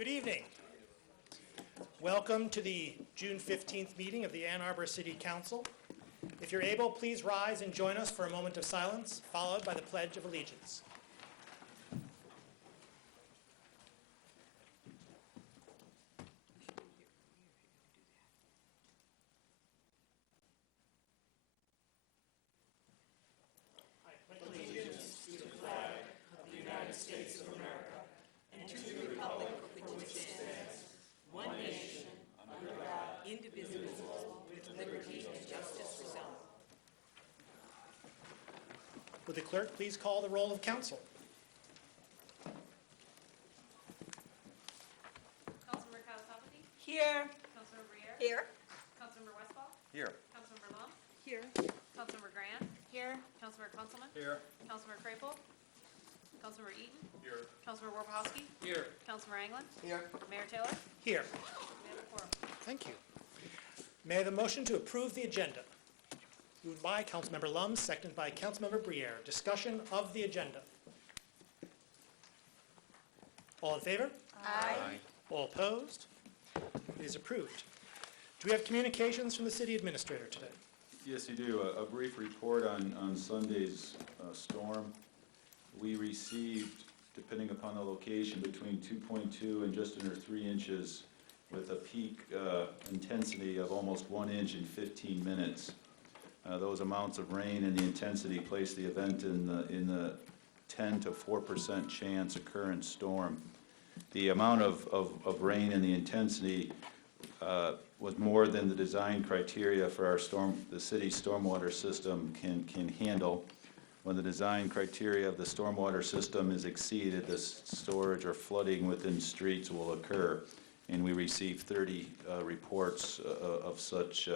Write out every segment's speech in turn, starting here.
Good evening. Welcome to the June 15th meeting of the Ann Arbor City Council. If you're able, please rise and join us for a moment of silence, followed by the Pledge of Allegiance. Would the clerk please call the roll of council? Councilmember Fatality? Here. Councilmember Briere? Here. Councilmember Westphal? Here. Councilmember Lum? Here. Councilmember Grant? Here. Councilmember Kunzelman? Here. Councilmember Crapo? Councilmember Eaton? Here. Councilmember Warpowski? Here. Councilmember Anglin? Here. Mayor Taylor? Here. We have a quorum. Thank you. May I have a motion to approve the agenda? Moved by Councilmember Lum, seconded by Councilmember Briere. Discussion of the agenda. All in favor? Aye. All opposed? It is approved. Do we have communications from the city administrator today? Yes, you do. A brief report on Sunday's storm. We received, depending upon the location, between 2.2 and just under 3 inches with a peak intensity of almost 1 inch in 15 minutes. Those amounts of rain and the intensity place the event in the 10 to 4% chance occurrence storm. The amount of rain and the intensity was more than the design criteria for our the city's stormwater system can handle. When the design criteria of the stormwater system is exceeded, the storage or flooding within streets will occur, and we received 30 reports of such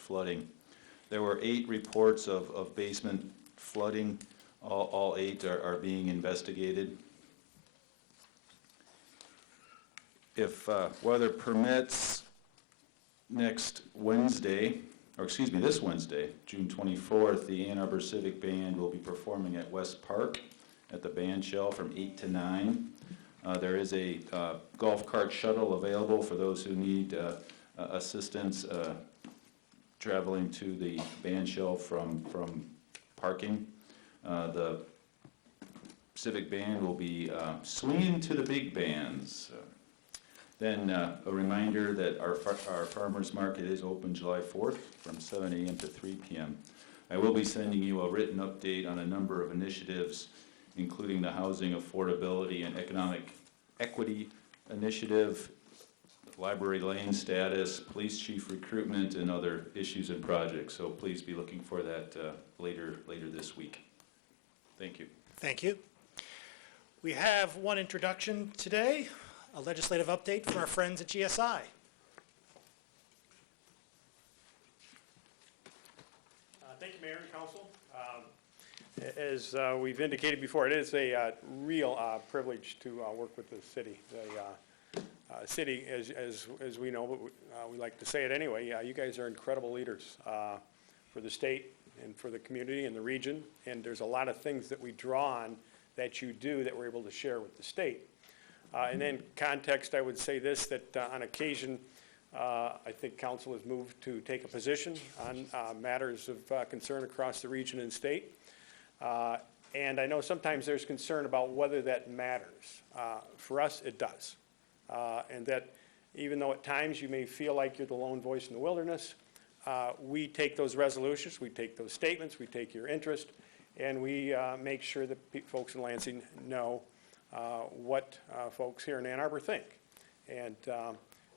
flooding. There were 8 reports of basement flooding. All 8 are being investigated. If weather permits, this Wednesday, June 24th, the Ann Arbor Civic Band will be performing at West Park at the band shell from 8 to 9. There is a golf cart shuttle available for those who need assistance traveling to the band shell from parking. The Civic Band will be swinging to the big bands. Then a reminder that our farmers market is open July 4th from 7 a.m. to 3 p.m. I will be sending you a written update on a number of initiatives, including the housing affordability and economic equity initiative, library lane status, police chief recruitment, and other issues and projects. So please be looking for that later this week. Thank you. Thank you. We have one introduction today, a legislative update from our friends at GSI. Thank you, Mayor and Council. As we've indicated before, it is a real privilege to work with the city. The city, as we know, but we like to say it anyway, you guys are incredible leaders for the state and for the community and the region, and there's a lot of things that we draw on that you do that we're able to share with the state. And then context, I would say this, that on occasion, I think council has moved to take a position on matters of concern across the region and state. And I know sometimes there's concern about whether that matters. For us, it does. And that even though at times you may feel like you're the lone voice in the wilderness, we take those resolutions, we take those statements, we take your interest, and we make sure that folks in Lansing know what folks here in Ann Arbor think. And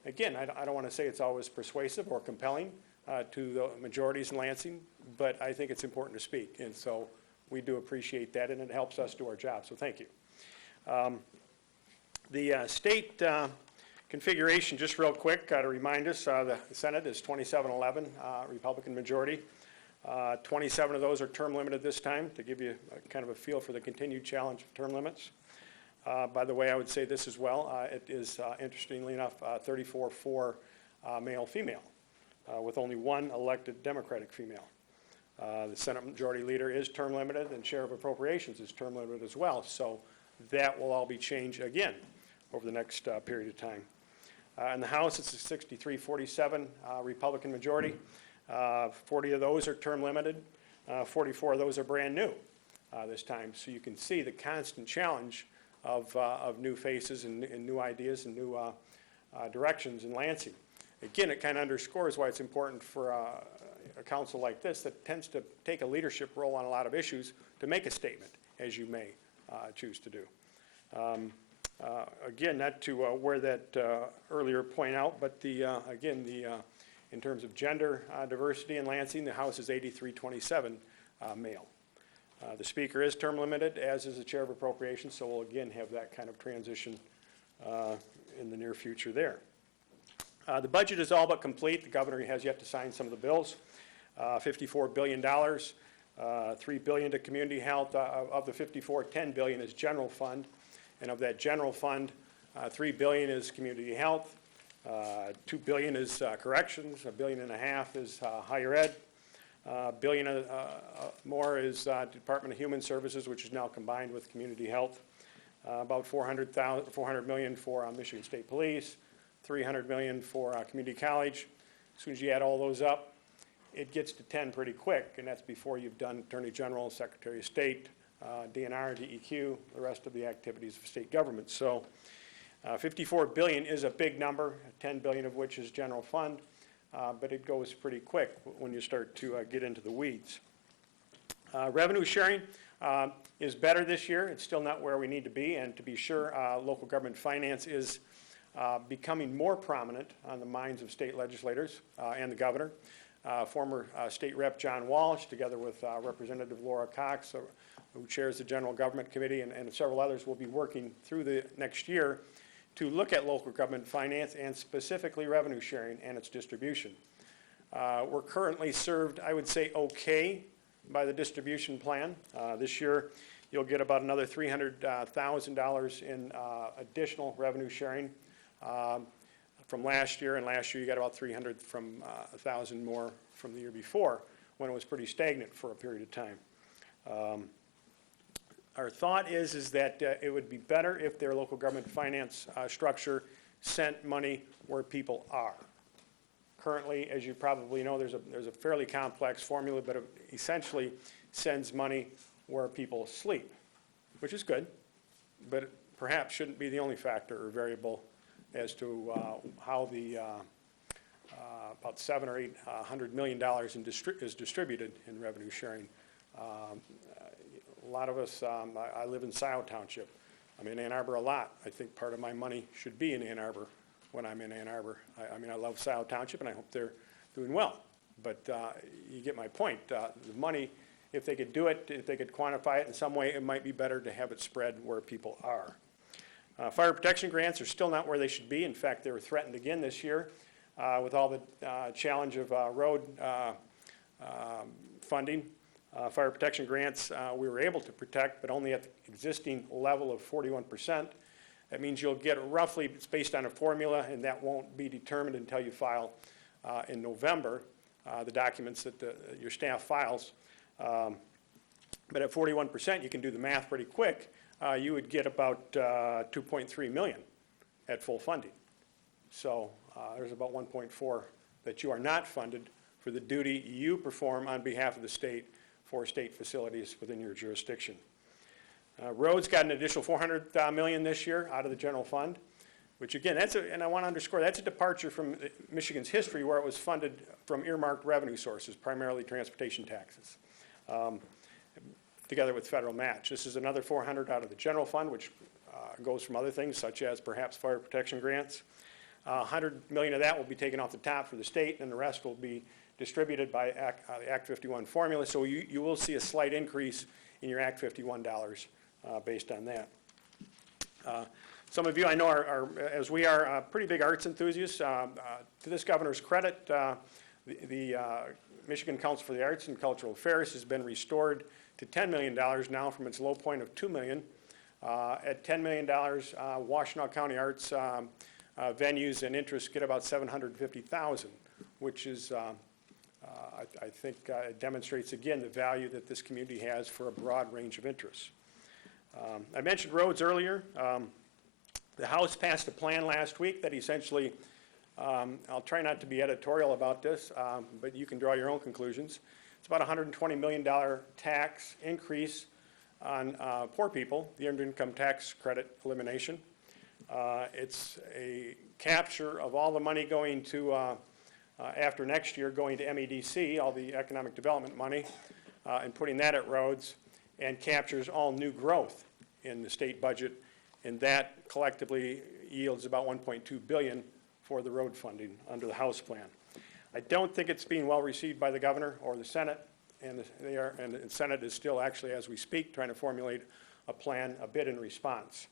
again, I don't want to say it's always persuasive or compelling to the majorities in Lansing, but I think it's important to speak. And so we do appreciate that, and it helps us do our job. So thank you. The state configuration, just real quick, to remind us, the Senate is 27-11, Republican majority. 27 of those are term limited this time, to give you kind of a feel for the continued challenge of term limits. By the way, I would say this as well. It is, interestingly enough, 34-4 male-female, with only one elected Democratic female. The Senate Majority Leader is term limited, and Chair of Appropriations is term limited as well. So that will all be changed again over the next period of time. In the House, it's a 63-47 Republican majority. 40 of those are term limited. 44 of those are brand new this time. So you can see the constant challenge of new faces and new ideas and new directions in Lansing. Again, it kind of underscores why it's important for a council like this that tends to take a leadership role on a lot of issues to make a statement, as you may choose to do. Again, not to wear that earlier point out, but again, in terms of gender diversity in Lansing, the House is 83-27 male. The Speaker is term limited, as is the Chair of Appropriations, so we'll again have that kind of transition in the near future there. The budget is all but complete. The Governor has yet to sign some of the bills. $54 billion, $3 billion to community health. Of the 54, $10 billion is general fund, and of that general fund, $3 billion is community health, $2 billion is corrections, $1.5 billion is higher ed. Billion more is Department of Human Services, which is now combined with community health. About $400 million for Michigan State Police, $300 million for community college. As soon as you add all those up, it gets to 10 pretty quick, and that's before you've done Attorney General, Secretary of State, DNR, DEQ, the rest of the activities of state government. So $54 billion is a big number, $10 billion of which is general fund. But it goes pretty quick when you start to get into the weeds. Revenue sharing is better this year. It's still not where we need to be, and to be sure, local government finance is becoming more prominent on the minds of state legislators and the governor. Former State Rep John Walsh, together with Representative Laura Cox, who chairs the General Government Committee, and several others, will be working through the next year to look at local government finance and specifically revenue sharing and its distribution. We're currently served, I would say, okay by the distribution plan. This year, you'll get about another $300,000 in additional revenue sharing from last year, and last year you got about $300,000 from $1,000 more from the year before, when it was pretty stagnant for a period of time. Our thought is that it would be better if their local government finance structure sent money where people are. Currently, as you probably know, there's a fairly complex formula, but it essentially sends money where people sleep, which is good, but it perhaps shouldn't be the only factor or variable as to how the about $700 or $800 million is distributed in revenue sharing. A lot of us, I live in Scioto Township. I'm in Ann Arbor a lot. I think part of my money should be in Ann Arbor when I'm in Ann Arbor. I mean, I love Scioto Township, and I hope they're doing well. But you get my point. The money, if they could do it, if they could quantify it in some way, it might be better to have it spread where people are. Fire protection grants are still not where they should be. In fact, they were threatened again this year with all the challenge of road funding. Fire protection grants we were able to protect, but only at the existing level of 41%. That means you'll get roughly, it's based on a formula, and that won't be determined until you file in November, the documents that your staff files. But at 41%, you can do the math pretty quick. You would get about $2.3 million at full funding. So there's about 1.4 that you are not funded for the duty you perform on behalf of the state for state facilities within your jurisdiction. Roads got an additional $400 million this year out of the general fund, which again, and I want to underscore, that's a departure from Michigan's history where it was funded from earmarked revenue sources, primarily transportation taxes, together with federal match. This is another $400 out of the general fund, which goes from other things such as perhaps fire protection grants. $100 million of that will be taken off the top for the state, and the rest will be distributed by the Act 51 formula. So you will see a slight increase in your Act 51 dollars based on that. Some of you I know are as we are, pretty big arts enthusiasts. To this governor's credit, the Michigan Council for the Arts and Cultural Affairs has been restored to $10 million now from its low point of $2 million. At $10 million, Washtenaw County arts venues and interests get about $750,000, which is, I think, demonstrates again the value that this community has for a broad range of interests. I mentioned roads earlier. The House passed a plan last week that essentially, I'll try not to be editorial about this, but you can draw your own conclusions. It's about a $120 million tax increase on poor people, the earned income tax credit elimination. It's a capture of all the money going to, after next year, going to MEDC, all the economic development money, and putting that at roads, and captures all new growth in the state budget, and that collectively yields about $1.2 billion for the road funding under the House plan. I don't think it's being well received by the governor or the Senate, and the Senate is still actually, as we speak, trying to formulate a plan, a bid in response.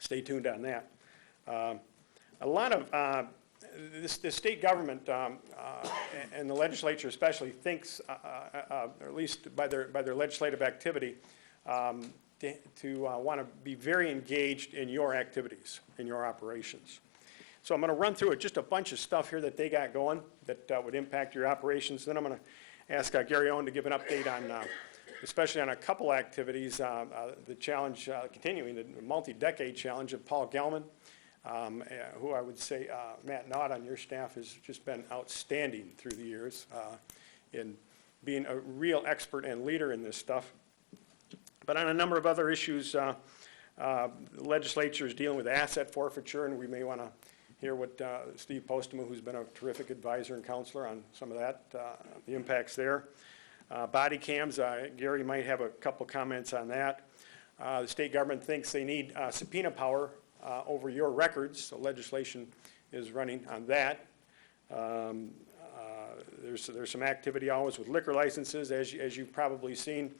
Stay tuned on that. A lot of the state government and the legislature especially thinks, or at least by their legislative activity, to want to be very engaged in your activities, in your operations. So I'm going to run through just a bunch of stuff here that they got going that would impact your operations. Then I'm going to ask Gary Owen to give an update on, especially on a couple activities, the challenge, continuing the multi-decade challenge of Paul Gelman, who I would say, Matt Nod on your staff has just been outstanding through the years in being a real expert and leader in this stuff. But on a number of other issues, the legislature is dealing with asset forfeiture, and we may want to hear what Steve Postponement, who's been a terrific advisor and counselor on some of that, the impacts there. Body cams, Gary might have a couple comments on that. The state government thinks they need subpoena power over your records, so legislation is running on that. There's some activity always with liquor licenses, as you've probably seen.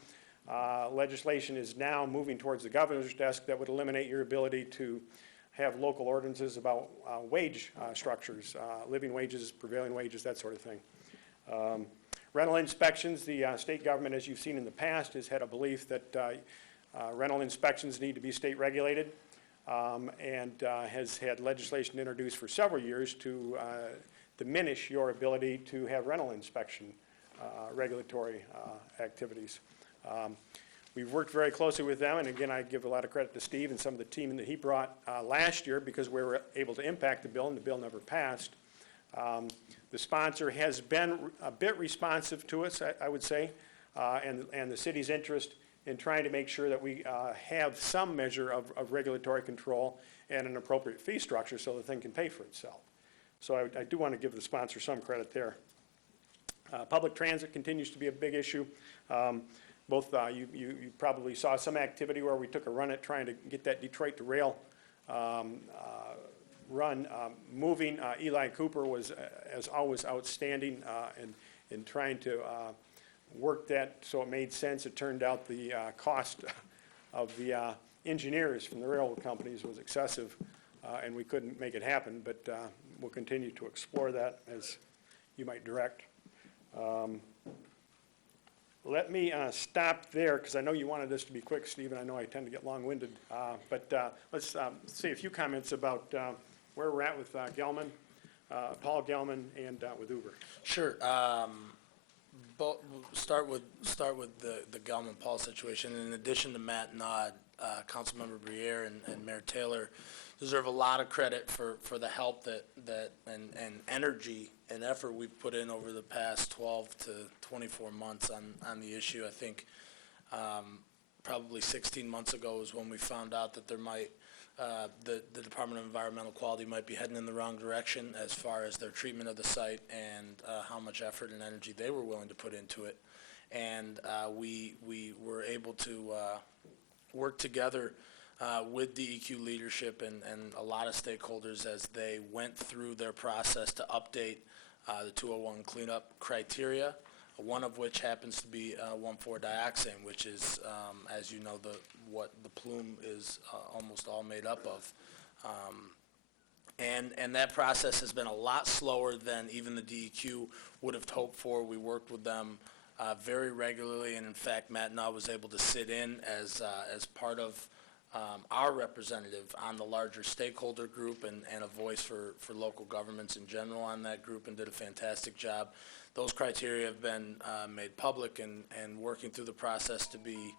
Legislation is now moving towards the governor's desk that would eliminate your ability to have local ordinances about wage structures, living wages, prevailing wages, that sort of thing. Rental inspections, the state government, as you've seen in the past, has had a belief that rental inspections need to be state regulated, and has had legislation introduced for several years to diminish your ability to have rental inspection regulatory activities. We've worked very closely with them, and again, I give a lot of credit to Steve and some of the team that he brought last year, because we were able to impact the bill, and the bill never passed. The sponsor has been a bit responsive to us, I would say, and the city's interest in trying to make sure that we have some measure of regulatory control and an appropriate fee structure so the thing can pay for itself. So I do want to give the sponsor some credit there. Public transit continues to be a big issue. You probably saw some activity where we took a run at trying to get that Detroit to rail run moving. Eli Cooper was, as always, outstanding in trying to work that so it made sense. It turned out the cost of the engineers from the railroad companies was excessive, and we couldn't make it happen, but we'll continue to explore that as you might direct. Let me stop there, because I know you wanted this to be quick, Steve, and I know I tend to get long-winded. But let's say a few comments about where we're at with Gelman, Paul Gelman, and with Uber. Sure. Start with the Gelman Paul situation. In addition to Matt Nod, Councilmember Briere and Mayor Taylor deserve a lot of credit for the help and energy and effort we've put in over the past 12 to 24 months on the issue. I think probably 16 months ago was when we found out that there might the Department of Environmental Quality might be heading in the wrong direction as far as their treatment of the site and how much effort and energy they were willing to put into it. And we were able to work together with DEQ leadership and a lot of stakeholders as they went through their process to update the 201 cleanup criteria, one of which happens to be 1,4-dioxane, which is, as you know, what the plume is almost all made up of. And that process has been a lot slower than even the DEQ would have hoped for. We worked with them very regularly, and in fact, Matt and I was able to sit in as part of our representative on the larger stakeholder group and a voice for local governments in general on that group, and did a fantastic job. Those criteria have been made public and working through the process to be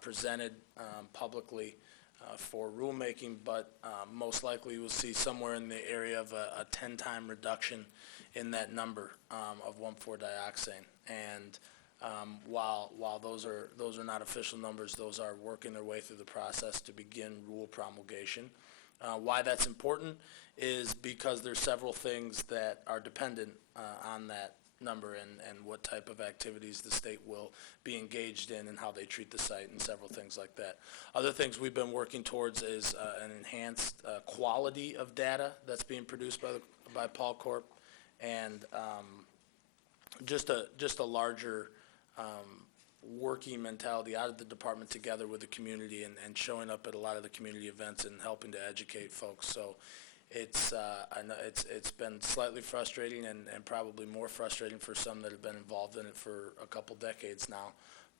presented publicly for rulemaking, but most likely we'll see somewhere in the area of a 10-time reduction in that number of 1,4-dioxane. And while those are not official numbers, those are working their way through the process to begin rule promulgation. Why that's important is because there's several things that are dependent on that number and what type of activities the state will be engaged in and how they treat the site and several things like that. Other things we've been working towards is an enhanced quality of data that's being produced by Paul Corp, and just a larger working mentality out of the department together with the community and showing up at a lot of the community events and helping to educate folks. So I know it's been slightly frustrating and probably more frustrating for some that have been involved in it for a couple decades now.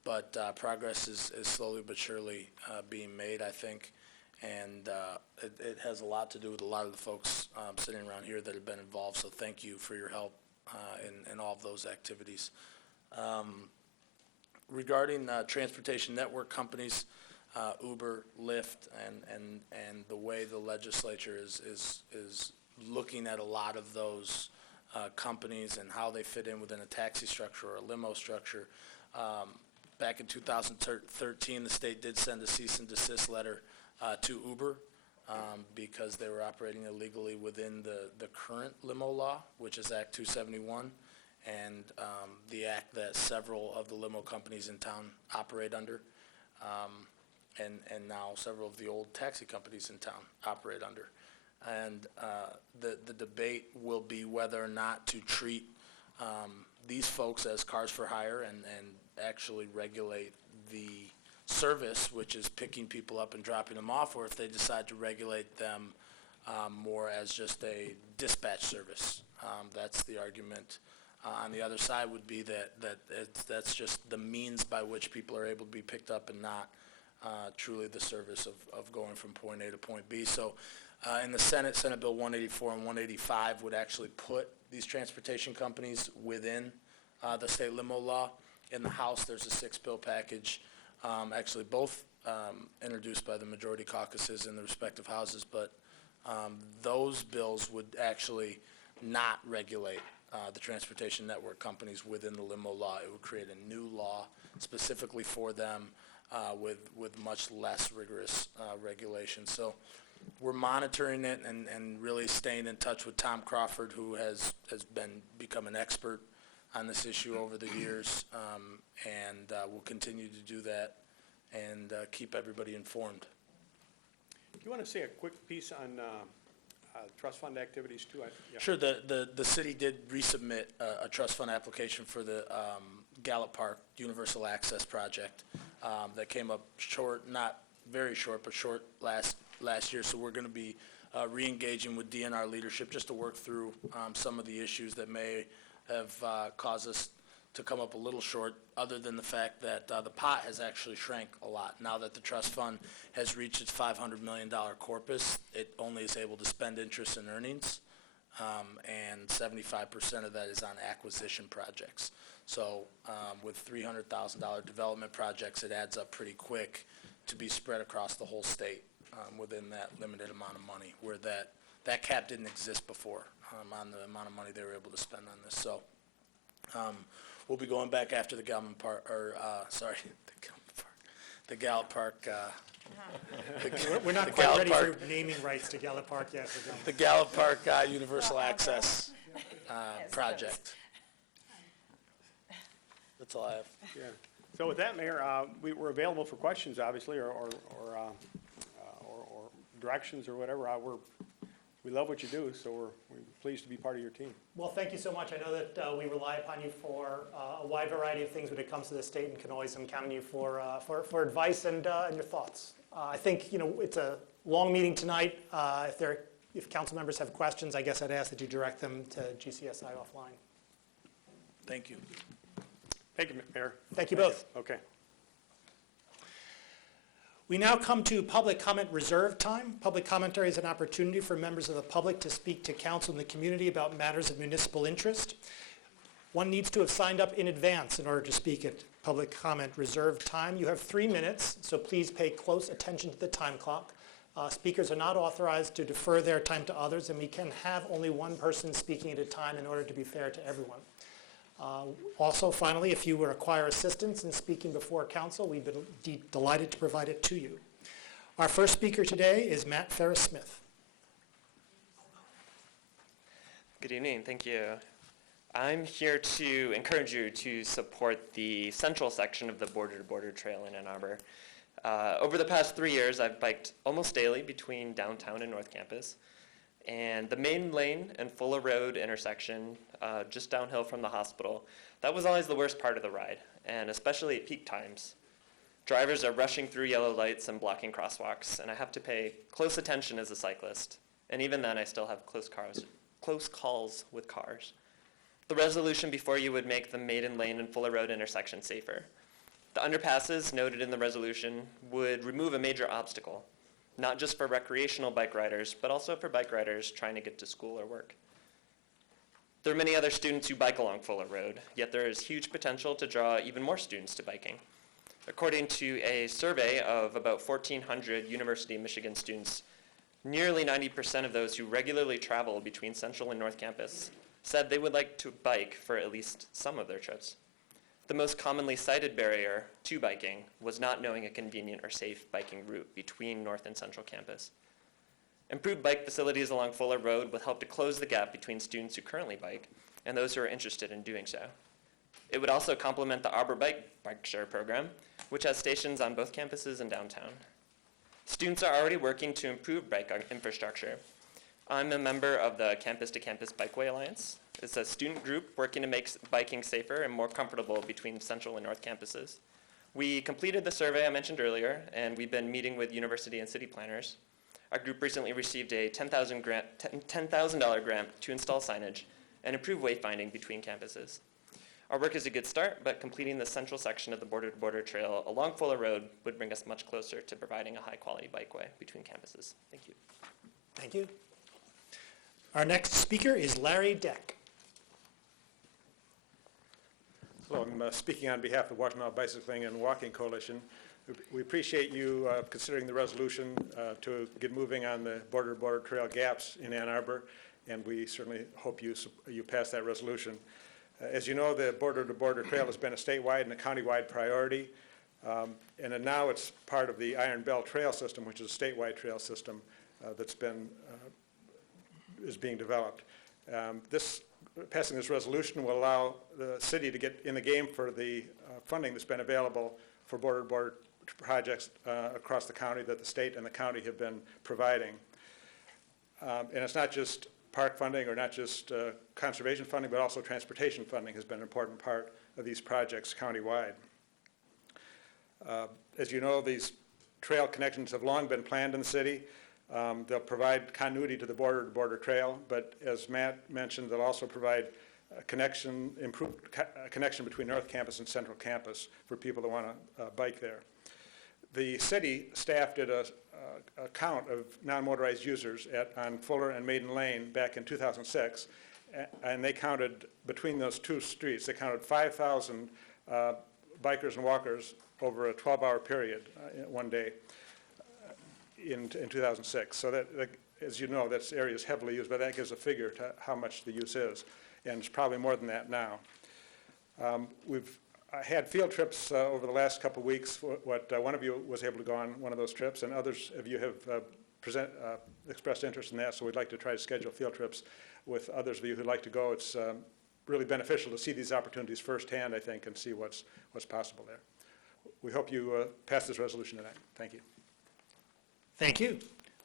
But progress is slowly but surely being made, I think. And it has a lot to do with a lot of the folks sitting around here that have been involved. So thank you for your help in all of those activities. Regarding transportation network companies, Uber, Lyft, and the way the legislature is looking at a lot of those companies and how they fit in within a taxi structure or a limo structure. Back in 2013, the state did send a cease and desist letter to Uber because they were operating illegally within the current limo law, which is Act 271. And the act that several of the limo companies in town operate under, and now several of the old taxi companies in town operate under. And the debate will be whether or not to treat these folks as cars for hire and actually regulate the service, which is picking people up and dropping them off, or if they decide to regulate them more as just a dispatch service. That's the argument. On the other side would be that's just the means by which people are able to be picked up and not truly the service of going from point A to point B. So in the Senate, Senate Bill 184 and 185 would actually put these transportation companies within the state limo law. In the House, there's a 6-bill package, actually both introduced by the majority caucuses in the respective houses, but those bills would actually not regulate the transportation network companies within the limo law. It would create a new law specifically for them with much less rigorous regulation. So we're monitoring it and really staying in touch with Tom Crawford, who has become an expert on this issue over the years, and we'll continue to do that and keep everybody informed. Do you want to say a quick piece on trust fund activities too? Yeah. Sure. The city did resubmit a trust fund application for the Gallup Park Universal Access Project that came up short, not very short, but short last year. So we're going to be re-engaging with DNR leadership just to work through some of the issues that may have caused us to come up a little short, other than the fact that the pot has actually shrank a lot. Now that the trust fund has reached its $500 million corpus, it only is able to spend interest and earnings, and 75% of that is on acquisition projects. So with $300,000 development projects, it adds up pretty quick to be spread across the whole state within that limited amount of money, where that cap didn't exist before on the amount of money they were able to spend on this. So we'll be going back after the Gallup Park, the Gallup Park. We're not quite ready for naming rights to Gallup Park yet. The Gallup Park Universal Access project. That's all I have. Yeah. So with that, Mayor, we're available for questions, obviously, or directions or whatever. We love what you do, so we're pleased to be part of your team. Well, thank you so much. I know that we rely upon you for a wide variety of things when it comes to the state, and can always count on you for advice and your thoughts. I think it's a long meeting tonight. If council members have questions, I guess I'd ask that you direct them to GCSI offline. Thank you. Thank you, Mayor. Thank you both. Okay. We now come to public comment reserve time. Public commentary is an opportunity for members of the public to speak to council and the community about matters of municipal interest. One needs to have signed up in advance in order to speak at public comment reserved time. You have 3 minutes, so please pay close attention to the time clock. Speakers are not authorized to defer their time to others, and we can have only one person speaking at a time in order to be fair to everyone. Also, finally, if you require assistance in speaking before council, we've been delighted to provide it to you. Our first speaker today is Matt Ferris-Smith. Good evening, thank you. I'm here to encourage you to support the central section of the Border to Border Trail in Ann Arbor. Over the past 3 years, I've biked almost daily between downtown and North Campus. And the main lane and Fuller Road intersection, just downhill from the hospital, that was always the worst part of the ride, and especially at peak times. Drivers are rushing through yellow lights and blocking crosswalks, and I have to pay close attention as a cyclist. And even then, I still have close calls with cars. The resolution before you would make the Maiden Lane and Fuller Road intersection safer. The underpasses noted in the resolution would remove a major obstacle, not just for recreational bike riders, but also for bike riders trying to get to school or work. There are many other students who bike along Fuller Road, yet there is huge potential to draw even more students to biking. According to a survey of about 1,400 University of Michigan students, nearly 90% of those who regularly travel between Central and North Campus said they would like to bike for at least some of their trips. The most commonly cited barrier to biking was not knowing a convenient or safe biking route between North and Central Campus. Improved bike facilities along Fuller Road will help to close the gap between students who currently bike and those who are interested in doing so. It would also complement the Arbor bike share program, which has stations on both campuses and downtown. Students are already working to improve bike infrastructure. I'm a member of the Campus to Campus Bikeway Alliance. It's a student group working to make biking safer and more comfortable between Central and North campuses. We completed the survey I mentioned earlier, and we've been meeting with university and city planners. Our group recently received a $10,000 grant to install signage and improve wayfinding between campuses. Our work is a good start, but completing the central section of the Border to Border Trail along Fuller Road would bring us much closer to providing a high-quality bikeway between campuses. Thank you. Thank you. Our next speaker is Larry Deck. Hello, I'm speaking on behalf of Washington Bicycling and Walking Coalition. We appreciate you considering the resolution to get moving on the Border to Border Trail gaps in Ann Arbor, and we certainly hope you pass that resolution. As you know, the Border to Border Trail has been a statewide and a countywide priority, and now it's part of the Iron Belt Trail System, which is a statewide trail system that's is being developed. Passing this resolution will allow the city to get in the game for the funding that's been available for border to border projects across the county that the state and the county have been providing. And it's not just park funding or not just conservation funding, but also transportation funding has been an important part of these projects countywide. As you know, these trail connections have long been planned in the city. They'll provide continuity to the Border to Border Trail, but as Matt mentioned, they'll also provide improved connection between North Campus and Central Campus for people that want to bike there. The city staff did a count of non-motorized users on Fuller and Maiden Lane back in 2006, and they counted between those two streets, they counted 5,000 bikers and walkers over a 12-hour period one day in 2006. So that, as you know, that area is heavily used, but that gives a figure to how much the use is, and it's probably more than that now. We've had field trips over the last couple of weeks. One of you was able to go on one of those trips, and others of you have expressed interest in that, so we'd like to try to schedule field trips with others of you who'd like to go. It's really beneficial to see these opportunities firsthand, I think, and see what's possible there. We hope you pass this resolution tonight. Thank you. Thank you.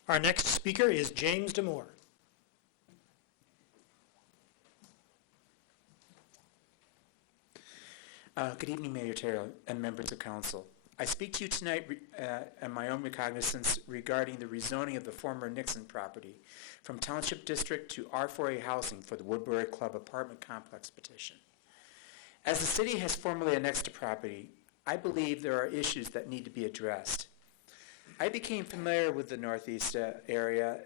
Our next speaker is James Demore. Good evening, Mayor Terrell and members of council. I speak to you tonight in my own recognizance regarding the rezoning of the former Nixon property from Township District to R4A housing for the Woodbury Club apartment complex petition. As the city has formally annexed the property, I believe there are issues that need to be addressed. I became familiar with the Northeast area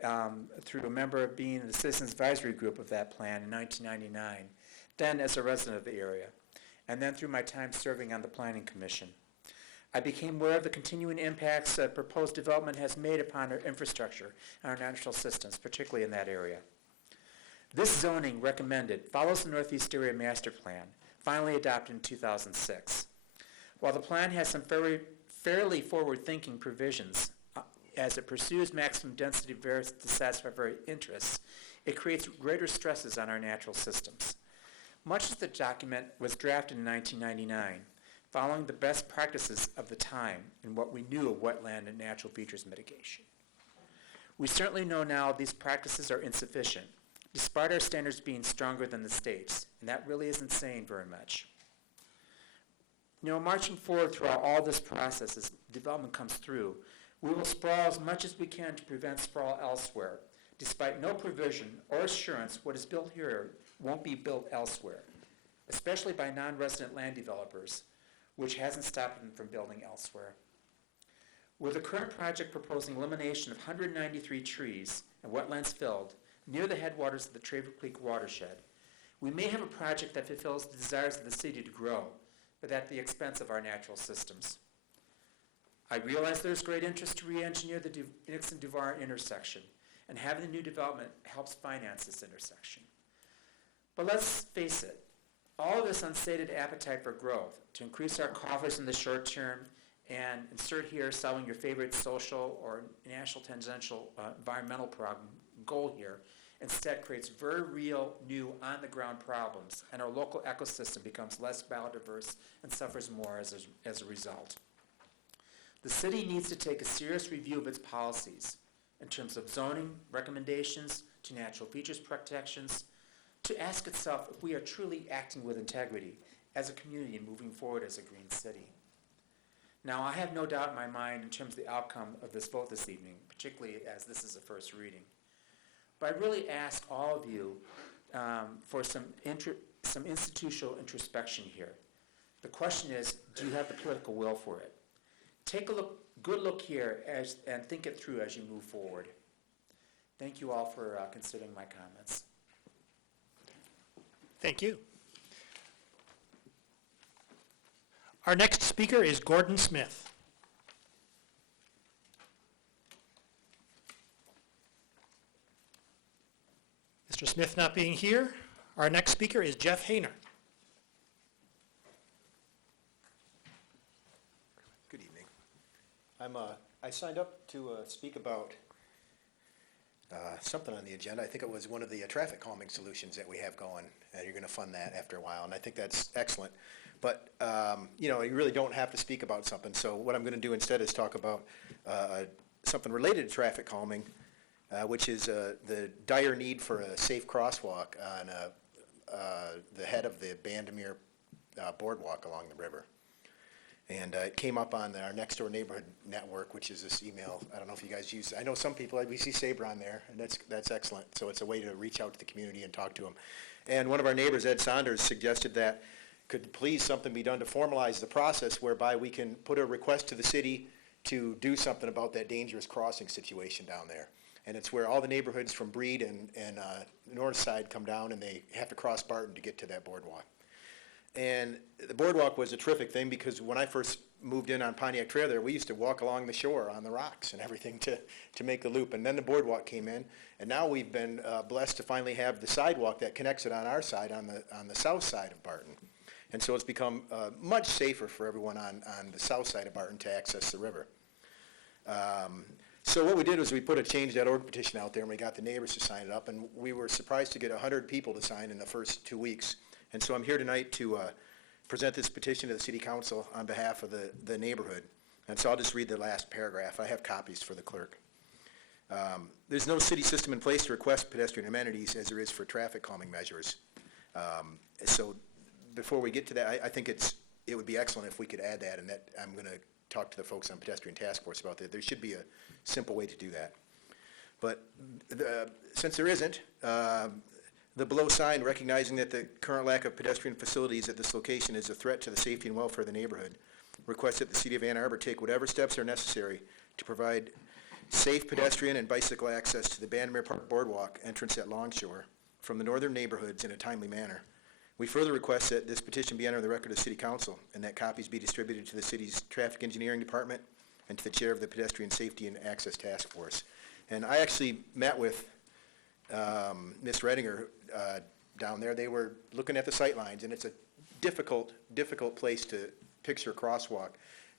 through a member of being in the Citizens Advisory Group of that plan in 1999, then as a resident of the area. and then through my time serving on the Planning Commission. I became aware of the continuing impacts that proposed development has made upon our infrastructure and our natural systems, particularly in that area. This zoning recommended follows the Northeast Area Master Plan, finally adopted in 2006. While the plan has some fairly forward-thinking provisions, as it pursues maximum density to satisfy various interests, it creates greater stresses on our natural systems. Much of the document was drafted in 1999, following the best practices of the time and what we knew of wetland and natural features mitigation. We certainly know now these practices are insufficient, despite our standards being stronger than the state's, and that really isn't saying very much. Marching forward throughout all this process as development comes through, we will sprawl as much as we can to prevent sprawl elsewhere, despite no provision or assurance what is built here won't be built elsewhere, especially by non-resident land developers, which hasn't stopped them from building elsewhere. With the current project proposing elimination of 193 trees and wetlands filled near the headwaters of the Traver Creek watershed, we may have a project that fulfills the desires of the city to grow, but at the expense of our natural systems. I realize there's great interest to re-engineer the Nixon-Duvar intersection, and having the new development helps finance this intersection. But let's face it, all of this unstated appetite for growth, to increase our coffers in the short term, and insert here solving your favorite social or national tangential environmental problem goal here, instead creates very real, new, on-the-ground problems, and our local ecosystem becomes less biodiverse and suffers more as a result. The city needs to take a serious review of its policies in terms of zoning, recommendations to natural features protections, to ask itself if we are truly acting with integrity as a community and moving forward as a green city. Now, I have no doubt in my mind in terms of the outcome of this vote this evening, particularly as this is a first reading. But I really ask all of you for some institutional introspection here. The question is, do you have the political will for it? Take a good look here and think it through as you move forward. Thank you all for considering my comments. Thank you. Our next speaker is Gordon Smith. Mr. Smith not being here, our next speaker is Jeff Hayner. Good evening. I signed up to speak about something on the agenda. I think it was one of the traffic calming solutions that we have going, and you're going to fund that after a while, and I think that's excellent. But, you really don't have to speak about something, so what I'm going to do instead is talk about something related to traffic calming, which is the dire need for a safe crosswalk on the head of the Bandemere boardwalk along the river. And it came up on our next door neighborhood network, which is this email. I don't know if you guys use it. I know some people, we see Sabre on there, and that's excellent. So it's a way to reach out to the community and talk to them. And one of our neighbors, Ed Saunders, suggested that could please something be done to formalize the process whereby we can put a request to the city to do something about that dangerous crossing situation down there. And it's where all the neighborhoods from Breed and the north side come down, and they have to cross Barton to get to that boardwalk. And the boardwalk was a terrific thing because when I first moved in on Pontiac Trail there, we used to walk along the shore on the rocks and everything to make the loop. And then the boardwalk came in, and now we've been blessed to finally have the sidewalk that connects it on our side, on the south side of Barton. And so it's become much safer for everyone on the south side of Barton to access the river. So what we did was we put a change.org petition out there, and we got the neighbors to sign it up, and we were surprised to get 100 people to sign in the first 2 weeks. And so I'm here tonight to present this petition to the City Council on behalf of the neighborhood. And so I'll just read the last paragraph. I have copies for the clerk. There's no city system in place to request pedestrian amenities as there is for traffic calming measures. So before we get to that, I think it would be excellent if we could add that, and that I'm going to talk to the folks on Pedestrian Task Force about that. There should be a simple way to do that. But since there isn't, the below sign, recognizing that the current lack of pedestrian facilities at this location is a threat to the safety and welfare of the neighborhood, requests that the City of Ann Arbor take whatever steps are necessary to provide safe pedestrian and bicycle access to the Bandemere Park Boardwalk entrance at Longshore from the northern neighborhoods in a timely manner. We further request that this petition be entered in the record of City Council and that copies be distributed to the city's Traffic Engineering Department and to the chair of the Pedestrian Safety and Access Task Force. And I actually met with Ms. Redinger down there. They were looking at the sight lines, and it's a difficult place to picture a crosswalk.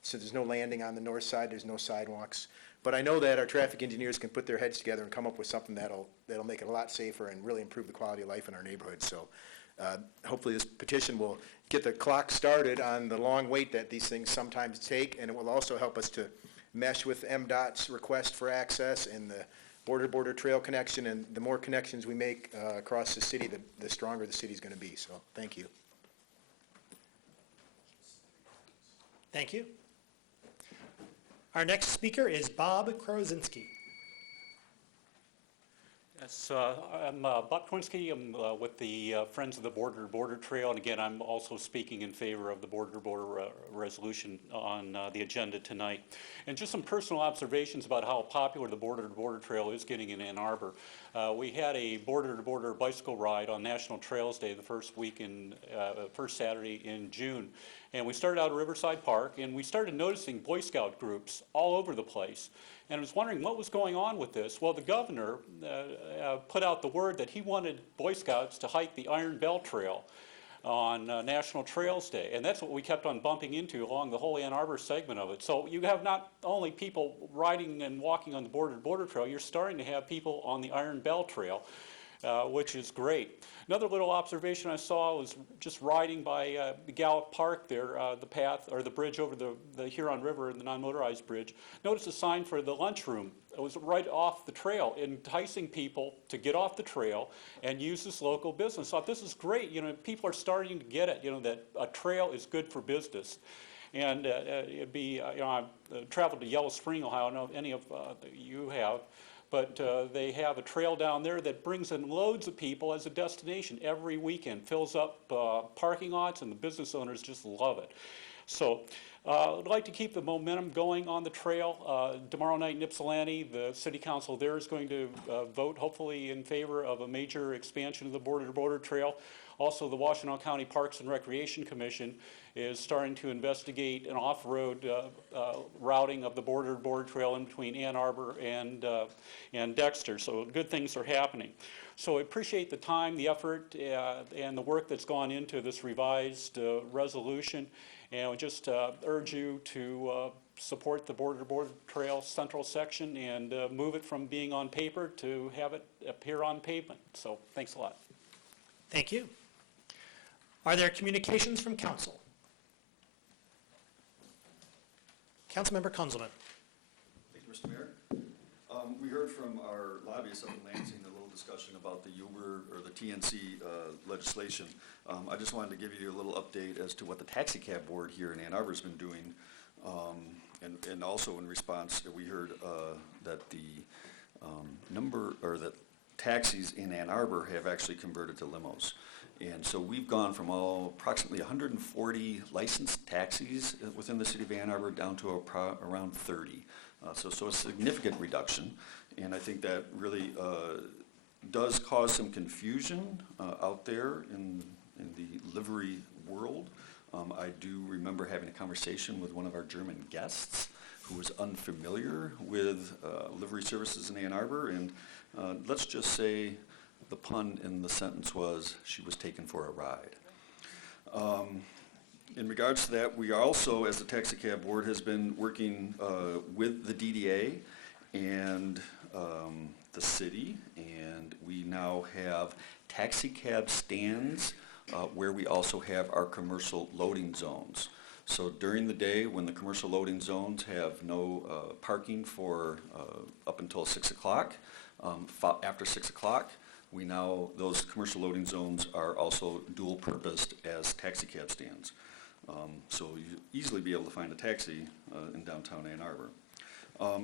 So there's no landing on the north side, there's no sidewalks. But I know that our traffic engineers can put their heads together and come up with something that'll make it a lot safer and really improve the quality of life in our neighborhood. So hopefully this petition will get the clock started on the long wait that these things sometimes take, and it will also help us to mesh with MDOT's request for access and the border-to-border trail connection. And the more connections we make across the city, the stronger the city's going to be. So thank you. Thank you. Our next speaker is Bob Krozinski. Yes, I'm Bob Kwinski. I'm with the Friends of the Border Trail, and again, I'm also speaking in favor of the Border resolution on the agenda tonight. And just some personal observations about how popular the Border Trail is getting in Ann Arbor. We had a Border bicycle ride on National Trails Day, the first Saturday in June. And we started out at Riverside Park, and we started noticing Boy Scout groups all over the place. And I was wondering what was going on with this. Well, the governor put out the word that he wanted Boy Scouts to hike the Iron Bell Trail on National Trails Day. And that's what we kept on bumping into along the whole Ann Arbor segment of it. So you have not only people riding and walking on the Border Trail, you're starting to have people on the Iron Bell Trail, which is great. Another little observation I saw was just riding by Gallup Park there, the path or the bridge over the Huron River, the non-motorized bridge. Noticed a sign for the lunchroom. It was right off the trail, enticing people to get off the trail and use this local business. I thought this is great. You know, people are starting to get it. You know, that a trail is good for business. And it'd be, you know, I've traveled to Yellow Spring, Ohio. I don't know if any of you have. But they have a trail down there that brings in loads of people as a destination every weekend, fills up parking lots, and the business owners just love it. So I'd like to keep the momentum going on the trail. Tomorrow night in Ypsilanti, the city council there is going to vote hopefully in favor of a major expansion of the Border Trail. Also, the Washtenaw County Parks and Recreation Commission is starting to investigate an off-road routing of the Border Trail in between Ann Arbor and Dexter. So good things are happening. So I appreciate the time, the effort, and the work that's gone into this revised resolution. And I just urge you to support the Border Trail Central section and move it from being on paper to have it appear on pavement. So thanks a lot. Thank you. Are there communications from council? Councilmember Kunzelman. Thank you, Mr. Mayor. We heard from our lobbyist up in Lansing a little discussion about the Uber or the TNC legislation. I just wanted to give you a little update as to what the taxi cab board here in Ann Arbor has been doing. And also in response, we heard that the that taxis in Ann Arbor have actually converted to limos. And so we've gone from approximately 140 licensed taxis within the city of Ann Arbor down to around 30. So a significant reduction. And I think that really does cause some confusion out there in the livery world. I do remember having a conversation with one of our German guests who was unfamiliar with livery services in Ann Arbor. And let's just say the pun in the sentence was, she was taken for a ride. In regards to that, we also, as the Taxi Cab Board, has been working with the DDA and the city, and we now have taxi cab stands where we also have our commercial loading zones. So during the day, when the commercial loading zones have no parking for up until 6 o'clock, after 6 o'clock, those commercial loading zones are also dual-purposed as taxi cab stands. So you easily be able to find a taxi in downtown Ann Arbor.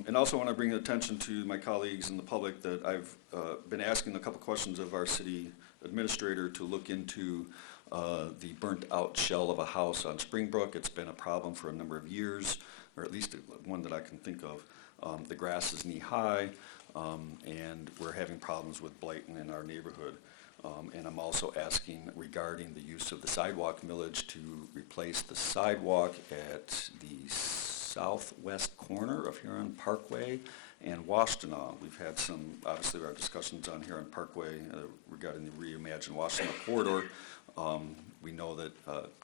And also want to bring attention to my colleagues and the public that I've been asking a couple questions of our city administrator to look into the burnt-out shell of a house on Springbrook. It's been a problem for a number of years, or at least one that I can think of. The grass is knee-high. And we're having problems with blight in our neighborhood. And I'm also asking regarding the use of the sidewalk millage to replace the sidewalk at the southwest corner of Huron Parkway and Washtenaw. We've had some, obviously, our discussions on Huron Parkway regarding the Reimagine Washtenaw corridor. We know that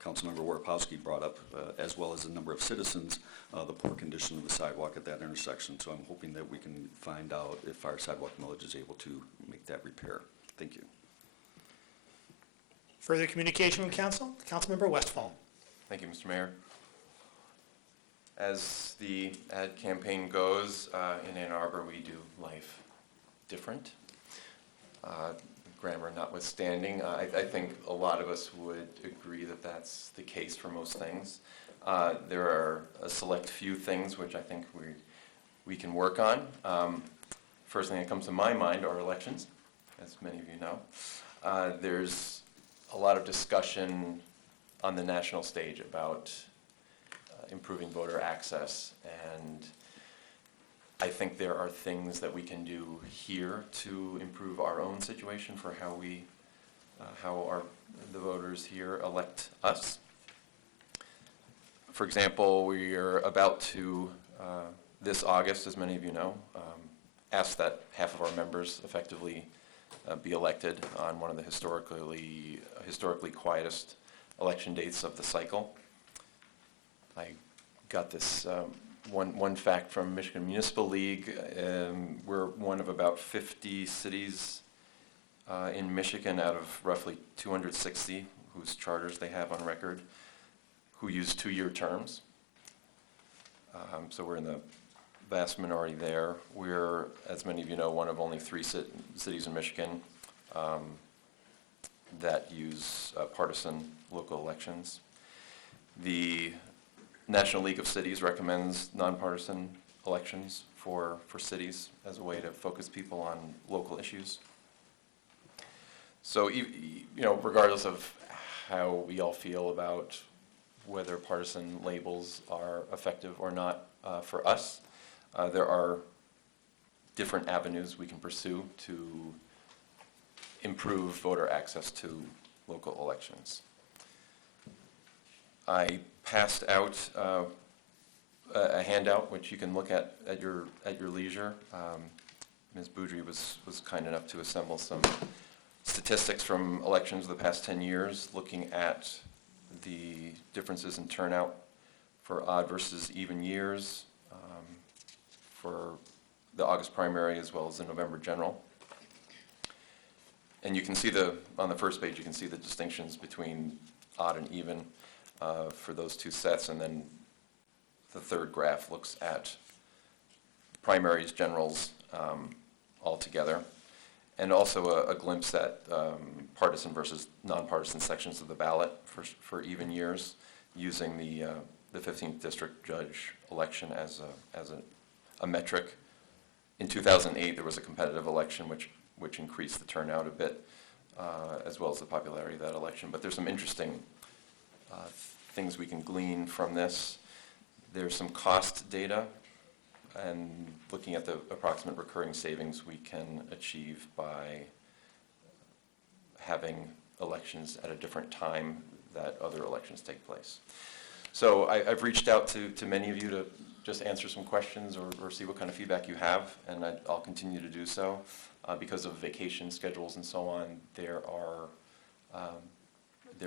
Councilmember Warpowski brought up, as well as a number of citizens, the poor condition of the sidewalk at that intersection. So I'm hoping that we can find out if our sidewalk millage is able to make that repair. Thank you. Further communication from council? Councilmember Westfall. Thank you, Mr. Mayor. As the ad campaign goes, in Ann Arbor, we do life different. Grammar notwithstanding, I think a lot of us would agree that that's the case for most things. There are a select few things which I think we can work on. First thing that comes to my mind are elections, as many of you know. There's a lot of discussion on the national stage about improving voter access, and I think there are things that we can do here to improve our own situation for how the voters here elect us. For example, we are about to, this August, as many of you know, ask that half of our members effectively be elected on one of the historically quietest election dates of the cycle. I got this one fact from Michigan Municipal League. We're one of about 50 cities in Michigan out of roughly 260 whose charters they have on record who use 2-year terms. So we're in the vast minority there. We're, as many of you know, one of only 3 cities in Michigan that use partisan local elections. The National League of Cities recommends nonpartisan elections for cities as a way to focus people on local issues. So, regardless of how we all feel about whether partisan labels are effective or not for us, there are different avenues we can pursue to improve voter access to local elections. I passed out a handout which you can look at your leisure. Ms. Boudry was kind enough to assemble some statistics from elections of the past 10 years, looking at the differences in turnout for odd versus even years, for the August primary as well as the November general. And you can see on the first page, you can see the distinctions between odd and even for those 2 sets, and then the third graph looks at primaries, generals all together, and also a glimpse at partisan versus nonpartisan sections of the ballot for even years, using the 15th district judge election as a metric. In 2008, there was a competitive election which increased the turnout a bit, as well as the popularity of that election. But there's some interesting things we can glean from this. There's some cost data, and looking at the approximate recurring savings we can achieve by having elections at a different time that other elections take place. So I've reached out to many of you to just answer some questions or see what kind of feedback you have, and I'll continue to do so. Because of vacation schedules and so on, there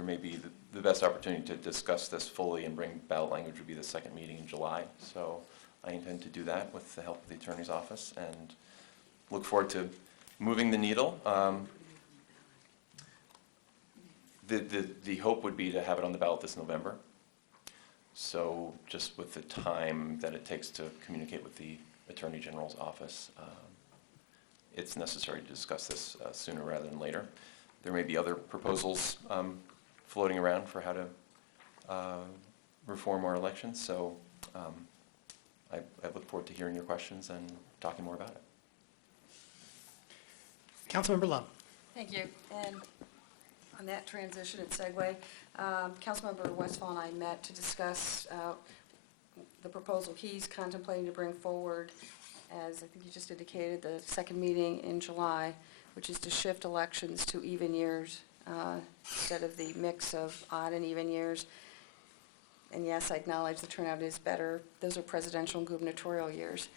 may be the best opportunity to discuss this fully and bring ballot language would be the second meeting in July. So I intend to do that with the help of the Attorney's Office and look forward to moving the needle. The hope would be to have it on the ballot this November. So just with the time that it takes to communicate with the Attorney General's office, it's necessary to discuss this sooner rather than later. There may be other proposals floating around for how to reform our elections, so I look forward to hearing your questions and talking more about it. Councilmember Lund. Thank you. And on that transition and segue, Councilmember Westfall and I met to discuss the proposal he's contemplating to bring forward, as I think you just indicated, the second meeting in July, which is to shift elections to even years instead of the mix of odd and even years. And yes, I acknowledge the turnout is better. Those are presidential and gubernatorial years.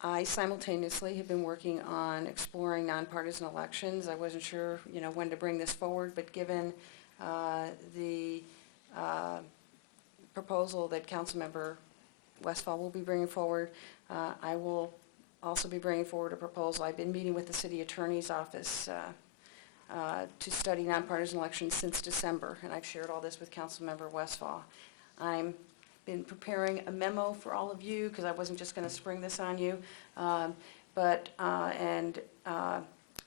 I simultaneously have been working on exploring nonpartisan elections. I wasn't sure, when to bring this forward, but given the proposal that Councilmember Westfall will be bringing forward, I will also be bringing forward a proposal. I've been meeting with the city attorney's office to study nonpartisan elections since December, and I've shared all this with Councilmember Westfall. I'm been preparing a memo for all of you, because I wasn't just going to spring this on you,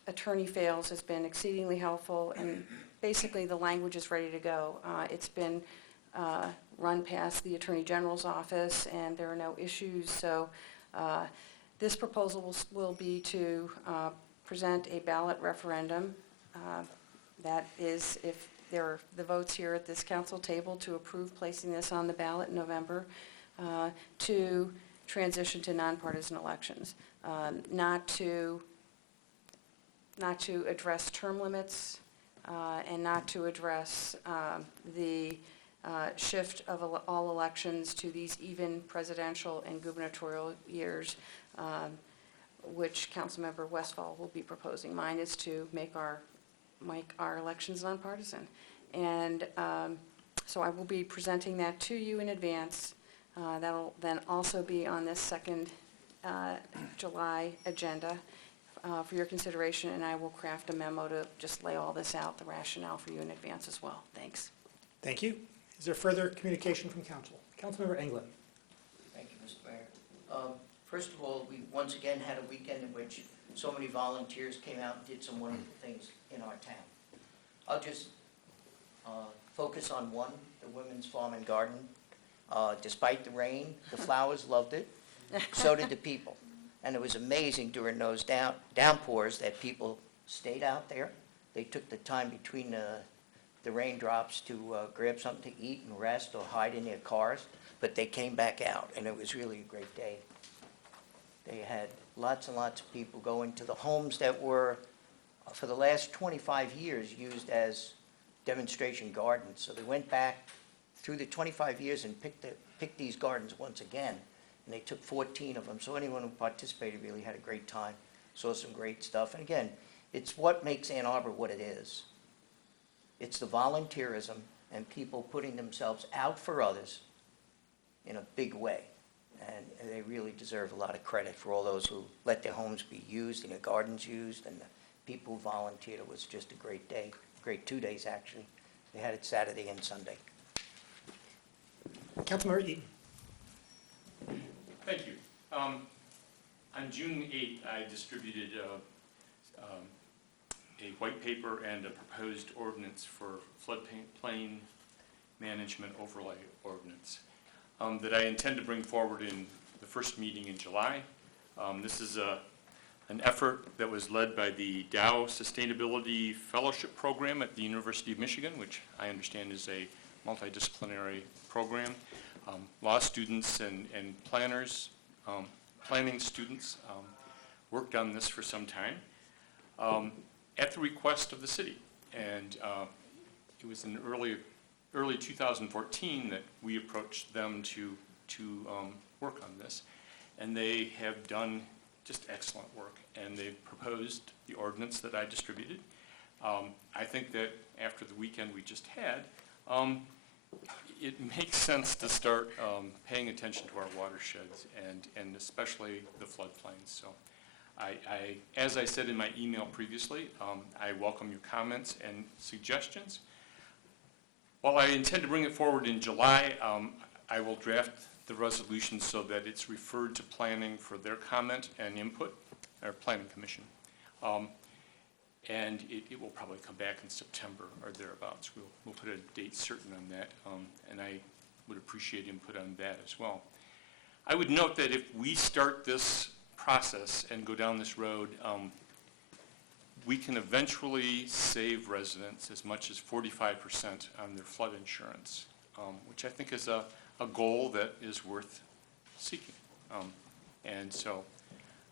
Attorney Fails has been exceedingly helpful, and basically the language is ready to go. It's been run past the Attorney General's office, and there are no issues, so this proposal will be to present a ballot referendum. That is, if there are the votes here at this council table to approve placing this on the ballot in November, to transition to nonpartisan elections, not to address term limits, and not to address the shift of all elections to these even presidential and gubernatorial years, which Councilmember Westfall will be proposing. Mine is to make our elections nonpartisan. And so I will be presenting that to you in advance. That'll then also be on this second July agenda for your consideration, and I will craft a memo to just lay all this out, the rationale for you in advance as well. Thanks. Thank you. Is there further communication from council? Councilmember Englund. Thank you, Mr. Mayor. First of all, we once again had a weekend in which so many volunteers came out and did some wonderful things in our town. I'll just focus on one, the Women's Farm and Garden. Despite the rain, the flowers loved it. So did the people. And it was amazing during those downpours that people stayed out there. They took the time between the raindrops to grab something to eat and rest or hide in their cars, but they came back out, and it was really a great day. They had lots and lots of people going to the homes that were, for the last 25 years, used as demonstration gardens. So they went back through the 25 years and picked these gardens once again, and they took 14 of them. So anyone who participated really had a great time, saw some great stuff. And again, it's what makes Ann Arbor what it is. It's the volunteerism and people putting themselves out for others in a big way. And they really deserve a lot of credit for all those who let their homes be used and their gardens used, and the people who volunteered. It was just a great day, great 2 days actually. They had it Saturday and Sunday. Councilmember Eaton. Thank you. On June 8th, I distributed a white paper and a proposed ordinance for floodplain management overlay ordinance that I intend to bring forward in the first meeting in July. This is an effort that was led by the Dow Sustainability Fellowship Program at the University of Michigan, which I understand is a multidisciplinary program. Law students and planners, planning students worked on this for some time at the request of the city. And it was in early 2014 that we approached them to work on this. And they have done just excellent work. And they've proposed the ordinance that I distributed. I think that after the weekend we just had, it makes sense to start paying attention to our watersheds and especially the floodplains. So as I said in my email previously, I welcome your comments and suggestions. While I intend to bring it forward in July, I will draft the resolution so that it's referred to planning for their comment and input, or planning commission. And it will probably come back in September or thereabouts. We'll put a date certain on that, and I would appreciate input on that as well. I would note that if we start this process and go down this road, we can eventually save residents as much as 45% on their flood insurance, which I think is a goal that is worth seeking. And so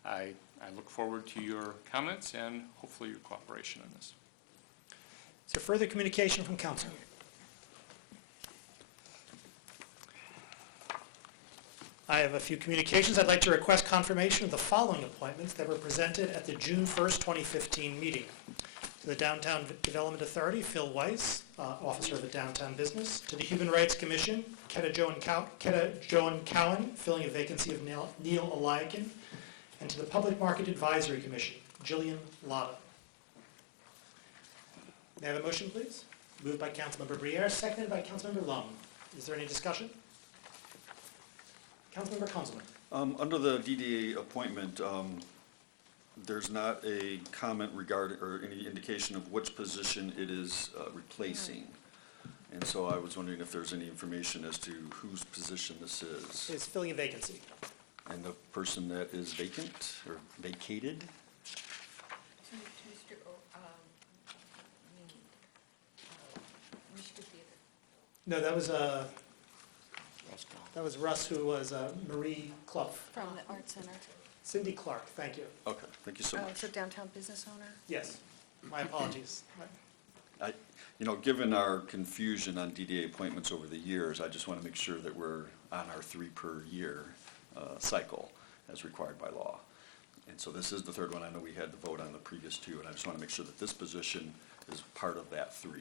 I I look forward to your comments and hopefully your cooperation on this. Is there further communication from council? I have a few communications. I'd like to request confirmation of the following appointments that were presented at the June 1st, 2015 meeting. To the Downtown Development Authority, Phil Weiss, Officer of the Downtown Business. To the Human Rights Commission, Keta Joan Cowan, filling a vacancy of Neil Eliakin. And to the Public Market Advisory Commission, Jillian Lotta. May I have a motion, please? Moved by Councilmember Briere, seconded by Councilmember Lum. Is there any discussion? Councilmember Conzelman. Under the DDA appointment, there's not a comment regarding, or any indication of which position it is replacing. And so I was wondering if there's any information as to whose position this is. It's filling a vacancy. And the person that is vacant or vacated? No, that was Russ, who was Marie Clough. From the Art Center. Cindy Clark, thank you. Okay, thank you so much. So downtown business owner? Yes, my apologies. Given our confusion on DDA appointments over the years, I just want to make sure that we're on our 3 per year cycle as required by law. And so this is the 3rd one. I know we had to vote on the previous 2, and I just want to make sure that this position is part of that 3.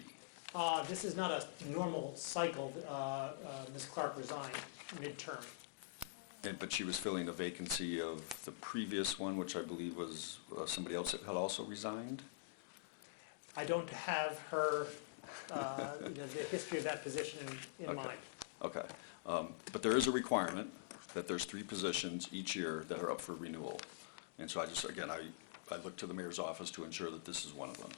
This is not a normal cycle. Ms. Clark resigned midterm. But she was filling a vacancy of the previous one, which I believe was somebody else that had also resigned? I don't have her, the history of that position in mind. Okay. But there is a requirement that there's 3 positions each year that are up for renewal. And so I just, again, I look to the mayor's office to ensure that this is one of them.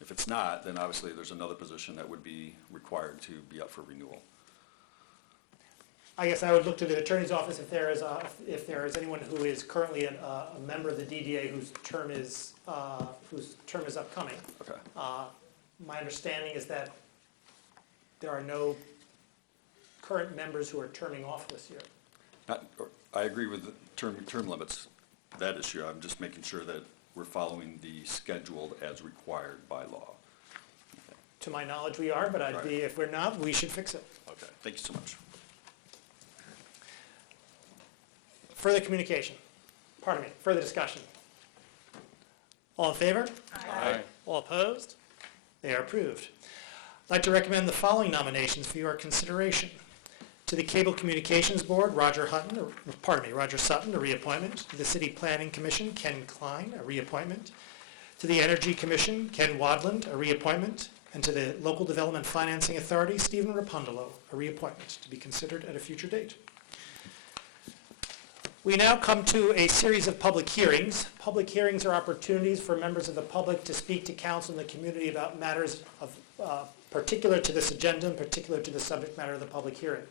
If it's not, then obviously there's another position that would be required to be up for renewal. I guess I would look to the attorney's office if there is anyone who is currently a member of the DDA whose term is upcoming. Okay. My understanding is that there are no current members who are terming off this year. I agree with the term limits, that issue. I'm just making sure that we're following the schedule as required by law. Okay. To my knowledge, we are, but if we're not, we should fix it. Okay, thank you so much. Further communication. Further discussion. All in favor? Aye. All opposed? They are approved. I'd like to recommend the following nominations for your consideration. To the Cable Communications Board, Roger Sutton, a reappointment. To the City Planning Commission, Ken Klein, a reappointment. To the Energy Commission, Ken Wadland, a reappointment. And to the Local Development Financing Authority, Stephen Rapundolo, a reappointment, to be considered at a future date. We now come to a series of public hearings. Public hearings are opportunities for members of the public to speak to council and the community about matters of particular to this agenda and particular to the subject matter of the public hearing.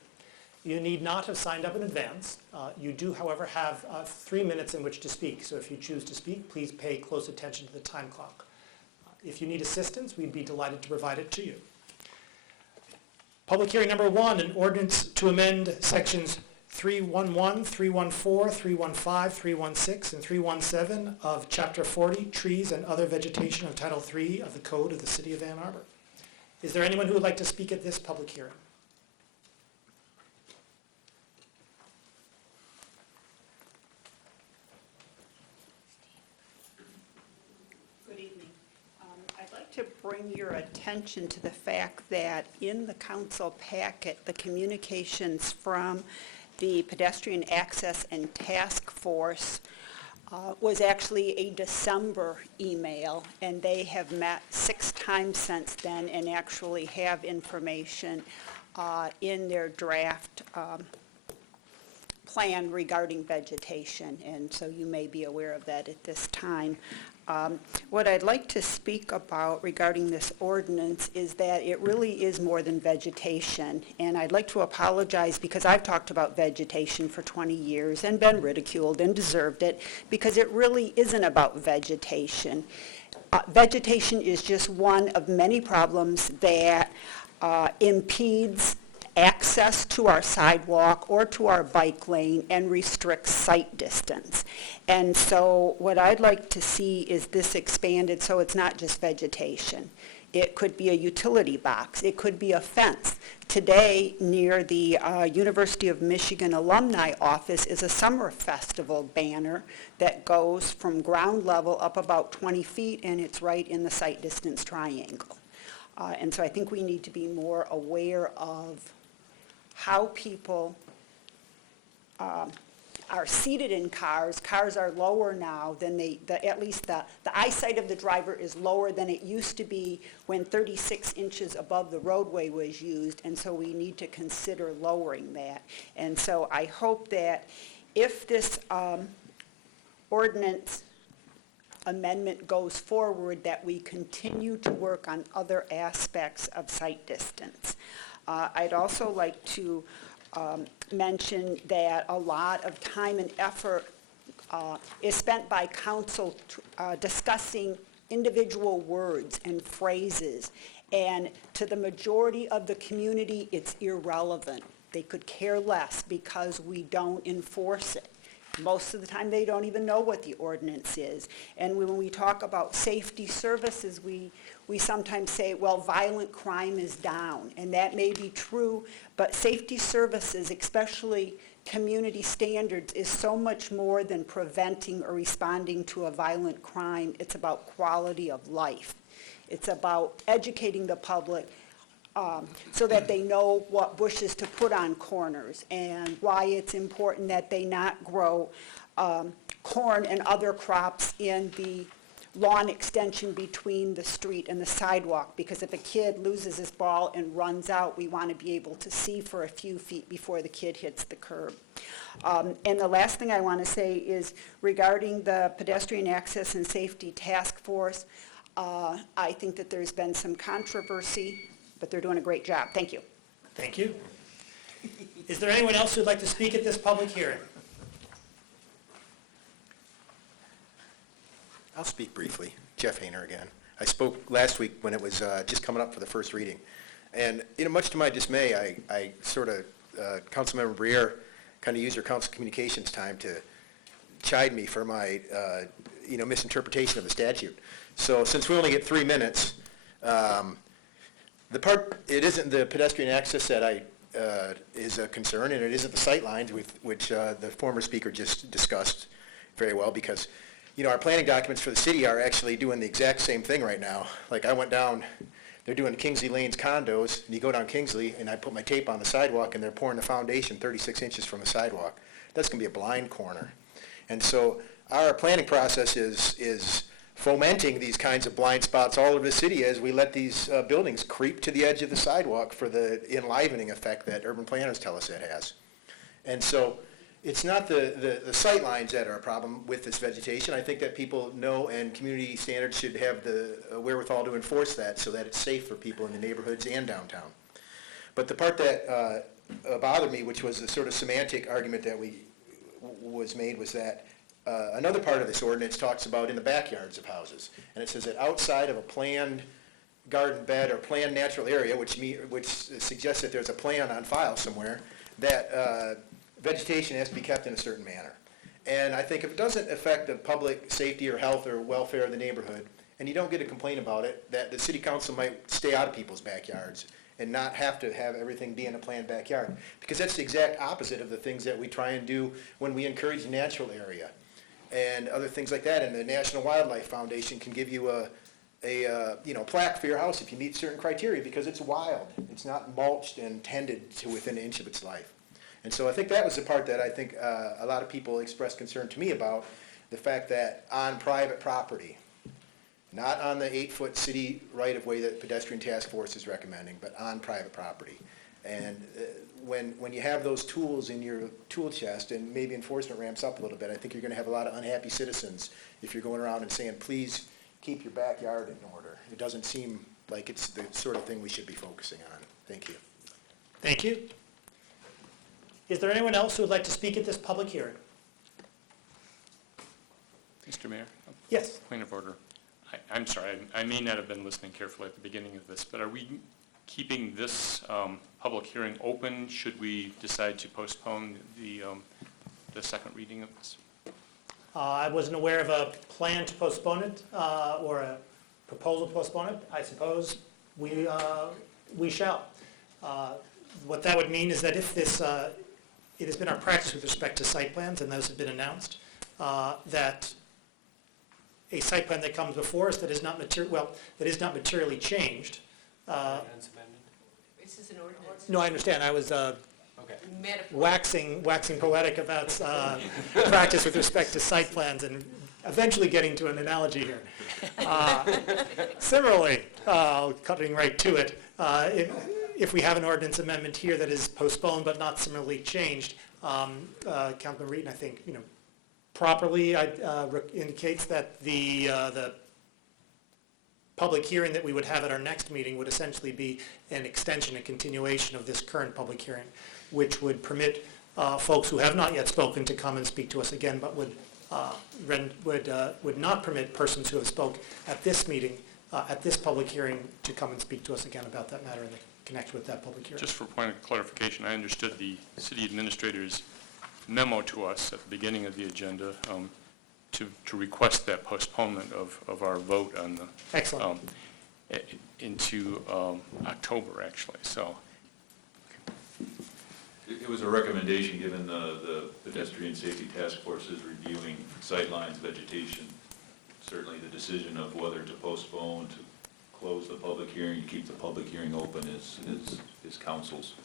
You need not have signed up in advance. You do, however, have 3 minutes in which to speak. So if you choose to speak, please pay close attention to the time clock. If you need assistance, we'd be delighted to provide it to you. Public hearing number 1, an ordinance to amend sections 311, 314, 315, 316, and 317 of Chapter 40, Trees and Other Vegetation of Title 3 of the Code of the City of Ann Arbor. Is there anyone who would like to speak at this public hearing? Good evening. I'd like to bring your attention to the fact that in the council packet, the communications from the Pedestrian Access and Task Force was actually a December email, and they have met 6 times since then and actually have information in their draft plan regarding vegetation, and so you may be aware of that at this time. What I'd like to speak about regarding this ordinance is that it really is more than vegetation, and I'd like to apologize because I've talked about vegetation for 20 years and been ridiculed and deserved it, because it really isn't about vegetation. Vegetation is just one of many problems that impedes access to our sidewalk or to our bike lane and restricts sight distance. And so what I'd like to see is this expanded so it's not just vegetation. It could be a utility box. It could be a fence. Today, near the University of Michigan Alumni Office is a summer festival banner that goes from ground level up about 20 feet, and it's right in the sight distance triangle. And so I think we need to be more aware of how people are seated in cars. Cars are lower now than at least the eyesight of the driver is lower than it used to be when 36 inches above the roadway was used, and so we need to consider lowering that. And so I hope that if this ordinance amendment goes forward, that we continue to work on other aspects of sight distance. I'd also like to mention that a lot of time and effort is spent by council discussing individual words and phrases, and to the majority of the community, it's irrelevant. They could care less because we don't enforce it. Most of the time, they don't even know what the ordinance is. And when we talk about safety services, we sometimes say, well, violent crime is down, and that may be true, but safety services, especially community standards, is so much more than preventing or responding to a violent crime. It's about quality of life. It's about educating the public so that they know what bushes to put on corners and why it's important that they not grow corn and other crops in the lawn extension between the street and the sidewalk, because if a kid loses his ball and runs out, we want to be able to see for a few feet before the kid hits the curb. And the last thing I want to say is regarding the Pedestrian Access and Safety Task Force, I think that there's been some controversy, but they're doing a great job. Thank you. Thank you. Is there anyone else who'd like to speak at this public hearing? I'll speak briefly. Jeff Hayner again. I spoke last week when it was just coming up for the first reading. And, much to my dismay, I sort of, Councilmember Briere kind of used her council communications time to chide me for my, misinterpretation of the statute. So since we only get 3 minutes, it isn't the pedestrian access that is a concern, and it isn't the sight lines, which the former speaker just discussed very well, because our planning documents for the city are actually doing the exact same thing right now. Like I went down, they're doing Kingsley Lane's condos, and you go down Kingsley, and I put my tape on the sidewalk, and they're pouring the foundation 36 inches from the sidewalk. That's going to be a blind corner. And so our planning process is fomenting these kinds of blind spots all over the city as we let these buildings creep to the edge of the sidewalk for the enlivening effect that urban planners tell us it has. And so it's not the sight lines that are a problem with this vegetation. I think that people know, and community standards should have the wherewithal to enforce that so that it's safe for people in the neighborhoods and downtown. But the part that bothered me, which was the sort of semantic argument that was made, was that another part of this ordinance talks about in the backyards of houses. And it says that outside of a planned garden bed or planned natural area, which suggests that there's a plan on file somewhere, that vegetation has to be kept in a certain manner. And I think if it doesn't affect the public safety or health or welfare of the neighborhood, and you don't get a complaint about it, that the city council might stay out of people's backyards and not have to have everything be in a planned backyard. Because that's the exact opposite of the things that we try and do when we encourage the natural area and other things like that. And the National Wildlife Foundation can give you a plaque for your house if you meet certain criteria, because it's wild. It's not mulched and tended to within an inch of its life. And so I think that was the part that I think a lot of people expressed concern to me about, the fact that on private property, not on the 8-foot city right-of-way that Pedestrian Task Force is recommending, but on private property. And when you have those tools in your tool chest, and maybe enforcement ramps up a little bit, I think you're going to have a lot of unhappy citizens if you're going around and saying, please keep your backyard in order. It doesn't seem like it's the sort of thing we should be focusing on. Thank you. Thank you. Is there anyone else who would like to speak at this public hearing? Mr. Mayor? Yes. Point of order. I'm sorry, I may not have been listening carefully at the beginning of this, but are we keeping this public hearing open should we decide to postpone the second reading of this? I wasn't aware of a plan to postpone it or a proposal to postpone it. I suppose we shall. What that would mean is that if this, it has been our practice with respect to site plans, and those have been announced, that a site plan that comes before us that is not materially changed. This is an ordinance. No, I understand. I was Metaphor. waxing poetic about practice with respect to site plans and eventually getting to an analogy here. Similarly, cutting right to it, if we have an ordinance amendment here that is postponed but not similarly changed, Councilman Reeton, I think, properly indicates that the public hearing that we would have at our next meeting would essentially be an extension and continuation of this current public hearing, which would permit folks who have not yet spoken to come and speak to us again, but would not permit persons who have spoke at this meeting, at this public hearing, to come and speak to us again about that matter in connection with that public hearing. Just for point of clarification, I understood the city administrator's memo to us at the beginning of the agenda to request that postponement of our vote on the Excellent. into October, actually. So It was a recommendation, given the pedestrian safety task force is reviewing sightlines, vegetation. Certainly the decision of whether to postpone, to close the public hearing, to keep the public hearing open is council's.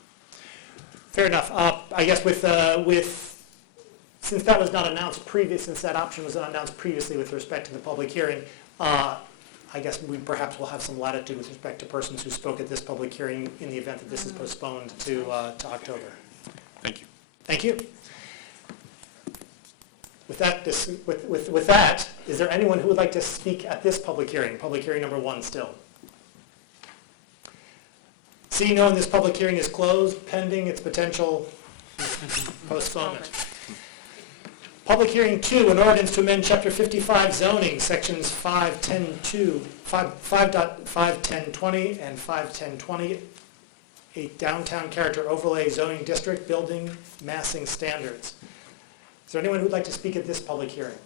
Fair enough. I guess since that was not announced since that option was not announced previously with respect to the public hearing, I guess we perhaps will have some latitude with respect to persons who spoke at this public hearing in the event that this is postponed to October. thank you. Thank you. With that, is there anyone who would like to speak at this public hearing number 1 still? Seeing no one, this public hearing is closed pending its potential postponement. Public hearing 2, an ordinance to amend Chapter 55 zoning, sections 5.1020 and 5.1020, a downtown character overlay zoning district building massing standards. Is there anyone who would like to speak at this public hearing?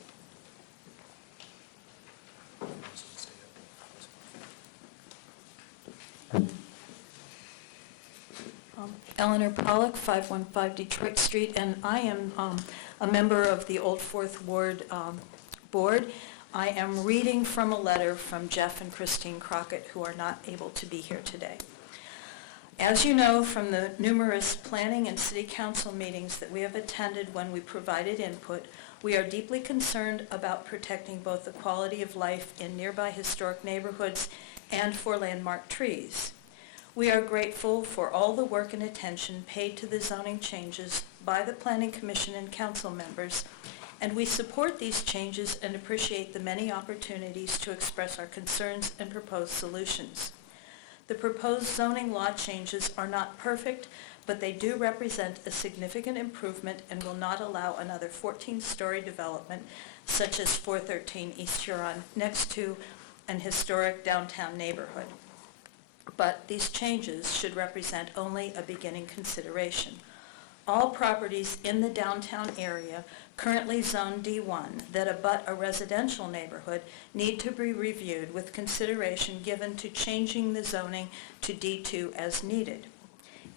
Eleanor Pollock, 515 Detroit Street, and I am a member of the Old Fourth Ward Board. I am reading from a letter from Jeff and Christine Crockett, who are not able to be here today. As you know from the numerous planning and city council meetings that we have attended when we provided input, we are deeply concerned about protecting both the quality of life in nearby historic neighborhoods and for landmark trees. We are grateful for all the work and attention paid to the zoning changes by the Planning Commission and council members, and we support these changes and appreciate the many opportunities to express our concerns and propose solutions. The proposed zoning law changes are not perfect, but they do represent a significant improvement and will not allow another 14-story development such as 413 East Huron next to an historic downtown neighborhood. But these changes should represent only a beginning consideration. All properties in the downtown area currently zoned D1 that abut a residential neighborhood need to be reviewed with consideration given to changing the zoning to D2 as needed.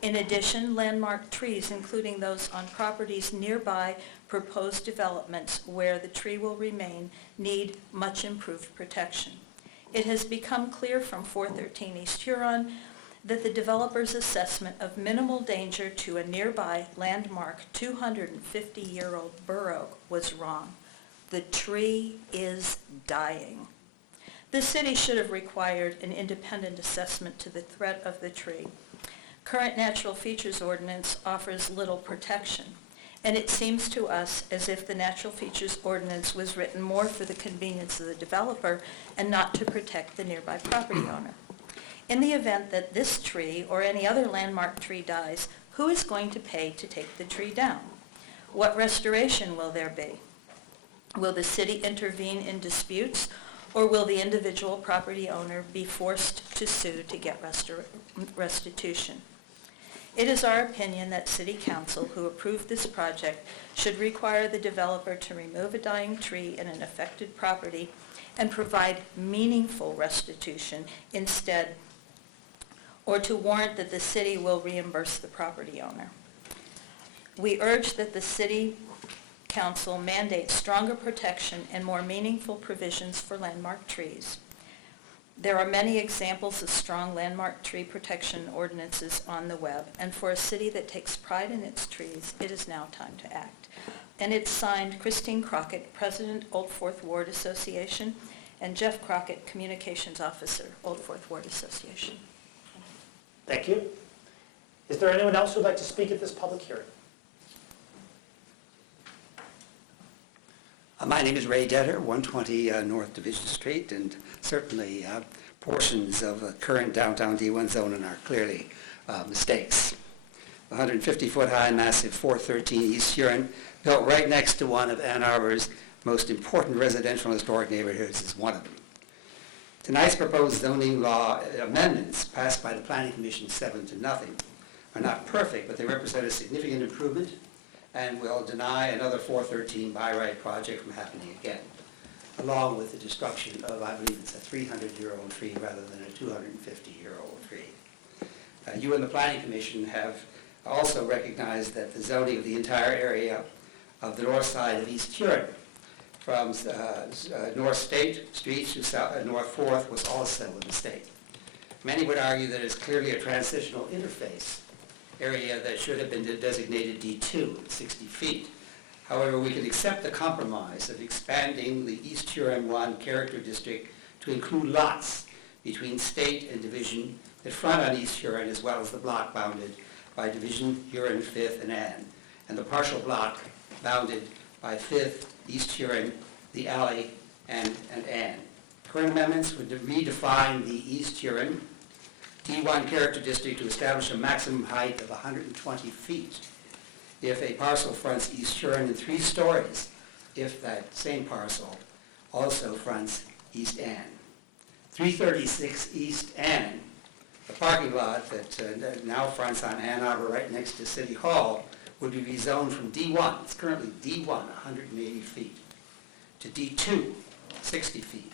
In addition, landmark trees, including those on properties nearby proposed developments where the tree will remain, need much improved protection. It has become clear from 413 East Huron that the developer's assessment of minimal danger to a nearby landmark 250-year-old bur oak was wrong. The tree is dying. The city should have required an independent assessment to the threat of the tree. Current natural features ordinance offers little protection, and it seems to us as if the natural features ordinance was written more for the convenience of the developer and not to protect the nearby property owner. In the event that this tree or any other landmark tree dies, who is going to pay to take the tree down? What restoration will there be? Will the city intervene in disputes, or will the individual property owner be forced to sue to get restitution? It is our opinion that City Council, who approved this project, should require the developer to remove a dying tree in an affected property and provide meaningful restitution instead, or to warrant that the city will reimburse the property owner. We urge that the City Council mandate stronger protection and more meaningful provisions for landmark trees. There are many examples of strong landmark tree protection ordinances on the web, and for a city that takes pride in its trees, it is now time to act. And it's signed Christine Crockett, President, Old Fourth Ward Association, and Jeff Crockett, Communications Officer, Old Fourth Ward Association. Thank you. Is there anyone else who would like to speak at this public hearing? My name is Ray Detter, 120 North Division Street, and certainly portions of the current downtown D1 zoning are clearly mistakes. 150-foot-high, massive 413 East Huron, built right next to one of Ann Arbor's most important residential and historic neighborhoods, is one of them. Tonight's proposed zoning law amendments passed by the Planning Commission 7-0 are not perfect, but they represent a significant improvement and will deny another 413 by right project from happening again, along with the destruction of, I believe it's a 300-year-old tree rather than a 250-year-old tree. You and the Planning Commission have also recognized that the zoning of the entire area of the north side of East Huron, from North State Street to North 4th, was also a mistake. Many would argue that it's clearly a transitional interface area that should have been designated D2 at 60 feet. However, we could accept the compromise of expanding the East Huron 1 character district to include lots between State and Division that front on East Huron, as well as the block bounded by Division, Huron, 5th, and Ann, and the partial block bounded by 5th, East Huron, the alley, and Ann. Current amendments would redefine the East Huron D1 character district to establish a maximum height of 120 feet if a parcel fronts East Huron in 3 stories, if that same parcel also fronts East Ann. 336 East Ann, the parking lot that now fronts on Ann Arbor right next to City Hall, would be rezoned from D1, it's currently D1, 180 feet, to D2, 60 feet,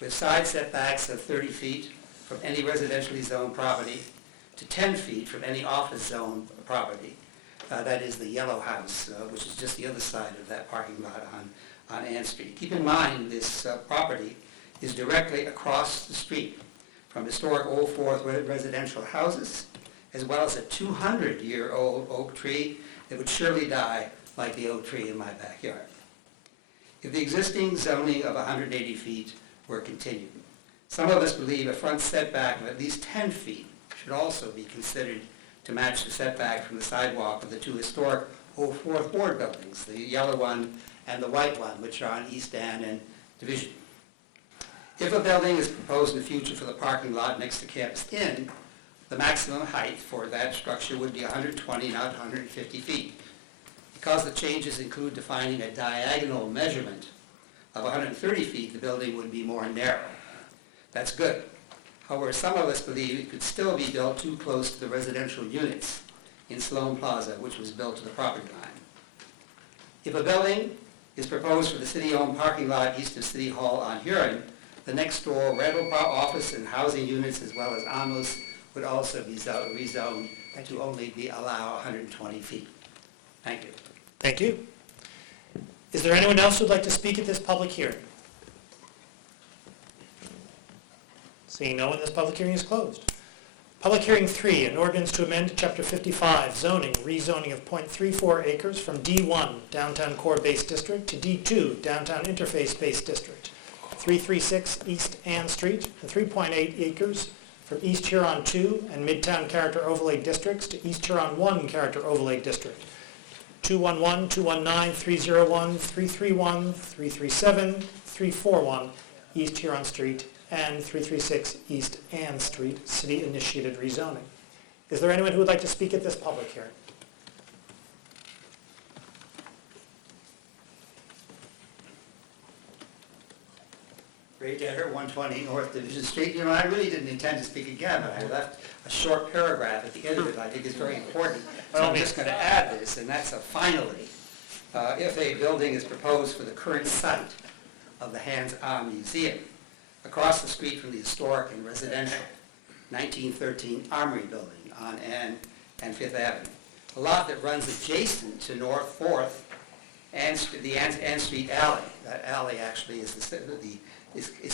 with side setbacks of 30 feet from any residentially zoned property to 10 feet from any office zone property. That is the yellow house, which is just the other side of that parking lot on Ann Street. Keep in mind, this property is directly across the street from historic Old Fourth residential houses, as well as a 200-year-old oak tree that would surely die like the oak tree in my backyard. If the existing zoning of 180 feet were continued, some of us believe a front setback of at least 10 feet should also be considered to match the setback from the sidewalk of the 2 historic Old Fourth Ward buildings, the yellow one and the white one, which are on East Ann and Division. If a building is proposed in the future for the parking lot next to Campus Inn, the maximum height for that structure would be 120, not 150 feet. Because the changes include defining a diagonal measurement of 130 feet, the building would be more narrow. That's good. However, some of us believe it could still be built too close to the residential units in Sloan Plaza, which was built to the property line. If a building is proposed for the city-owned parking lot east of City Hall on Huron, the next door rental office and housing units, as well as AMOS, would also be rezoned to only allow 120 feet. Thank you. Thank you. Is there anyone else who would like to speak at this public hearing? Seeing no one, this public hearing is closed. Public hearing 3, an ordinance to amend Chapter 55, zoning, rezoning of .34 acres from D1, downtown core-based district, to D2, downtown interface-based district, 336 East Ann Street, and 3.8 acres from East Huron 2 and Midtown Character Overlay Districts to East Huron 1 Character Overlay District, 211, 219, 301, 331, 337, 341 East Huron Street, and 336 East Ann Street, city-initiated rezoning. Is there anyone who would like to speak at this public hearing? Ray Detter, 120 North Division Street. You know, I really didn't intend to speak again, but I left a short paragraph at the end of it I think is very important. So I'm just going to add this, and that's a finally. If a building is proposed for the current site of the Hands-On Museum, across the street from the historic and residential 1913 Armory Building on Ann and Fifth Avenue, a lot that runs adjacent to North 4th and the Ann Street alley. That alley actually is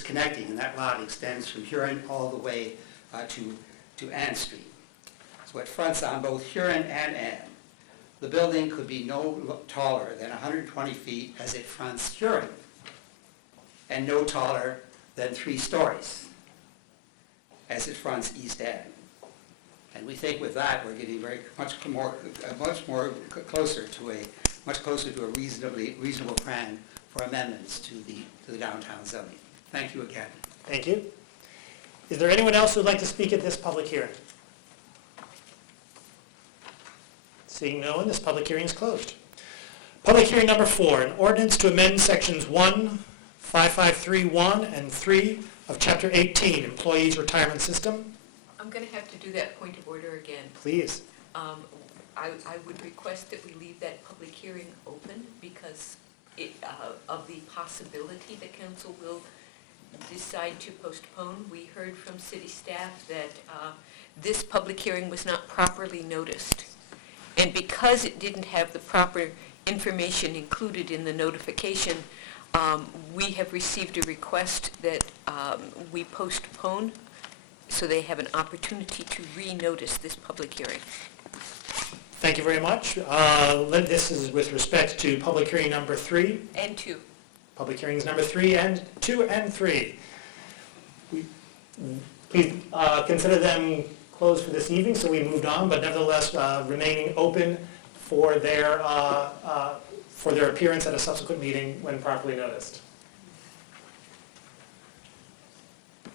connecting, and that lot extends from Huron all the way to Ann Street. So it fronts on both Huron and Ann. The building could be no taller than 120 feet as it fronts Huron, and no taller than 3 stories as it fronts East End. And we think with that we're getting much closer to a reasonable plan for amendments to the downtown zoning. Thank you again. Thank you. Is there anyone else who would like to speak at this public hearing? Seeing no one, this public hearing is closed. Public hearing number 4, an ordinance to amend sections 15531 and 3 of Chapter 18, Employees Retirement System. I'm going to have to do that point of order again. Please. I would request that we leave that public hearing open because of the possibility the council will decide to postpone. We heard from city staff that this public hearing was not properly noticed. And because it didn't have the proper information included in the notification, we have received a request that we postpone so they have an opportunity to re-notice this public hearing. Thank you very much. This is with respect to public hearing number 3. And 2. Public hearings number 3 and 2 and 3. Please consider them closed for this evening, so we moved on, but nevertheless remaining open for their appearance at a subsequent meeting when properly noticed. I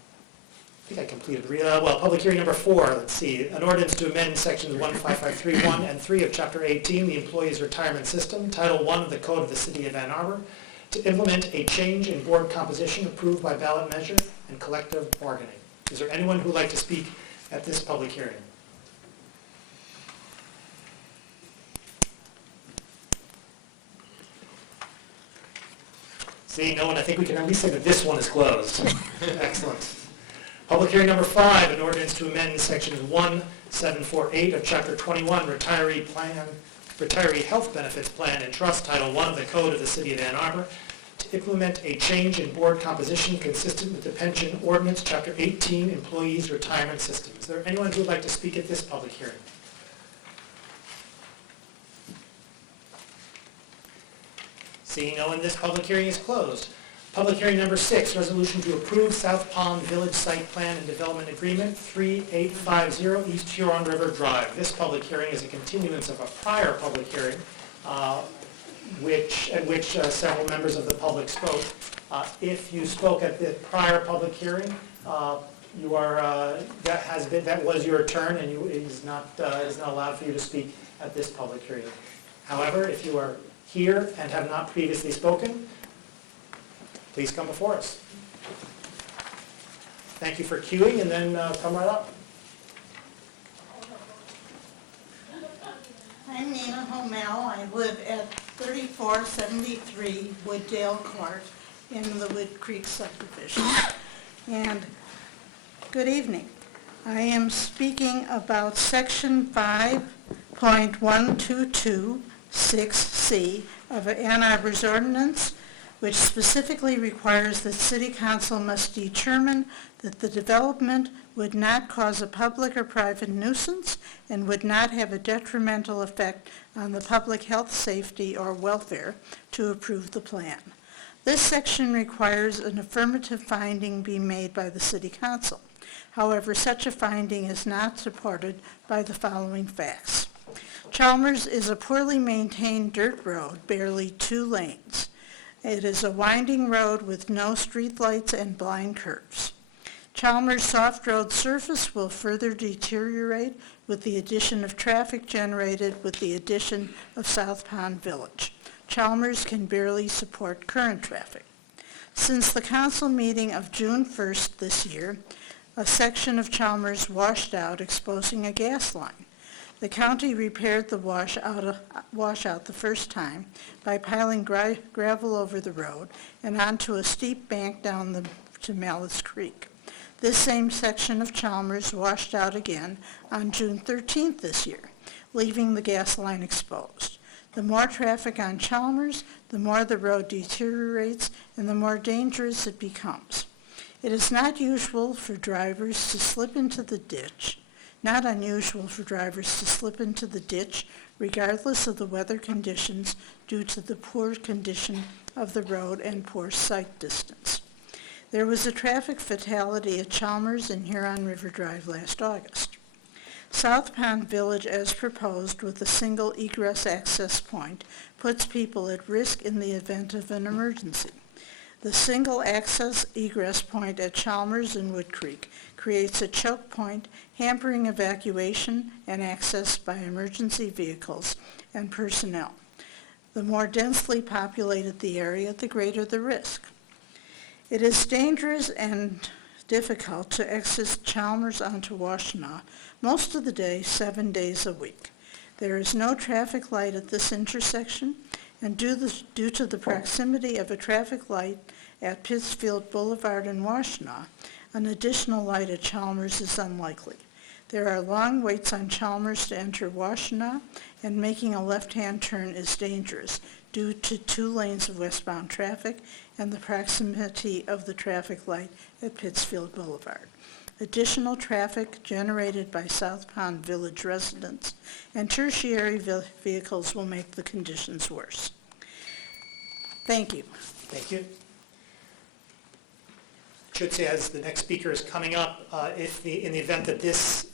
think I completed, public hearing number 4, let's see, an ordinance to amend sections 15531 and 3 of Chapter 18, the Employees Retirement System, Title 1 of the Code of the City of Ann Arbor, to implement a change in board composition approved by ballot measure and collective bargaining. Is there anyone who would like to speak at this public hearing? Seeing no one, I think we can at least say that this one is closed. Excellent. Public hearing number 5, an ordinance to amend sections 1748 of Chapter 21, Retiree Health Benefits Plan and Trust, Title 1 of the Code of the City of Ann Arbor, to implement a change in board composition consistent with the Pension Ordinance, Chapter 18, Employees Retirement System. Is there anyone who would like to speak at this public hearing? Seeing no one, this public hearing is closed. Public hearing number 6, resolution to approve South Pond Village Site Plan and Development Agreement 3850 East Huron River Drive. This public hearing is a continuance of a prior public hearing at which several members of the public spoke. If you spoke at the prior public hearing, that was your turn, and it is not allowed for you to speak at this public hearing. However, if you are here and have not previously spoken, please come before us. Thank you for queuing, and then come right up. I'm Nina Homel. I live at 3473 Wooddale Court in the Wood Creek subdivision. And good evening. I am speaking about Section 5.1226C of Ann Arbor's Ordinance, which specifically requires that City Council must determine that the development would not cause a public or private nuisance and would not have a detrimental effect on the public health, safety, or welfare to approve the plan. This section requires an affirmative finding be made by the City Council. However, such a finding is not supported by the following facts. Chalmers is a poorly maintained dirt road, barely 2 lanes. It is a winding road with no streetlights and blind curves. Chalmers' soft road surface will further deteriorate with the addition of traffic generated with the addition of South Pond Village. Chalmers can barely support current traffic. Since the council meeting of June 1st this year, a section of Chalmers washed out, exposing a gas line. The county repaired the washout the first time by piling gravel over the road and onto a steep bank down to Malice Creek. This same section of Chalmers washed out again on June 13th this year, leaving the gas line exposed. The more traffic on Chalmers, the more the road deteriorates and the more dangerous it becomes. It is not unusual for drivers to slip into the ditch, regardless of the weather conditions due to the poor condition of the road and poor sight distance. There was a traffic fatality at Chalmers and Huron River Drive last August. South Pond Village, as proposed with a single egress access point, puts people at risk in the event of an emergency. The single access egress point at Chalmers and Wood Creek creates a choke point, hampering evacuation and access by emergency vehicles and personnel. The more densely populated the area, the greater the risk. It is dangerous and difficult to exit Chalmers onto Washtenaw most of the day, 7 days a week. There is no traffic light at this intersection, and due to the proximity of a traffic light at Pittsfield Boulevard in Washtenaw, an additional light at Chalmers is unlikely. There are long waits on Chalmers to enter Washtenaw, and making a left-hand turn is dangerous due to 2 lanes of westbound traffic and the proximity of the traffic light at Pittsfield Boulevard. Additional traffic generated by South Pond Village residents and tertiary vehicles will make the conditions worse. Thank you. Thank you. Should say, as the next speaker is coming up, in the event that this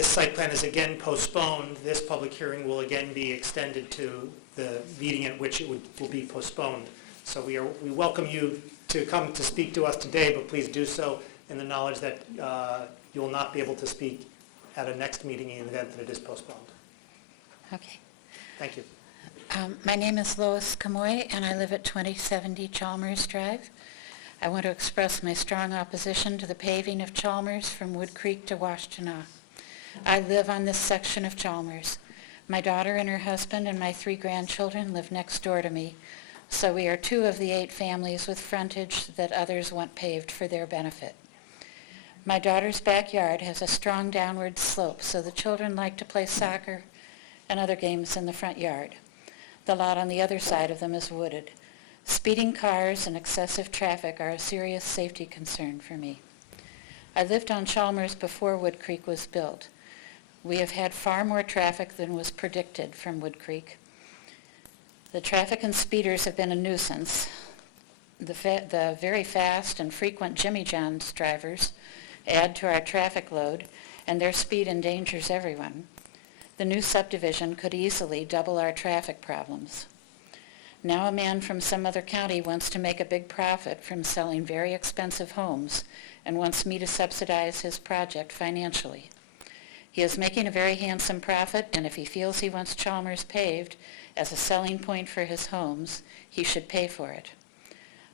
site plan is again postponed, this public hearing will again be extended to the meeting at which it will be postponed. So we welcome you to come to speak to us today, but please do so in the knowledge that you will not be able to speak at a next meeting in the event that it is postponed. Okay. Thank you. My name is Lois Camoy, and I live at 2070 Chalmers Drive. I want to express my strong opposition to the paving of Chalmers from Wood Creek to Washtenaw. I live on this section of Chalmers. My daughter and her husband and my 3 grandchildren live next door to me, so we are 2 of the 8 families with frontage that others want paved for their benefit. My daughter's backyard has a strong downward slope, so the children like to play soccer and other games in the front yard. The lot on the other side of them is wooded. Speeding cars and excessive traffic are a serious safety concern for me. I lived on Chalmers before Wood Creek was built. We have had far more traffic than was predicted from Wood Creek. The traffic and speeders have been a nuisance. The very fast and frequent Jimmy John's drivers add to our traffic load, and their speed endangers everyone. The new subdivision could easily double our traffic problems. Now a man from some other county wants to make a big profit from selling very expensive homes and wants me to subsidize his project financially. He is making a very handsome profit, and if he feels he wants Chalmers paved as a selling point for his homes, he should pay for it.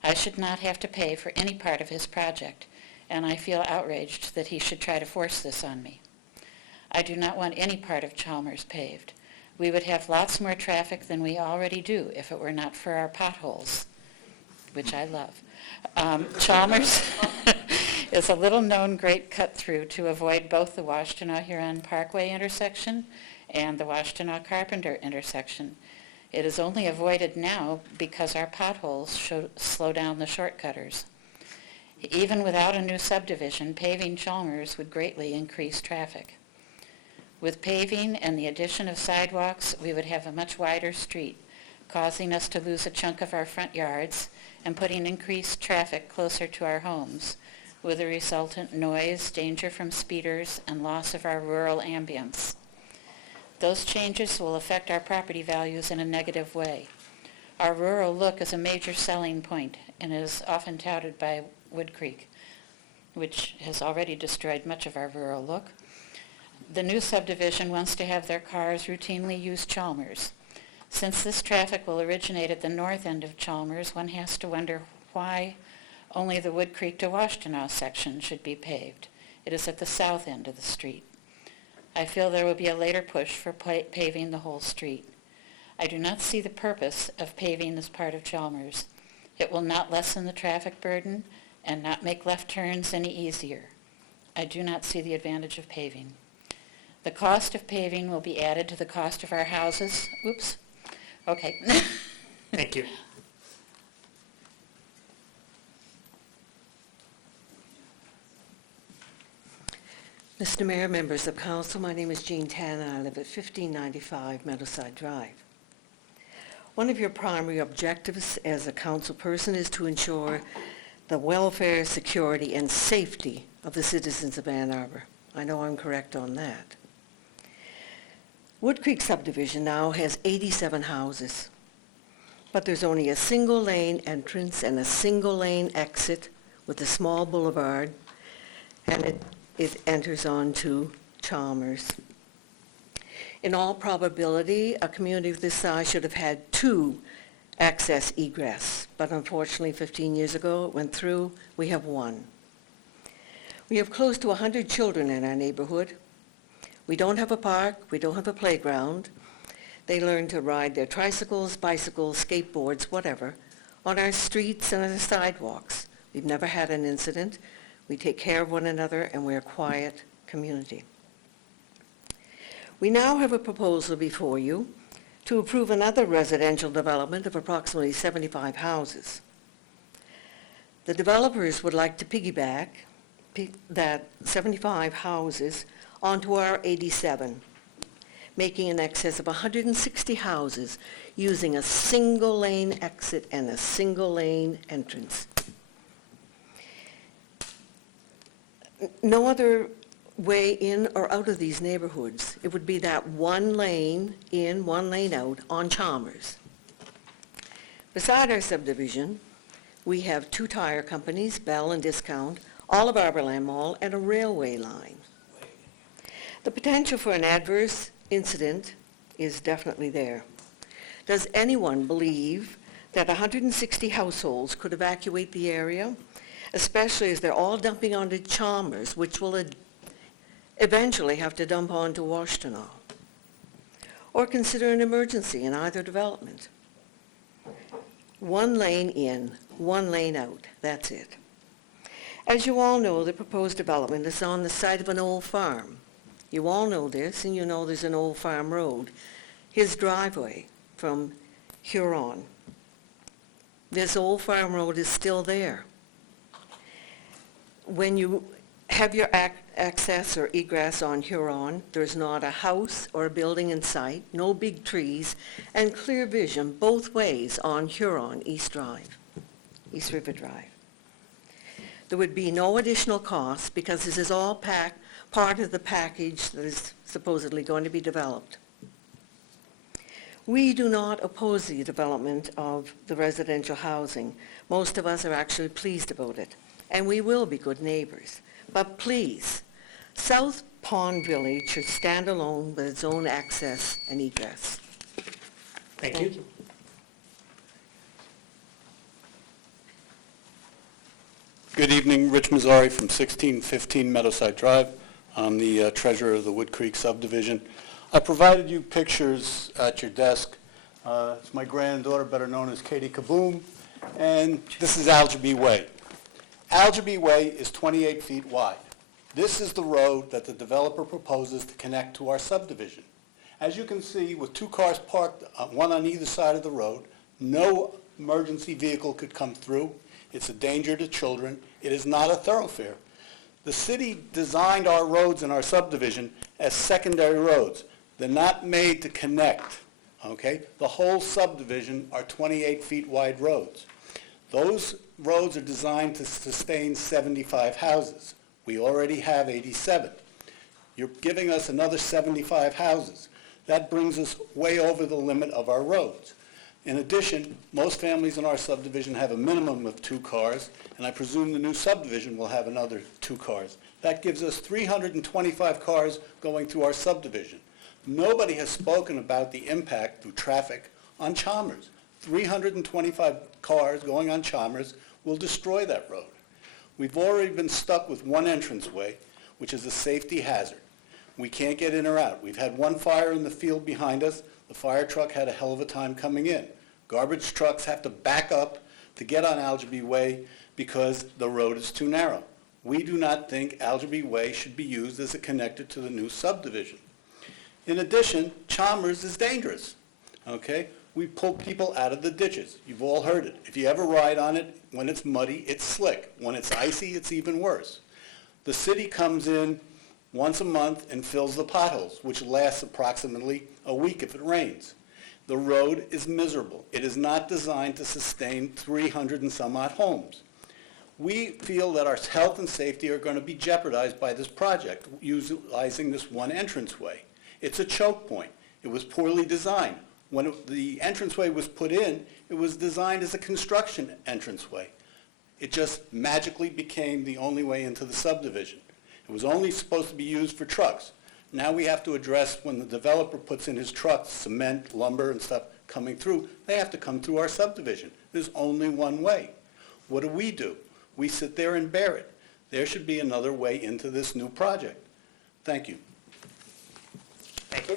I should not have to pay for any part of his project, and I feel outraged that he should try to force this on me. I do not want any part of Chalmers paved. We would have lots more traffic than we already do if it were not for our potholes, which I love. Chalmers is a little-known great cut-through to avoid both the Washtenaw-Huron Parkway intersection and the Washtenaw-Carpenter intersection. It is only avoided now because our potholes slow down the shortcutters. Even without a new subdivision, paving Chalmers would greatly increase traffic. With paving and the addition of sidewalks, we would have a much wider street, causing us to lose a chunk of our front yards and putting increased traffic closer to our homes, with a resultant noise, danger from speeders, and loss of our rural ambience. Those changes will affect our property values in a negative way. Our rural look is a major selling point and is often touted by Wood Creek, which has already destroyed much of our rural look. The new subdivision wants to have their cars routinely use Chalmers. Since this traffic will originate at the north end of Chalmers, one has to wonder why only the Wood Creek to Washtenaw section should be paved. It is at the south end of the street. I feel there will be a later push for paving the whole street. I do not see the purpose of paving this part of Chalmers. It will not lessen the traffic burden and not make left turns any easier. I do not see the advantage of paving. The cost of paving will be added to the cost of our houses. Oops. Okay. Thank you. Mr. Mayor, members of council, my name is Jean Tanner. I live at 1595 Meadowside Drive. One of your primary objectives as a council person is to ensure the welfare, security, and safety of the citizens of Ann Arbor. I know I'm correct on that. Wood Creek subdivision now has 87 houses, but there's only a single lane entrance and a single lane exit with a small boulevard, and it enters onto Chalmers. In all probability, a community of this size should have had 2 access egress, but unfortunately 15 years ago it went through. We have 1. We have close to 100 children in our neighborhood. We don't have a park, we don't have a playground. They learn to ride their tricycles, bicycles, skateboards, whatever, on our streets and on the sidewalks. We've never had an incident. We take care of one another, and we're a quiet community. We now have a proposal before you to approve another residential development of approximately 75 houses. The developers would like to piggyback that 75 houses onto our 87, making an excess of 160 houses using a single lane exit and a single lane entrance. No other way in or out of these neighborhoods. It would be that one lane in, one lane out on Chalmers. Beside our subdivision, we have 2 tire companies, Bell and Discount, all of Arborland Mall, and a railway line. The potential for an adverse incident is definitely there. Does anyone believe that 160 households could evacuate the area, especially as they're all dumping onto Chalmers, which will eventually have to dump onto Washtenaw? Or consider an emergency in either development? 1 lane in, 1 lane out, that's it. As you all know, the proposed development is on the site of an old farm. You all know this, and you know there's an old farm road. His driveway from Huron. This old farm road is still there. When you have your access or egress on Huron, there's not a house or a building in sight, no big trees, and clear vision both ways on Huron East River Drive. There would be no additional cost because this is all part of the package that is supposedly going to be developed. We do not oppose the development of the residential housing. Most of us are actually pleased about it, and we will be good neighbors. But please, South Pond Village should stand alone with its own access and egress. Thank you. Good evening, Rich Mazzari from 1615 Meadowside Drive. I'm the treasurer of the Wood Creek subdivision. I provided you pictures at your desk. It's my granddaughter, better known as Katie Kaboom, and this is Algebee Way. Algebee Way is 28 feet wide. This is the road that the developer proposes to connect to our subdivision. As you can see, with 2 cars parked, one on either side of the road, no emergency vehicle could come through. It's a danger to children. It is not a thoroughfare. The city designed our roads in our subdivision as secondary roads. They're not made to connect, okay? The whole subdivision are 28 feet wide roads. Those roads are designed to sustain 75 houses. We already have 87. You're giving us another 75 houses. That brings us way over the limit of our roads. In addition, most families in our subdivision have a minimum of 2 cars, and I presume the new subdivision will have another 2 cars. That gives us 325 cars going through our subdivision. Nobody has spoken about the impact through traffic on Chalmers. 325 cars going on Chalmers will destroy that road. We've already been stuck with one entranceway, which is a safety hazard. We can't get in or out. We've had one fire in the field behind us. The fire truck had a hell of a time coming in. Garbage trucks have to back up to get on Algebee Way because the road is too narrow. We do not think Algebee Way should be used as a connector to the new subdivision. In addition, Chalmers is dangerous, okay? We pull people out of the ditches. You've all heard it. If you ever ride on it, when it's muddy, it's slick. When it's icy, it's even worse. The city comes in once a month and fills the potholes, which lasts approximately a week if it rains. The road is miserable. It is not designed to sustain 300 and some odd homes. We feel that our health and safety are going to be jeopardized by this project, utilizing this one entranceway. It's a choke point. It was poorly designed. When the entranceway was put in, it was designed as a construction entranceway. It just magically became the only way into the subdivision. It was only supposed to be used for trucks. Now we have to address when the developer puts in his trucks, cement, lumber, and stuff coming through, they have to come through our subdivision. There's only one way. What do? We sit there and bear it. There should be another way into this new project. Thank you. Thank you.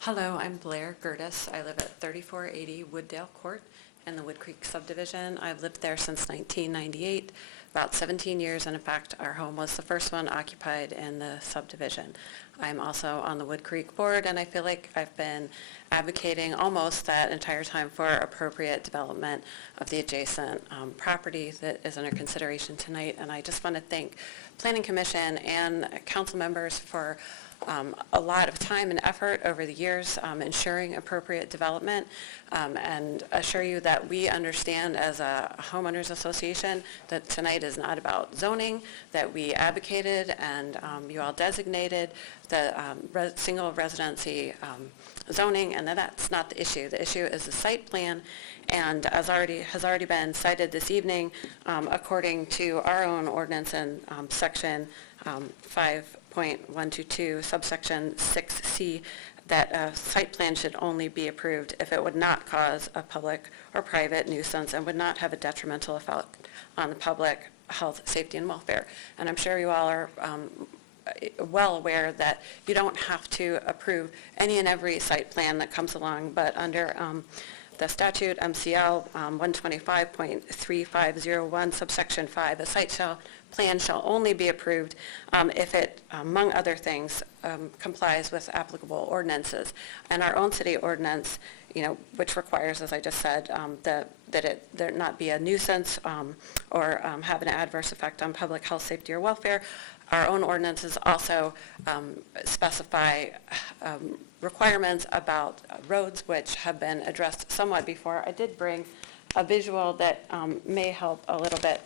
Hello, I'm Blair Gertis. I live at 3480 Wooddale Court in the Wood Creek subdivision. I've lived there since 1998, about 17 years, and in fact, our home was the first one occupied in the subdivision. I'm also on the Wood Creek board, and I feel like I've been advocating almost that entire time for appropriate development of the adjacent property that is under consideration tonight. And I just want to thank Planning Commission and council members for a lot of time and effort over the years ensuring appropriate development, and assure you that we understand as a homeowners association that tonight is not about zoning, that we advocated and you all designated the single residency zoning, and that's not the issue. The issue is the site plan, and as has already been cited this evening, according to our own ordinance in section 5.122, subsection 6C, that a site plan should only be approved if it would not cause a public or private nuisance and would not have a detrimental effect on the public health, safety, and welfare. And I'm sure you all are well aware that you don't have to approve any and every site plan that comes along, but under the statute, MCL 125.3501, subsection 5, a site plan shall only be approved if it, among other things, complies with applicable ordinances. And our own city ordinance, which requires, as I just said, that there not be a nuisance or have an adverse effect on public health, safety, or welfare. Our own ordinances also specify requirements about roads, which have been addressed somewhat before. I did bring a visual that may help a little bit.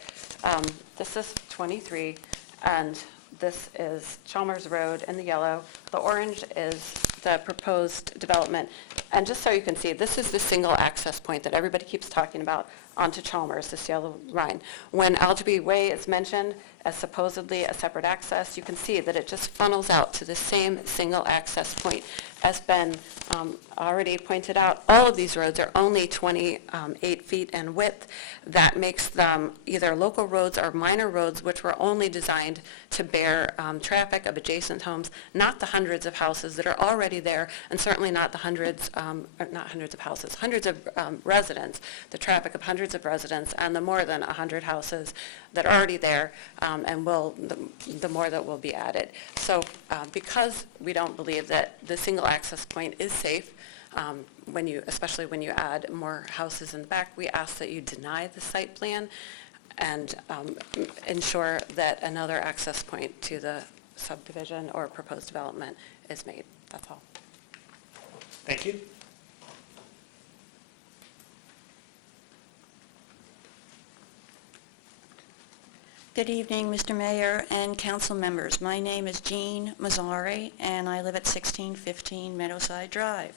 This is 23, and this is Chalmers Road in the yellow. The orange is the proposed development. And just so you can see, this is the single access point that everybody keeps talking about onto Chalmers, this yellow line. When Algebee Way is mentioned as supposedly a separate access, you can see that it just funnels out to the same single access point. As Ben already pointed out, all of these roads are only 28 feet in width. That makes them either local roads or minor roads, which were only designed to bear traffic of adjacent homes, not the hundreds of houses that are already there, and certainly not the hundreds of residents, the traffic of hundreds of residents, and the more than 100 houses that are already there, and the more that will be added. So because we don't believe that the single access point is safe, especially when you add more houses in the back, we ask that you deny the site plan and ensure that another access point to the subdivision or proposed development is made. That's all. Thank you. Good evening, Mr. Mayor and council members. My name is Jean Mazzari, and I live at 1615 Meadowside Drive.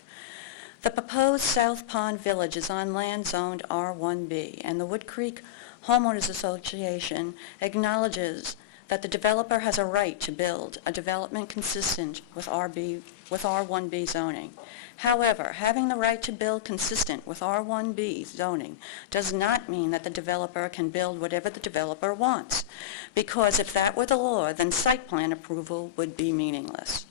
The proposed South Pond Village is on land zoned R1B, and the Wood Creek Homeowners Association acknowledges that the developer has a right to build a development consistent with R1B zoning. However, having the right to build consistent with R1B zoning does not mean that the developer can build whatever the developer wants, because if that were the law, then site plan approval would be meaningless.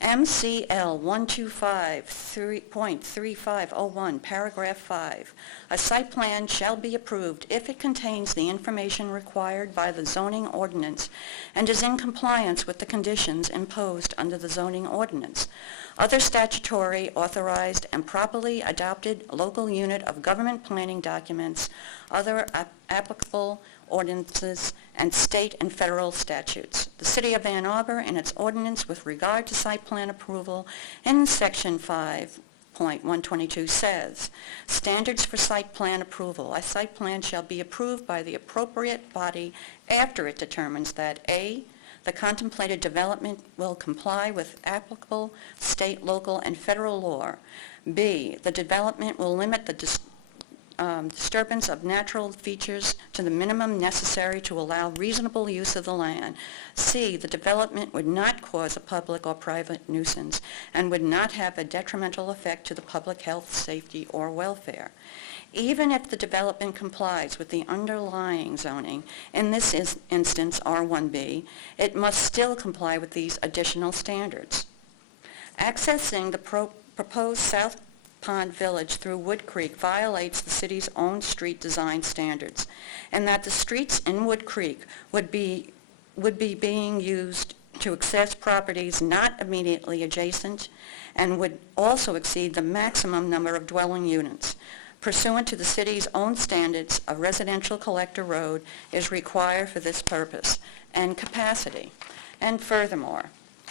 MCL 125.3501, paragraph 5. A site plan shall be approved if it contains the information required by the zoning ordinance and is in compliance with the conditions imposed under the zoning ordinance. Other statutory, authorized, and properly adopted local unit of government planning documents, other applicable ordinances, and state and federal statutes. The City of Ann Arbor, in its ordinance with regard to site plan approval, in Section 5.122 says, standards for site plan approval. A site plan shall be approved by the appropriate body after it determines that A, the contemplated development will comply with applicable state, local, and federal law. B, the development will limit the disturbance of natural features to the minimum necessary to allow reasonable use of the land. C, the development would not cause a public or private nuisance and would not have a detrimental effect to the public health, safety, or welfare. Even if the development complies with the underlying zoning, in this instance R1B, it must still comply with these additional standards. Accessing the proposed South Pond Village through Wood Creek violates the city's own street design standards, and that the streets in Wood Creek would be being used to access properties not immediately adjacent and would also exceed the maximum number of dwelling units. Pursuant to the city's own standards, a residential collector road is required for this purpose and capacity. And furthermore,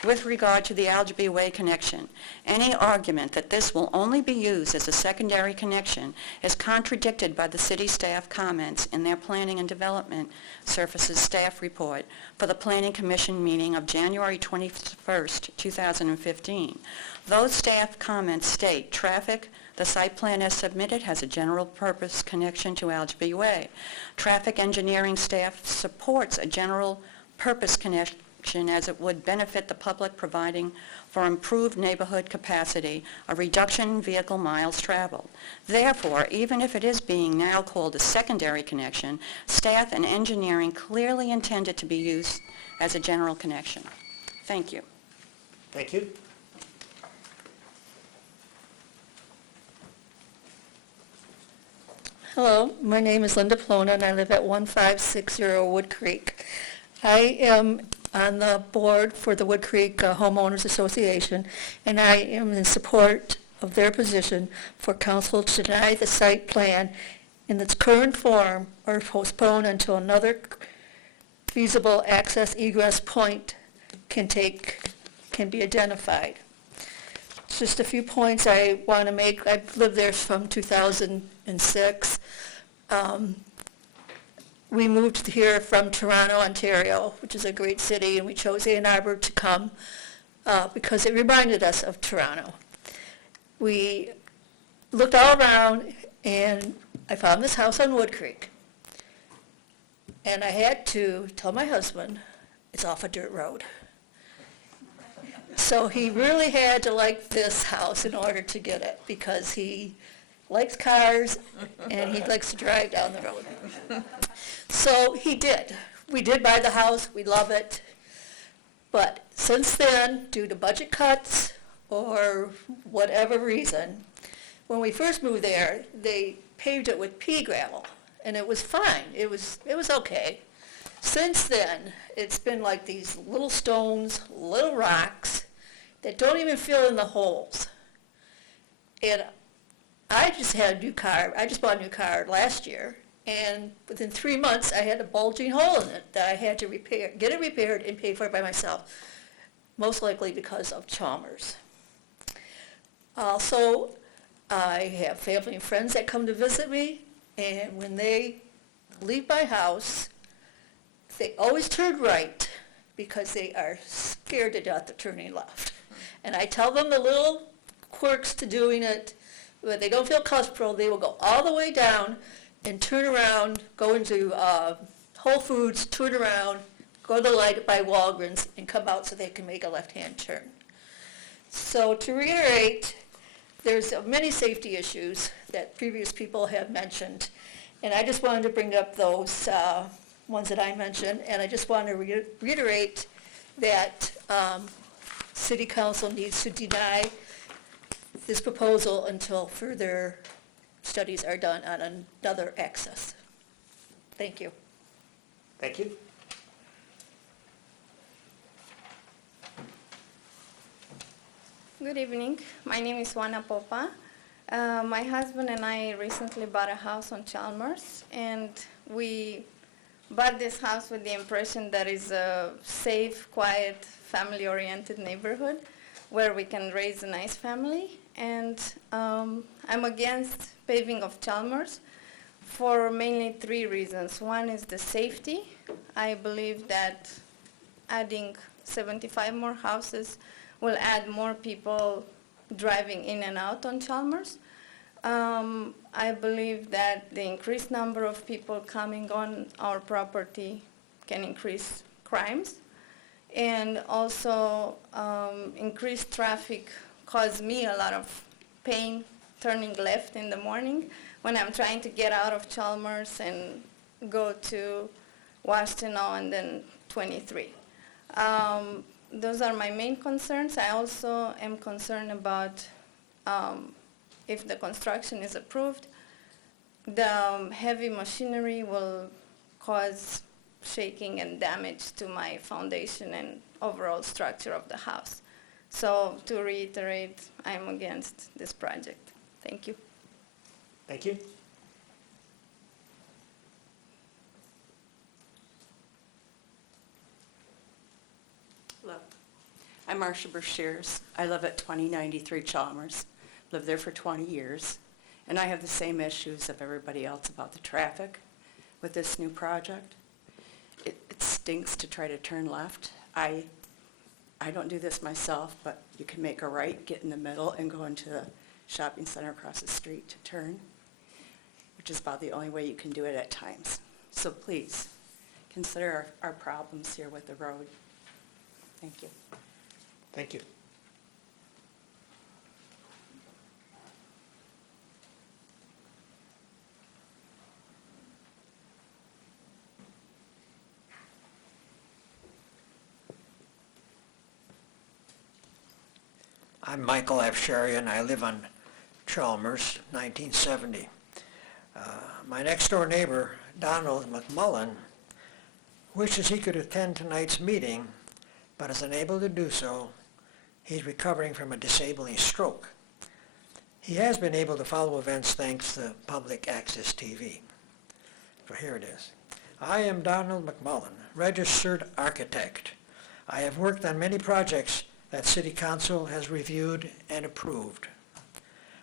with regard to the Algebee Way connection, any argument that this will only be used as a secondary connection is contradicted by the city staff comments in their Planning and Development Services staff report for the Planning Commission meeting of January 21st, 2015. Those staff comments state traffic, the site plan as submitted has a general purpose connection to Algebee Way. Traffic engineering staff supports a general purpose connection as it would benefit the public, providing for improved neighborhood capacity, a reduction in vehicle miles traveled. Therefore, even if it is being now called a secondary connection, staff and engineering clearly intend it to be used as a general connection. Thank you. Thank you. Hello, my name is Linda Plona, and I live at 1560 Wood Creek. I am on the board for the Wood Creek Homeowners Association, and I am in support of their position for council to deny the site plan in its current form or postpone until another feasible access egress point can be identified. Just a few points I want to make. I've lived there from 2006. We moved here from Toronto, Ontario, which is a great city, and we chose Ann Arbor to come because it reminded us of Toronto. We looked all around, and I found this house on Wood Creek. And I had to tell my husband, it's off a dirt road. So he really had to like this house in order to get it, because he likes cars and he likes to drive down the road. So he did. We did buy the house, we love it. But since then, due to budget cuts or whatever reason, when we first moved there, they paved it with pea gravel, and it was fine. It was okay. Since then, it's been like these little stones, little rocks that don't even fill in the holes. And I just had a new car. I just bought a new car last year, and within 3 months, I had a bulging hole in it that I had to get it repaired and pay for it by myself, most likely because of Chalmers. Also, I have family and friends that come to visit me, and when they leave my house, they always turn right because they are scared to death of turning left. And I tell them the little quirks to doing it. When they don't feel comfortable, they will go all the way down and turn around, go into Whole Foods, turn around, go to the light by Walgreens, and come out so they can make a left-hand turn. So to reiterate, there's many safety issues that previous people have mentioned, and I just wanted to bring up those ones that I mentioned, and I just want to reiterate that City Council needs to deny this proposal until further studies are done on another access. Thank you. Thank you. Good evening. My name is Juana Popa. My husband and I recently bought a house on Chalmers, and we bought this house with the impression that it's a safe, quiet, family-oriented neighborhood where we can raise a nice family. And I'm against paving of Chalmers for mainly 3 reasons. One is the safety. I believe that adding 75 more houses will add more people driving in and out on Chalmers. I believe that the increased number of people coming on our property can increase crimes. And also increased traffic cause me a lot of pain turning left in the morning when I'm trying to get out of Chalmers and go to Washtenaw and then 23. Those are my main concerns. I also am concerned about if the construction is approved, the heavy machinery will cause shaking and damage to my foundation and overall structure of the house. So to reiterate, I'm against this project. Thank you. Thank you. Hello. I'm Marcia Brashears. I live at 2093 Chalmers. Lived there for 20 years. And I have the same issues of everybody else about the traffic with this new project. It stinks to try to turn left. I don't do this myself, but you can make a right, get in the middle, and go into the shopping center across the street to turn, which is about the only way you can do it at times. So please, consider our problems here with the road. Thank you. Thank you. I'm Michael Afsharian. I live on Chalmers, 1970. My next-door neighbor, Donald McMullen, wishes he could attend tonight's meeting, but is unable to do so. He's recovering from a disabling stroke. He has been able to follow events thanks to public access TV. So here it is. I am Donald McMullen, registered architect. I have worked on many projects that City Council has reviewed and approved.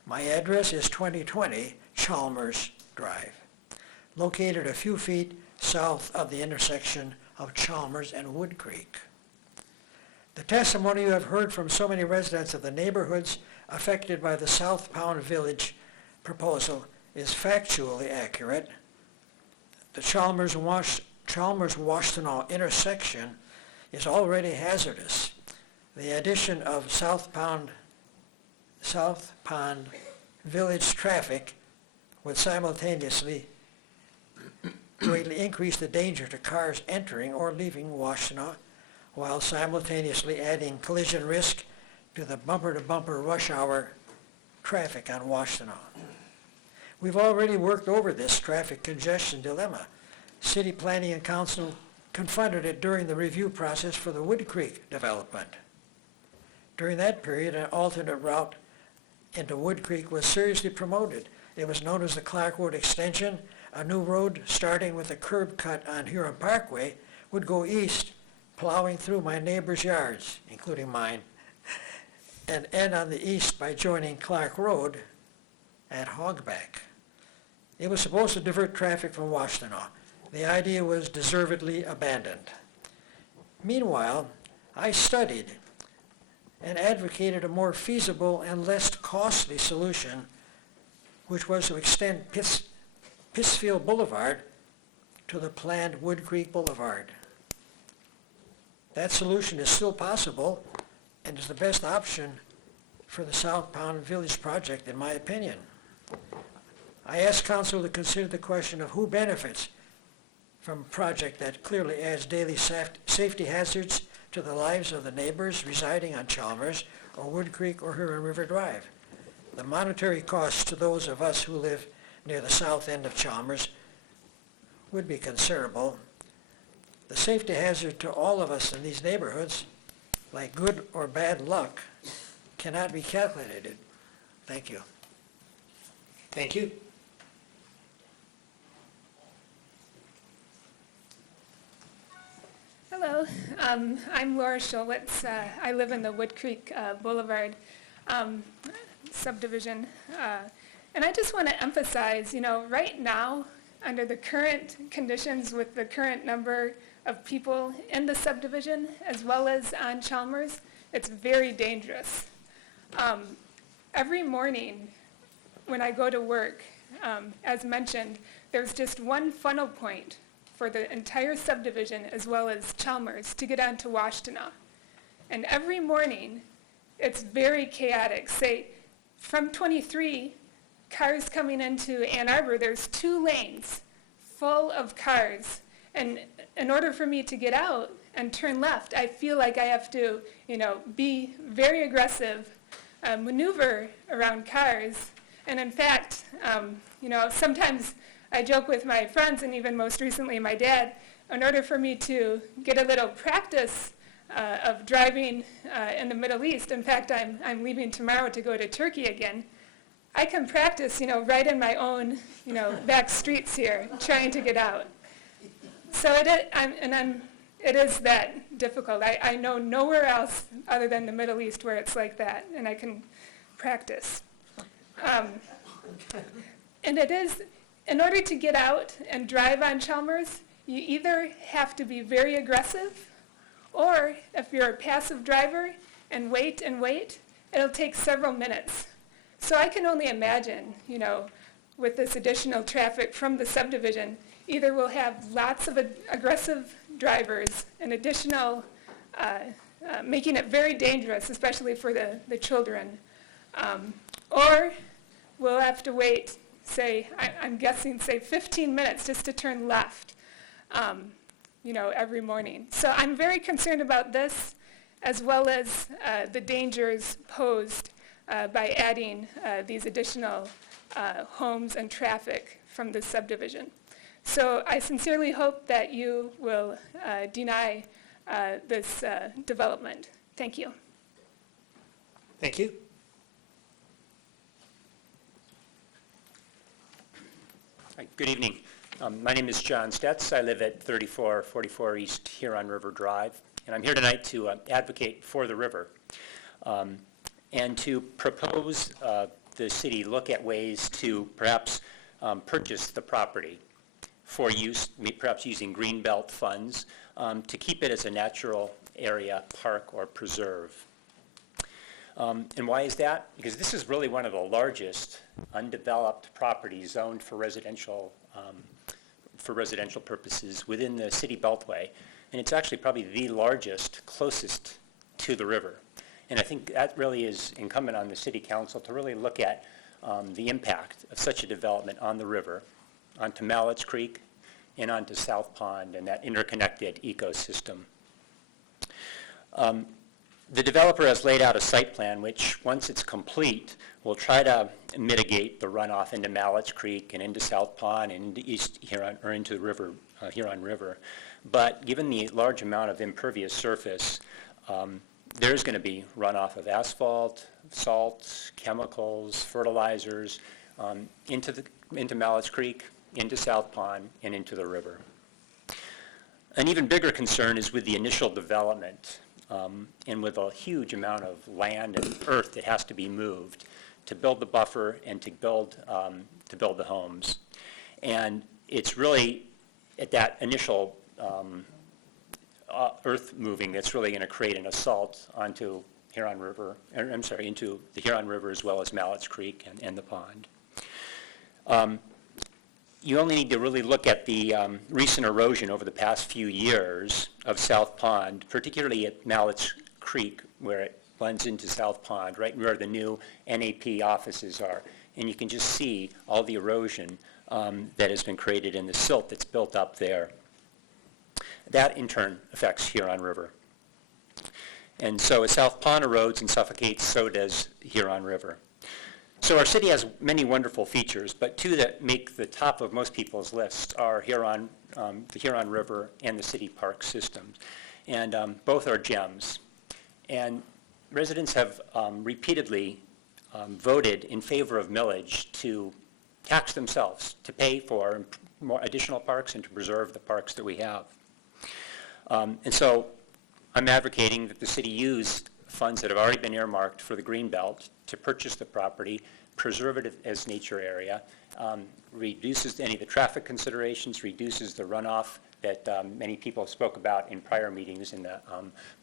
My address is 2020 Chalmers Drive, located a few feet south of the intersection of Chalmers and Wood Creek. The testimony you have heard from so many residents of the neighborhoods affected by the South Pound Village proposal is factually accurate. The Chalmers-Washtenaw intersection is already hazardous. The addition of South Pond Village traffic would simultaneously greatly increase the danger to cars entering or leaving Washtenaw, while simultaneously adding collision risk to the bumper-to-bumper rush hour traffic on Washtenaw. We've already worked over this traffic congestion dilemma. City Planning and Council confronted it during the review process for the Wood Creek development. During that period, an alternate route into Wood Creek was seriously promoted. It was known as the Clark Road Extension. A new road starting with a curb cut on Huron Parkway would go east, plowing through my neighbors' yards, including mine, and end on the east by joining Clark Road at Hogback. It was supposed to divert traffic from Washtenaw. The idea was deservedly abandoned. Meanwhile, I studied and advocated a more feasible and less costly solution, which was to extend Pittsfield Boulevard to the planned Wood Creek Boulevard. That solution is still possible and is the best option for the South Pond Village project, in my opinion. I ask council to consider the question of who benefits from a project that clearly adds daily safety hazards to the lives of the neighbors residing on Chalmers or Wood Creek or Huron River Drive. The monetary costs to those of us who live near the south end of Chalmers would be considerable. The safety hazard to all of us in these neighborhoods, like good or bad luck, cannot be calculated. Thank you. Thank you. Hello, I'm Laura Schulwitz. I live in the Wood Creek Boulevard subdivision. And I just want to emphasize, right now, under the current conditions with the current number of people in the subdivision, as well as on Chalmers, it's very dangerous. Every morning when I go to work, as mentioned, there's just one funnel point for the entire subdivision as well as Chalmers to get onto Washtenaw. And every morning, it's very chaotic. Say, from 23, cars coming into Ann Arbor, there's 2 lanes full of cars. And in order for me to get out and turn left, I feel like I have to, be very aggressive, maneuver around cars. And in fact, sometimes I joke with my friends, and even most recently my dad, in order for me to get a little practice of driving in the Middle East, in fact, I'm leaving tomorrow to go to Turkey again, I can practice, right in my own, back streets here, trying to get out. So it is that difficult. I know nowhere else other than the Middle East where it's like that, and I can practice. And it is, in order to get out and drive on Chalmers, you either have to be very aggressive, or if you're a passive driver and wait, it'll take several minutes. So I can only imagine, with this additional traffic from the subdivision, either we'll have lots of aggressive drivers and additional, making it very dangerous, especially for the children, or we'll have to wait, I'm guessing, 15 minutes just to turn left, every morning. So I'm very concerned about this, as well as the dangers posed by adding these additional homes and traffic from this subdivision. So I sincerely hope that you will deny this development. Thank you. Thank you. Hi, good evening. My name is John Stetz. I live at 3444 East Huron River Drive, and I'm here tonight to advocate for the river and to propose the city look at ways to perhaps purchase the property for use, perhaps using greenbelt funds, to keep it as a natural area, park, or preserve. And why is that? Because this is really one of the largest undeveloped properties zoned for residential purposes within the city beltway. And it's actually probably the largest closest to the river. And I think that really is incumbent on the city council to really look at the impact of such a development on the river, onto Mallett's Creek, and onto South Pond and that interconnected ecosystem. The developer has laid out a site plan which, once it's complete, will try to mitigate the runoff into Mallett's Creek and into South Pond and into East Huron, or into the river, Huron River. But given the large amount of impervious surface, there's going to be runoff of asphalt, salt, chemicals, fertilizers into Mallett's Creek, into South Pond, and into the river. An even bigger concern is with the initial development. And with a huge amount of land and earth that has to be moved to build the buffer and to build the homes. And it's really at that initial earth moving that's really going to create an assault onto Huron River, into the Huron River as well as Mallett's Creek and the pond. you only need to really look at the recent erosion over the past few years of South Pond, particularly at Mallett's Creek, where it blends into South Pond, right where the new NAP offices are. And you can just see all the erosion that has been created in the silt that's built up there. That, in turn, affects Huron River. And so as South Pond erodes and suffocates, so does Huron River. So our city has many wonderful features, but two that make the top of most people's lists are Huron, the Huron River and the city park systems. And both are gems. And residents have repeatedly voted in favor of millage to tax themselves, to pay for more additional parks and to preserve the parks that we have. And so I'm advocating that the city use funds that have already been earmarked for the Greenbelt to purchase the property, preserve it as nature area, reduces any of the traffic considerations, reduces the runoff that many people spoke about in prior meetings in the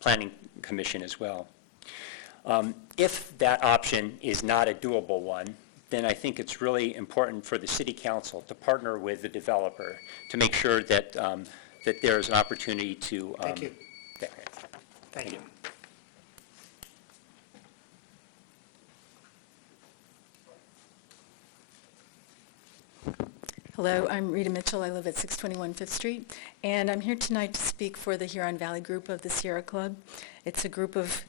Planning Commission as well. If that option is not a doable one, then I think it's really important for the City Council to partner with the developer to make sure that, that there's an opportunity to... Thank you. Thank you. Hello, I'm Rita Mitchell. I live at 621 Fifth Street, and I'm here tonight to speak for the Huron Valley Group of the Sierra Club. It's a group of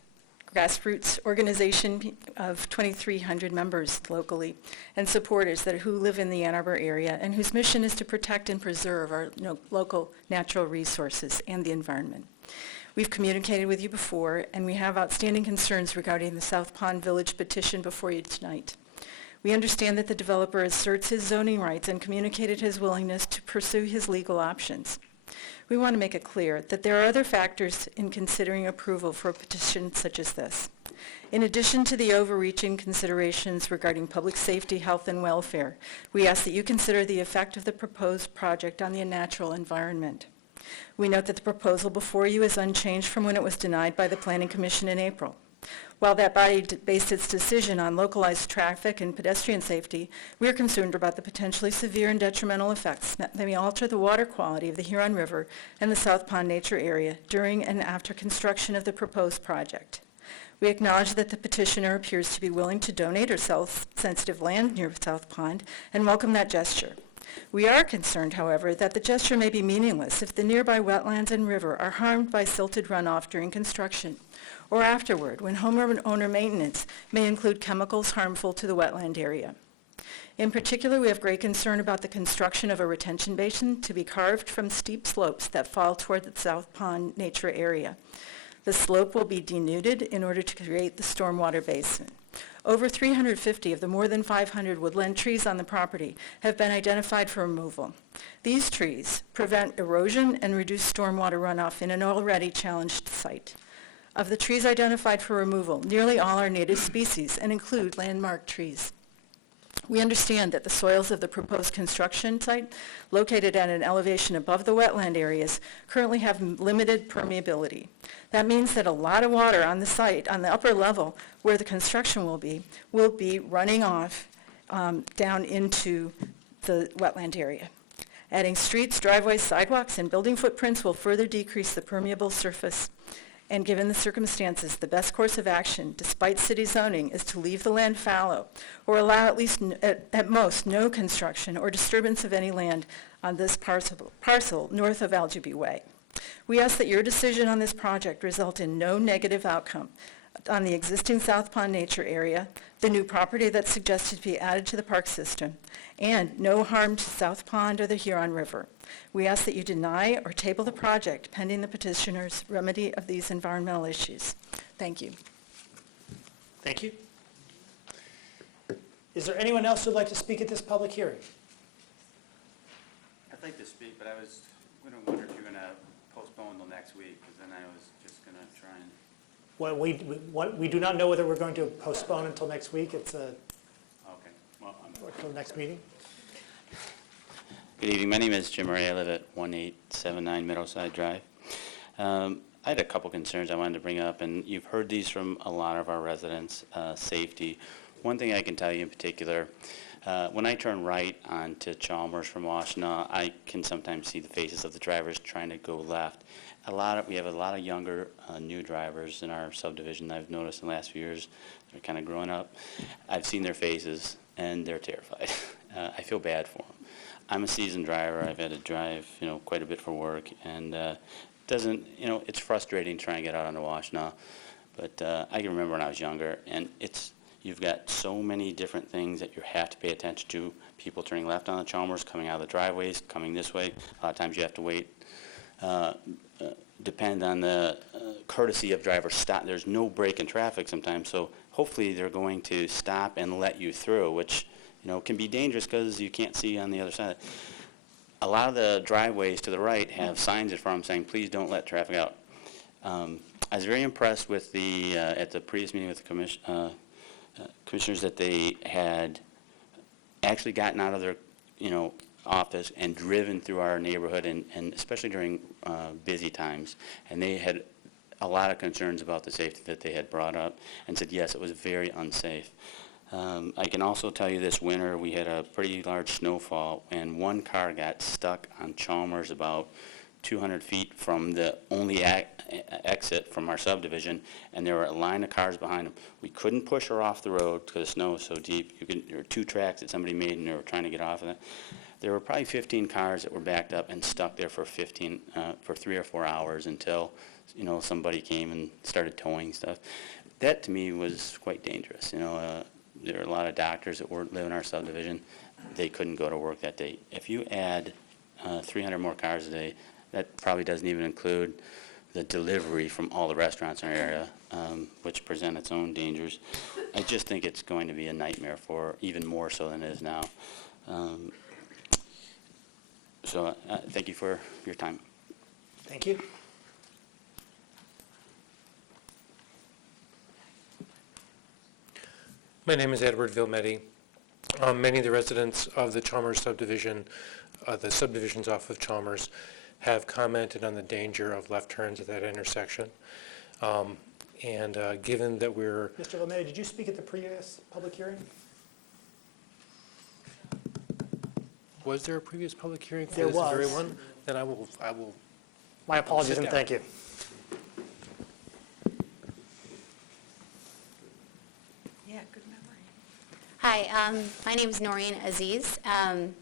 grassroots organization of 2,300 members locally and supporters who live in the Ann Arbor area and whose mission is to protect and preserve our local natural resources and the environment. We've communicated with you before, and we have outstanding concerns regarding the South Pond Village petition before you tonight. We understand that the developer asserts his zoning rights and communicated his willingness to pursue his legal options. We want to make it clear that there are other factors in considering approval for a petition such as this. In addition to the overreaching considerations regarding public safety, health, and welfare, we ask that you consider the effect of the proposed project on the natural environment. We note that the proposal before you is unchanged from when it was denied by the Planning Commission in April. While that body based its decision on localized traffic and pedestrian safety, we are concerned about the potentially severe and detrimental effects that may alter the water quality of the Huron River and the South Pond nature area during and after construction of the proposed project. We acknowledge that the petitioner appears to be willing to donate or sell sensitive land near South Pond and welcome that gesture. We are concerned, however, that the gesture may be meaningless if the nearby wetlands and river are harmed by silted runoff during construction, or afterward, when homeowner maintenance may include chemicals harmful to the wetland area. In particular, we have great concern about the construction of a retention basin to be carved from steep slopes that fall toward the South Pond nature area. The slope will be denuded in order to create the stormwater basin. Over 350 of the more than 500 woodland trees on the property have been identified for removal. These trees prevent erosion and reduce stormwater runoff in an already challenged site. Of the trees identified for removal, nearly all are native species and include landmark trees. We understand that the soils of the proposed construction site, located at an elevation above the wetland areas, currently have limited permeability. That means that a lot of water on the site, on the upper level where the construction will be running off down into the wetland area. Adding streets, driveways, sidewalks, and building footprints will further decrease the permeable surface. And given the circumstances, the best course of action, despite city zoning, is to leave the land fallow or allow at most no construction or disturbance of any land on this parcel north of Algebee Way. We ask that your decision on this project result in no negative outcome on the existing South Pond nature area, the new property that's suggested to be added to the park system, and no harm to South Pond or the Huron River. We ask that you deny or table the project pending the petitioner's remedy of these environmental issues. Thank you. Thank you. Is there anyone else who would like to speak at this public hearing? I'd like to speak, but I was going to wonder if you're going to postpone until next week, because then I was just going to try and... Well, we do not know whether we're going to postpone until next week. It's Okay. Well, until next meeting. Good evening. My name is Jim Murray. I live at 1879 Middleside Drive. I had a couple concerns I wanted to bring up, and you've heard these from a lot of our residents. Safety. One thing I can tell you in particular, when I turn right onto Chalmers from Washtenaw, I can sometimes see the faces of the drivers trying to go left. We have a lot of younger, new drivers in our subdivision that I've noticed in the last few years. They're kind of growing up. I've seen their faces, and they're terrified. I feel bad for them. I'm a seasoned driver. I've had to drive, quite a bit for work, and it's frustrating trying to get out onto Washtenaw. But I can remember when I was younger, and you've got so many different things that you have to pay attention to. People turning left on the Chalmers, coming out of the driveways, coming this way. A lot of times you have to wait. Depend on the courtesy of drivers. Stop. There's no break in traffic sometimes, so hopefully they're going to stop and let you through, which can be dangerous because you can't see on the other side. A lot of the driveways to the right have signs in front of them saying, "Please don't let traffic out." I was very impressed with at the previous meeting with the commissioners that they had actually gotten out of their office and driven through our neighborhood, and especially during busy times, and they had a lot of concerns about the safety that they had brought up and said yes, it was very unsafe. I can also tell you this winter we had a pretty large snowfall, and one car got stuck on Chalmers about 200 feet from the only exit from our subdivision, and there were a line of cars behind them. We couldn't push her off the road because the snow was so deep. There were 2 tracks that somebody made, and they were trying to get off of it. There were probably 15 cars that were backed up and stuck there for 3 or 4 hours until somebody came and started towing stuff. That to me was quite dangerous. There were a lot of doctors that live in our subdivision. They couldn't go to work that day. If you add 300 more cars a day, that probably doesn't even include the delivery from all the restaurants in our area, which present its own dangers. I just think it's going to be a nightmare even more so than it is now. So thank you for your time. Thank you. My name is Edward Vilmetti. Many of the residents of the Chalmers subdivision, the subdivisions off of Chalmers, have commented on the danger of left turns at that intersection. Given that we're... Mr. Vilmetti, did you speak at the previous public hearing? Was there a previous public hearing for There this was. very one? Then I will. My apologies and thank you. Yeah, good memory. Hi, my name is Noreen Aziz. I'm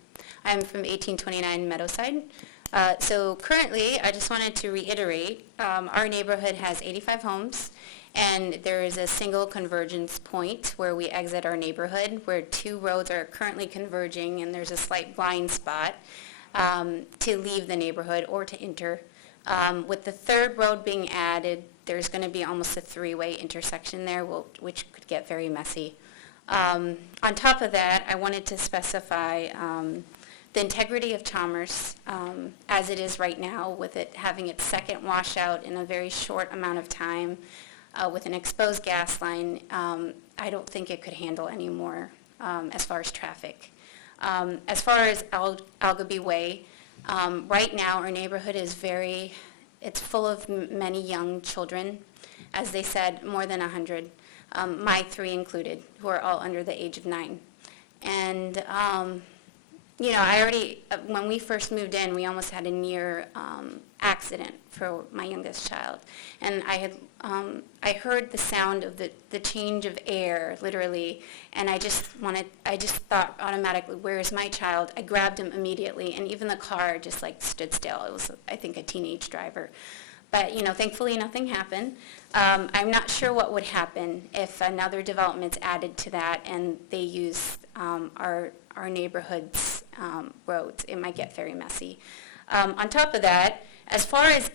from 1829 Meadowside. So currently, I just wanted to reiterate, our neighborhood has 85 homes, and there is a single convergence point where we exit our neighborhood, where 2 roads are currently converging, and there's a slight blind spot to leave the neighborhood or to enter. With the 3rd road being added, there's going to be almost a 3-way intersection there, which could get very messy. On top of that, I wanted to specify the integrity of Chalmers as it is right now, with it having its 2nd washout in a very short amount of time with an exposed gas line. I don't think it could handle any more as far as traffic. As far as Algaby Way, right now our neighborhood is it's full of many young children. As they said, more than 100, my 3 included, who are all under the age of 9. And when we first moved in, we almost had a near accident for my youngest child. And I heard the sound of the change of air, literally, and I just thought automatically, where is my child? I grabbed him immediately, and even the car just stood still. It was, I think, a teenage driver. But, thankfully nothing happened. I'm not sure what would happen if another development's added to that and they use our neighborhood's roads. It might get very messy. On top of that, as far as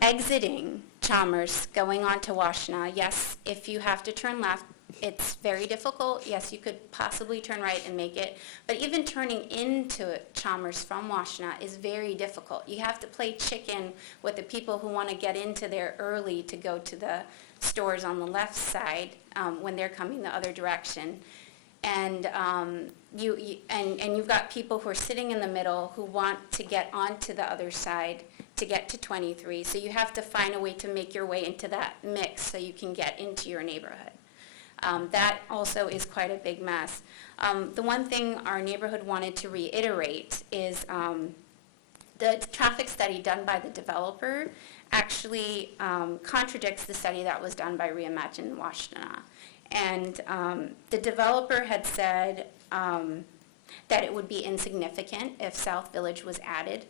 exiting Chalmers, going on to Washtenaw, yes, if you have to turn left, it's very difficult. Yes, you could possibly turn right and make it, but even turning into Chalmers from Washtenaw is very difficult. You have to play chicken with the people who want to get into there early to go to the stores on the left side when they're coming the other direction. And you've got people who are sitting in the middle who want to get onto the other side to get to 23. So you have to find a way to make your way into that mix so you can get into your neighborhood. That also is quite a big mess. The one thing our neighborhood wanted to reiterate is the traffic study done by the developer actually contradicts the study that was done by Reimagine Washtenaw. And the developer had said that it would be insignificant if South Village was added.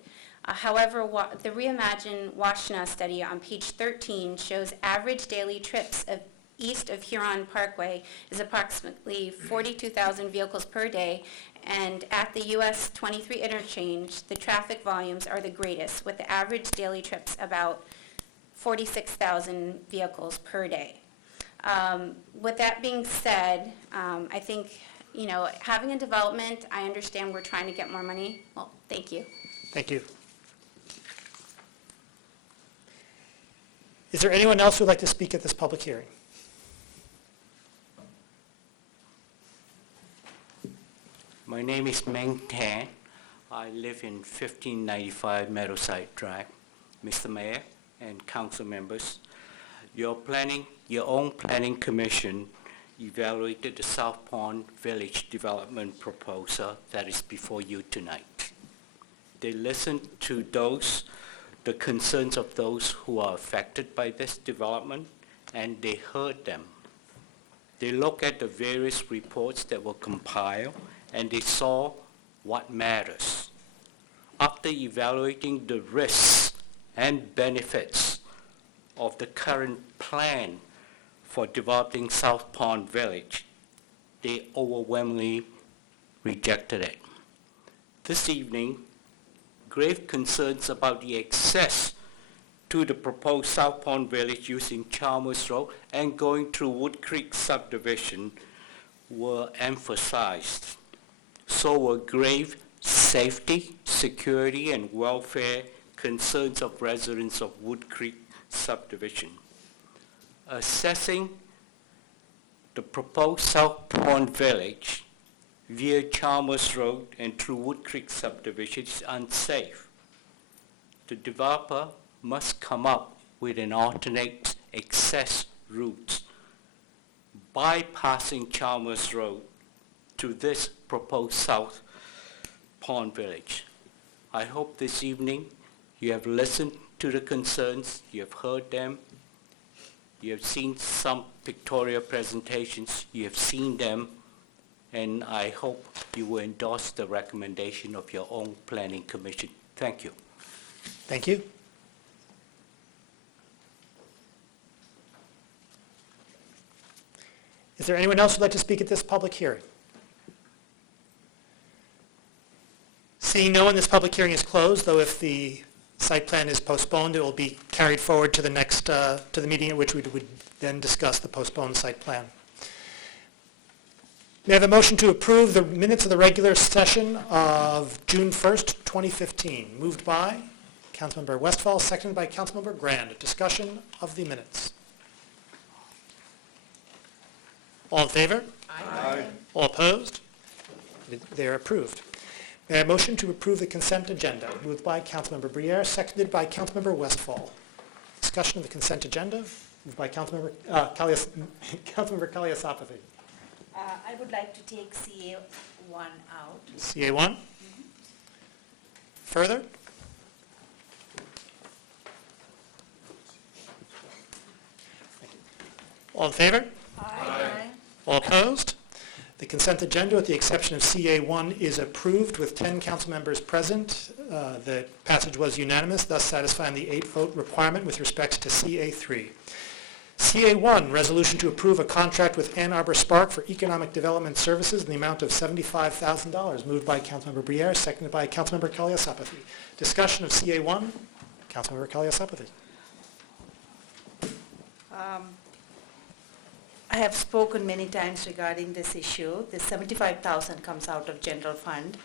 However, the Reimagine Washtenaw study on page 13 shows average daily trips of east of Huron Parkway is approximately 42,000 vehicles per day, and at the US 23 interchange, the traffic volumes are the greatest, with the average daily trips about 46,000 vehicles per day. With that being said, I think, having a development, I understand we're trying to get more money. Well, thank you. Thank you. Is there anyone else who would like to speak at this public hearing? My name is Meng Tan. I live in 1595 Meadowside Drive. Mr. Mayor and council members, your own planning commission evaluated the South Pond Village development proposal that is before you tonight. They listened to the concerns of those who are affected by this development, and they heard them. They looked at the various reports that were compiled, and they saw what matters. After evaluating the risks and benefits of the current plan for developing South Pond Village, they overwhelmingly rejected it. This evening, grave concerns about the access to the proposed South Pond Village using Chalmers Road and going through Wood Creek subdivision were emphasized. So were grave safety, security, and welfare concerns of residents of Wood Creek subdivision. Assessing the proposed South Pond Village via Chalmers Road and through Wood Creek subdivision is unsafe. The developer must come up with an alternate access route bypassing Chalmers Road to this proposed South Pond Village. I hope this evening you have listened to the concerns, you have heard them, you have seen some pictorial presentations, you have seen them, and I hope you will endorse the recommendation of your own planning commission. Thank you. Thank you. Is there anyone else who would like to speak at this public hearing? Seeing no one, this public hearing is closed, though if the site plan is postponed, it will be carried forward to the next, to the meeting at which we would then discuss the postponed site plan. May I have a motion to approve the minutes of the regular session of June 1st, 2015? Moved by Councilmember Westphal, seconded by Councilmember Grand. Discussion of the minutes. All in favor? Aye. All opposed? They are approved. May I have a motion to approve the consent agenda? Moved by Councilmember Briere, seconded by Councilmember Westphal. Discussion of the consent agenda. Moved by Councilmember Kaliasapathy. I would like to take CA1 out. CA1? Mm-hmm. Further? All in favor? Aye. All opposed? The consent agenda, with the exception of CA1, is approved with 10 council members present. The passage was unanimous, thus satisfying the 8-vote requirement with respect to CA3. CA1, resolution to approve a contract with Ann Arbor Spark for economic development services in the amount of $75,000. Moved by Councilmember Briere, seconded by Councilmember Kaliasapathy. Discussion of CA1. Councilmember Kaliasapathy. I have spoken many times regarding this issue. The $75,000 comes out of general fund.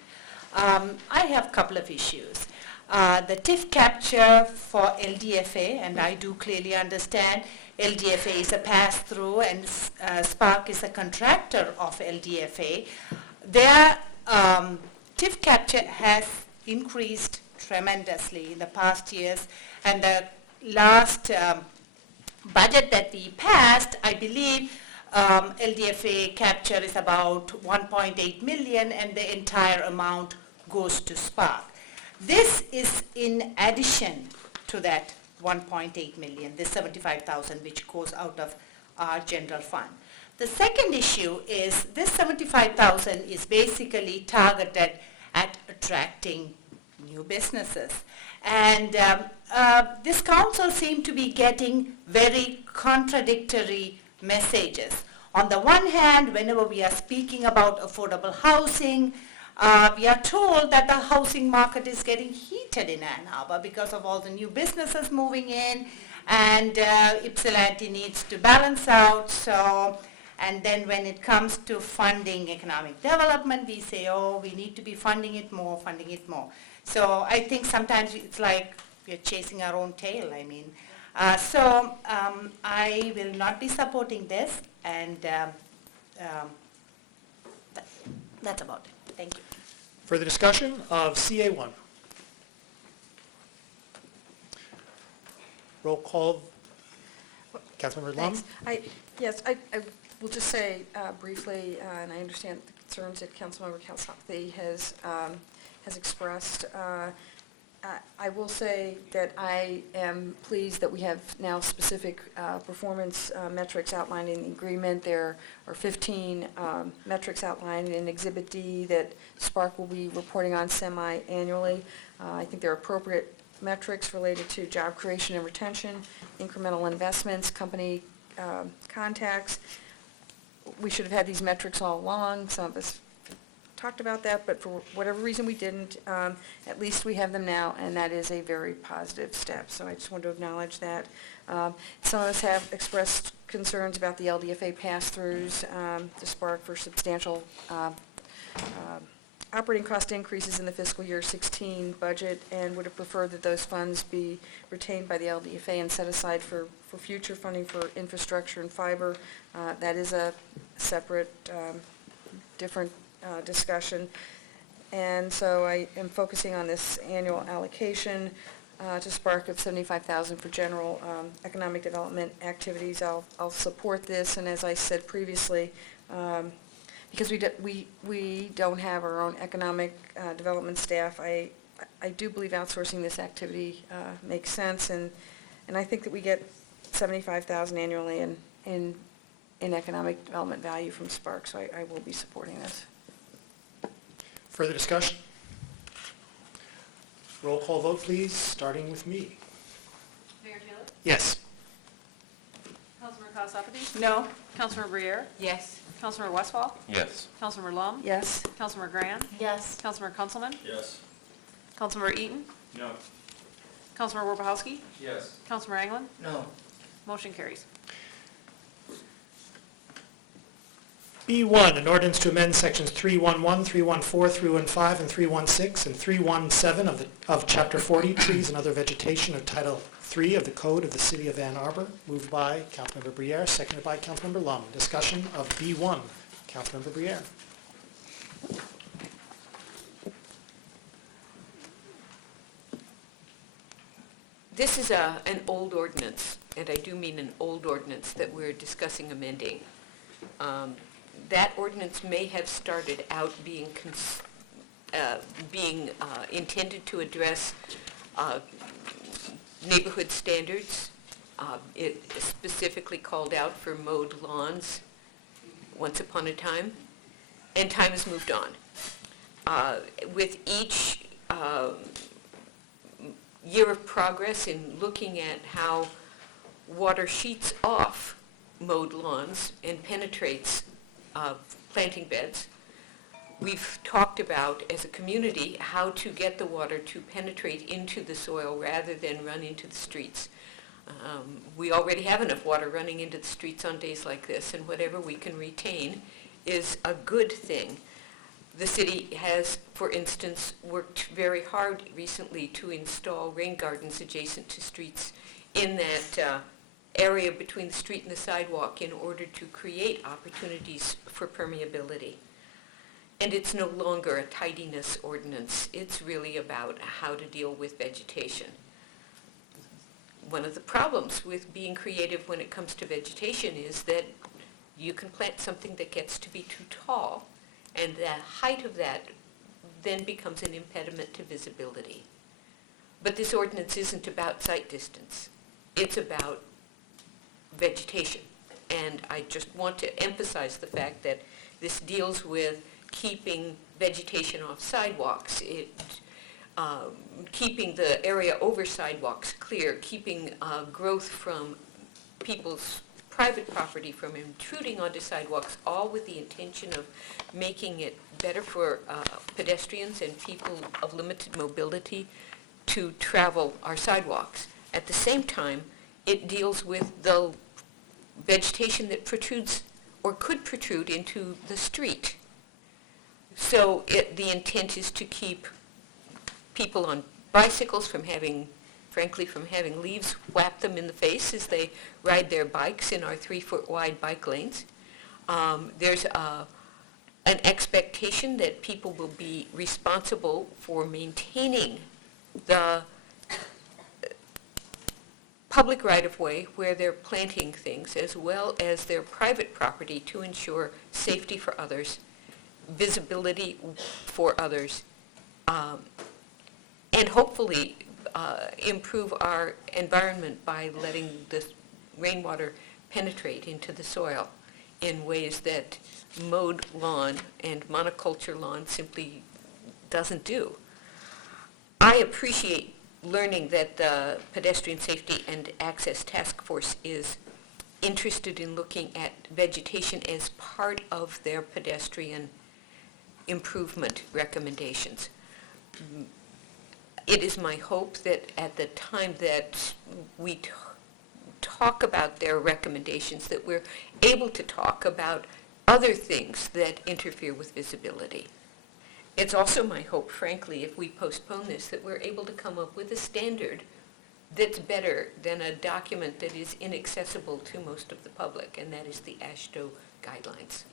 I have a couple of issues. The TIF capture for LDFA, and I do clearly understand LDFA is a pass-through and Spark is a contractor of LDFA. Their TIF capture has increased tremendously in the past years, and the last budget that we passed, I believe LDFA capture is about 1.8 million, and the entire amount goes to Spark. This is in addition to that 1.8 million, this 75,000 which goes out of our general fund. The second issue is this 75,000 is basically targeted at attracting new businesses. And this council seemed to be getting very contradictory messages. On the one hand, whenever we are speaking about affordable housing, we are told that the housing market is getting heated in Ann Arbor because of all the new businesses moving in, and Ypsilanti needs to balance out. So, and then when it comes to funding economic development, we say, oh, we need to be funding it more, funding it more. So I think sometimes it's like we're chasing our own tail, I mean. I will not be supporting this, and that's about it. Thank you. Further discussion of CA1? Roll call. Councilmember Lum? Yes, I will just say briefly, and I understand the concerns that Councilmember Kalsopathy has expressed. I will say that I am pleased that we have now specific performance metrics outlined in the agreement. There are 15 metrics outlined in Exhibit D that Spark will be reporting on semi-annually. I think they're appropriate metrics related to job creation and retention, incremental investments, company contacts. We should have had these metrics all along. Some of us talked about that, but for whatever reason we didn't. At least we have them now, and that is a very positive step. So I just want to acknowledge that. Some of us have expressed concerns about the LDFA pass-throughs to Spark for substantial operating cost increases in the fiscal year 16 budget, and would have preferred that those funds be retained by the LDFA and set aside for future funding for infrastructure and fiber. That is a separate, different discussion. And so I am focusing on this annual allocation to Spark of $75,000 for general economic development activities. I'll support this, and as I said previously, because we don't have our own economic development staff, I do believe outsourcing this activity makes sense, and I think that we get $75,000 annually in economic development value from Spark, so I will be supporting this. Further discussion? Roll call vote, please, starting with me. Mayor Taylor? Yes. Councilmember Kalsopathy? No. Councilmember Briere? Yes. Councilmember Westphal? Yes. Councilmember Lum? Yes. Councilmember Grand? Yes. Councilmember Kunzelman? Yes. Councilmember Eaton? No. Councilmember Worbachowski? Yes. Councilmember Anglin? No. Motion carries. B1, an ordinance to amend sections 311, 314, 315, and 316, and 317 of Chapter 40, Trees and Other Vegetation of Title 3 of the Code of the City of Ann Arbor, moved by Councilmember Briere, seconded by Councilmember Lum. Discussion of B1. Councilmember Briere. This is an old ordinance, and I do mean an old ordinance that we're discussing amending. That ordinance may have started out being intended to address neighborhood standards. It specifically called out for mowed lawns once upon a time, and time has moved on. With each year of progress in looking at how water sheets off mowed lawns and penetrates planting beds, we've talked about as a community how to get the water to penetrate into the soil rather than run into the streets. We already have enough water running into the streets on days like this, and whatever we can retain is a good thing. The city has, for instance, worked very hard recently to install rain gardens adjacent to streets in that area between the street and the sidewalk in order to create opportunities for permeability. And it's no longer a tidiness ordinance. It's really about how to deal with vegetation. One of the problems with being creative when it comes to vegetation is that You can plant something that gets to be too tall, and the height of that then becomes an impediment to visibility. But this ordinance isn't about sight distance. It's about vegetation. And I just want to emphasize the fact that this deals with keeping vegetation off sidewalks, keeping the area over sidewalks clear, keeping growth from people's private property from intruding onto sidewalks, all with the intention of making it better for pedestrians and people of limited mobility to travel our sidewalks. At the same time, it deals with the vegetation that protrudes or could protrude into the street. So the intent is to keep people on bicycles from having, frankly, from having leaves whap them in the face as they ride their bikes in our 3-foot wide bike lanes. There's an expectation that people will be responsible for maintaining the public right-of-way where they're planting things, as well as their private property, to ensure safety for others, visibility for others, and hopefully improve our environment by letting the rainwater penetrate into the soil in ways that mowed lawn and monoculture lawn simply doesn't do. I appreciate learning that the Pedestrian Safety and Access Task Force is interested in looking at vegetation as part of their pedestrian improvement recommendations. It is my hope that at the time that we talk about their recommendations, that we're able to talk about other things that interfere with visibility. It's also my hope, frankly, if we postpone this, that we're able to come up with a standard that's better than a document that is inaccessible to most of the public, and that is the AASHTO guidelines.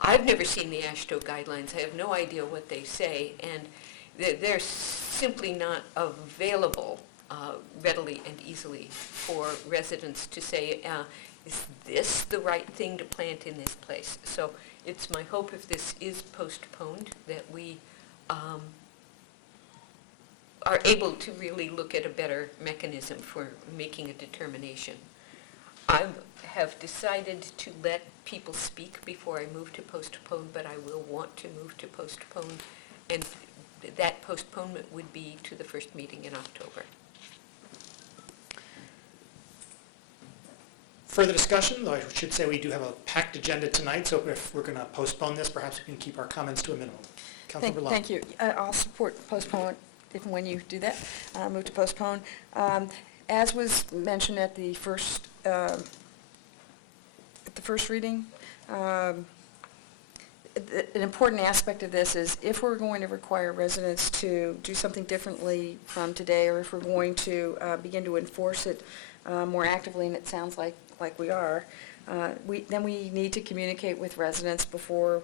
I've never seen the AASHTO guidelines. I have no idea what they say, and they're simply not available readily and easily for residents to say, is this the right thing to plant in this place? So it's my hope, if this is postponed, that we are able to really look at a better mechanism for making a determination. I have decided to let people speak before I move to postpone, but I will want to move to postpone, and that postponement would be to the first meeting in October. Further discussion, though I should say we do have a packed agenda tonight, so if we're going to postpone this, perhaps we can keep our comments to a minimum. Councilmember Lund. Thank you. I'll support postponement if and when you do that. Move to postpone. As was mentioned at the first reading, an important aspect of this is if we're going to require residents to do something differently from today, or if we're going to begin to enforce it more actively, and it sounds like we are, then we need to communicate with residents before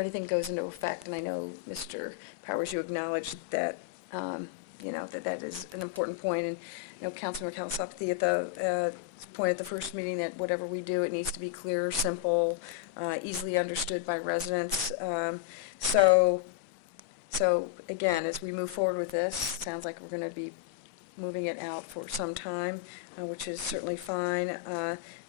anything goes into effect. And I know, Mr. Powers, you acknowledged that, that is an important point. And, Councilmember Kalasopathy at the point at the first meeting that whatever we do, it needs to be clear, simple, easily understood by residents. So again, as we move forward with this, sounds like we're going to be moving it out for some time, which is certainly fine.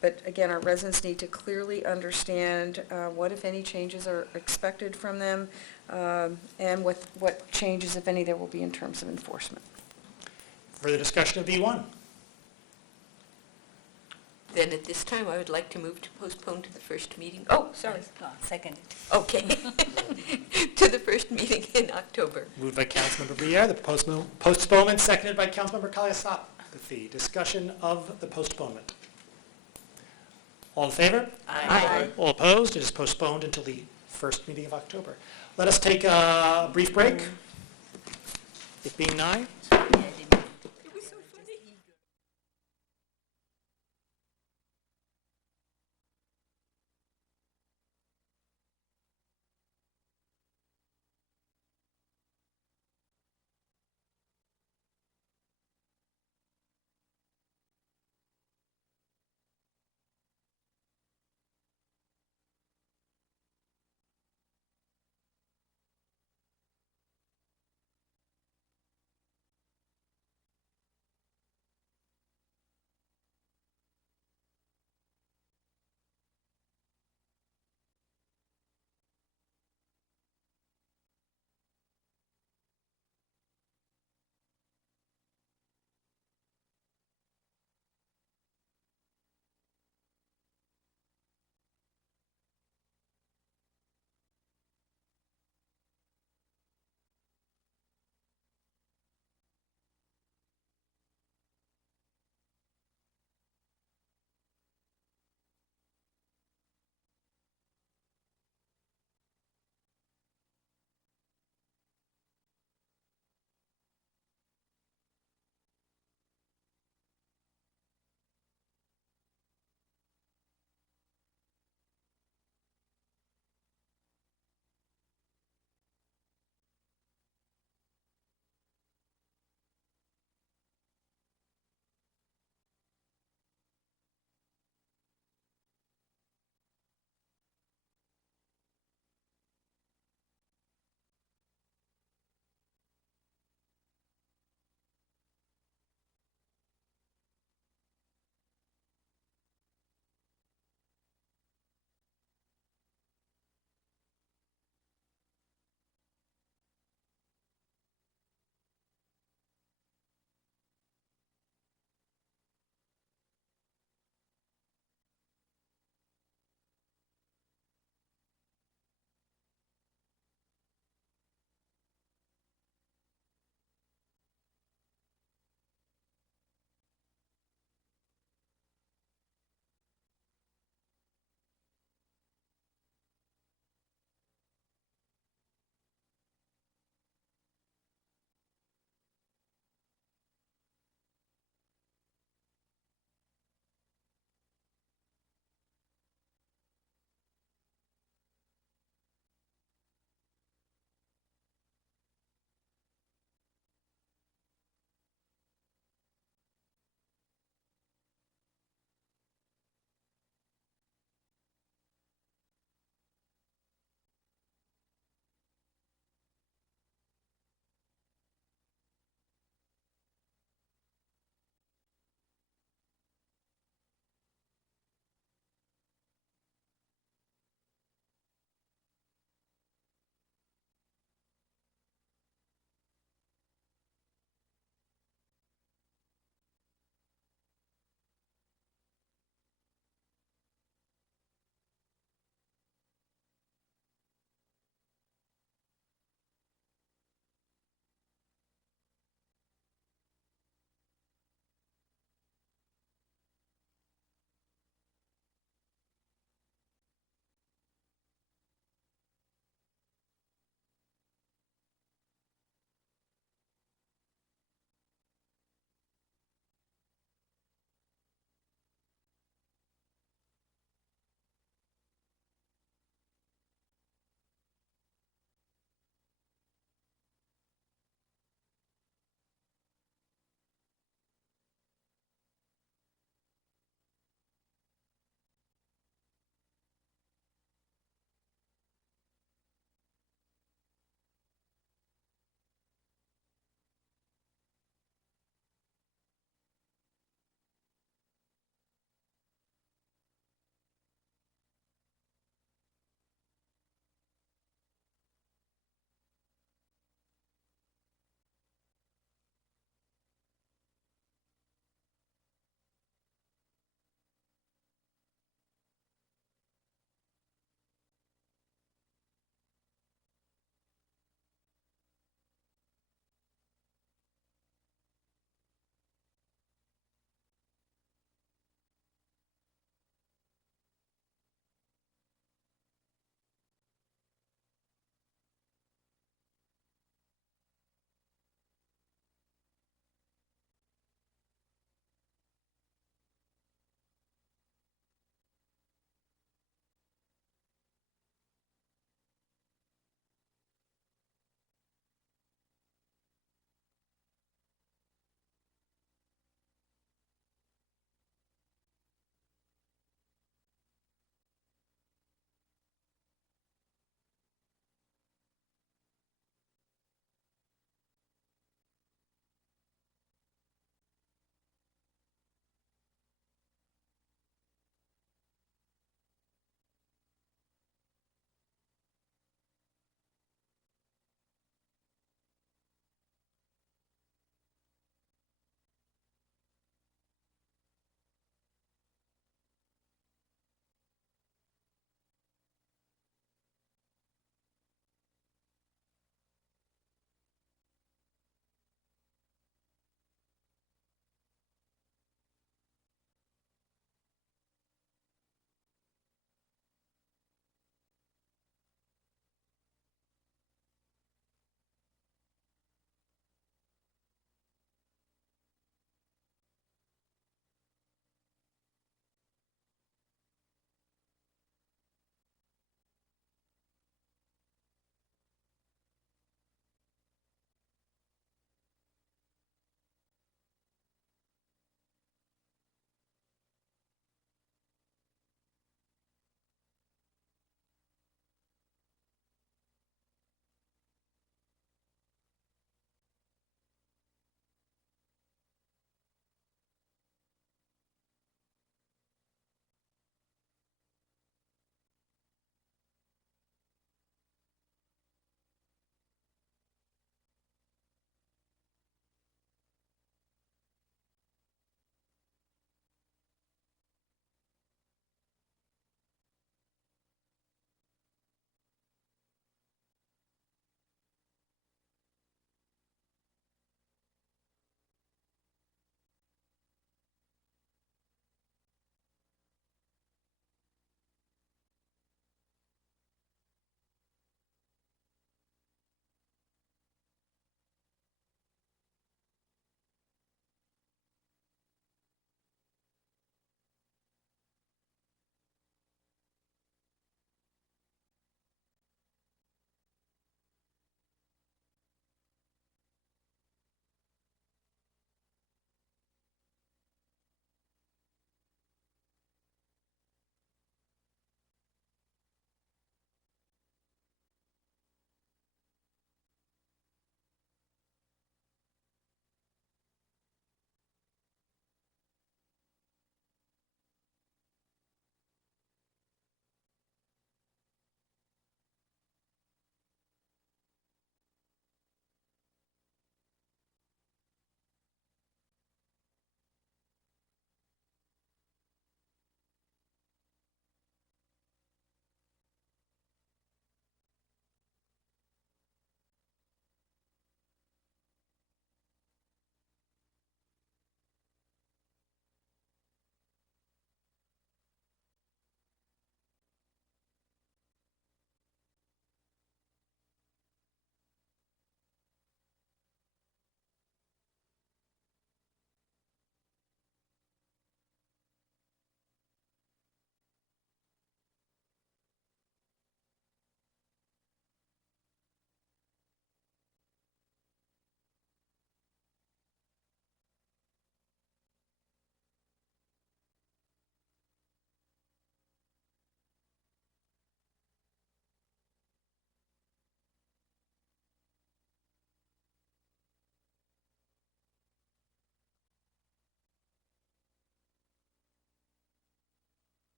But again, our residents need to clearly understand what, if any, changes are expected from them, and what changes, if any, there will be in terms of enforcement. Further discussion of B1? Then at this time, I would like to move to postpone to the first meeting. Oh, sorry. Second. Okay. To the first meeting in October. Moved by Councilmember Briere, the postponement, seconded by Councilmember Kalasopathy. Discussion of the postponement. All in favor? Aye. All opposed? It is postponed until the first meeting of October. Let us take a brief break. It being 9.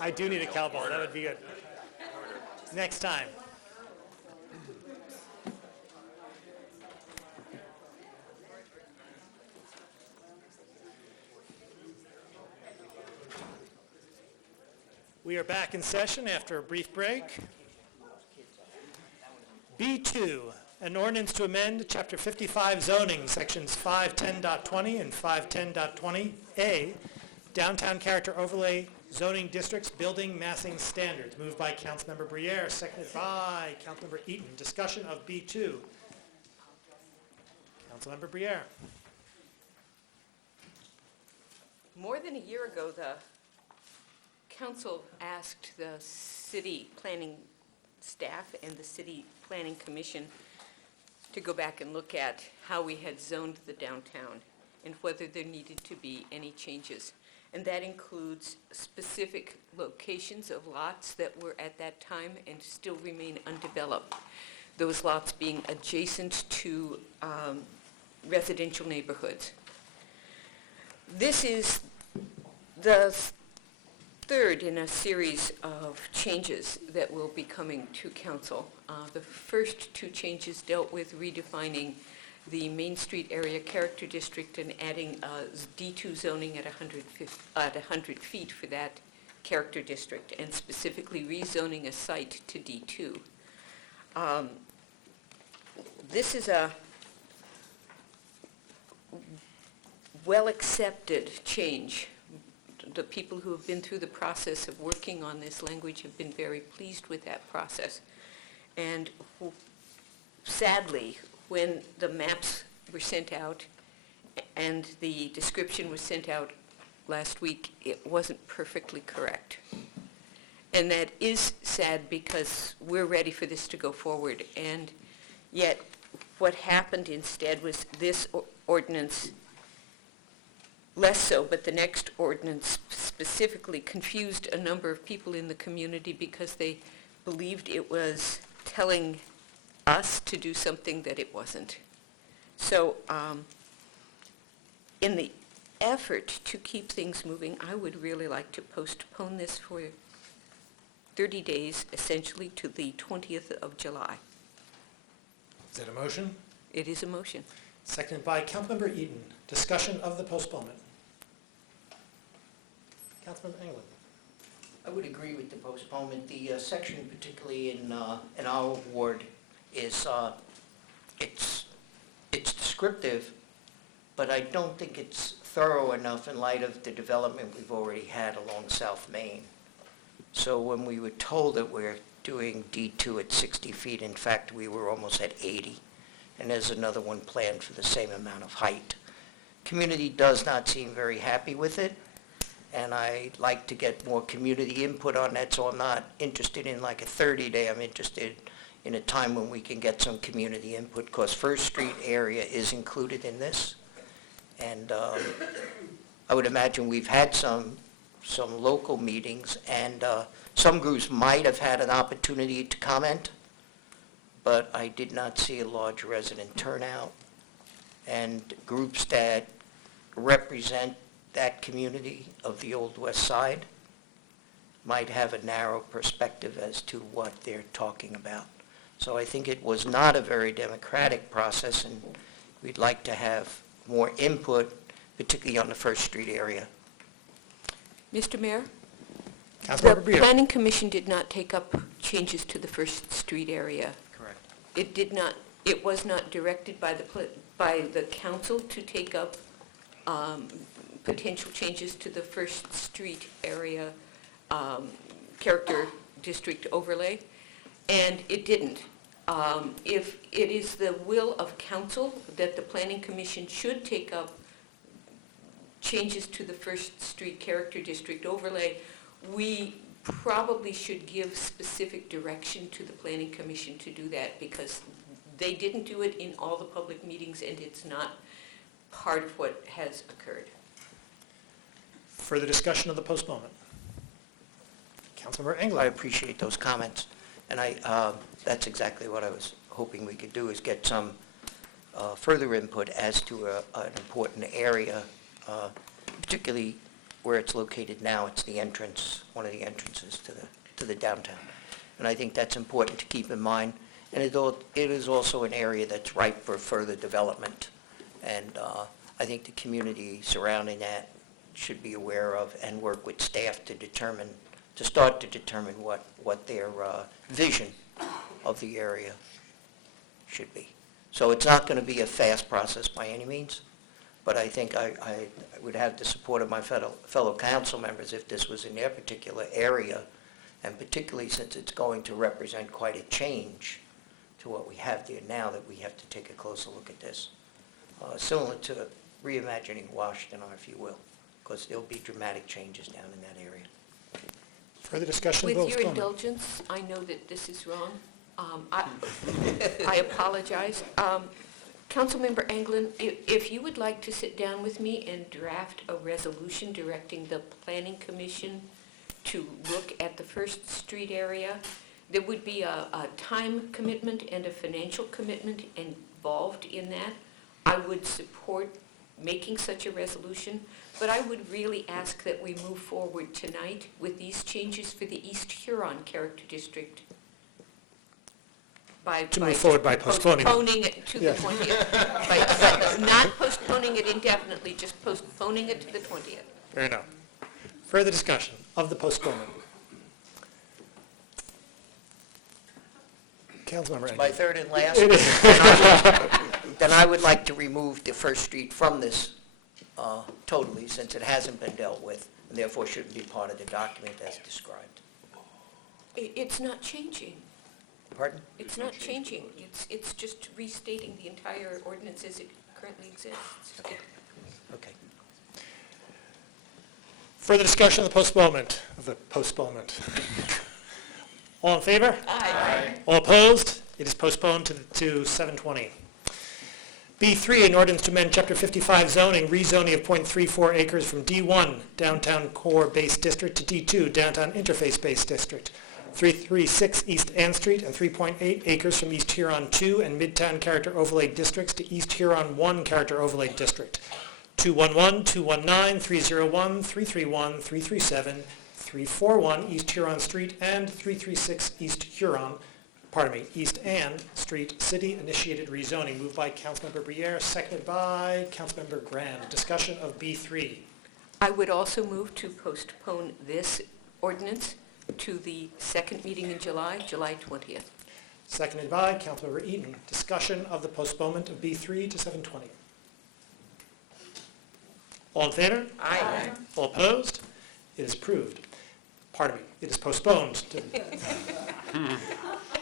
I do need a cowbell, that would be good. Next time. We are back in session after a brief break. B2, an ordinance to amend Chapter 55 zoning, Sections 510.20 and 510.20A, downtown character overlay zoning districts, building massing standards. Moved by Councilmember Briere, seconded by Councilmember Eaton. Discussion of B2. Councilmember Briere. More than a year ago, the council asked the city planning staff and the city planning commission to go back and look at how we had zoned the downtown and whether there needed to be any changes. And that includes specific locations of lots that were at that time and still remain undeveloped. Those lots being adjacent to residential neighborhoods. This is the third in a series of changes that will be coming to council. The first two changes dealt with redefining the Main Street area character district and adding D2 zoning at 100 feet for that character district, and specifically rezoning a site to D2. This is a well-accepted change. The people who have been through the process of working on this language have been very pleased with that process. And sadly, when the maps were sent out and the description was sent out last week, it wasn't perfectly correct. And that is sad because we're ready for this to go forward. And yet, what happened instead was this ordinance, less so, but the next ordinance specifically confused a number of people in the community because they believed it was telling us to do something that it wasn't. So in the effort to keep things moving, I would really like to postpone this for 30 days, essentially to the 20th of July. Is that a motion? It is a motion. Seconded by Councilmember Eaton. Discussion of the postponement. Councilmember England. I would agree with the postponement. The section, particularly in our ward, is it's descriptive, but I don't think it's thorough enough in light of the development we've already had along South Main. So when we were told that we're doing D2 at 60 feet, in fact, we were almost at 80, and there's another one planned for the same amount of height. Community does not seem very happy with it, and I'd like to get more community input on that, so I'm not interested in like a 30-day. I'm interested in a time when we can get some community input, because First Street area is included in this. And I would imagine we've had some local meetings, and some groups might have had an opportunity to comment, but I did not see a large resident turnout. And groups that represent that community of the Old West Side might have a narrow perspective as to what they're talking about. So I think it was not a very democratic process, and we'd like to have more input, particularly on the First Street area. Mr. Mayor? Councilmember The Planning Commission did not take up changes to the First Street area. Correct. It did not, it was not directed by the council to take up potential changes to the First Street area character district overlay, and it didn't. If it is the will of council that the Planning Commission should take up changes to the First Street character district overlay, we probably should give specific direction to the Planning Commission to do that, because they didn't do it in all the public meetings, and it's not part of what has occurred. Further discussion of the postponement. Councilmember England. I appreciate those comments, and that's exactly what I was hoping we could do, is get some further input as to an important area, particularly where it's located now. It's the entrance, one of the entrances to the downtown. And I think that's important to keep in mind. And it is also an area that's ripe for further development. And I think the community surrounding that should be aware of and work with staff to start to determine what their vision of the area should be. So it's not going to be a fast process by any means, but I think I would have the support of my fellow council members if this was in their particular area, and particularly since it's going to represent quite a change to what we have there now, that we have to take a closer look at this. Similar to reimagining Washington, if you will, because there'll be dramatic changes down in that area. Further discussion? With your indulgence, I know that this is wrong. I apologize. Councilmember Anglin, if you would like to sit down with me and draft a resolution directing the Planning Commission to look at the First Street area, there would be a time commitment and a financial commitment involved in that. I would support making such a resolution, but I would really ask that we move forward tonight with these changes for the East Huron Character District. To move forward by postponing. Postponing it to the 20th. But not postponing it indefinitely, just postponing it to the 20th. Fair enough. Further discussion of the postponement. Councilmember My Engelmann. third and last. Then I would like to remove the First Street from this totally, since it hasn't been dealt with, and therefore shouldn't be part of the document as described. It's not changing. Pardon? It's not changing. It's just restating the entire ordinance as it currently exists. Okay. Further discussion of the postponement. All in favor? Aye. All opposed? It is postponed to 7:20. B3, an ordinance to amend Chapter 55 zoning, rezoning of .34 acres from D1 Downtown Core Base District to D2 Downtown Interface Base District. 336 East Ann Street and 3.8 acres from East Huron 2 and Midtown Character Overlay Districts to East Huron 1 Character Overlay District. 211, 219, 301, 331, 337, 341 East Huron Street and 336 East Ann Street City-initiated rezoning. Moved by Councilmember Briere, seconded by Councilmember Grand. Discussion of B3. I would also move to postpone this ordinance to the second meeting in July 20th. Seconded by Councilmember Eaton. Discussion of the postponement of B3 to 7:20. All in favor? Aye. All opposed? It is approved. Pardon me, it is postponed to...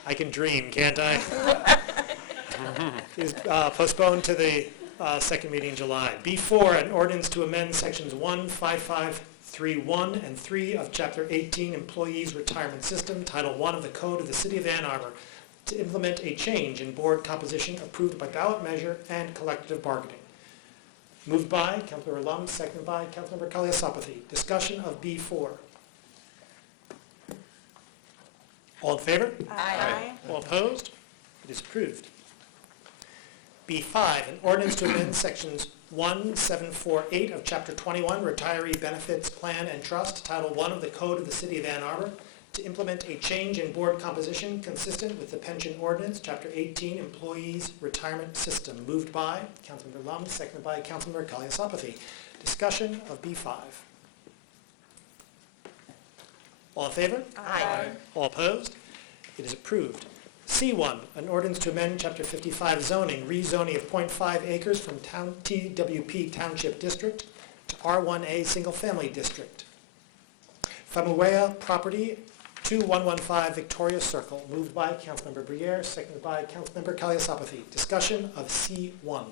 I can dream, can't I? It is postponed to the second meeting in July. B4, an ordinance to amend sections 15531 and 3 of Chapter 18 Employees Retirement System, Title I of the Code of the City of Ann Arbor, to implement a change in board composition approved by ballot measure and collective bargaining. Moved by Councilmember Lum, seconded by Councilmember Kaliasapathy. Discussion of B4. All in favor? Aye. All opposed? It is approved. B5, an ordinance to amend sections 1748 of Chapter 21, Retiree Benefits Plan and Trust, Title I of the Code of the City of Ann Arbor, to implement a change in board composition consistent with the pension ordinance, Chapter 18, Employees Retirement System. Moved by Councilmember Lum, seconded by Councilmember Kaliasapathy. Discussion of B5. All in favor? Aye. All opposed? It is approved. C1, an ordinance to amend Chapter 55 zoning, rezoning of .5 acres from TWP Township District to R1A Single Family District. Famuea Property, 2115 Victoria Circle. Moved by Councilmember Briere, seconded by Councilmember Kaliasapathy. Discussion of C1.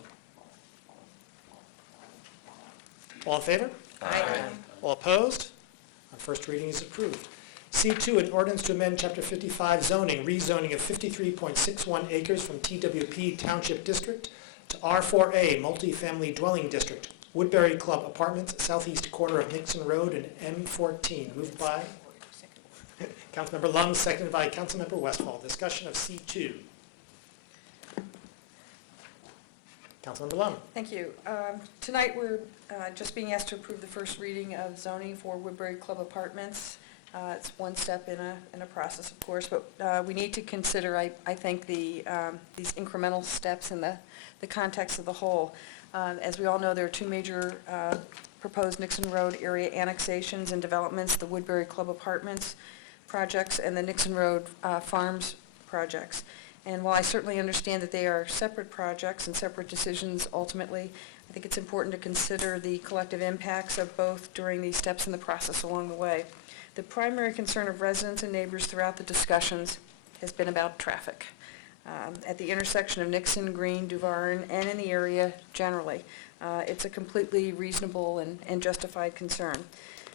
All in favor? Aye. All opposed? On first reading is approved. C2, an ordinance to amend Chapter 55 zoning, rezoning of 53.61 acres from TWP Township District to R4A Multifamily Dwelling District, Woodbury Club Apartments, southeast corner of Nixon Road and M14. Moved by Councilmember Lum, seconded by Councilmember Westphal. Discussion of C2. Councilmember Lum. Thank you. Tonight, we're just being asked to approve the first reading of zoning for Woodbury Club Apartments. It's one step in a process, of course, but we need to consider, I think, these incremental steps in the context of the whole. As we all know, there are two major proposed Nixon Road area annexations and developments, the Woodbury Club Apartments projects and the Nixon Road Farms projects. And while I certainly understand that they are separate projects and separate decisions ultimately, I think it's important to consider the collective impacts of both during these steps in the process along the way. The primary concern of residents and neighbors throughout the discussions has been about traffic at the intersection of Nixon, Green, Duvarn, and in the area generally. It's a completely reasonable and justified concern.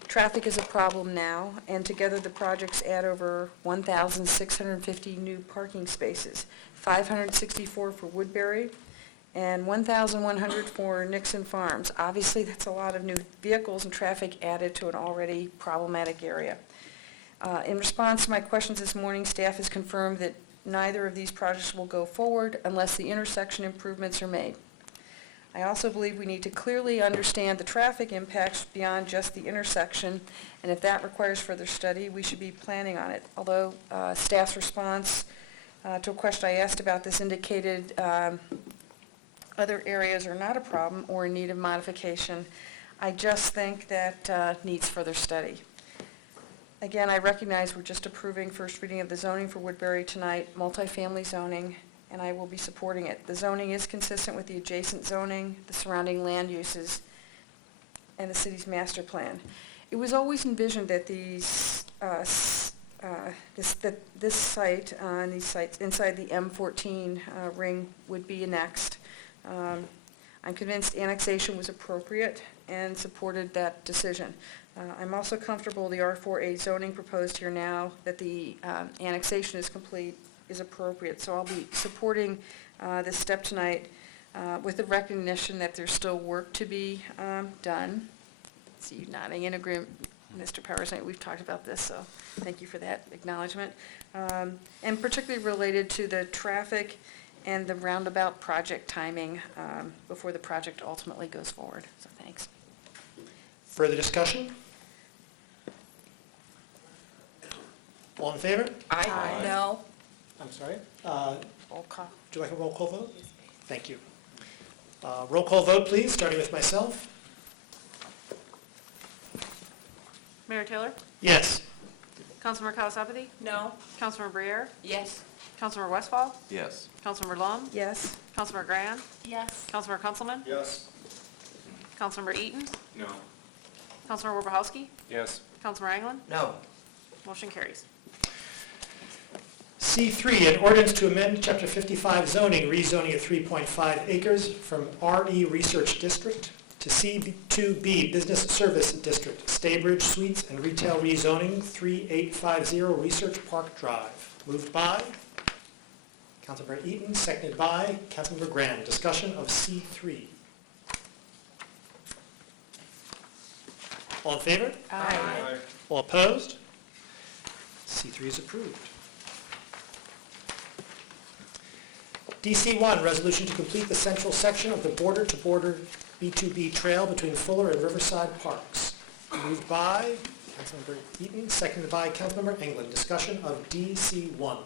Traffic is a problem now, and together the projects add over 1,650 new parking spaces, 564 for Woodbury, and 1,100 for Nixon Farms. Obviously, that's a lot of new vehicles and traffic added to an already problematic area. In response to my questions this morning, staff has confirmed that neither of these projects will go forward unless the intersection improvements are made. I also believe we need to clearly understand the traffic impacts beyond just the intersection, and if that requires further study, we should be planning on it. Although staff's response to a question I asked about this indicated other areas are not a problem or in need of modification, I just think that needs further study. Again, I recognize we're just approving first reading of the zoning for Woodbury tonight, multifamily zoning, and I will be supporting it. The zoning is consistent with the adjacent zoning, the surrounding land uses, and the city's master plan. It was always envisioned that this site and these sites inside the M14 ring would be annexed. I'm convinced annexation was appropriate and supported that decision. I'm also comfortable the R4A zoning proposed here now, that the annexation is complete, is appropriate. So I'll be supporting this step tonight with the recognition that there's still work to be done. See you nodding in agreement, Mr. Powers. We've talked about this, so thank you for that acknowledgement. And particularly related to the traffic and the roundabout project timing before the project ultimately goes forward. So thanks. Further discussion? All in favor? Aye. No. I'm sorry? Roll call. Would you like a roll call vote? Thank you. Roll call vote, please, starting with myself. Mayor Taylor? Yes. Councilmember Kalasapati? No. Councilmember Briere? Yes. Councilmember Westphal? Yes. Councilmember Lum? Yes. Councilmember Grand? Yes. Councilmember Kunzelman? Yes. Councilmember Eaton? No. Councilmember Worbachowski? Yes. Councilmember Anglin? No. Motion carries. C3, an ordinance to amend Chapter 55 zoning, rezoning of 3.5 acres from RE Research District to C2B Business Service District, Staybridge Suites and Retail rezoning, 3850 Research Park Drive. Moved by Councilmember Eaton, seconded by Councilmember Grand. Discussion of C3. All in favor? Aye. All opposed? C3 is approved. DC1, resolution to complete the central section of the border-to-border B2B trail between Fuller and Riverside Parks. Moved by Councilmember Eaton, seconded by Councilmember England. Discussion of DC1.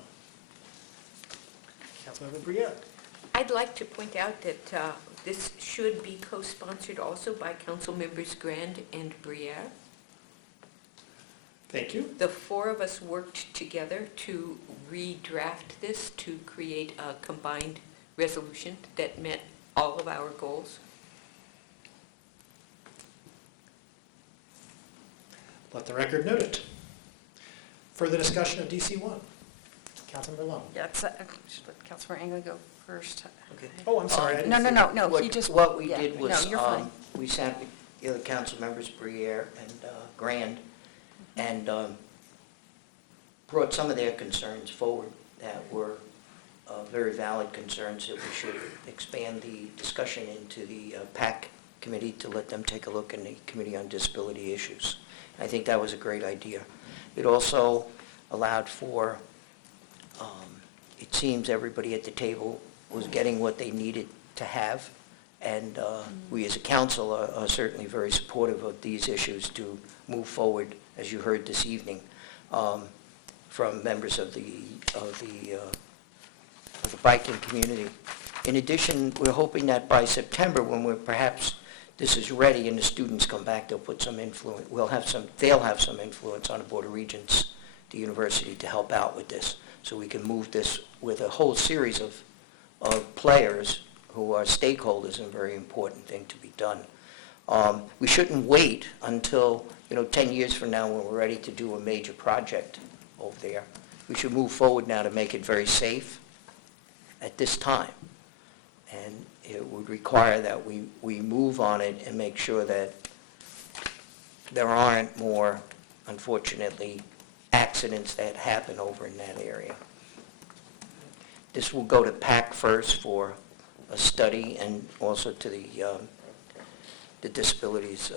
Councilmember Briere. I'd like to point out that this should be co-sponsored also by Council Members Grand and Briere. Thank you. The four of us worked together to redraft this to create a combined resolution that met all of our goals. Let the record note it. Further discussion of DC1. Councilmember Lum. Yeah, should let Councilmember Anglin go first. Okay. Oh, I'm sorry. I didn't see No, What- he just. What we yeah, did was, No, you're fine. we sat with the other council members, Briere and Grand, and brought some of their concerns forward that were very valid concerns, that we should expand the discussion into the PAC committee to let them take a look in the Committee on Disability Issues. I think that was a great idea. It also allowed for, it seems everybody at the table was getting what they needed to have. And we as a council are certainly very supportive of these issues to move forward, as you heard this evening, from members of the biking community. In addition, we're hoping that by September, when perhaps this is ready and the students come back, they'll put some influence, they'll have some influence on the Board of Regents, the university, to help out with this, so we can move this with a whole series of players who are stakeholders, and a very important thing to be done. We shouldn't wait until, 10 years from now when we're ready to do a major project over there. We should move forward now to make it very safe at this time. And it would require that we move on it and make sure that there aren't more, unfortunately, accidents that happen over in that area. This will go to PAC first for a study, and also to the Disabilities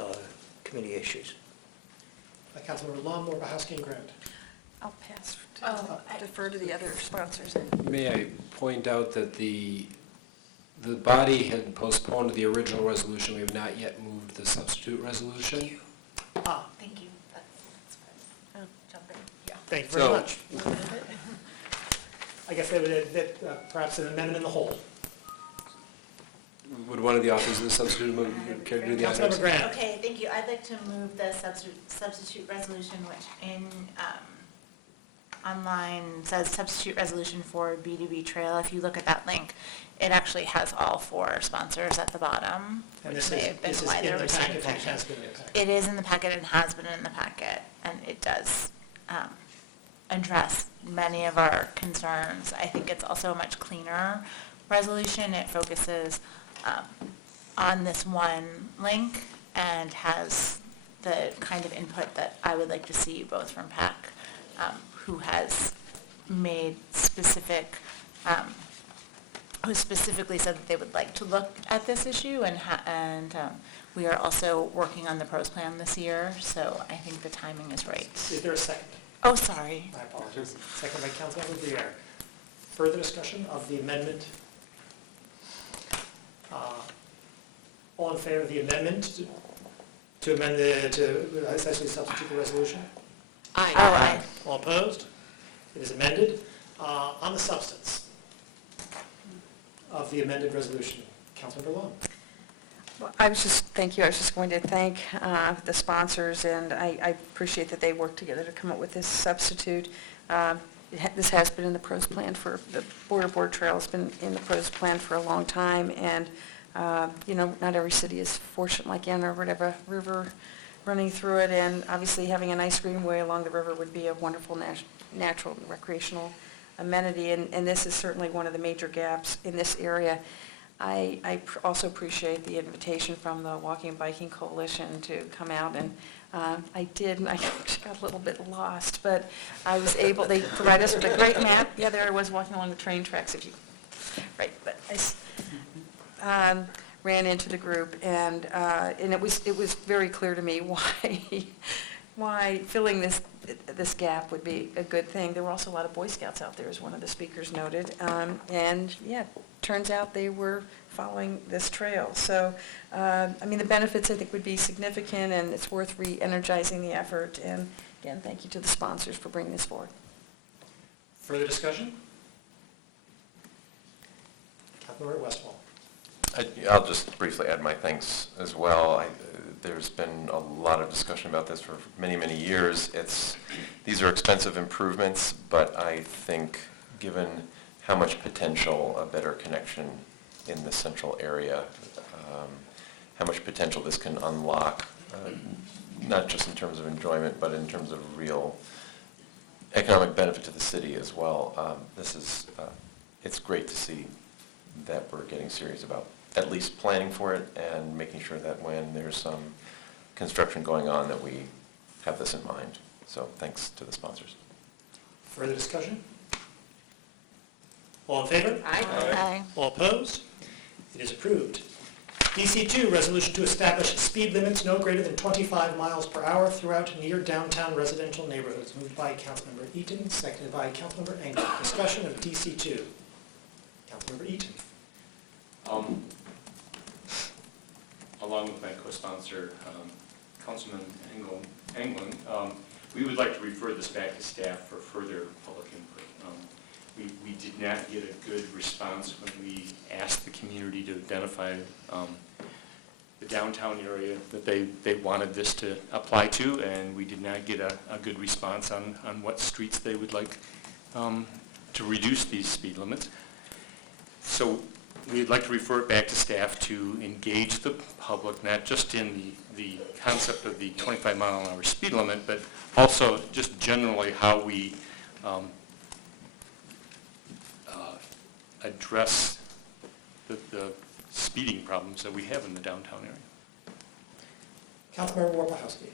Committee issues. Councilmember Lum, Orbachowski, and Grant. I'll pass, defer to the other sponsors. May I point out that the body had postponed the original resolution. We have not yet moved the substitute resolution. Thank you. That's fine. I'll jump in. Yeah. Thank you very much. I guess that perhaps an amendment in the whole. Would one of the authors of the substitute care to do the honors? Councilmember Grant. Okay, thank you. I'd like to move the substitute resolution, which in online says substitute resolution for B2B Trail. If you look at that link, it actually has all 4 sponsors at the bottom. And this is in the packet, and has been in the packet. It is in the packet and has been in the packet, and it does address many of our concerns. I think it's also a much cleaner resolution. It focuses on this one link and has the kind of input that I would like to see both from PAC, who has made specific, who specifically said that they would like to look at this issue, and we are also working on the pros plan this year, so I think the timing is right. Is there a second? Oh, sorry. I apologize. Second by Councilmember Briere. Further discussion of the amendment? All in favor of the amendment to amend to essentially substitute the resolution? Aye. Aye. All opposed? It is amended. On the substance of the amended resolution, Councilmember Long. Well, thank you. I was just going to thank the sponsors, and I appreciate that they worked together to come up with this substitute. This has been in the pros plan for, the Board Trail has been in the pros plan for a long time, and not every city is fortunate like Ann Arbor to have a river running through it, and obviously having a nice greenway along the river would be a wonderful natural and recreational amenity, and this is certainly one of the major gaps in this area. I also appreciate the invitation from the Walking and Biking Coalition to come out, and I did, and I actually got a little bit lost, but I was able, they provided us with a great map. Yeah, there I was walking along the train tracks, right, but I ran into the group, and it was very clear to me why filling this gap would be a good thing. There were also a lot of Boy Scouts out there, as one of the speakers noted, and yeah, turns out they were following this trail. So, the benefits I think would be significant, and it's worth re-energizing the effort. And again, thank you to the sponsors for bringing this forward. Further discussion? Councilmember Westphal. I'll just briefly add my thanks as well. There's been a lot of discussion about this for many, many years. These are expensive improvements, but I think given how much potential a better connection in the central area, how much potential this can unlock, not just in terms of enjoyment, but in terms of real economic benefit to the city as well. It's great to see that we're getting serious about at least planning for it and making sure that when there's some construction going on that we have this in mind. So thanks to the sponsors. Further discussion? All in favor? Aye. Aye. All opposed? It is approved. DC2, resolution to establish speed limits no greater than 25 miles per hour throughout near downtown residential neighborhoods. Moved by Councilmember Eaton, seconded by Councilmember Engel. Discussion of DC2. Councilmember Eaton. along with my co-sponsor, Councilman Englund, we would like to refer this back to staff for further public input. We did not get a good response when we asked the community to identify the downtown area that they wanted this to apply to, and we did not get a good response on what streets they would like to reduce these speed limits. So we'd like to refer it back to staff to engage the public, not just in the concept of the 25-mile-an-hour speed limit, but also just generally how we address the speeding problems that we have in the downtown area. Councilmember Wojciechowski.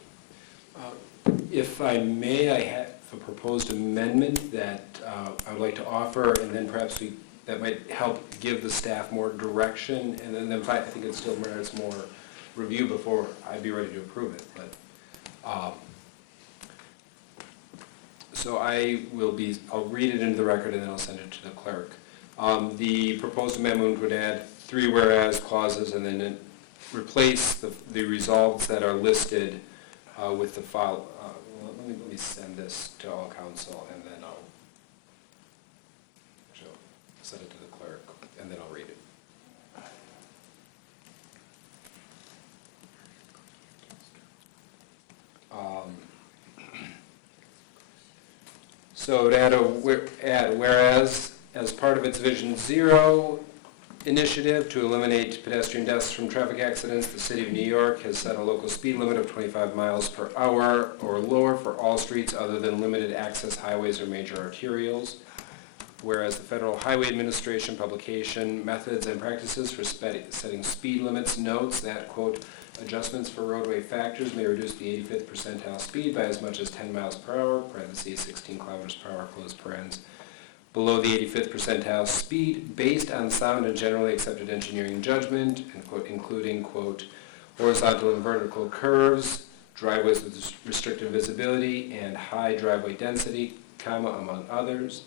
If I may, I have a proposed amendment that I would like to offer, and then perhaps that might help give the staff more direction, and then I think it still merits more review before I'd be ready to approve it. But so I'll read it into the record and then I'll send it to the clerk. The proposed amendment would add 3 whereas clauses and then replace the resolves that are listed with the file. Let me send this to all council and then I'll send it to the clerk and then I'll read it. So to add whereas, as part of its Vision Zero initiative to eliminate pedestrian deaths from traffic accidents, the City of New York has set a local speed limit of 25 miles per hour or lower for all streets other than limited access highways or major arterials. Whereas the Federal Highway Administration publication Methods and Practices for Setting Speed Limits notes that, quote, adjustments for roadway factors may reduce the 85th percentile speed by as much as 10 miles per hour, parentheses 16 kilometers per hour, close parens, below the 85th percentile speed based on sound and generally accepted engineering judgment, and quote, including, quote, horizontal and vertical curves, driveways with restricted visibility, and high driveway density, comma, among others.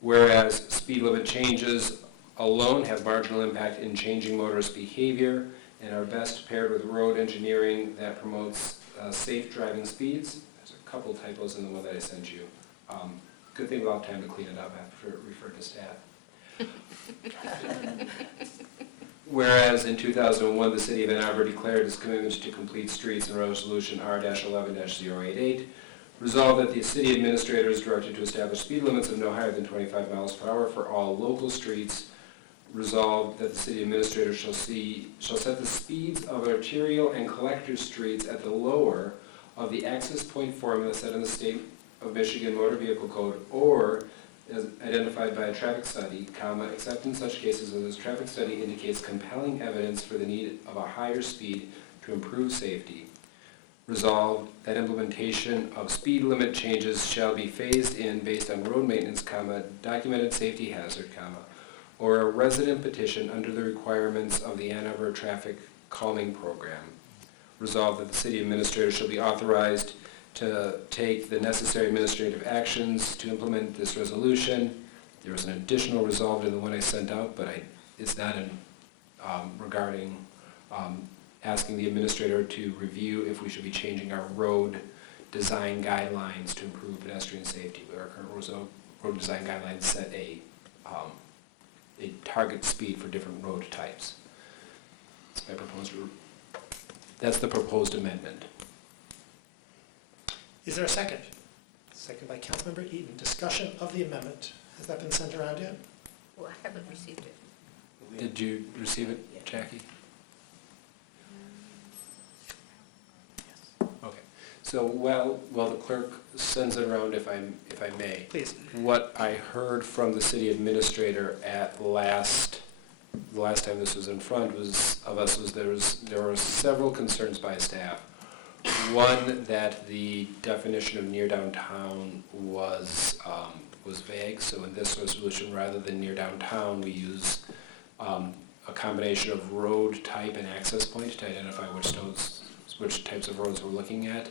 Whereas speed limit changes alone have marginal impact in changing motorist behavior and are best paired with road engineering that promotes safe driving speeds. There's a couple typos in the one that I sent you. Good thing we'll have time to clean it up after it referred to staff. Whereas in 2001, the City of Ann Arbor declared its commitment to complete streets in Resolution R-11-088, resolved that the city administrator is directed to establish speed limits of no higher than 25 miles per hour for all local streets. Resolved that the city administrator shall set the speeds of arterial and collector streets at the lower of the access point formula set in the State of Michigan Motor Vehicle Code or as identified by a traffic study, comma, except in such cases as this traffic study indicates compelling evidence for the need of a higher speed to improve safety. Resolved that implementation of speed limit changes shall be phased in based on road maintenance, comma, documented safety hazard, comma, or a resident petition under the requirements of the Ann Arbor Traffic Calming Program. Resolved that the city administrator shall be authorized to take the necessary administrative actions to implement this resolution. There was an additional resolved in the one I sent out, but it's not regarding asking the administrator to review if we should be changing our road design guidelines to improve pedestrian safety. Our current road design guidelines set a target speed for different road types. That's the proposed amendment. Is there a second? Second by Councilmember Eaton. Discussion of the amendment. Has that been sent around yet? Well, I haven't received it. Did you receive it, Jackie? Okay. So while the clerk sends it around, if I may, please. What I heard from the city administrator at the last time this was in front of us was there were several concerns by staff. One, that the definition of near downtown was vague. So in this resolution, rather than near downtown, we use a combination of road type and access point to identify which types of roads we're looking at.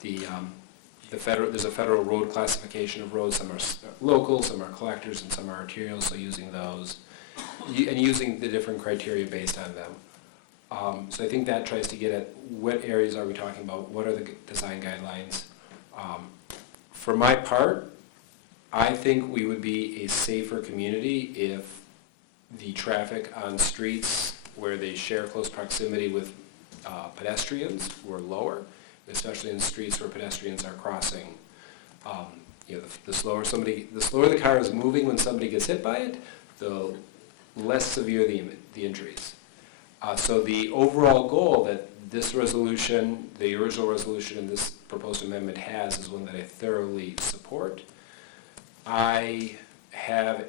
There's a federal road classification of roads. Some are local, some are collectors, and some are arterial. So using those, and using the different criteria based on them. So I think that tries to get at what areas are we talking about, what are the design guidelines. For my part, I think we would be a safer community if the traffic on streets where they share close proximity with pedestrians were lower, especially in streets where pedestrians are crossing. The slower the car is moving when somebody gets hit by it, the less severe the injuries. So the overall goal that this resolution, the original resolution and this proposed amendment has, is one that I thoroughly support. I have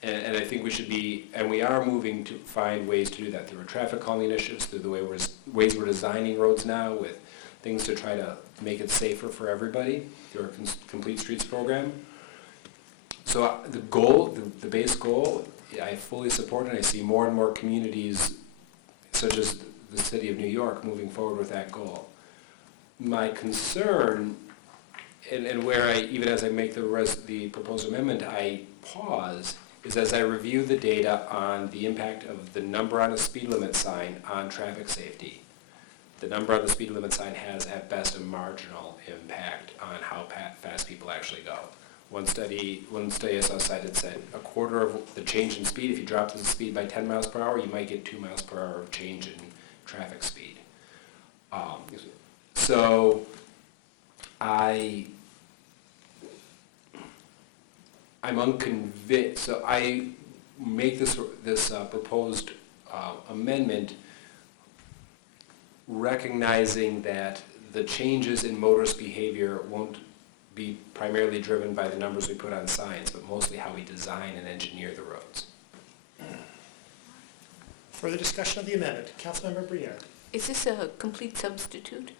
and I think we should be, and we are moving to find ways to do that through our traffic calming initiatives, through the ways we're designing roads now, with things to try to make it safer for everybody through our Complete Streets program. So the goal, the base goal, I fully support, and I see more and more communities, such as the city of New York, moving forward with that goal. My concern, and where even as I make the proposed amendment, I pause, is as I review the data on the impact of the number on a speed limit sign on traffic safety. The number on the speed limit sign has at best a marginal impact on how fast people actually go. One study I saw cited said a quarter of the change in speed, if you drop the speed by 10 miles per hour, you might get 2 miles per hour of change in traffic speed. So I'm unconvinced. So I make this proposed amendment recognizing that the changes in motorist behavior won't be primarily driven by the numbers we put on signs, but mostly how we design and engineer the roads. Further discussion of the amendment. Councilmember Briere. Is this a complete substitute?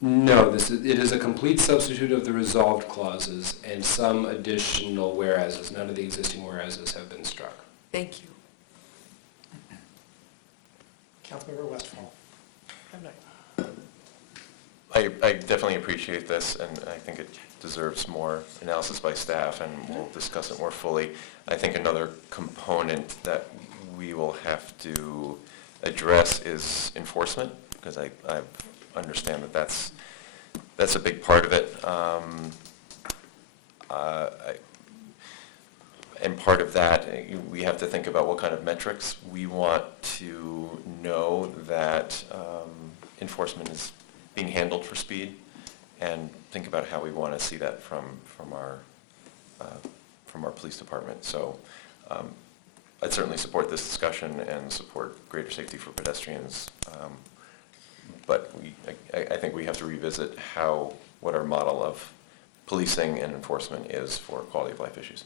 No, it is a complete substitute of the resolved clauses and some additional whereases. None of the existing whereases have been struck. Thank you. Councilmember Westphal. I definitely appreciate this, and I think it deserves more analysis by staff, and we'll discuss it more fully. I think another component that we will have to address is enforcement, because I understand that that's a big part of it. And part of that, we have to think about what kind of metrics we want to know that enforcement is being handled for speed, and think about how we want to see that from our police department. So I'd certainly support this discussion and support greater safety for pedestrians. But I think we have to revisit what our model of policing and enforcement is for quality of life issues.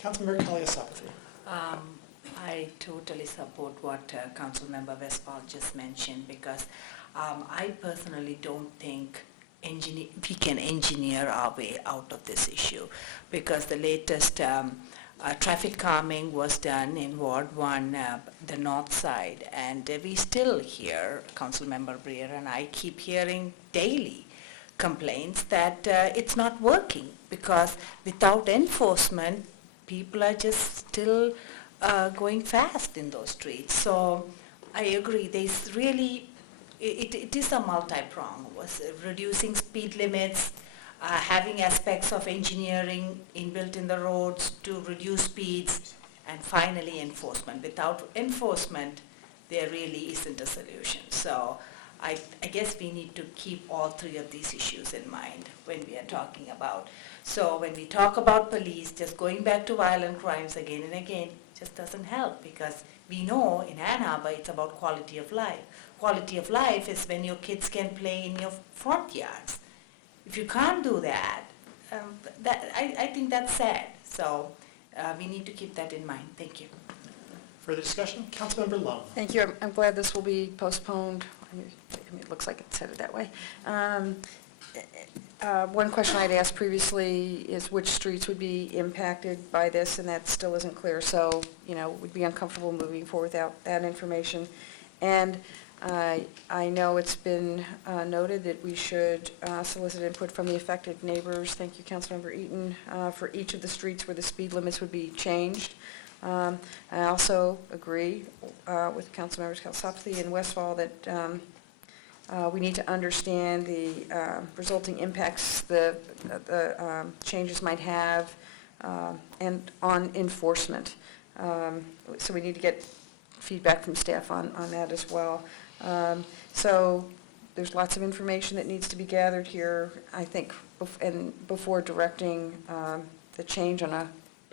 Councilmember Kaliasapathy. I totally support what Councilmember Westphal just mentioned, because I personally don't think we can engineer our way out of this issue, because the latest traffic calming was done in Ward 1, the north side, and we still hear, Councilmember Briere and I keep hearing daily complaints that it's not working, because without enforcement, people are just still going fast in those streets. So I agree, there's really, it is a multi-prong, reducing speed limits, having aspects of engineering inbuilt in the roads to reduce speeds, and finally enforcement. Without enforcement, there really isn't a solution. So I guess we need to keep all three of these issues in mind when we are talking about. So when we talk about police, just going back to violent crimes again and again just doesn't help, because we know in Ann Arbor it's about quality of life. Quality of life is when your kids can play in your front yards. If you can't do that, I think that's sad. So we need to keep that in mind. Thank you. Further discussion? Councilmember Lum. Thank you. I'm glad this will be postponed. I mean, it looks like it's headed that way. One question I'd asked previously is which streets would be impacted by this, and that still isn't clear. So, we'd be uncomfortable moving forward without that information. And I know it's been noted that we should solicit input from the affected neighbors. Thank you, Councilmember Eaton, for each of the streets where the speed limits would be changed. I also agree with Councilmembers Kalsopathy and Westfall that we need to understand the resulting impacts the changes might have and on enforcement. So we need to get feedback from staff on that as well. So there's lots of information that needs to be gathered here, I think, before directing the change on a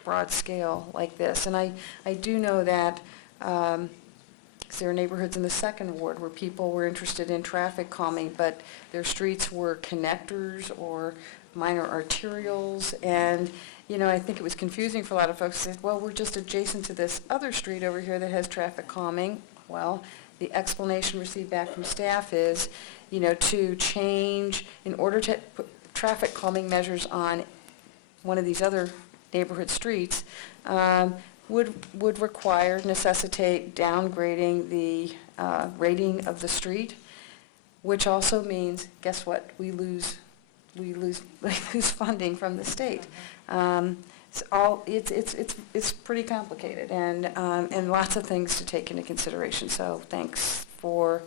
broad scale like this. And I do know that there are neighborhoods in the second ward where people were interested in traffic calming, but their streets were connectors or minor arterials, and I think it was confusing for a lot of folks to say, well, we're just adjacent to this other street over here that has traffic calming. Well, the explanation received back from staff is, to change, in order to put traffic calming measures on one of these other neighborhood streets, would necessitate downgrading the rating of the street, which also means, guess what? We lose funding from the state. It's pretty complicated and lots of things to take into consideration. So thanks for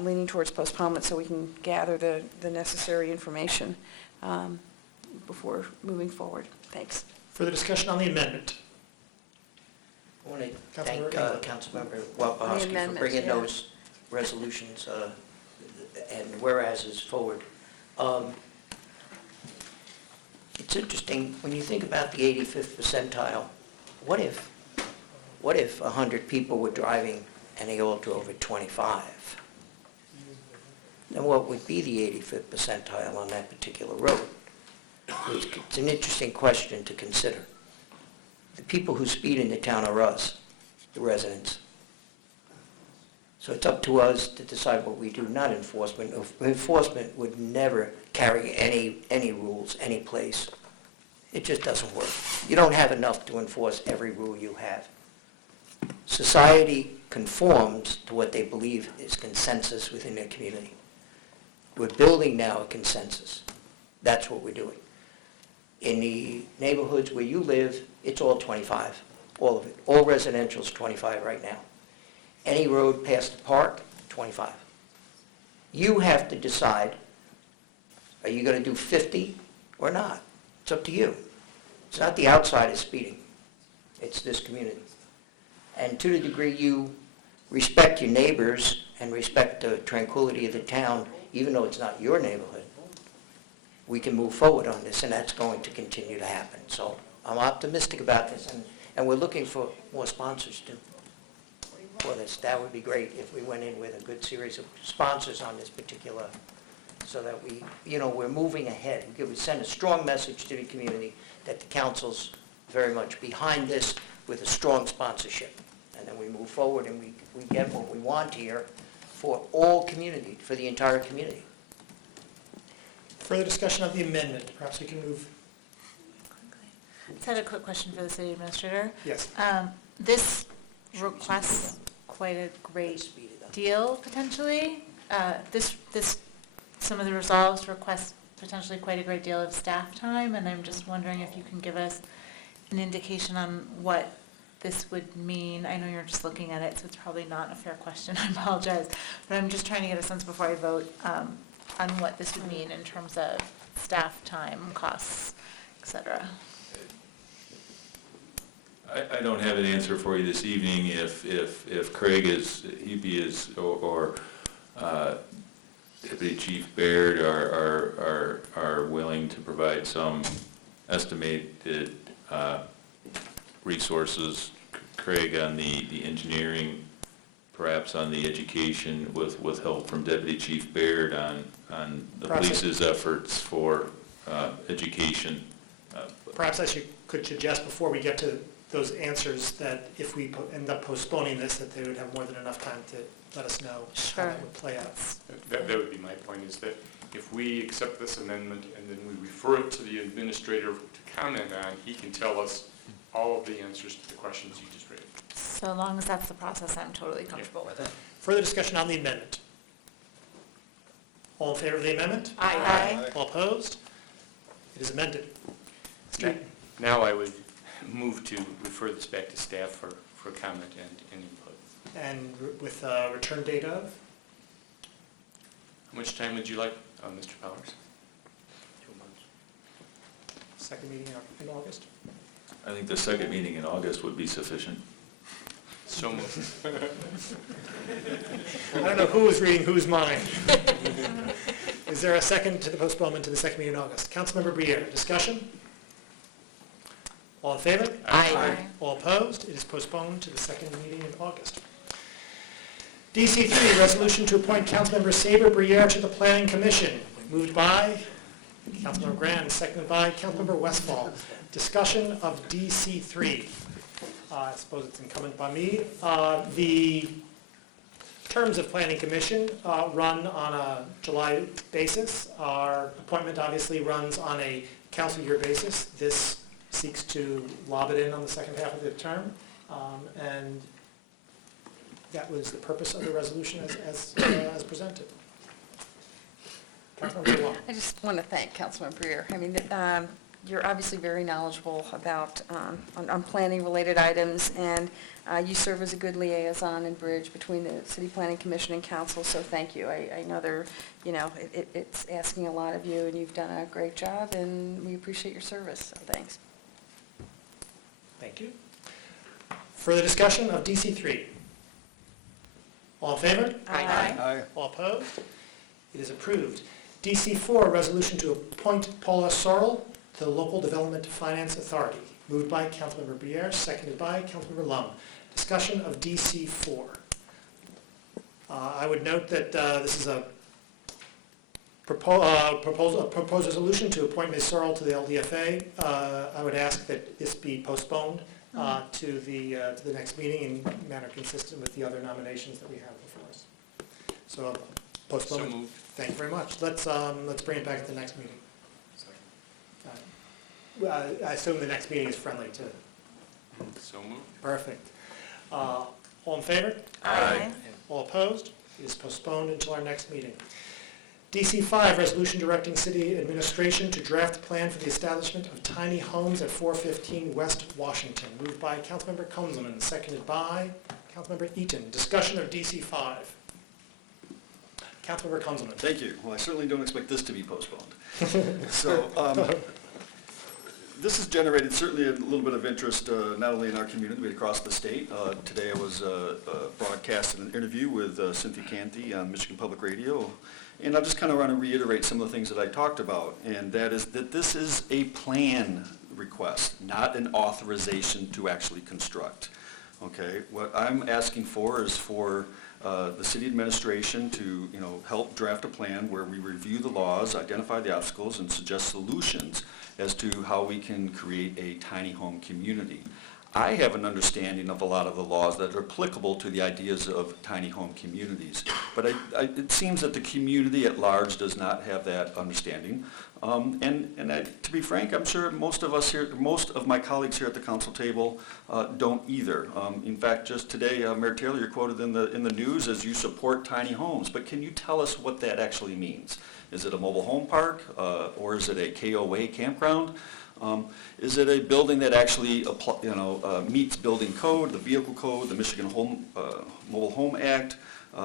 leaning towards postponement so we can gather the necessary information before moving forward. Thanks. Further discussion on the amendment? I want to thank Councilmember Wojciechowski for bringing those resolutions and whereases forward. It's interesting, when you think about the 85th percentile, what if 100 people were driving and they all drove at 25? Then what would be the 85th percentile on that particular road? It's an interesting question to consider. The people who speed in the town are us, the residents. So it's up to us to decide what we do, not enforcement. Enforcement would never carry any rules, any place. It just doesn't work. You don't have enough to enforce every rule you have. Society conforms to what they believe is consensus within their community. We're building now a consensus. That's what we're doing. In the neighborhoods where you live, it's all 25, all of it. All residential is 25 right now. Any road past the park, 25. You have to decide, are you going to do 50 or not? It's up to you. It's not the outsiders speeding. It's this community. And to the degree you respect your neighbors and respect the tranquility of the town, even though it's not your neighborhood, we can move forward on this, and that's going to continue to happen. So I'm optimistic about this, and we're looking for more sponsors too for this. That would be great if we went in with a good series of sponsors on this particular, so that we're moving ahead. We send a strong message to the community that the council's very much behind this with a strong sponsorship. And then we move forward and we get what we want here for all community, for the entire community. Further discussion of the amendment. Perhaps we can move. Just had a quick question for the city administrator. Yes. This requests quite a great deal potentially. Some of the resolves request potentially quite a great deal of staff time, and I'm just wondering if you can give us an indication on what this would mean. I know you're just looking at it, so it's probably not a fair question. I apologize, but I'm just trying to get a sense before I vote on what this would mean in terms of staff time, costs, et cetera. I don't have an answer for you this evening. If Craig or Deputy Chief Baird are willing to provide some estimated resources, Craig on the engineering, perhaps on the education, with help from Deputy Chief Baird on the police's efforts for education. Perhaps I could suggest before we get to those answers that if we end up postponing this, that they would have more than enough time to let us know how that would play out. That would be my point, is that if we accept this amendment and then we refer it to the administrator to comment on, he can tell us all of the answers to the questions you just raised. So long as that's the process, I'm totally comfortable with it. Further discussion on the amendment. All in favor of the amendment? Aye. All opposed? It is amended. Now I would move to refer this back to staff for comment and input. And with a return date of? How much time would you like, Mr. Powers? 2 months. Second meeting in August? I think the second meeting in August would be sufficient. So moved. I don't know who is reading whose mind. Is there a second to the postponement to the second meeting in August? Councilmember Briere, discussion? All in favor? Aye. All opposed? It is postponed to the second meeting in August. DC3, resolution to appoint Councilmember Saber Briere to the Planning Commission. Moved by Councilmember Grand, seconded by Councilmember Westfall. Discussion of DC3. I suppose it's incumbent by me. The terms of Planning Commission run on a July basis. Our appointment obviously runs on a council year basis. This seeks to lob it in on the second half of the term. And that was the purpose of the resolution as presented. Councilmember Long. I just want to thank Councilman Briere. I mean, you're obviously very knowledgeable about, on planning-related items, and you serve as a good liaison and bridge between the City Planning Commission and Council, so thank you. I know it's asking a lot of you, and you've done a great job, and we appreciate your service, so thanks. Thank you. Further discussion of DC3? All in favor? Aye. All opposed? It is approved. DC4, resolution to appoint Paula Sorrell to the Local Development Finance Authority. Moved by Councilmember Briere, seconded by Councilmember Lum. Discussion of DC4. I would note that this is a proposed resolution to appoint Ms. Sorrell to the LDFA. I would ask that this be postponed to the next meeting in manner consistent with the other nominations that we have before us. So postponement. So moved. Thank you very much. Let's bring it back at the next meeting. I assume the next meeting is friendly too. So moved. Perfect. All in favor? Aye. All opposed? It is postponed until our next meeting. DC5, resolution directing city administration to draft a plan for the establishment of tiny homes at 415 West Washington. Moved by Councilmember Kunzelman, seconded by Councilmember Eaton. Discussion of DC5. Councilmember Kunzelman. Thank you. Well, I certainly don't expect this to be postponed. So, this has generated certainly a little bit of interest, not only in our community, but across the state. Today I was broadcasting an interview with Cynthia Canty on Michigan Public Radio, and I just kind of want to reiterate some of the things that I talked about, and that is that this is a plan request, not an authorization to actually construct. Okay, what I'm asking for is for the city administration to, help draft a plan where we review the laws, identify the obstacles, and suggest solutions as to how we can create a tiny home community. I have an understanding of a lot of the laws that are applicable to the ideas of tiny home communities, but it seems that the community at large does not have that understanding. To be frank, I'm sure most of my colleagues here at the council table don't either. In fact, just today, Mayor Taylor, you're quoted in the news as you support tiny homes, but can you tell us what that actually means? Is it a mobile home park, or is it a KOA campground? Is it a building that actually meets building code, the vehicle code, the Michigan Mobile Home Act,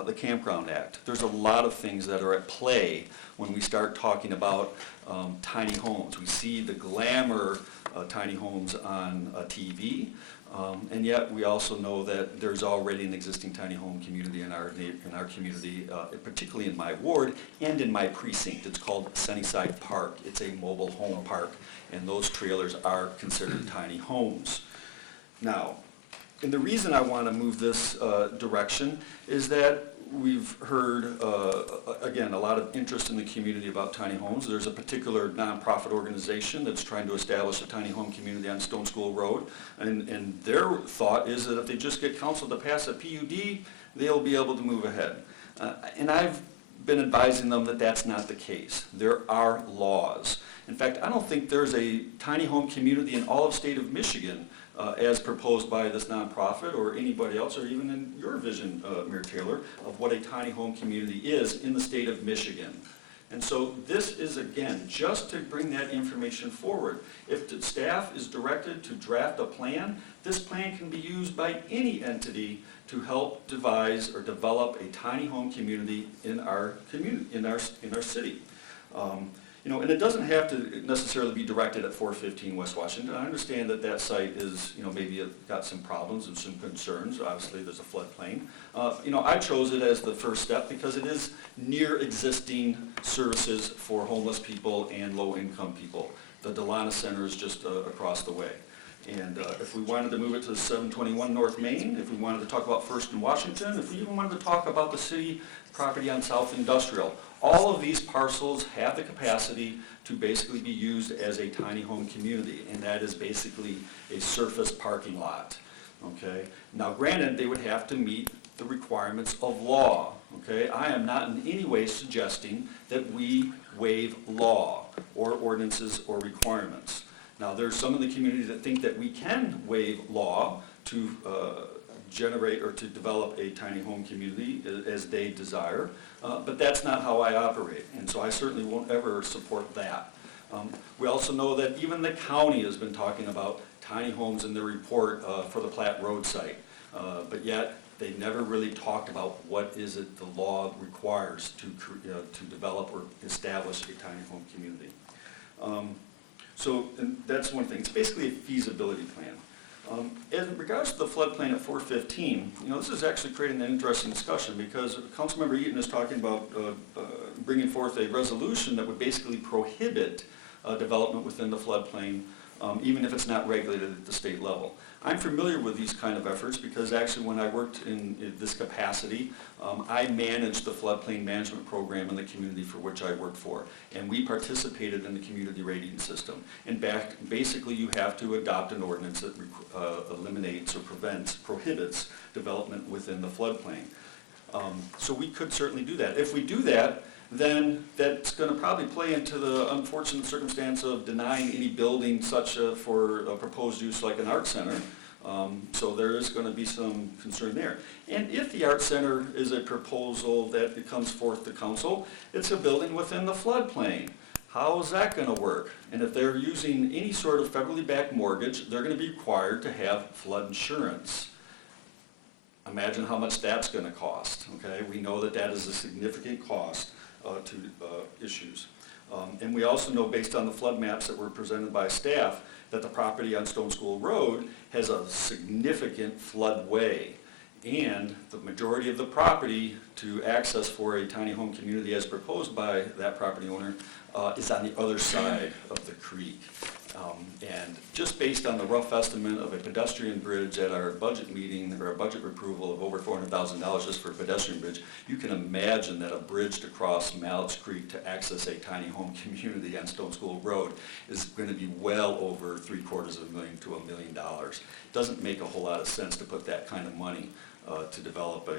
the Campground Act? There's a lot of things that are at play when we start talking about tiny homes. We see the glamour tiny homes on TV, and yet we also know that there's already an existing tiny home community in our community, particularly in my ward and in my precinct. It's called Sunnyside Park. It's a mobile home park, and those trailers are considered tiny homes. Now, and the reason I want to move this direction is that we've heard, again, a lot of interest in the community about tiny homes. There's a particular nonprofit organization that's trying to establish a tiny home community on Stone School Road, and their thought is that if they just get council to pass a PUD, they'll be able to move ahead. And I've been advising them that that's not the case. There are laws. In fact, I don't think there's a tiny home community in all of state of Michigan as proposed by this nonprofit or anybody else, or even in your vision, Mayor Taylor, of what a tiny home community is in the state of Michigan. And so this is, again, just to bring that information forward. If the staff is directed to draft a plan, this plan can be used by any entity to help devise or develop a tiny home community in our community, in our city. You know, and it doesn't have to necessarily be directed at 415 West Washington. I understand that that site is, you know, maybe got some problems and some concerns. Obviously, there's a floodplain. You know, I chose it as the first step because it is near existing services for homeless people and low-income people. The Delana Center is just across the way. And if we wanted to move it to 721 North Main, if we wanted to talk about First and Washington, if we even wanted to talk about the city property on South Industrial, all of these parcels have the capacity to basically be used as a tiny home community, and that is basically a surface parking lot, okay? Now granted, they would have to meet the requirements of law, okay? I am not in any way suggesting that we waive law or ordinances or requirements. Now there's some in the community that think that we can waive law to generate or to develop a tiny home community as they desire. But that's not how I operate, and so I certainly won't ever support that. We also know that even the county has been talking about tiny homes in their report for the Platte Road site, but yet they never really talked about what is it the law requires to develop or establish a tiny home community. And that's one thing. It's basically a feasibility plan. In regards to the floodplain at 415, you know, this is actually creating an interesting discussion because Councilmember Eaton is talking about bringing forth a resolution that would basically prohibit development within the floodplain, even if it's not regulated at the state level. I'm familiar with these kind of efforts because actually when I worked in this capacity, I managed the floodplain management program in the community for which I worked for. And we participated in the community rating system. And basically you have to adopt an ordinance that eliminates or prohibits development within the floodplain. So we could certainly do that. If we do that, then that's going to probably play into the unfortunate circumstance of denying any building such for a proposed use like an art center. So there is going to be some concern there. And if the art center is a proposal that comes forth to council, it's a building within the floodplain. How is that going to work? And if they're using any sort of federally backed mortgage, they're going to be required to have flood insurance. Imagine how much that's going to cost, okay? We know that that is a significant cost to issues. And we also know, based on the flood maps that were presented by staff, that the property on Stone School Road has a significant floodway. And the majority of the property to access for a tiny home community as proposed by that property owner is on the other side of the creek. And just based on the rough estimate of a pedestrian bridge at our budget meeting, or a budget approval of over $400,000 just for a pedestrian bridge, you can imagine that a bridge to cross Mallett's Creek to access a tiny home community on Stone School Road is going to be well over $750,000 to $1 million. It doesn't make a whole lot of sense to put that kind of money to develop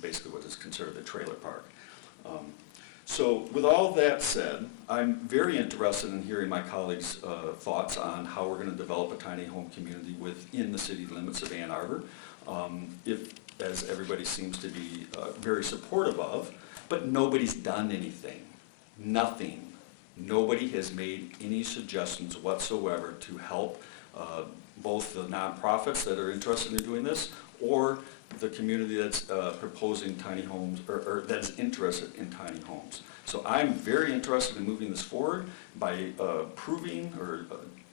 basically what is considered a trailer park. So with all that said, I'm very interested in hearing my colleagues' thoughts on how we're going to develop a tiny home community within the city limits of Ann Arbor, as everybody seems to be very supportive of, but nobody's done anything. Nothing. Nobody has made any suggestions whatsoever to help both the nonprofits that are interested in doing this or the community that's proposing tiny homes, or that's interested in tiny homes. So I'm very interested in moving this forward by approving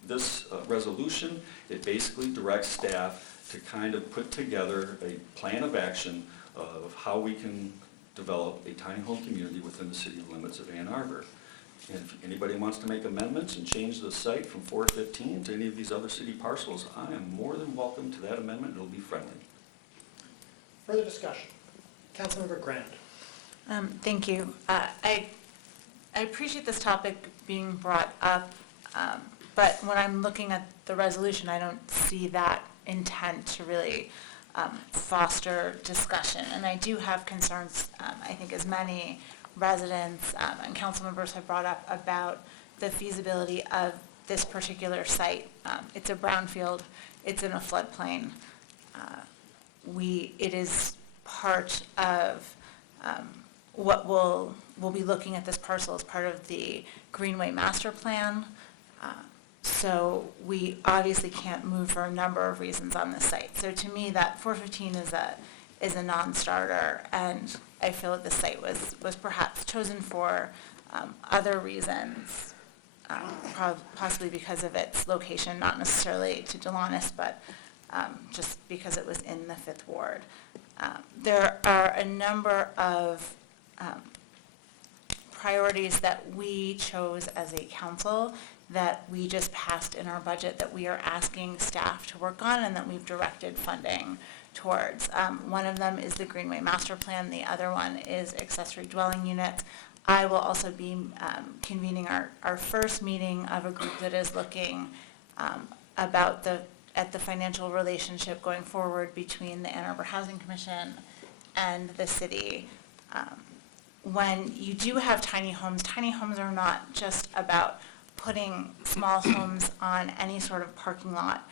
this resolution. It basically directs staff to kind of put together a plan of action of how we can develop a tiny home community within the city limits of Ann Arbor. And if anybody wants to make amendments and change the site from 415 to any of these other city parcels, I am more than welcome to that amendment. It'll be friendly. Further discussion. Councilmember Grant. Thank you. I appreciate this topic being brought up, but when I'm looking at the resolution, I don't see that intent to really foster discussion. And I do have concerns, I think as many residents and council members have brought up about the feasibility of this particular site. It's a brownfield, it's in a floodplain. It is part of what we'll be looking at this parcel as part of the Greenway Master Plan. So we obviously can't move for a number of reasons on this site. So to me, that 415 is a non-starter, and I feel that the site was perhaps chosen for other reasons, possibly because of its location, not necessarily to Delonis, but just because it was in the 5th Ward. There are a number of priorities that we chose as a council that we just passed in our budget that we are asking staff to work on and that we've directed funding towards. One of them is the Greenway Master Plan. The other one is accessory dwelling units. I will also be convening our first meeting of a group that is looking at the financial relationship going forward between the Ann Arbor Housing Commission and the city. When you do have tiny homes are not just about putting small homes on any sort of parking lot.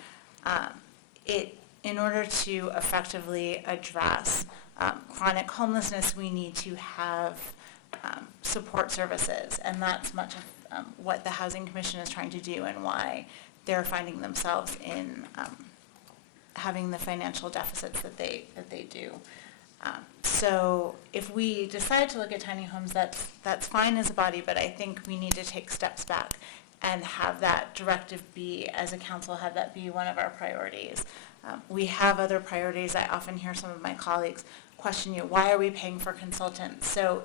In order to effectively address chronic homelessness, we need to have support services, and that's much of what the Housing Commission is trying to do and why they're finding themselves in having the financial deficits that they do. So if we decide to look at tiny homes, that's fine as a body, but I think we need to take steps back and have that directive be, as a council, have that be one of our priorities. We have other priorities. I often hear some of my colleagues question you, why are we paying for consultants? So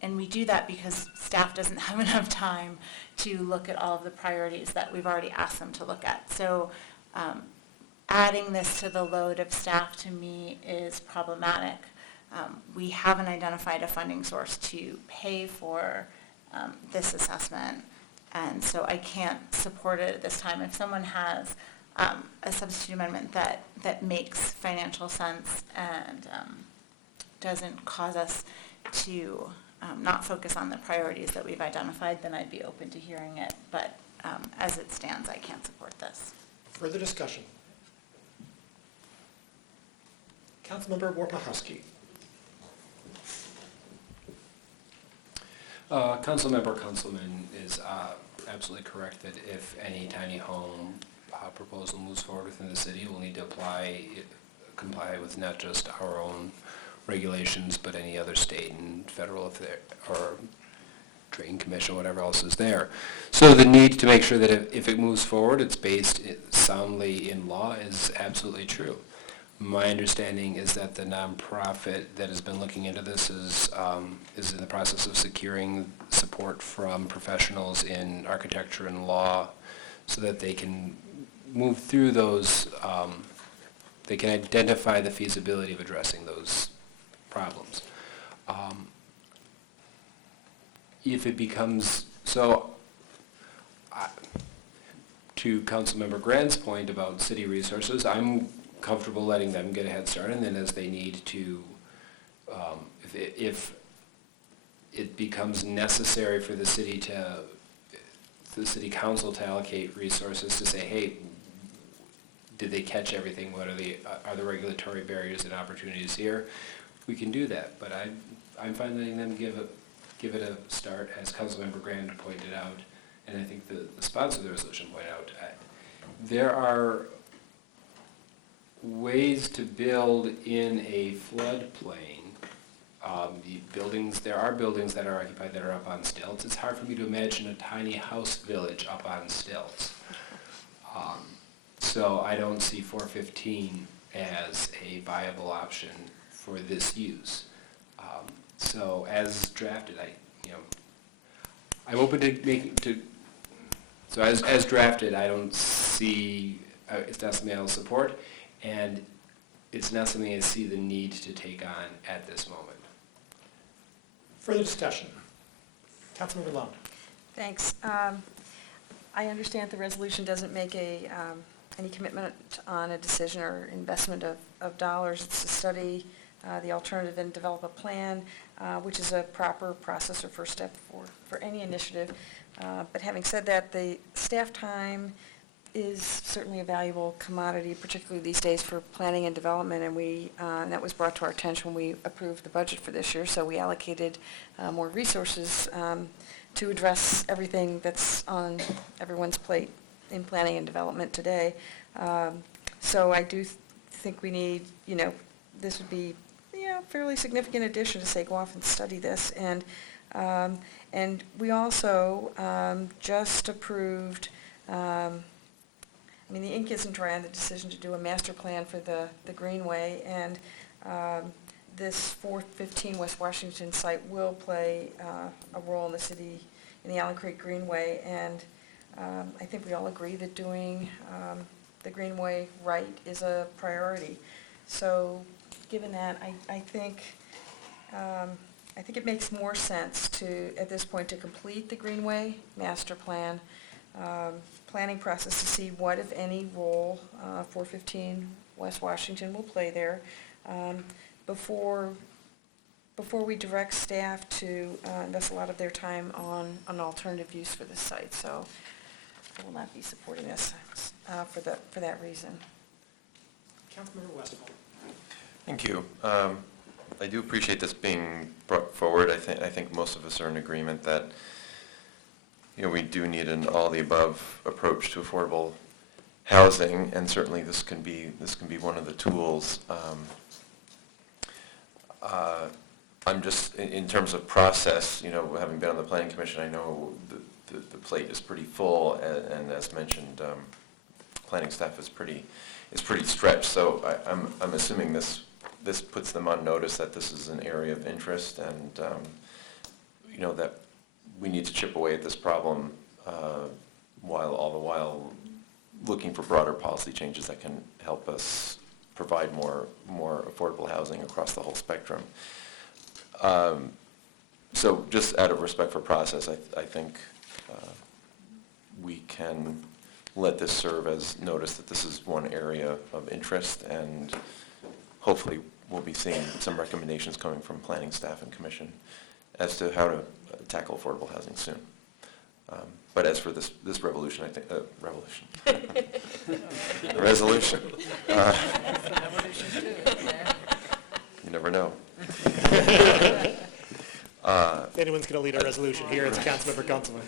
and we do that because staff doesn't have enough time to look at all of the priorities that we've already asked them to look at. So adding this to the load of staff to me is problematic. We haven't identified a funding source to pay for this assessment, and so I can't support it at this time. If someone has a substitute amendment that makes financial sense and doesn't cause us to not focus on the priorities that we've identified, then I'd be open to hearing it. But as it stands, I can't support this. Further discussion? Councilmember Warpahowski. Councilman is absolutely correct that if any tiny home proposal moves forward within the city, we'll need to comply with not just our own regulations, but any other state and federal or Drain Commission, whatever else is there. So the need to make sure that if it moves forward, it's based soundly in law is absolutely true. My understanding is that the nonprofit that has been looking into this is in the process of securing support from professionals in architecture and law so that they can move through those, they can identify the feasibility of addressing those problems. If it becomes, so to Councilmember Grant's point about city resources, I'm comfortable letting them get a head start, and then as they need to, if it becomes necessary for the city council to allocate resources to say, hey, did they catch everything? What are the regulatory barriers and opportunities here? We can do that, but I'm fine letting them give it a start, as Councilmember Grant pointed out, and I think the sponsor of the resolution pointed out. There are ways to build in a floodplain. There are buildings that are occupied that are up on stilts. It's hard for me to imagine a tiny house village up on stilts. So I don't see 415 as a viable option for this use. So as drafted, I'm open to so as drafted, I don't see, it's not something I'll support, and it's not something I see the need to take on at this moment. Further discussion? Councilmember Lund. Thanks. I understand the resolution doesn't make any commitment on a decision or investment of dollars. It's to study the alternative and develop a plan, which is a proper process or first step for any initiative. But having said that, the staff time is certainly a valuable commodity, particularly these days for planning and development, and that was brought to our attention when we approved the budget for this year, so we allocated more resources to address everything that's on everyone's plate in planning and development today. So I do think we need, this would be, a fairly significant addition to say, go off and study this. And we also just approved, the ink isn't dry on the decision to do a master plan for the Greenway, and this 415 West Washington site will play a role in the city, in the Allen Creek Greenway, and I think we all agree that doing the Greenway right is a priority. So given that, I think it makes more sense to, at this point, to complete the Greenway master plan, planning process to see what, if any, role 415 West Washington will play there before we direct staff to invest a lot of their time on an alternative use for this site. So I will not be supporting this for that reason. Councilmember Westphal. Thank you. I do appreciate this being brought forward. I think most of us are in agreement that we do need an all-the-above approach to affordable housing, and certainly this can be one of the tools. I'm just in terms of process. Having been on the Planning Commission, I know the plate is pretty full, and as mentioned, planning staff is pretty stretched. So I'm assuming this puts them on notice that this is an area of interest, and that we need to chip away at this problem all the while looking for broader policy changes that can help us provide more affordable housing across the whole spectrum. So just out of respect for process, I think we can let this serve as notice that this is one area of interest, and hopefully we'll be seeing some recommendations coming from planning staff and commission as to how to tackle affordable housing soon. But as for this revolution, I think, resolution. You never know. If anyone's going to lead a resolution here, it's Councilmember Councilman.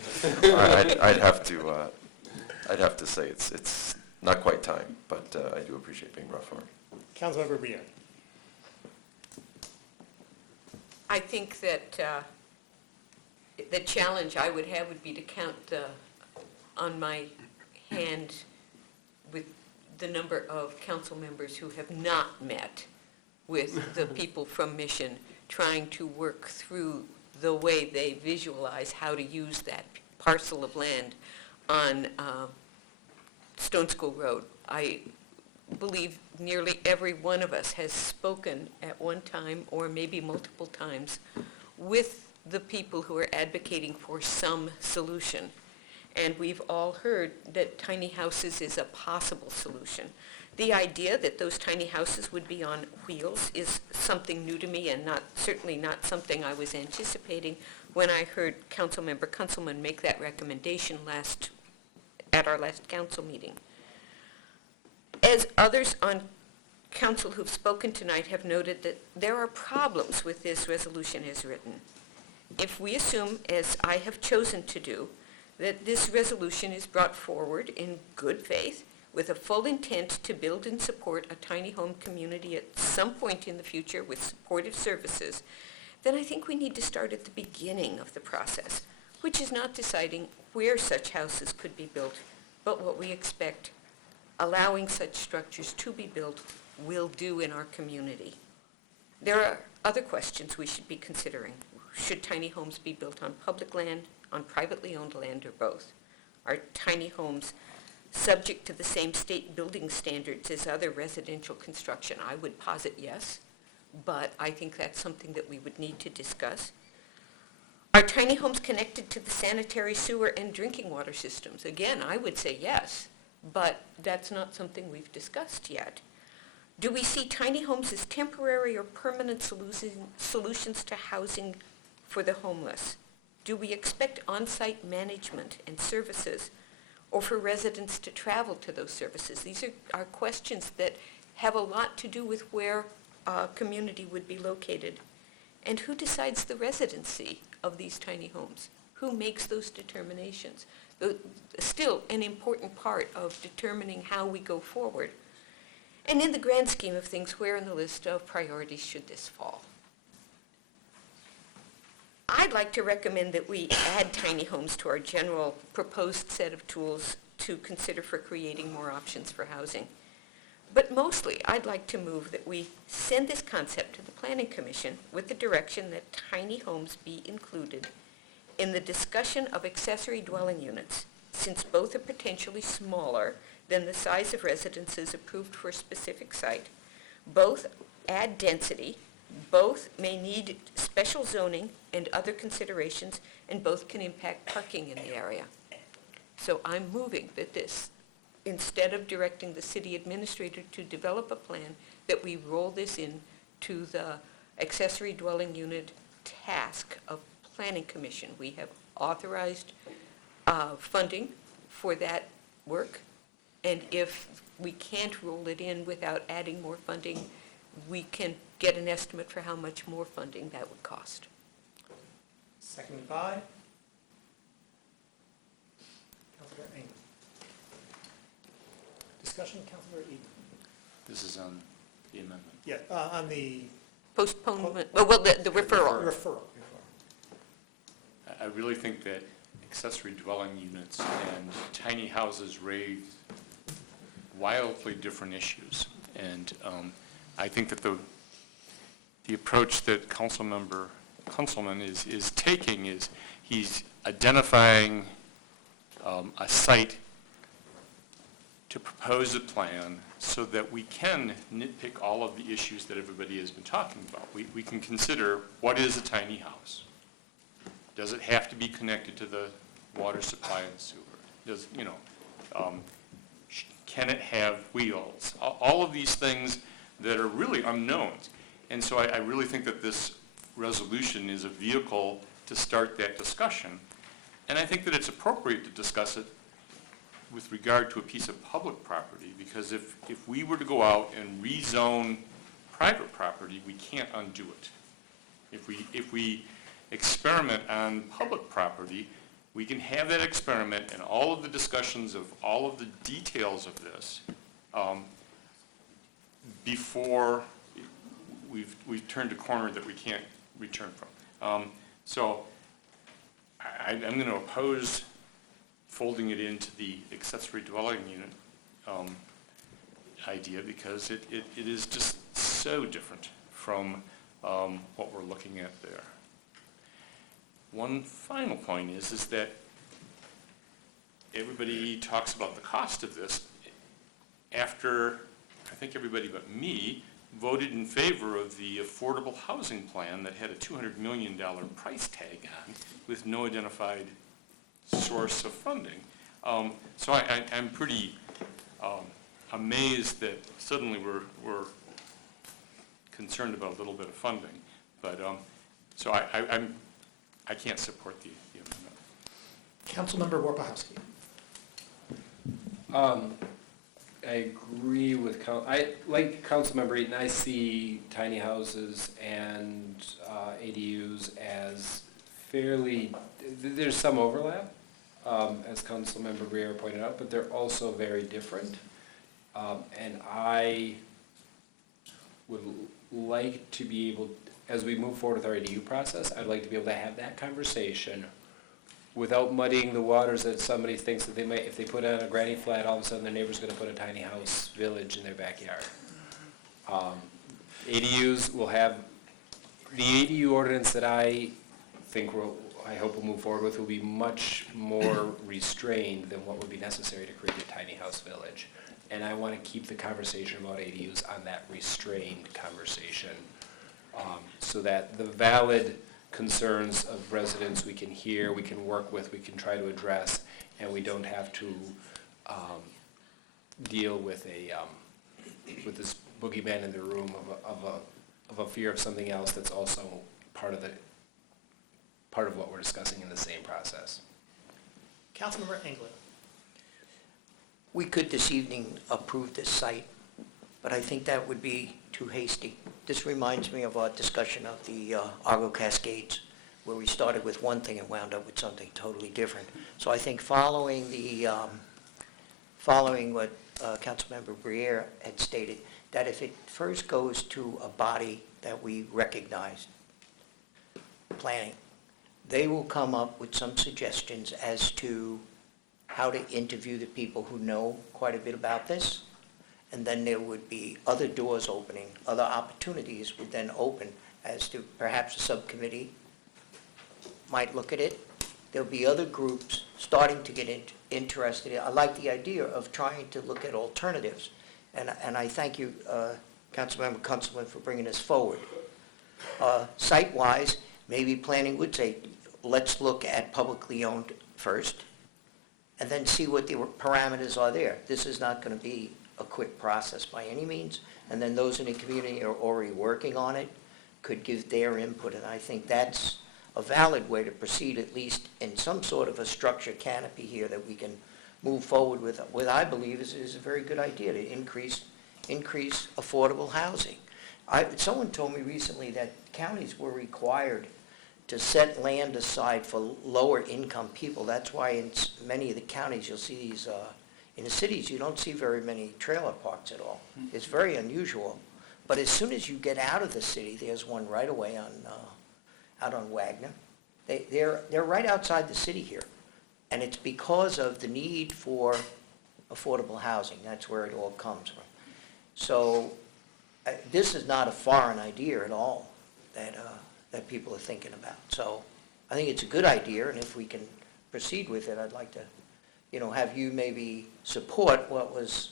I'd have to say it's not quite time, but I do appreciate being brought forward. Councilmember Briere. I think that the challenge I would have would be to count on my hand with the number of council members who have not met with the people from Mission, trying to work through the way they visualize how to use that parcel of land on Stone School Road. I believe nearly every one of us has spoken at one time or maybe multiple times with the people who are advocating for some solution. And we've all heard that tiny houses is a possible solution. The idea that those tiny houses would be on wheels is something new to me, and certainly not something I was anticipating when I heard Councilman make that recommendation at our last council meeting. As others on council who've spoken tonight have noted, that there are problems with this resolution as written. If we assume, as I have chosen to do, that this resolution is brought forward in good faith with a full intent to build and support a tiny home community at some point in the future with supportive services, then I think we need to start at the beginning of the process, which is not deciding where such houses could be built, but what we expect allowing such structures to be built will do in our community. There are other questions we should be considering. Should tiny homes be built on public land, on privately owned land, or both? Are tiny homes subject to the same state building standards as other residential construction? I would posit yes, but I think that's something that we would need to discuss. Are tiny homes connected to the sanitary, sewer, and drinking water systems? Again, I would say yes, but that's not something we've discussed yet. Do we see tiny homes as temporary or permanent solutions to housing for the homeless? Do we expect on-site management and services, or for residents to travel to those services? These are questions that have a lot to do with where a community would be located. And who decides the residency of these tiny homes? Who makes those determinations? Still an important part of determining how we go forward. And in the grand scheme of things, where in the list of priorities should this fall? I'd like to recommend that we add tiny homes to our general proposed set of tools to consider for creating more options for housing. But mostly, I'd like to move that we send this concept to the Planning Commission with the direction that tiny homes be included in the discussion of accessory dwelling units, since both are potentially smaller than the size of residences approved for a specific site. Both add density, both may need special zoning and other considerations, and both can impact parking in the area. So I'm moving that this, instead of directing the city administrator to develop a plan, that we roll this in to the accessory dwelling unit task of Planning Commission. We have authorized funding for that work, and if we can't roll it in without adding more funding, we can get an estimate for how much more funding that would cost. Seconded by Councilor Engel. Discussion, Councilor Eden. This is on the amendment. Yeah, on the Postponement, well, the referral. referral. I really think that accessory dwelling units and tiny houses raise wildly different issues. And I think that the approach that Councilman is taking is he's identifying a site to propose a plan so that we can nitpick all of the issues that everybody has been talking about. We can consider, what is a tiny house? Does it have to be connected to the water supply and sewer? Does, can it have wheels? All of these things that are really unknowns. And so I really think that this resolution is a vehicle to start that discussion. And I think that it's appropriate to discuss it with regard to a piece of public property, because if we were to go out and rezone private property, we can't undo it. If we experiment on public property, we can have that experiment and all of the discussions of all of the details of this before we've turned a corner that we can't return from. So I'm going to oppose folding it into the accessory dwelling unit idea, because it is just so different from what we're looking at there. One final point is that everybody talks about the cost of this after, I think everybody but me, voted in favor of the affordable housing plan that had a $200 million price tag on with no identified source of funding. So I'm pretty amazed that suddenly we're concerned about a little bit of funding. But so I can't support the amendment. Councilmember Warpahowski. I agree with, like Councilmember Eaton, I see tiny houses and ADUs as fairly, there's some overlap, as Councilmember Briere pointed out, but they're also very different. And I would like to be able, as we move forward with our ADU process, I'd like to be able to have that conversation without muddying the waters that somebody thinks that they might, if they put on a granny flat, all of a sudden their neighbor's gonna put a tiny house village in their backyard. ADUs will have, the ADU ordinance that I think I hope we'll move forward with will be much more restrained than what would be necessary to create a tiny house village. And I wanna keep the conversation about ADUs on that restrained conversation, so that the valid concerns of residents we can hear, we can work with, we can try to address, and we don't have to deal with with this boogeyman in the room of a fear of something else that's also part of what we're discussing in the same process. Councilmember England. we could this evening approve this site, but I think that would be too hasty. This reminds me of our discussion of the Arbor Cascades, where we started with one thing and wound up with something totally different. So I think following what Councilmember Briere had stated, that if it first goes to a body that we recognize, planning, they will come up with some suggestions as to how to interview the people who know quite a bit about this. And then there would be other doors opening, other opportunities would then open as to perhaps a subcommittee might look at it. There'll be other groups starting to get interested. I like the idea of trying to look at alternatives. And I thank you, Councilmember Kunzelman, for bringing this forward. Site-wise, maybe planning would say, let's look at publicly owned first, and then see what the parameters are there. This is not going to be a quick process by any means, and then those in the community are already working on it, could give their input, and I think that's a valid way to proceed, at least in some sort of a structure canopy here that we can move forward with what I believe is a very good idea to increase affordable housing. Someone told me recently that counties were required to set land aside for lower income people. That's why in many of the counties you'll see these, in the cities you don't see very many trailer parks at all. It's very unusual. But as soon as you get out of the city, there's one right away out on Wagner. They're right outside the city here. And it's because of the need for affordable housing. That's where it all comes from. So this is not a foreign idea at all that people are thinking about. So I think it's a good idea, and if we can proceed with it, I'd like to, have you maybe support what was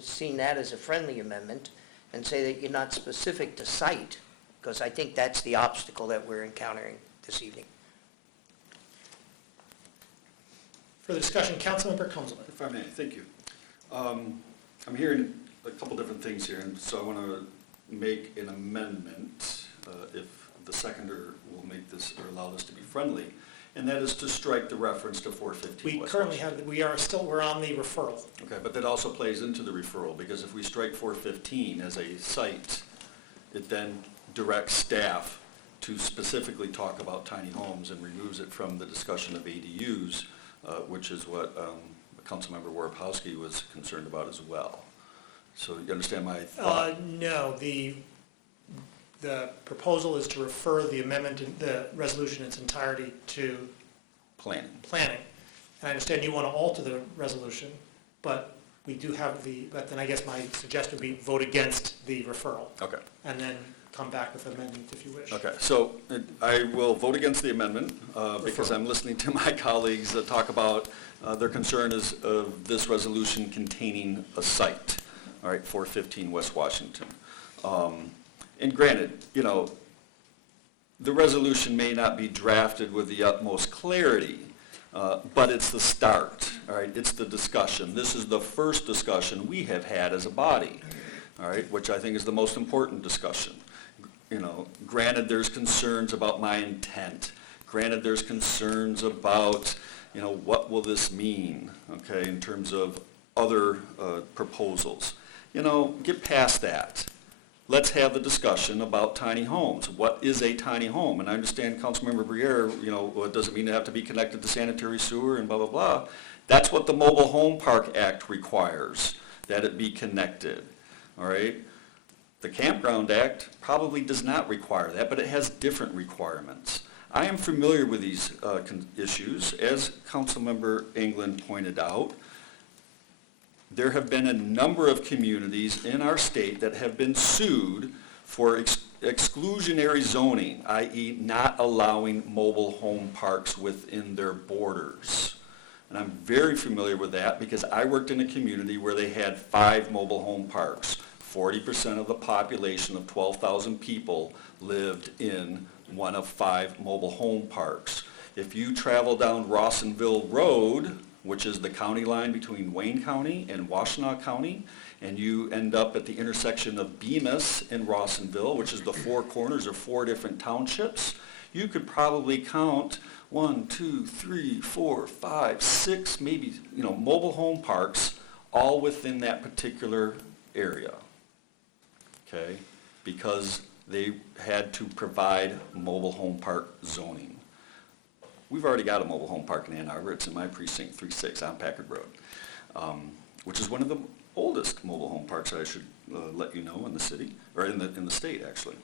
seen that as a friendly amendment and say that you're not specific to site, because I think that's the obstacle that we're encountering this evening. Further discussion, Councilmember Kunzelman. If I may, thank you. I'm hearing a couple different things here, and so I want to make an amendment, if the seconder will make this or allow this to be friendly, and that is to strike the reference to 415 West Washington. We're on the referral. Okay, but that also plays into the referral, because if we strike 415 as a site, it then directs staff to specifically talk about tiny homes and removes it from the discussion of ADUs, which is what Councilmember Warpowski was concerned about as well. So you understand my thought? No, the proposal is to refer the amendment, the resolution in its entirety to planning. And I understand you want to alter the resolution, but we do have but then I guess my suggestion would be vote against the referral. Okay. And then come back with an amendment if you wish. Okay, so I will vote against the amendment because I'm listening to my colleagues talk about their concern is of this resolution containing a site, all right, 415 West Washington. And granted, the resolution may not be drafted with the utmost clarity, but it's the start, all right? It's the discussion. This is the first discussion we have had as a body, all right, which I think is the most important discussion. Granted, there's concerns about my intent. Granted, there's concerns about, what will this mean, okay, in terms of other proposals. Get past that. Let's have the discussion about tiny homes. What is a tiny home? And I understand Councilmember Briere, it doesn't mean they have to be connected to sanitary sewer and blah, blah, blah. That's what the Mobile Home Park Act requires, that it be connected, all right? The Campground Act probably does not require that, but it has different requirements. I am familiar with these issues. As Councilmember England pointed out, there have been a number of communities in our state that have been sued for exclusionary zoning, i.e. not allowing mobile home parks within their borders. And I'm very familiar with that because I worked in a community where they had 5 mobile home parks. 40% of the population of 12,000 people lived in one of 5 mobile home parks. If you travel down Rawsonville Road, which is the county line between Wayne County and Washtenaw County, and you end up at the intersection of Bemis and Rawsonville, which is the 4 corners of 4 different townships, you could probably count 1, 2, 3, 4, 5, 6, maybe, mobile home parks all within that particular area, okay? Because they had to provide mobile home park zoning. We've already got a mobile home park in Ann Arbor. It's in my precinct, 3-6 on Packard Road, which is one of the oldest mobile home parks, I should let you know, in the city, or in the state, actually.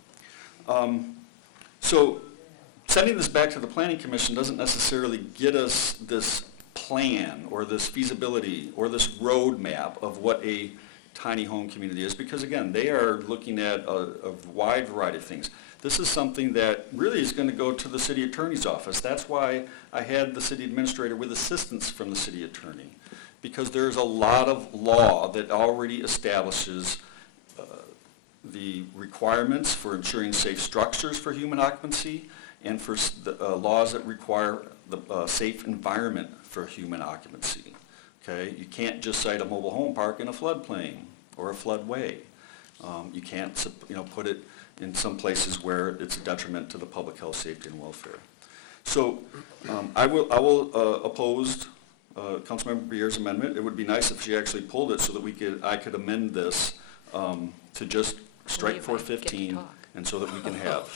So sending this back to the Planning Commission doesn't necessarily get us this plan or this feasibility or this roadmap of what a tiny home community is, because again, they are looking at a wide variety of things. This is something that really is going to go to the city attorney's office. That's why I had the city administrator with assistance from the city attorney, because there's a lot of law that already establishes the requirements for ensuring safe structures for human occupancy and for laws that require the safe environment for human occupancy. Okay, you can't just cite a mobile home park in a floodplain or a floodway. You can't, put it in some places where it's a detriment to the public health, safety, and welfare. So I will oppose Councilmember Beer's amendment. It would be nice if she actually pulled it so that I could amend this to just strike 415, and so that we can have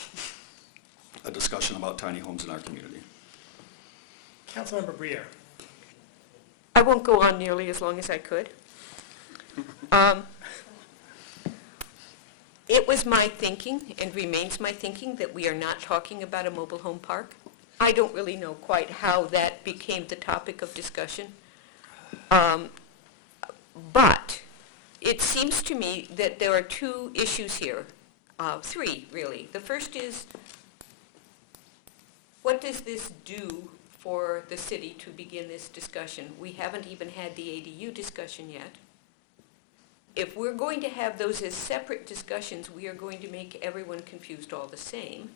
a discussion about tiny homes in our community. Councilmember Breer. I won't go on nearly as long as I could. It was my thinking, and remains my thinking, that we are not talking about a mobile home park. I don't really know quite how that became the topic of discussion. But it seems to me that there are two issues here, three really. The first is, what does this do for the city to begin this discussion? We haven't even had the ADU discussion yet. If we're going to have those as separate discussions, we are going to make everyone confused all the same.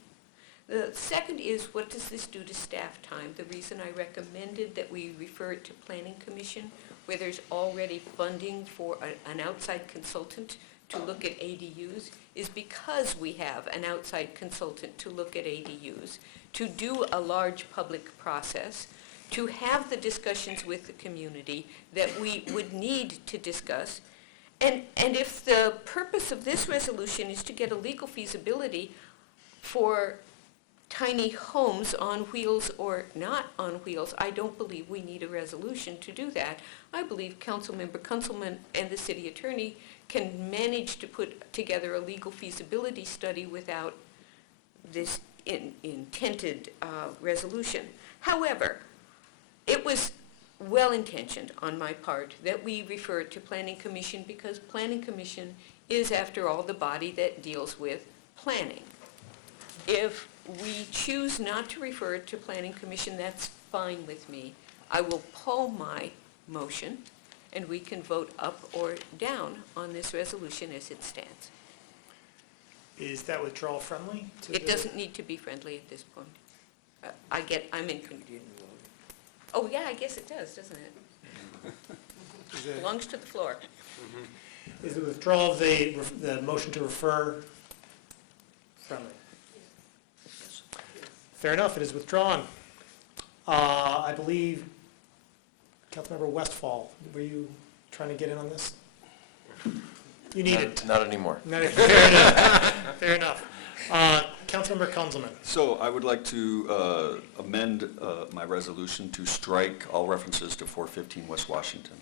The second is, what does this do to staff time? The reason I recommended that we refer it to Planning Commission, where there's already funding for an outside consultant to look at ADUs, is because we have an outside consultant to look at ADUs, to do a large public process, to have the discussions with the community that we would need to discuss. And if the purpose of this resolution is to get a legal feasibility for tiny homes on wheels or not on wheels, I don't believe we need a resolution to do that. I believe Councilmember Kunzelman and the city attorney can manage to put together a legal feasibility study without this intended resolution. However, it was well-intentioned on my part that we refer it to Planning Commission, because Planning Commission is, after all, the body that deals with planning. If we choose not to refer it to Planning Commission, that's fine with me. I will pull my motion, and we can vote up or down on this resolution as it stands. Is that withdrawal friendly? It doesn't need to be friendly at this point. I'm in. Oh, yeah, I guess it does, doesn't it? Belongs to the floor. Is the withdrawal of the motion to refer friendly? Fair enough, it is withdrawn. I believe, Councilmember Westfall, were you trying to get in on this? You need it. Not anymore. Fair enough. Fair enough. Councilmember Kunzelman. So I would like to amend my resolution to strike all references to 415 West Washington.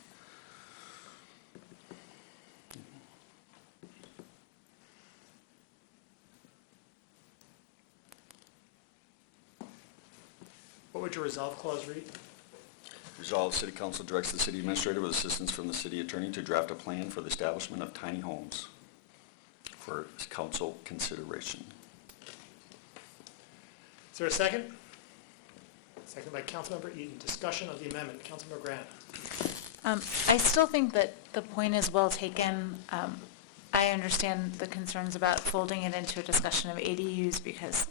What would your resolve clause read? Resolved, City Council directs the city administrator with assistance from the city attorney to draft a plan for the establishment of tiny homes for council consideration. Is there a second? Second by Councilmember Eaton. Discussion of the amendment. Councilmember Grant. I still think that the point is well taken. I understand the concerns about folding it into a discussion of ADUs, because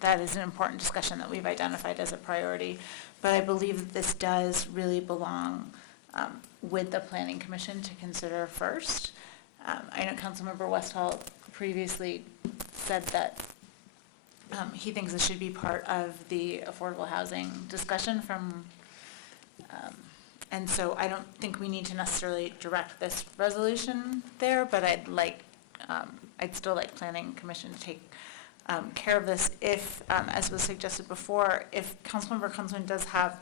that is an important discussion that we've identified as a priority. But I believe that this does really belong with the Planning Commission to consider first. I know Councilmember Westphal previously said that he thinks this should be part of the affordable housing discussion from And so I don't think we need to necessarily direct this resolution there, but I'd still like Planning Commission to take care of this if, as was suggested before, if Councilmember Kunzman does have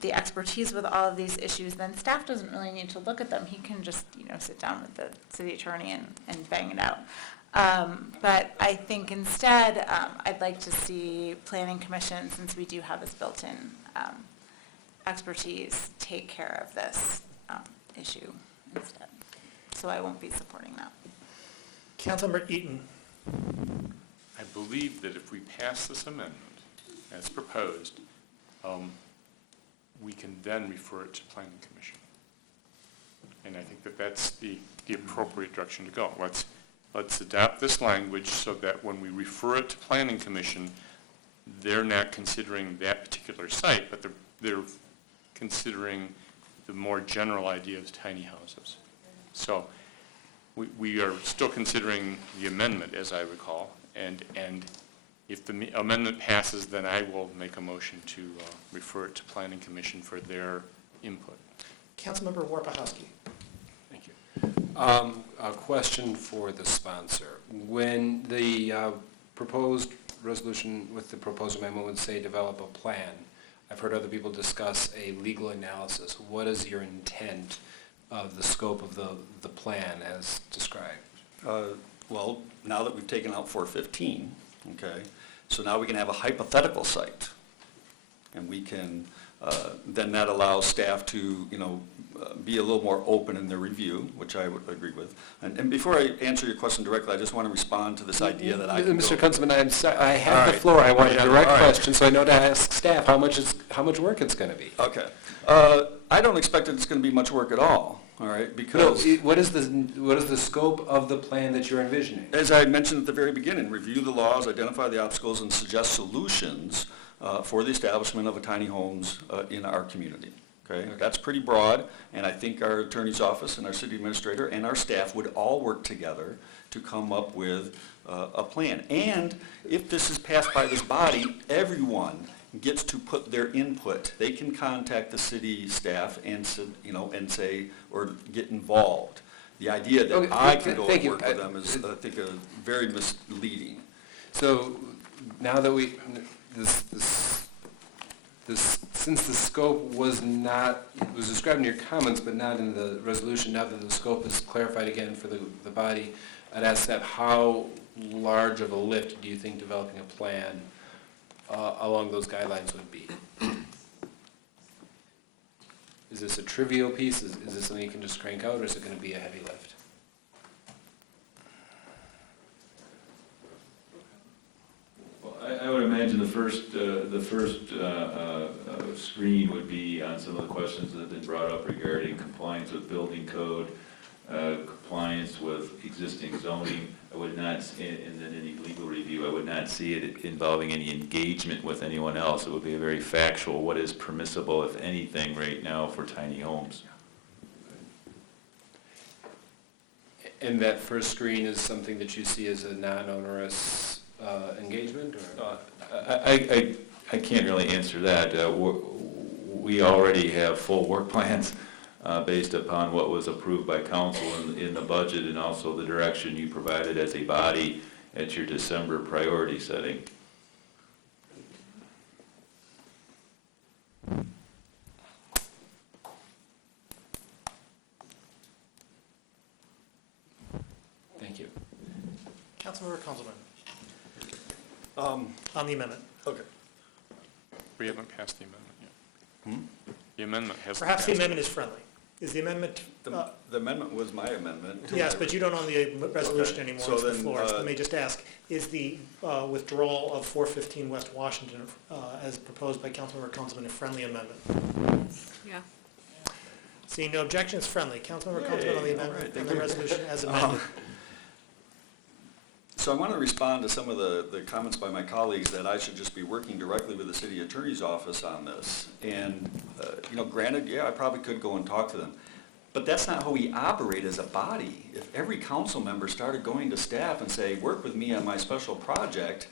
the expertise with all of these issues, then staff doesn't really need to look at them. He can just, sit down with the city attorney and bang it out. But I think instead, I'd like to see Planning Commission, since we do have this built-in expertise, take care of this issue instead. So I won't be supporting that. Councilmember Eaton. I believe that if we pass this amendment as proposed, we can then refer it to Planning Commission. And I think that that's the appropriate direction to go. Let's adopt this language so that when we refer it to Planning Commission, they're not considering that particular site, but they're considering the more general idea of tiny houses. So we are still considering the amendment, as I recall, and if the amendment passes, then I will make a motion to refer it to Planning Commission for their input. Councilmember Warpahowski. Thank you. A question for the sponsor. When the proposed resolution with the proposed amendment would say develop a plan, I've heard other people discuss a legal analysis. What is your intent of the scope of the plan as described? Well, now that we've taken out 415, okay, so now we can have a hypothetical site. And we can, then that allows staff to, be a little more open in their review, which I would agree with. And before I answer your question directly, I just want to respond to this idea that I can Mr. go. Kunzman, I'm sorry, I have the floor. I want a direct question, so I know to ask staff how much work it's going to be. Okay. I don't expect that it's going to be much work at all. All right, because what is the scope of the plan that you're envisioning? As I mentioned at the very beginning, review the laws, identify the obstacles, and suggest solutions for the establishment of tiny homes in our community. Okay, that's pretty broad, and I think our attorney's office and our city administrator and our staff would all work together to come up with a plan. And if this is passed by this body, everyone gets to put their input. They can contact the city staff and say, or get involved. The idea that I can go and work with them is, I think, very misleading. So now that since the scope was described in your comments but not in the resolution, now that the scope is clarified again for the body, I'd ask that how large of a lift do you think developing a plan along those guidelines would be? Is this a trivial piece? Is this something you can just crank out, or is it going to be a heavy lift? Well, I would imagine the first screen would be on some of the questions that have been brought up regarding compliance with building code, compliance with existing zoning. I would not, and then any legal review, I would not see it involving any engagement with anyone else. It would be a very factual, what is permissible, if anything, right now for tiny homes. And that first screen is something that you see as a non-onerous engagement? Or? I can't really answer that. We already have full work plans based upon what was approved by council in the budget, and also the direction you provided as a body at your December priority setting. Thank you. Councilmember Kunzelman. On the amendment. Okay. We haven't passed the amendment yet. The amendment hasn't Perhaps the passed. amendment is friendly. Is the amendment? The amendment was my amendment. Yes, but you don't own the resolution Okay. anymore. So It's the then, floor. So let me just ask, is the withdrawal of 415 West Washington as proposed by Councilmember Kunzelman a friendly amendment? Yeah. Seeing no objections, friendly. Councilmember Kunzelman on the amendment, and the resolution as amended. So I want to respond to some of the comments by my colleagues that I should just be working directly with the city attorney's office on this. And, granted, yeah, I probably could go and talk to them. But that's not how we operate as a body. If every council member started going to staff and say, work with me on my special project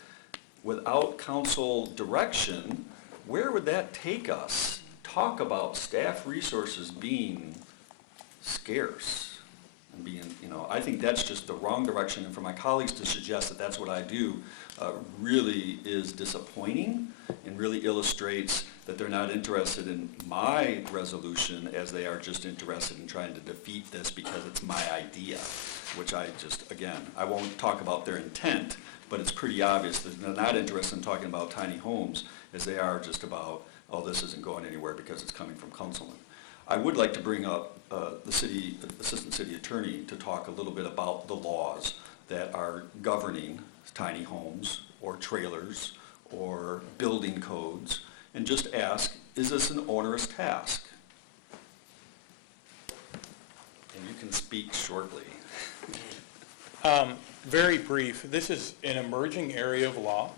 without council direction, where would that take us? talk about staff resources being scarce and being, I think that's just the wrong direction. And for my colleagues to suggest that that's what I do really is disappointing and really illustrates that they're not interested in my resolution as they are just interested in trying to defeat this because it's my idea, which I just, again, I won't talk about their intent, but it's pretty obvious that they're not interested in talking about tiny homes as they are just about, oh, this isn't going anywhere because it's coming from councilmen. I would like to bring up the assistant city attorney to talk a little bit about the laws that are governing tiny homes or trailers or building codes, and just ask, is this an onerous task? And you can speak shortly. Very brief. This is an emerging area of law.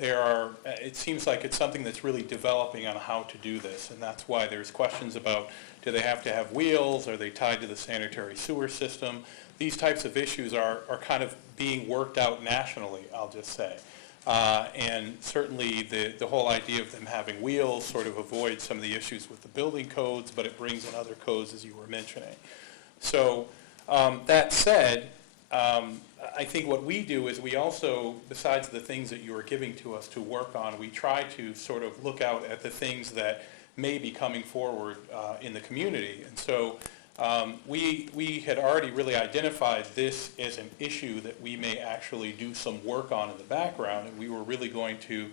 It seems like it's something that's really developing on how to do this, and that's why there's questions about, do they have to have wheels? Are they tied to the sanitary sewer system? These types of issues are kind of being worked out nationally, I'll just say. And certainly the whole idea of them having wheels sort of avoids some of the issues with the building codes, but it brings in other codes, as you were mentioning. So that said, I think what we do is we also, besides the things that you are giving to us to work on, we try to sort of look out at the things that may be coming forward in the community. And so we had already really identified this as an issue that we may actually do some work on in the background, and we were really going to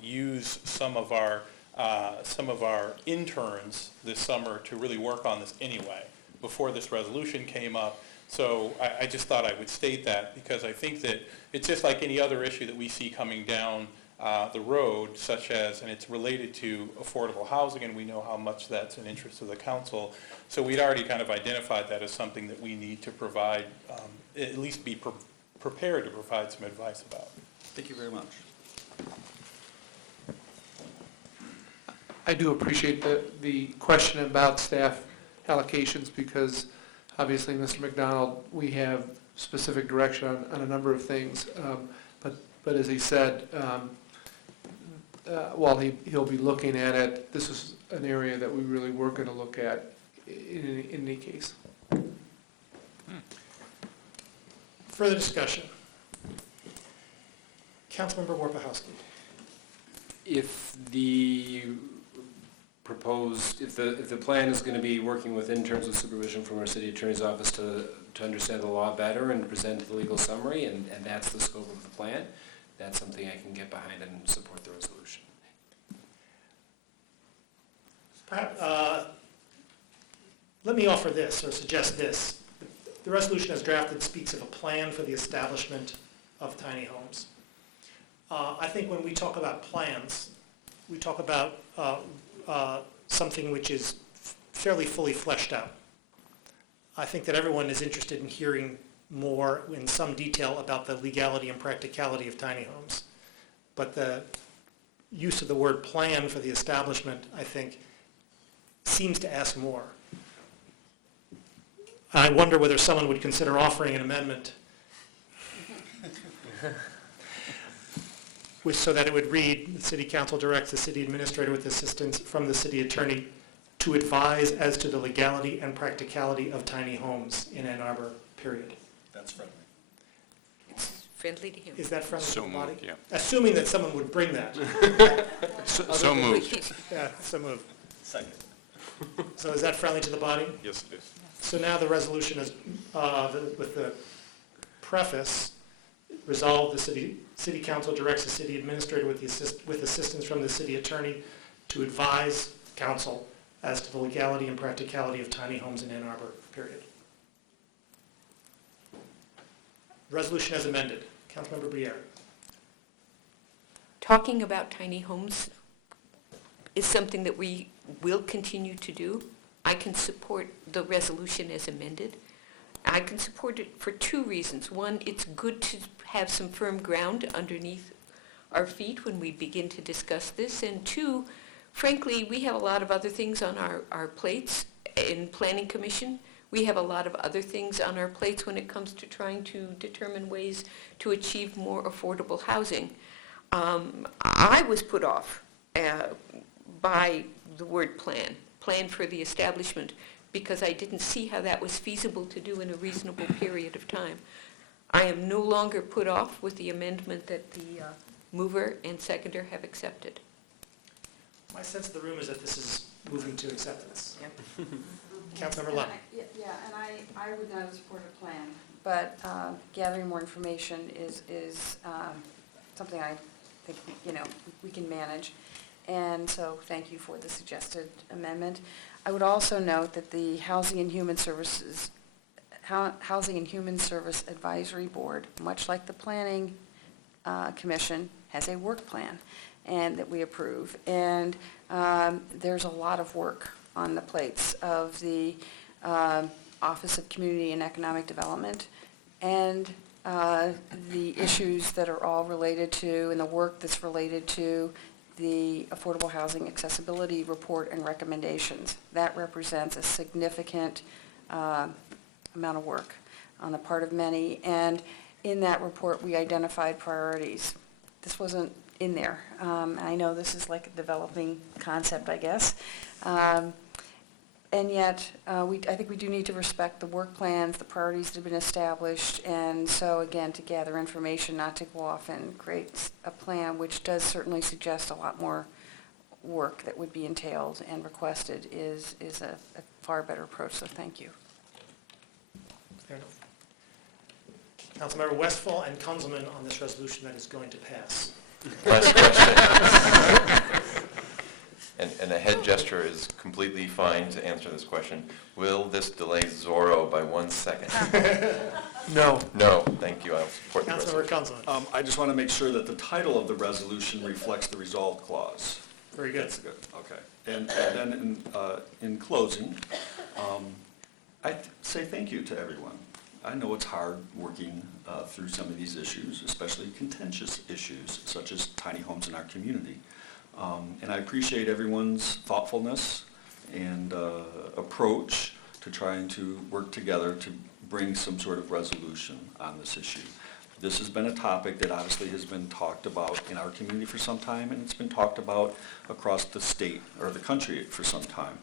use some of our interns this summer to really work on this anyway, before this resolution came up. So I just thought I would state that, because I think that it's just like any other issue that we see coming down the road, such as, and it's related to affordable housing, and we know how much that's an interest of the council. So we'd already kind of identified that as something that we need to provide, at least be prepared to provide some advice about. Thank you very much. I do appreciate the question about staff allocations, because obviously, Mr. McDonald, we have specific direction on a number of things. But as he said, while he'll be looking at it, this is an area that we really were going to look at in any case. Further discussion. Councilmember Warpahowski. If the proposed, if the plan is going to be working with interns with supervision from our city attorney's office to understand the law better and present the legal summary, and that's the scope of the plan, that's something I can get behind and support the resolution. Perhaps, let me offer this, or suggest this. The resolution as drafted speaks of a plan for the establishment of tiny homes. I think when we talk about plans, we talk about something which is fairly fully fleshed out. I think that everyone is interested in hearing more in some detail about the legality and practicality of tiny homes. But the use of the word plan for the establishment, I think, seems to ask more. I wonder whether someone would consider offering an amendment so that it would read, the City Council directs the City Administrator with assistance from the City Attorney to advise as to the legality and practicality of tiny homes in Ann Arbor, period. That's friendly. It's friendly to him. Is that friendly to the body? Moved, yeah. Assuming that someone would bring that. So moved. Yeah, so moved. Second. So is that friendly to the body? Yes, it is. So now the resolution is, with the preface, resolved, the City Council directs the City Administrator with assistance from the City Attorney to advise Council as to the legality and practicality of tiny homes in Ann Arbor, period. Resolution as amended. Councilmember Briere. Talking about tiny homes is something that we will continue to do. I can support the resolution as amended. I can support it for two reasons. One, it's good to have some firm ground underneath our feet when we begin to discuss this. And two, frankly, we have a lot of other things on our plates in Planning Commission. We have a lot of other things on our plates when it comes to trying to determine ways to achieve more affordable housing. I was put off by the word plan for the establishment, because I didn't see how that was feasible to do in a reasonable period of time. I am no longer put off with the amendment that the mover and seconder have accepted. My sense of the room is that this is moving to acceptance. Councilmember Levin. Yeah, and I would not support a plan, but gathering more information is something I think, we can manage. And so thank you for the suggested amendment. I would also note that the Housing and Human Service Advisory Board, much like the Planning Commission, has a work plan and that we approve. And there's a lot of work on the plates of the Office of Community and Economic Development and the issues that are all related to, and the work that's related to the Affordable Housing Accessibility Report and recommendations. That represents a significant amount of work on the part of many. And in that report, we identified priorities. This wasn't in there. I know this is like a developing concept, I guess. And yet, I think we do need to respect the work plans, the priorities that have been established, and so again, to gather information, not to go off and create a plan, which does certainly suggest a lot more work that would be entailed and requested, is a far better approach, so thank you. Fair enough. Councilmember Westphal and Kunzelman on this resolution that is going to pass. Last question. And a head gesture is completely fine to answer this question. Will this delay Zorro by 1 second? No. No, thank you. I'll support the Councilmember resolution. Kunzelman. I just want to make sure that the title of the resolution reflects the resolved clause. Very good. That's good, okay. And then in closing, I say thank you to everyone. I know it's hard working through some of these issues, especially contentious issues such as tiny homes in our community. And I appreciate everyone's thoughtfulness and approach to trying to work together to bring some sort of resolution on this issue. This has been a topic that obviously has been talked about in our community for some time, and it's been talked about across the state or the country for some time.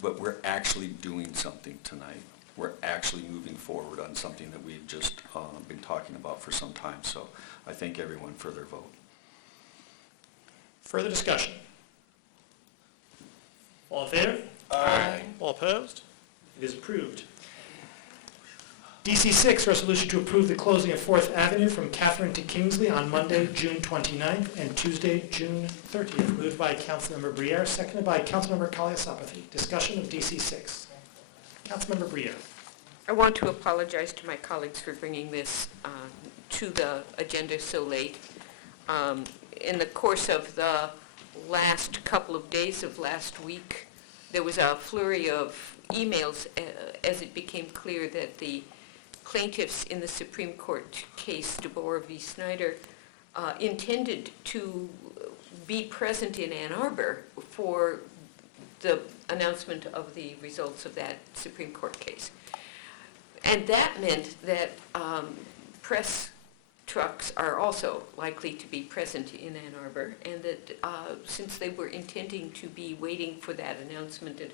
But we're actually doing something tonight. We're actually moving forward on something that we've just been talking about for some time. So I thank everyone for their vote. Further discussion? All in favor? Aye. All opposed? It is approved. DC 6, resolution to approve the closing of 4th Avenue from Catherine to Kingsley on Monday, June 29th and Tuesday, June 30th. Moved by Councilmember Briere, seconded by Councilmember Kaliasapathy. Discussion of DC 6. Councilmember Briere. I want to apologize to my colleagues for bringing this to the agenda so late. In the course of the last couple of days of last week, there was a flurry of emails as it became clear that the plaintiffs in the Supreme Court case, DeBoer v. Snyder, intended to be present in Ann Arbor for the announcement of the results of that Supreme Court case. And that meant that press trucks are also likely to be present in Ann Arbor, and that since they were intending to be waiting for that announcement at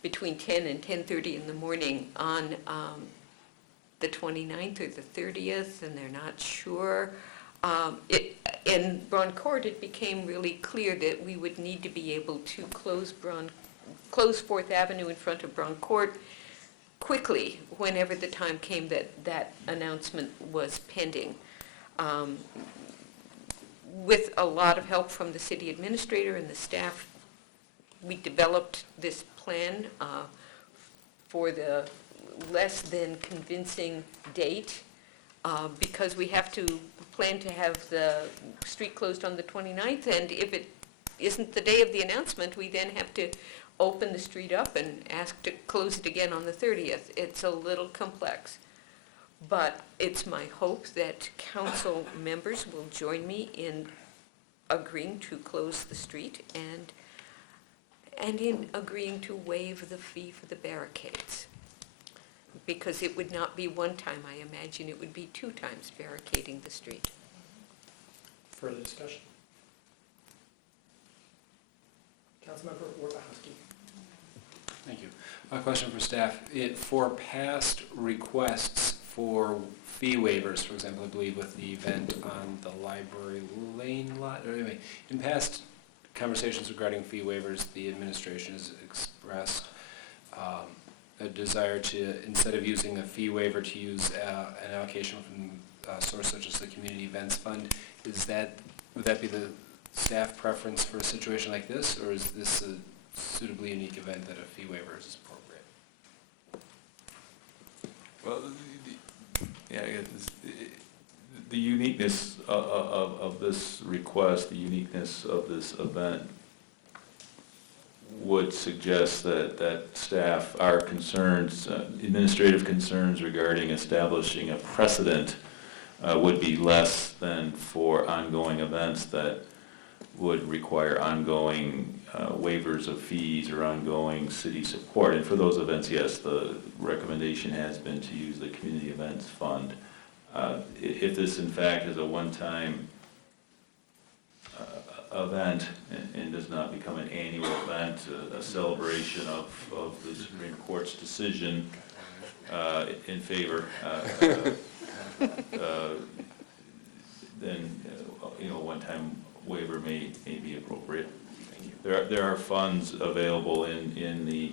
between 10 and 10:30 in the morning on the 29th or the 30th, and they're not sure, in Braun Court it became really clear that we would need to be able to close 4th Avenue in front of Braun Court quickly whenever the time came that announcement was pending. With a lot of help from the city administrator and the staff, we developed this plan for the less than convincing date because we have to plan to have the street closed on the 29th, and if it isn't the day of the announcement, we then have to open the street up and ask to close it again on the 30th. It's a little complex. But it's my hope that council members will join me in agreeing to close the street and in agreeing to waive the fee for the barricades. Because it would not be one time, I imagine it would be 2 times barricading the street. Further discussion? Councilmember Orbachowski. Thank you. A question for staff. For past requests for fee waivers, for example, I believe with the event on the Library Lane lot, or anyway, in past conversations regarding fee waivers, the administration has expressed a desire to, instead of using a fee waiver, to use an allocation from a source such as the Community Events Fund. Would that be the staff preference for a situation like this, or is this a suitably unique event that a fee waiver is appropriate? Well, the uniqueness of this request, the uniqueness of this event would suggest that staff, our concerns, administrative concerns regarding establishing a precedent would be less than for ongoing events that would require ongoing waivers of fees or ongoing city support. And for those events, yes, the recommendation has been to use the Community Events Fund. If this in fact is a one-time event and does not become an annual event, a celebration of the Supreme Court's decision in favor, then one-time waiver may be appropriate. There are funds available in the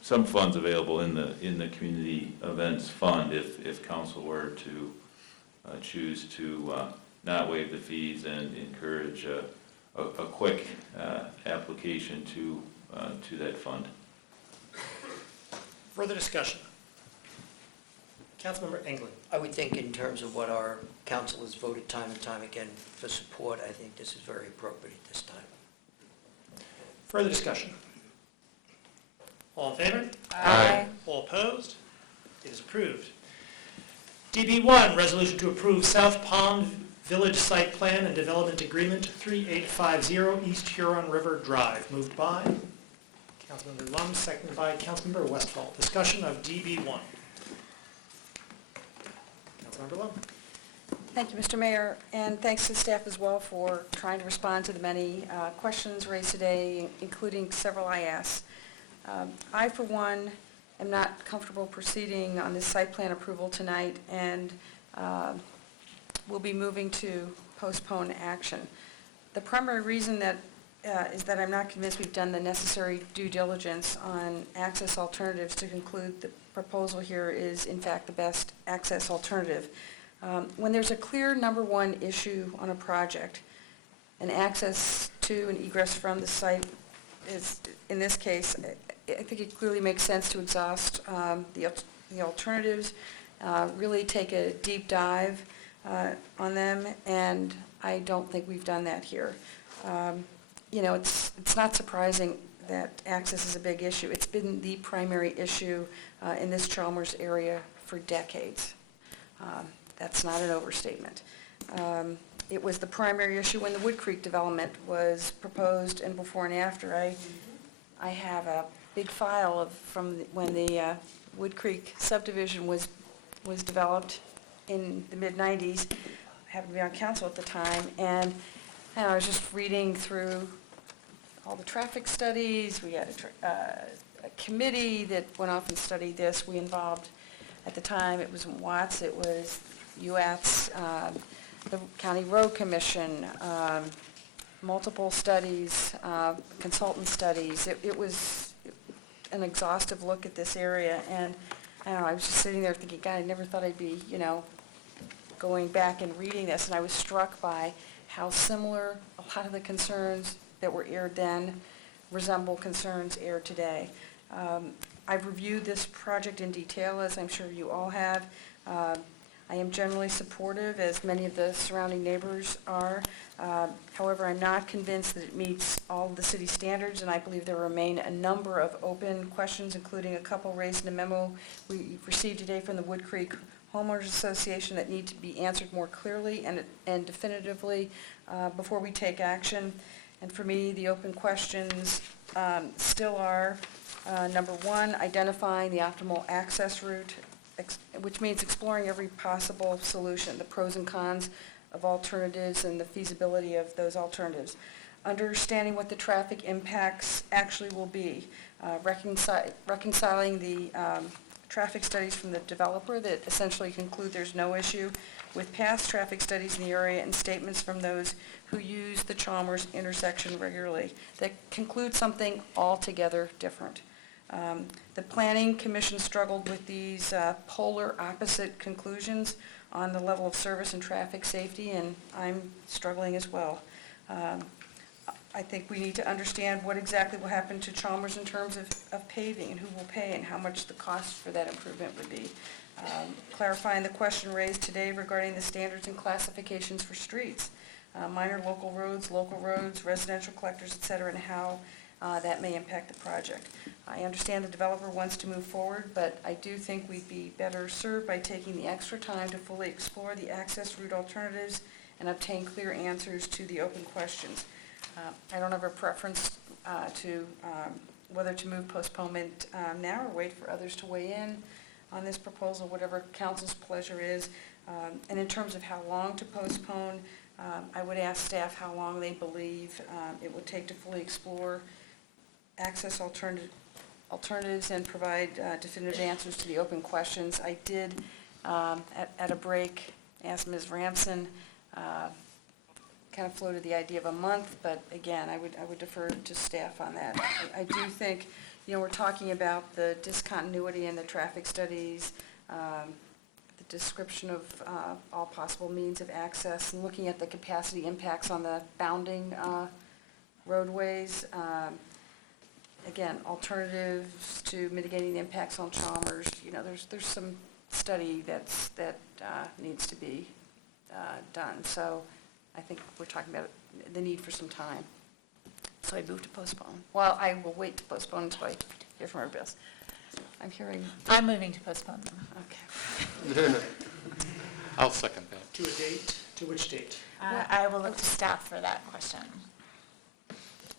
some funds available in the Community Events Fund if council were to choose to not waive the fees and encourage a quick application to that fund. Further discussion? Councilmember England. I would think in terms of what our council has voted time and time again for support, I think this is very appropriate at this time. Further discussion? All in favor? Aye. All opposed? It is approved. DB1, resolution to approve South Pond Village Site Plan and Development Agreement 3850 East Huron River Drive. Moved by Councilmember Lum, seconded by Councilmember Westfall. Discussion of DB1. Councilmember Lum. Thank you, Mr. Mayor, and thanks to staff as well for trying to respond to the many questions raised today, including several I asked. I, for one, am not comfortable proceeding on this site plan approval tonight, and will be moving to postpone action. The primary reason that is that I'm not convinced we've done the necessary due diligence on access alternatives to conclude the proposal here is, in fact, the best access alternative. When there's a clear number one issue on a project, and access to and egress from the site is, in this case, I think it clearly makes sense to exhaust the alternatives, really take a deep dive on them, and I don't think we've done that here. It's not surprising that access is a big issue. It's been the primary issue in this Chalmers area for decades. That's not an overstatement. It was the primary issue when the Wood Creek development was proposed, and before and after. I have a big file from when the Wood Creek subdivision was developed in the mid-90s. I happened to be on council at the time, and I was just reading through all the traffic studies. We had a committee that went off and studied this. We involved, at the time, it was Watts, it was UATS, the County Road Commission, multiple studies, consultant studies. It was an exhaustive look at this area, and I don't know, I was just sitting there thinking, God, I never thought I'd be, going back and reading this, and I was struck by how similar a lot of the concerns that were aired then resemble concerns aired today. I've reviewed this project in detail, as I'm sure you all have. I am generally supportive, as many of the surrounding neighbors are. However, I'm not convinced that it meets all of the city standards, and I believe there remain a number of open questions, including a couple raised in a memo we received today from the Wood Creek Homeowners Association that need to be answered more clearly and definitively before we take action. And for me, the open questions still are, number one, identifying the optimal access route, which means exploring every possible solution, the pros and cons of alternatives and the feasibility of those alternatives. understanding what the traffic impacts actually will be, reconciling the traffic studies from the developer that essentially conclude there's no issue with past traffic studies in the area and statements from those who use the Chalmers intersection regularly that conclude something altogether different. The Planning Commission struggled with these polar opposite conclusions on the level of service and traffic safety, and I'm struggling as well. I think we need to understand what exactly will happen to Chalmers in terms of paving and who will pay and how much the cost for that improvement would be. Clarifying the question raised today regarding the standards and classifications for streets, minor local roads, residential collectors, et cetera, and how that may impact the project. I understand the developer wants to move forward, but I do think we'd be better served by taking the extra time to fully explore the access route alternatives and obtain clear answers to the open questions. I don't have a preference to whether to move postponement now or wait for others to weigh in on this proposal, whatever council's pleasure is. And in terms of how long to postpone, I would ask staff how long they believe it would take to fully explore access alternatives and provide definitive answers to the open questions. I did, at a break, ask Ms. Ramson, kind of floated the idea of a month, but again, I would defer to staff on that. I do think, we're talking about the discontinuity in the traffic studies, the description of all possible means of access, and looking at the capacity impacts on the bounding roadways. Again, alternatives to mitigating the impacts on Chalmers. There's some study that needs to be done. So I think we're talking about the need for some time. So I move to postpone. Well, I will wait to postpone until I hear from everybody else. I'm hearing. I'm moving to postpone them. Okay. I'll second that. To a date? To which date? I will look to staff for that question.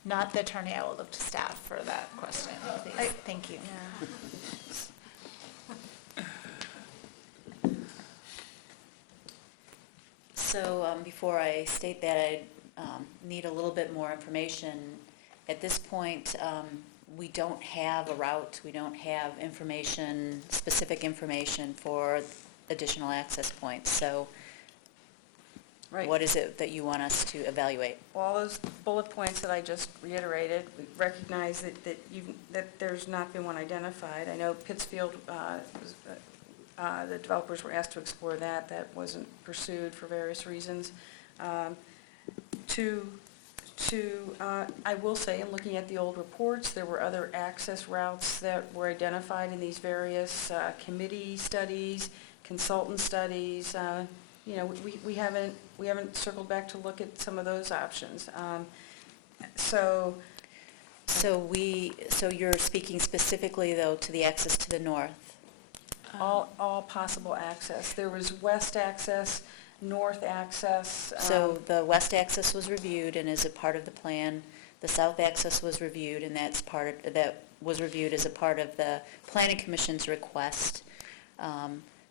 Not the attorney, I will look to staff for that question, please. Thank you. So before I state that, I need a little bit more information. At this point, we don't have a route, we don't have information, specific information for additional access points. So Right. what is it that you want us to evaluate? Well, all those bullet points that I just reiterated, we recognize that there's not been one identified. I know Pittsfield, the developers were asked to explore that. That wasn't pursued for various reasons. I will say, in looking at the old reports, there were other access routes that were identified in these various committee studies, consultant studies. We haven't circled back to look at some of those options. So you're speaking specifically, though, to the access to the north? all possible access. There was west access, north access. So the west access was reviewed and is a part of the plan. The south access was reviewed, and that was reviewed as a part of the Planning Commission's request.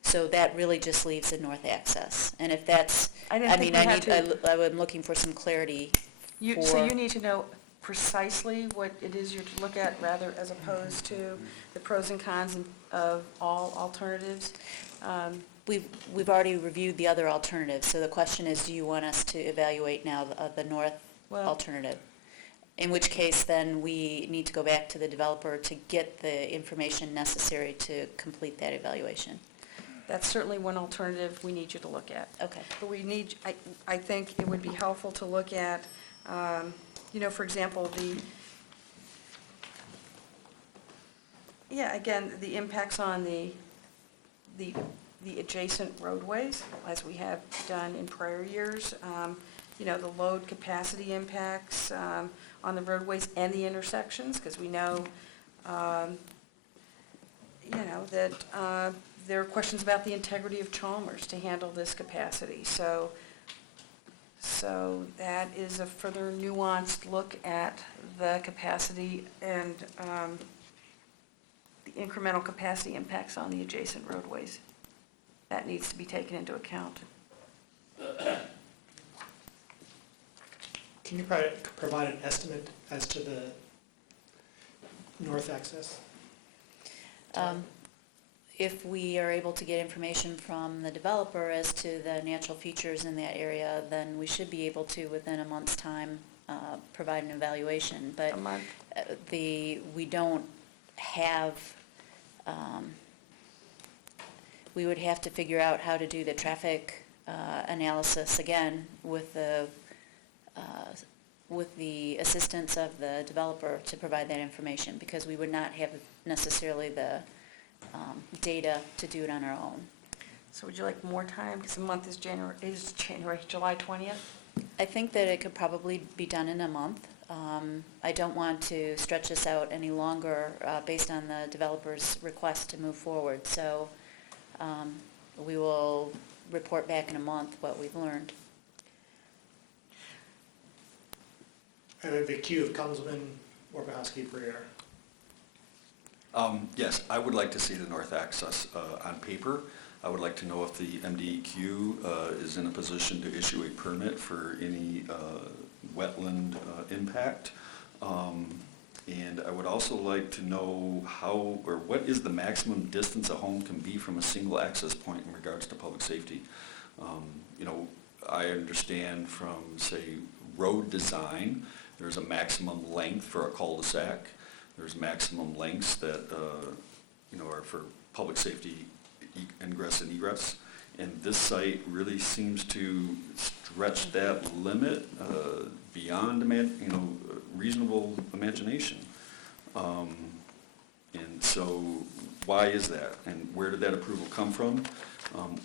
So that really just leaves the north access. And if that's, I'm looking for some clarity. So you need to know precisely what it is you're to look at, rather as opposed to the pros and cons of all alternatives. We've already reviewed the other alternatives, so the question is, do you want us to evaluate now the north alternative? In which case, then, we need to go back to the developer to get the information necessary to complete that evaluation. That's certainly one alternative we need you to look at. Okay. But I think it would be helpful to look at, for example, the impacts on the adjacent roadways, as we have done in prior years. The load capacity impacts on the roadways and the intersections, because we know, that there are questions about the integrity of Chalmers to handle this capacity. So that is a further nuanced look at the capacity and the incremental capacity impacts on the adjacent roadways. That needs to be taken into account. Can you provide an estimate as to the north access? If we are able to get information from the developer as to the natural features in that area, then we should be able to, within a month's time, provide an evaluation. But we don't have, we would have to figure out how to do the traffic analysis again with the assistance of the developer to provide that information, because we would not have necessarily the data to do it on our own. So would you like more time? Because the month is July 20th? I think that it could probably be done in a month. I don't want to stretch this out any longer based on the developer's request to move forward. So we will report back in a month what we've learned. And the queue of Councilman Orbachowski-Briere. Yes, I would like to see the north access on paper. I would like to know if the MDEQ is in a position to issue a permit for any wetland impact. And I would also like to know how, or what is the maximum distance a home can be from a single access point in regards to public safety. You know, I understand from, say, road design, there's a maximum length for a cul-de-sac. There's maximum lengths that, you know, are for public safety ingress and egress. And this site really seems to stretch that limit beyond, you know, reasonable imagination. And so why is that? And where did that approval come from?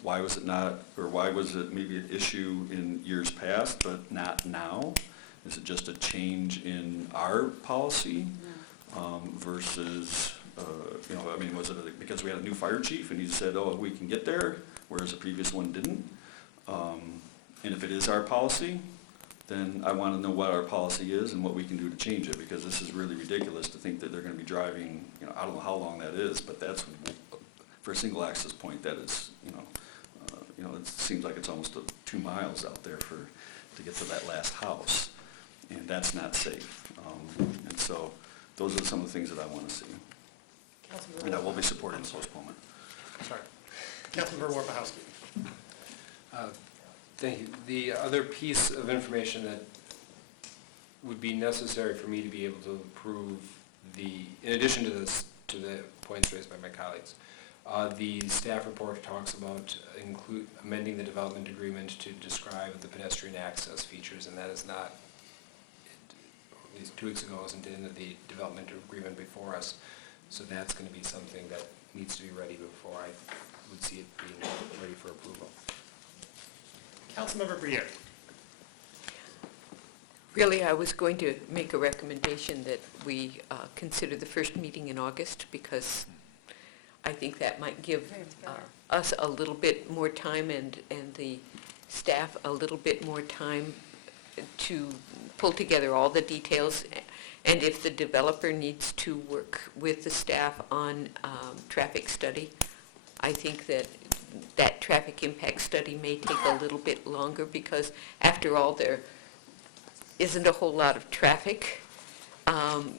Why was it not, or why was it maybe an issue in years past, but not now? Is it just a change in our policy? Versus, you know, I mean, was it because we had a new fire chief and he said, oh, we can get there, whereas the previous one didn't? And if it is our policy, then I want to know what our policy is and what we can do to change it, because this is really ridiculous to think that they're going to be driving, you know, I don't know how long that is, but that's, for a single access point, that is, you know, it seems like it's almost 2 miles out there to get to that last house, and that's not safe. And so, those are some of the things that I want to see. And I will be supporting the postponement. Sorry. Councilmember Orbachowski. Thank you. The other piece of information that would be necessary for me to be able to approve in addition to the points raised by my colleagues, the staff report talks about amending the development agreement to describe the pedestrian access features, and that is not, at least 2 weeks ago, wasn't in the development agreement before us. So that's going to be something that needs to be ready before I would see it being ready for approval. Councilmember Briere. Really, I was going to make a recommendation that we consider the first meeting in August, because I think that might give us a little bit more time and the staff a little bit more time to pull together all the details. And if the developer needs to work with the staff on traffic study, I think that traffic impact study may take a little bit longer, because after all, there isn't a whole lot of traffic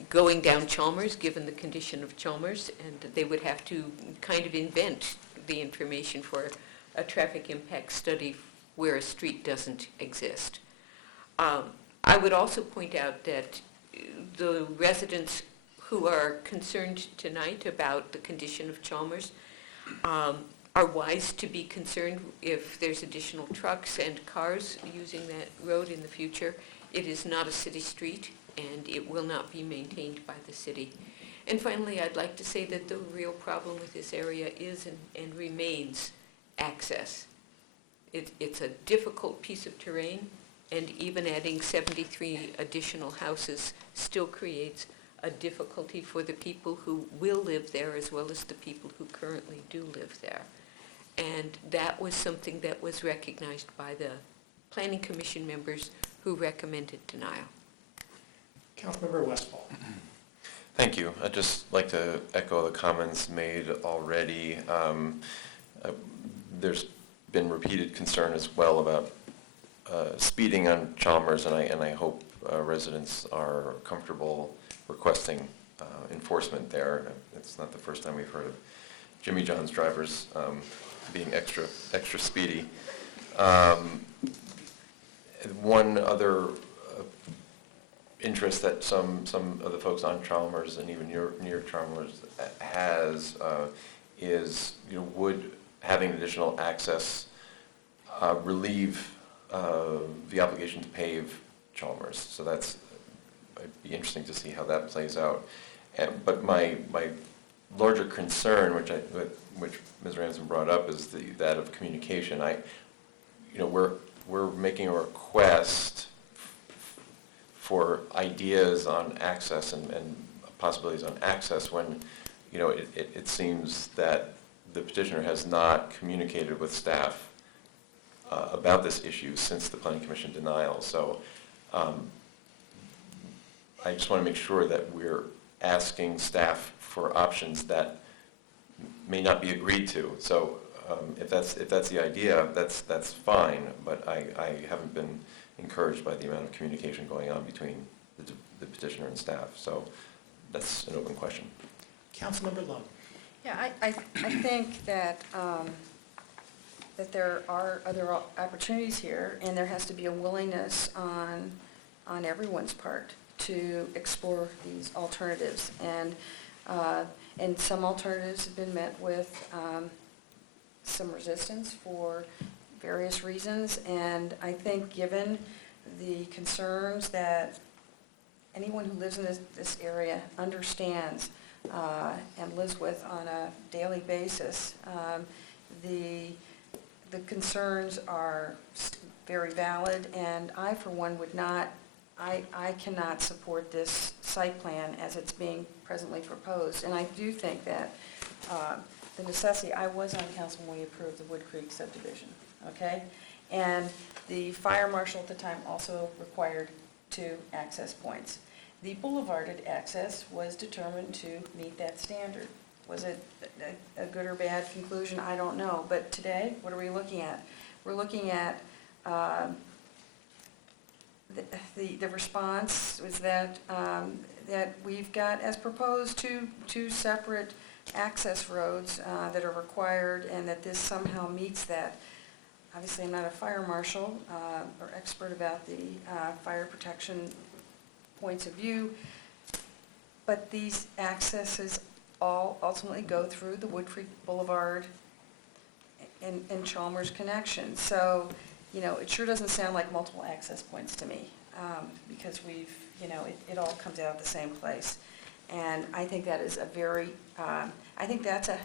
going down Chalmers, given the condition of Chalmers, and they would have to kind of invent the information for a traffic impact study where a street doesn't exist. I would also point out that the residents who are concerned tonight about the condition of Chalmers are wise to be concerned if there's additional trucks and cars using that road in the future. It is not a city street, and it will not be maintained by the city. And finally, I'd like to say that the real problem with this area is and remains access. It's a difficult piece of terrain, and even adding 73 additional houses still creates a difficulty for the people who will live there, as well as the people who currently do live there. And that was something that was recognized by the Planning Commission members who recommended denial. Councilmember Westphal. Thank you. I'd just like to echo the comments made already. There's been repeated concern as well about speeding on Chalmers, and I hope residents are comfortable requesting enforcement there. It's not the first time we've heard of Jimmy John's drivers being extra speedy. One other interest that some of the folks on Chalmers and even near Chalmers has is, would having additional access relieve the obligation to pave Chalmers? So it'd be interesting to see how that plays out. But my larger concern, which Ms. Ramsden brought up, is that of communication. We're making a request for ideas on access and possibilities on access when, it seems that the petitioner has not communicated with staff about this issue since the Planning Commission denial. So I just want to make sure that we're asking staff for options that may not be agreed to. So if that's the idea, that's fine, but I haven't been encouraged by the amount of communication going on between the petitioner and staff. So that's an open question. Councilmember Lund. Yeah, I think that that there are other opportunities here, and there has to be a willingness on everyone's part to explore these alternatives. And some alternatives have been met with some resistance for various reasons, and I think given the concerns that anyone who lives in this area understands and lives with on a daily basis, the concerns are very valid, and I, for one, would not, I cannot support this site plan as it's being presently proposed. And I do think that the necessity, I was on council when we approved the Wood Creek subdivision, okay? And the fire marshal at the time also required 2 access points. The boulevarded access was determined to meet that standard. Was it a good or bad conclusion? I don't know. But today, what are we looking at? We're looking at the response was that that we've got, as proposed, two separate access roads that are required, and that this somehow meets that. Obviously, I'm not a fire marshal or expert about the fire protection points of view, but these accesses all ultimately go through the Wood Creek Boulevard and Chalmers connection. So, it sure doesn't sound like multiple access points to me, because we've, it all comes out of the same place. And I think that is a very, I think that's a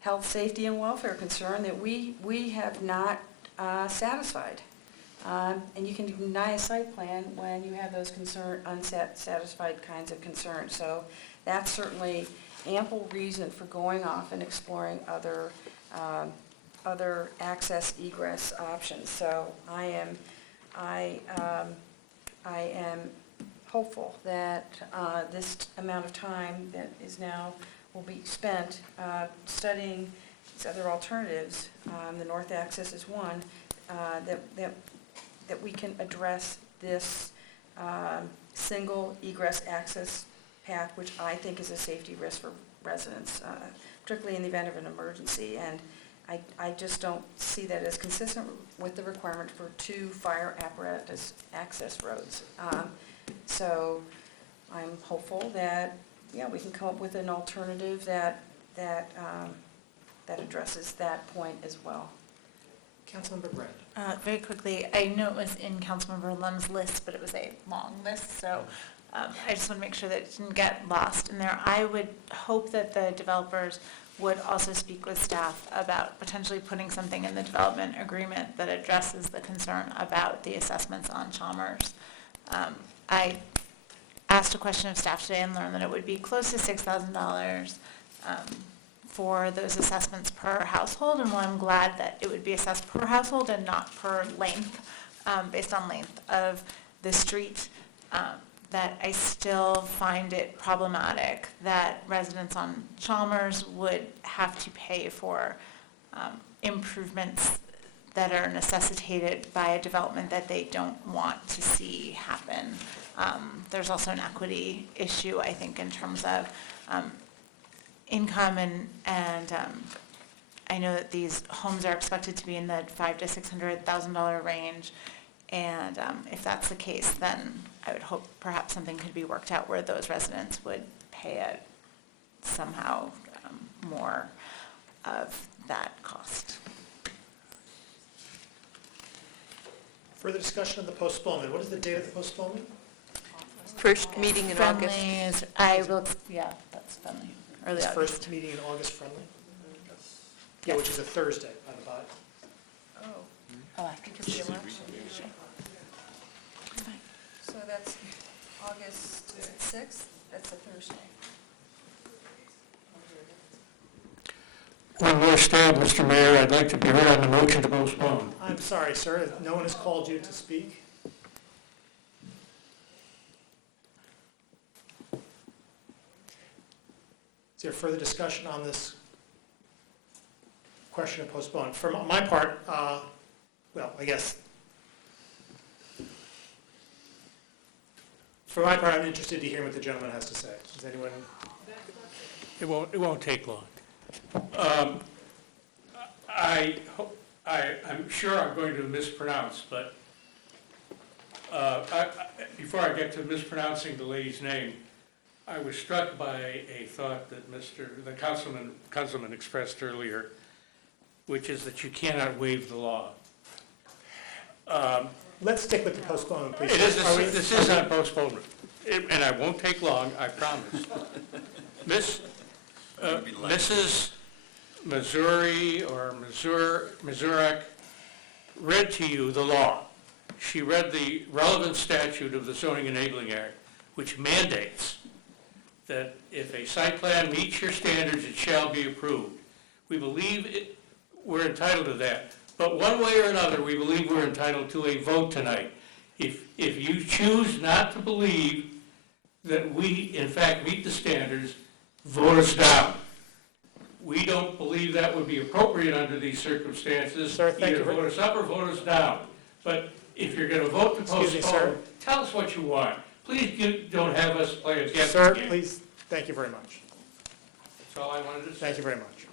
health, safety, and welfare concern that we have not satisfied. And you can deny a site plan when you have those unsatisfied kinds of concerns. So that's certainly ample reason for going off and exploring other access egress options. So I am hopeful that this amount of time that is now will be spent studying these other alternatives. The north access is one that we can address this single egress access path, which I think is a safety risk for residents, particularly in the event of an emergency. And I just don't see that as consistent with the requirement for 2 fire apparatus access roads. So I'm hopeful that, we can come up with an alternative that addresses that point as well. Councilmember Brand. Very quickly, I know it was in Councilmember Lund's list, but it was a long list, so I just want to make sure that it didn't get lost in there. I would hope that the developers would also speak with staff about potentially putting something in the development agreement that addresses the concern about the assessments on Chalmers. I asked a question of staff today and learned that it would be close to $6,000 for those assessments per household, and while I'm glad that it would be assessed per household and not per length, based on length of the street, that I still find it problematic that residents on Chalmers would have to pay for improvements that are necessitated by a development that they don't want to see happen. There's also an equity issue, I think, in terms of income and I know that these homes are expected to be in the $500,000 to $600,000 range, and if that's the case, then I would hope perhaps something could be worked out where those residents would pay it somehow more of that cost. Further discussion of the postponement. What is the date of the postponement? First meeting in August. Friendly is, I will, yeah, that's friendly, early This August. first meeting in August, friendly? Yeah, which is a Thursday, by the by. Oh, after Because of the election. So that's August, is it 6th? That's a Thursday. One more stand, Mr. Mayor, I'd like to be heard on the motion to postpone. I'm sorry, sir, no one has called you to speak. Is there further discussion on this question of postponement? For my part, well, I guess, for my part, I'm interested to hear what the gentleman has to say. Does anyone? It won't take long. I'm sure I'm going to mispronounce, but before I get to mispronouncing the lady's name, I was struck by a thought that the councilman expressed earlier, which is that you cannot waive the law. Let's stick with the postponement, please. This is not postponement, and I won't take long, I promise. Mrs. Missouri or Missouri read to you the law. She read the relevant statute of the Zoning Enabling Act, which mandates that if a site plan meets your standards, it shall be approved. We believe we're entitled to that, but one way or another, we believe we're entitled to a vote tonight. If you choose not to believe that we, in fact, meet the standards, vote us down. We don't believe that would be appropriate under these circumstances. Sir, thank Either you. vote us up or vote us down. But if you're going to vote to Excuse me, postpone, sir. tell us what you want. Please don't have us play a guessing Sir, game. please, thank you very much. That's all I wanted to say. Thank you very much.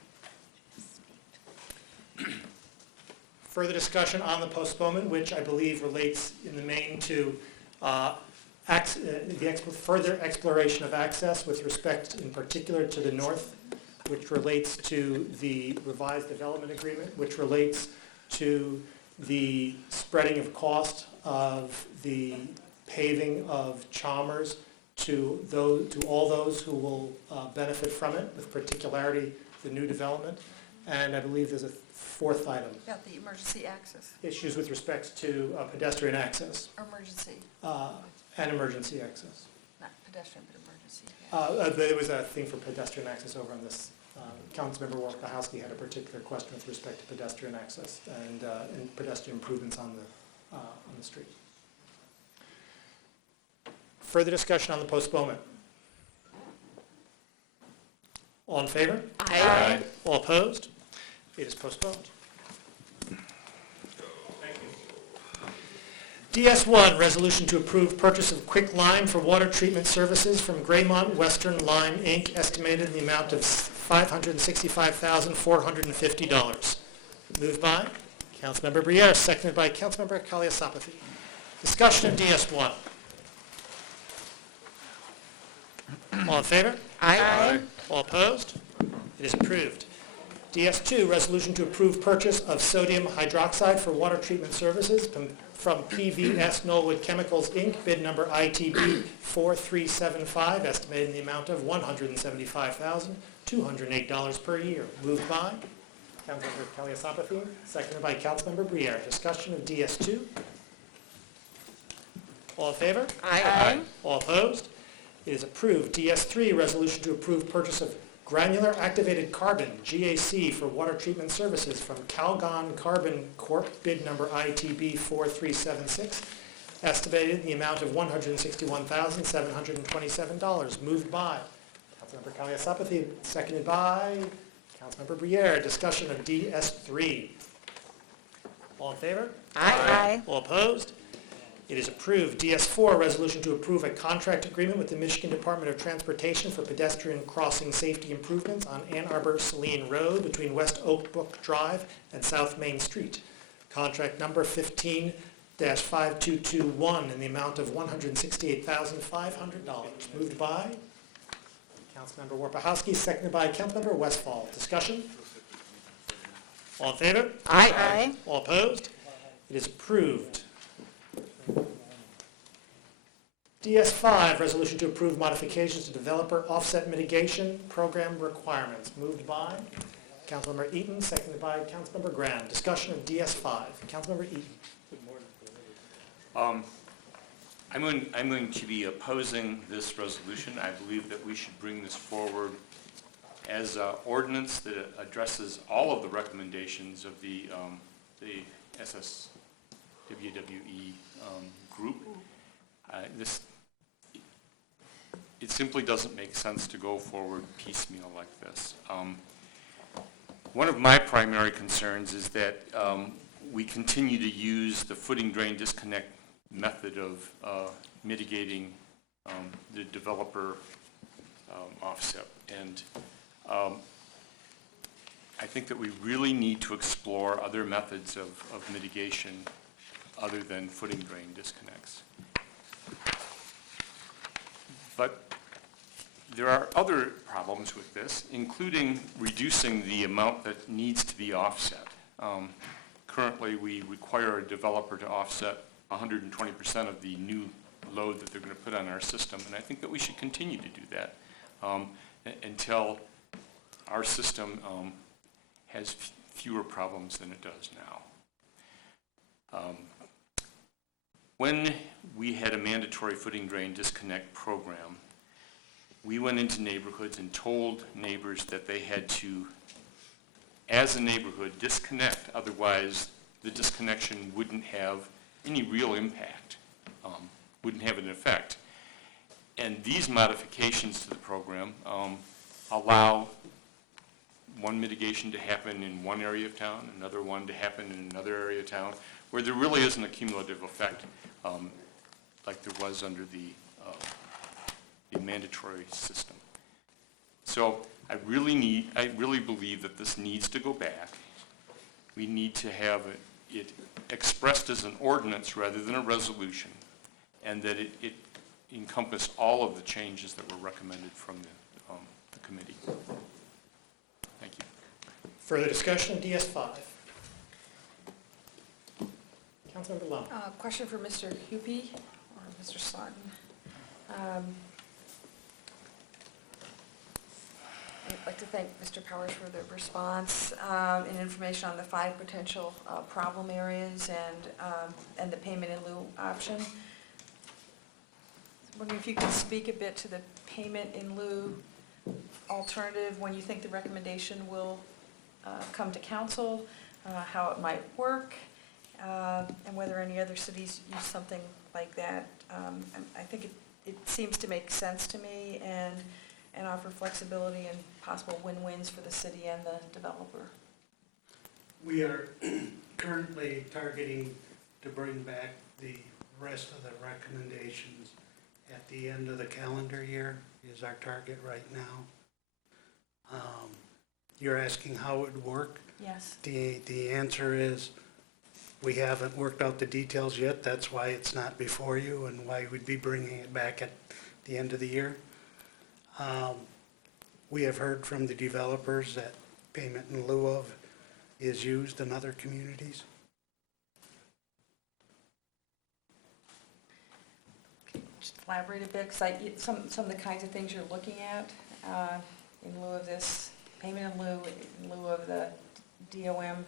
Further discussion on the postponement, which I believe relates in the main to further exploration of access with respect in particular to the north, which relates to the revised development agreement, which relates to the spreading of cost of the paving of Chalmers to all those who will benefit from it, with particularity the new development. And I believe there's a fourth item, About the emergency access, issues with respect to pedestrian access emergency, and emergency access. not pedestrian, but emergency. There was a thing for pedestrian access over on this. Councilmember Warpahowski had a particular question with respect to pedestrian access and pedestrian improvements on the street. Further discussion on the postponement. All in favor? Aye. All opposed? It is postponed. DS1, resolution to approve purchase of quick lime for water treatment services from Graymont Western Lime, Inc., estimated in the amount of $565,450. Moved by Councilmember Briere, seconded by Councilmember Kaliasapathy. Discussion of DS1. All in favor? Aye. All opposed? It is approved. DS2, resolution to approve purchase of sodium hydroxide for water treatment services from PVS Knollwood Chemicals, Inc., bid number ITB 4375, estimated in the amount of $175,208 per year. Moved by Councilmember Kaliasapathy, seconded by Councilmember Briere. Discussion of DS2. All in favor? Aye. All opposed? It is approved. DS3, resolution to approve purchase of granular activated carbon, GAC, for water treatment services from Calgon Carbon Corp., bid number ITB 4376, estimated in the amount of $161,727. Moved by Councilmember Kaliasapathy, seconded by Councilmember Briere. Discussion of DS3. All in favor? Aye. All opposed? It is approved. DS4, resolution to approve a contract agreement with the Michigan Department of Transportation for pedestrian crossing safety improvements on Ann Arbor Saline Road between West Oak Brook Drive and South Main Street. Contract number 15-5221 in the amount of $168,500. Moved by Councilmember Warpahowski, seconded by Councilmember Westfall. Discussion? All in favor? Aye. All opposed? It is approved. DS5, resolution to approve modifications to developer offset mitigation program requirements. Moved by Councilmember Eaton, seconded by Councilmember Graham. Discussion of DS5. Councilmember Eaton. I'm going to be opposing this resolution. I believe that we should bring this forward as an ordinance that addresses all of the recommendations of the SSWWE group. It simply doesn't make sense to go forward piecemeal like this. One of my primary concerns is that we continue to use the footing drain disconnect method of mitigating the developer offset. And I think that we really need to explore other methods of mitigation other than footing drain disconnects. But there are other problems with this, including reducing the amount that needs to be offset. Currently, we require a developer to offset 120% of the new load that they're going to put on our system, and I think that we should continue to do that until our system has fewer problems than it does now. When we had a mandatory footing drain disconnect program, we went into neighborhoods and told neighbors that they had to, as a neighborhood, disconnect, otherwise the disconnection wouldn't have any real impact, wouldn't have an effect. And these modifications to the program allow one mitigation to happen in one area of town, another one to happen in another area of town, where there really isn't a cumulative effect like there was under the mandatory system. So I really believe that this needs to go back. We need to have it expressed as an ordinance rather than a resolution, and that it encompass all of the changes that were recommended from the committee. Thank you. Further discussion of DS5. Councilmember Lum. Question for Mr. Huppy or Mr. Slaughton. I'd like to thank Mr. Powers for the response and information on the 5 potential problem areas and the payment in lieu option. I'm wondering if you can speak a bit to the payment in lieu alternative, when you think the recommendation will come to council, how it might work, and whether any other cities use something like that. I think it seems to make sense to me and offer flexibility and possible win-wins for the city and the developer. We are currently targeting to bring back the rest of the recommendations at the end of the calendar year is our target right now. You're asking how it would work? Yes. The answer is we haven't worked out the details yet. That's why it's not before you and why we'd be bringing it back at the end of the year. We have heard from the developers that payment in lieu of is used in other communities. Just elaborate a bit, because some of the kinds of things you're looking at in lieu of this payment in lieu of the DOM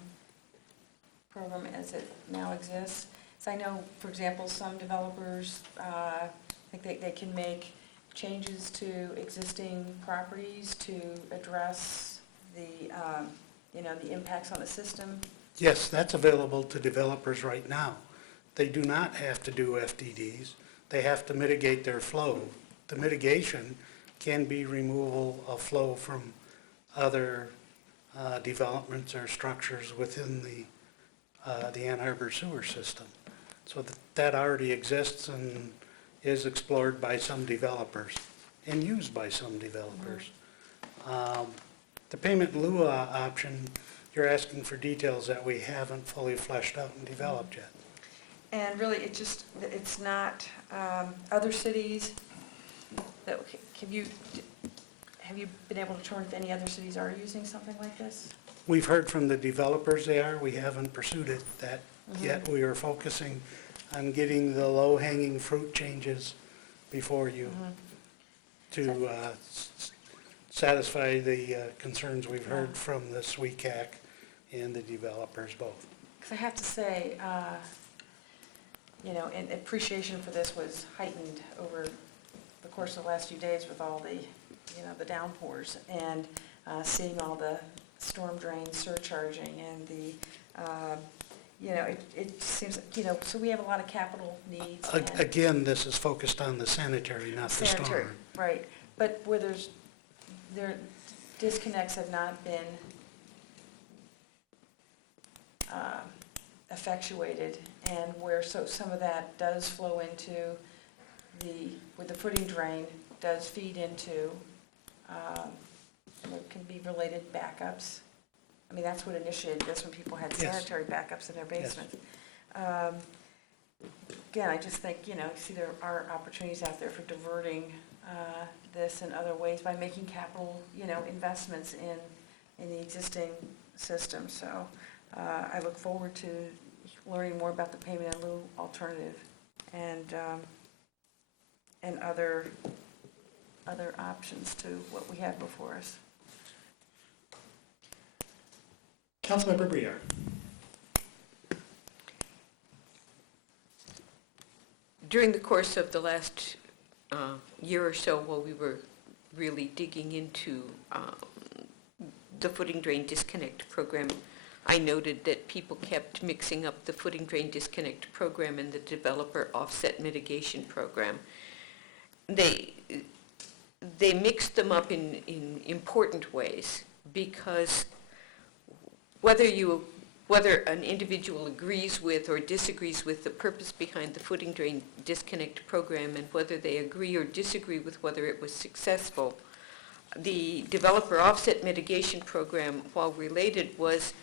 program as it now exists. So I know, for example, some developers think they can make changes to existing properties to address the the impacts on the system. Yes, that's available to developers right now. They do not have to do FDDs. They have to mitigate their flow. The mitigation can be removal of flow from other developments or structures within the the Ann Arbor sewer system. So that already exists and is explored by some developers and used by some developers. The payment in lieu option, you're asking for details that we haven't fully fleshed out and developed yet. And really, it's not, other cities, have you been able to determine if any other cities are using something like this? We've heard from the developers they are. We haven't pursued it that yet. We are focusing on getting the low-hanging fruit changes before you to satisfy the concerns we've heard from the SWECAC and the developers both. Because I have to say, and appreciation for this was heightened over the course of the last few days with all the, the downpours and seeing all the storm drains surcharging and the, it seems, so we have a lot of capital needs. Again, this is focused on the sanitary, not the storm. Right, but where there disconnects have not been effectuated, and where some of that does flow into where the footing drain does feed into, what can be related backups. I mean, that's what initiated this, when people had sanitary backups in their basements. Again, I just think, see there are opportunities out there for diverting this in other ways by making capital, investments in the existing system. So I look forward to learning more about the payment in lieu alternative and other options to what we have before us. Councilmember Briere. During the course of the last year or so, while we were really digging into the footing drain disconnect program, I noted that people kept mixing up the footing drain disconnect program and the developer offset mitigation program. They mixed them up in important ways, because whether an individual agrees with or disagrees with the purpose behind the footing drain disconnect program, and whether they agree or disagree with whether it was successful, the developer offset mitigation program, while related, was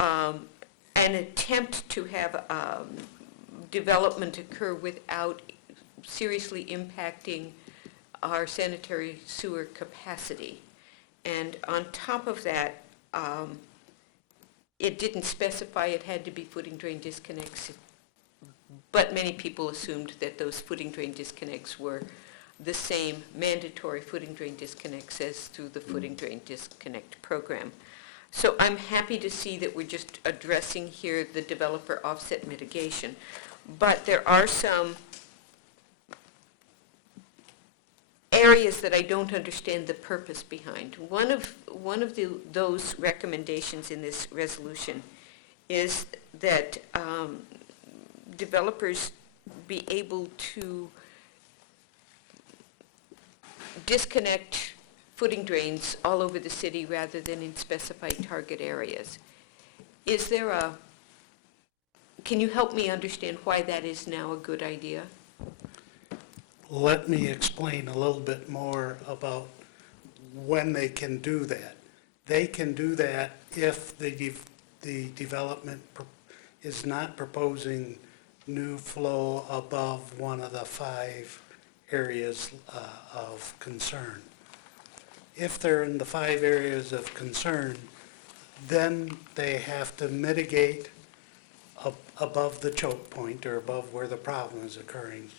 an attempt to have development occur without seriously impacting our sanitary sewer capacity. And on top of that, it didn't specify it had to be footing drain disconnects, but many people assumed that those footing drain disconnects were the same mandatory footing drain disconnects as through the footing drain disconnect program. So I'm happy to see that we're just addressing here the developer offset mitigation, but there are some areas that I don't understand the purpose behind. One of those recommendations in this resolution is that developers be able to disconnect footing drains all over the city rather than in specified target areas. Can you help me understand why that is now a good idea? Let me explain a little bit more about when they can do that. They can do that if the development is not proposing new flow above one of the 5 areas of concern. If they're in the 5 areas of concern, then they have to mitigate above the choke point, or above where the problem is occurring,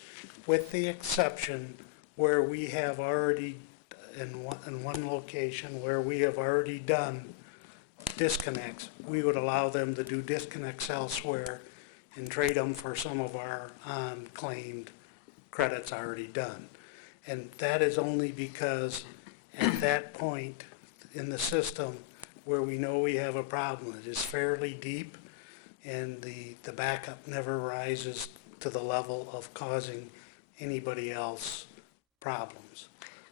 with the exception where we have already, in one location where we have already done disconnects, we would allow them to do disconnects elsewhere and trade them for some of our unclaimed credits already done. And that is only because at that point in the system where we know we have a problem, it is fairly deep, and the backup never rises to the level of causing anybody else problems.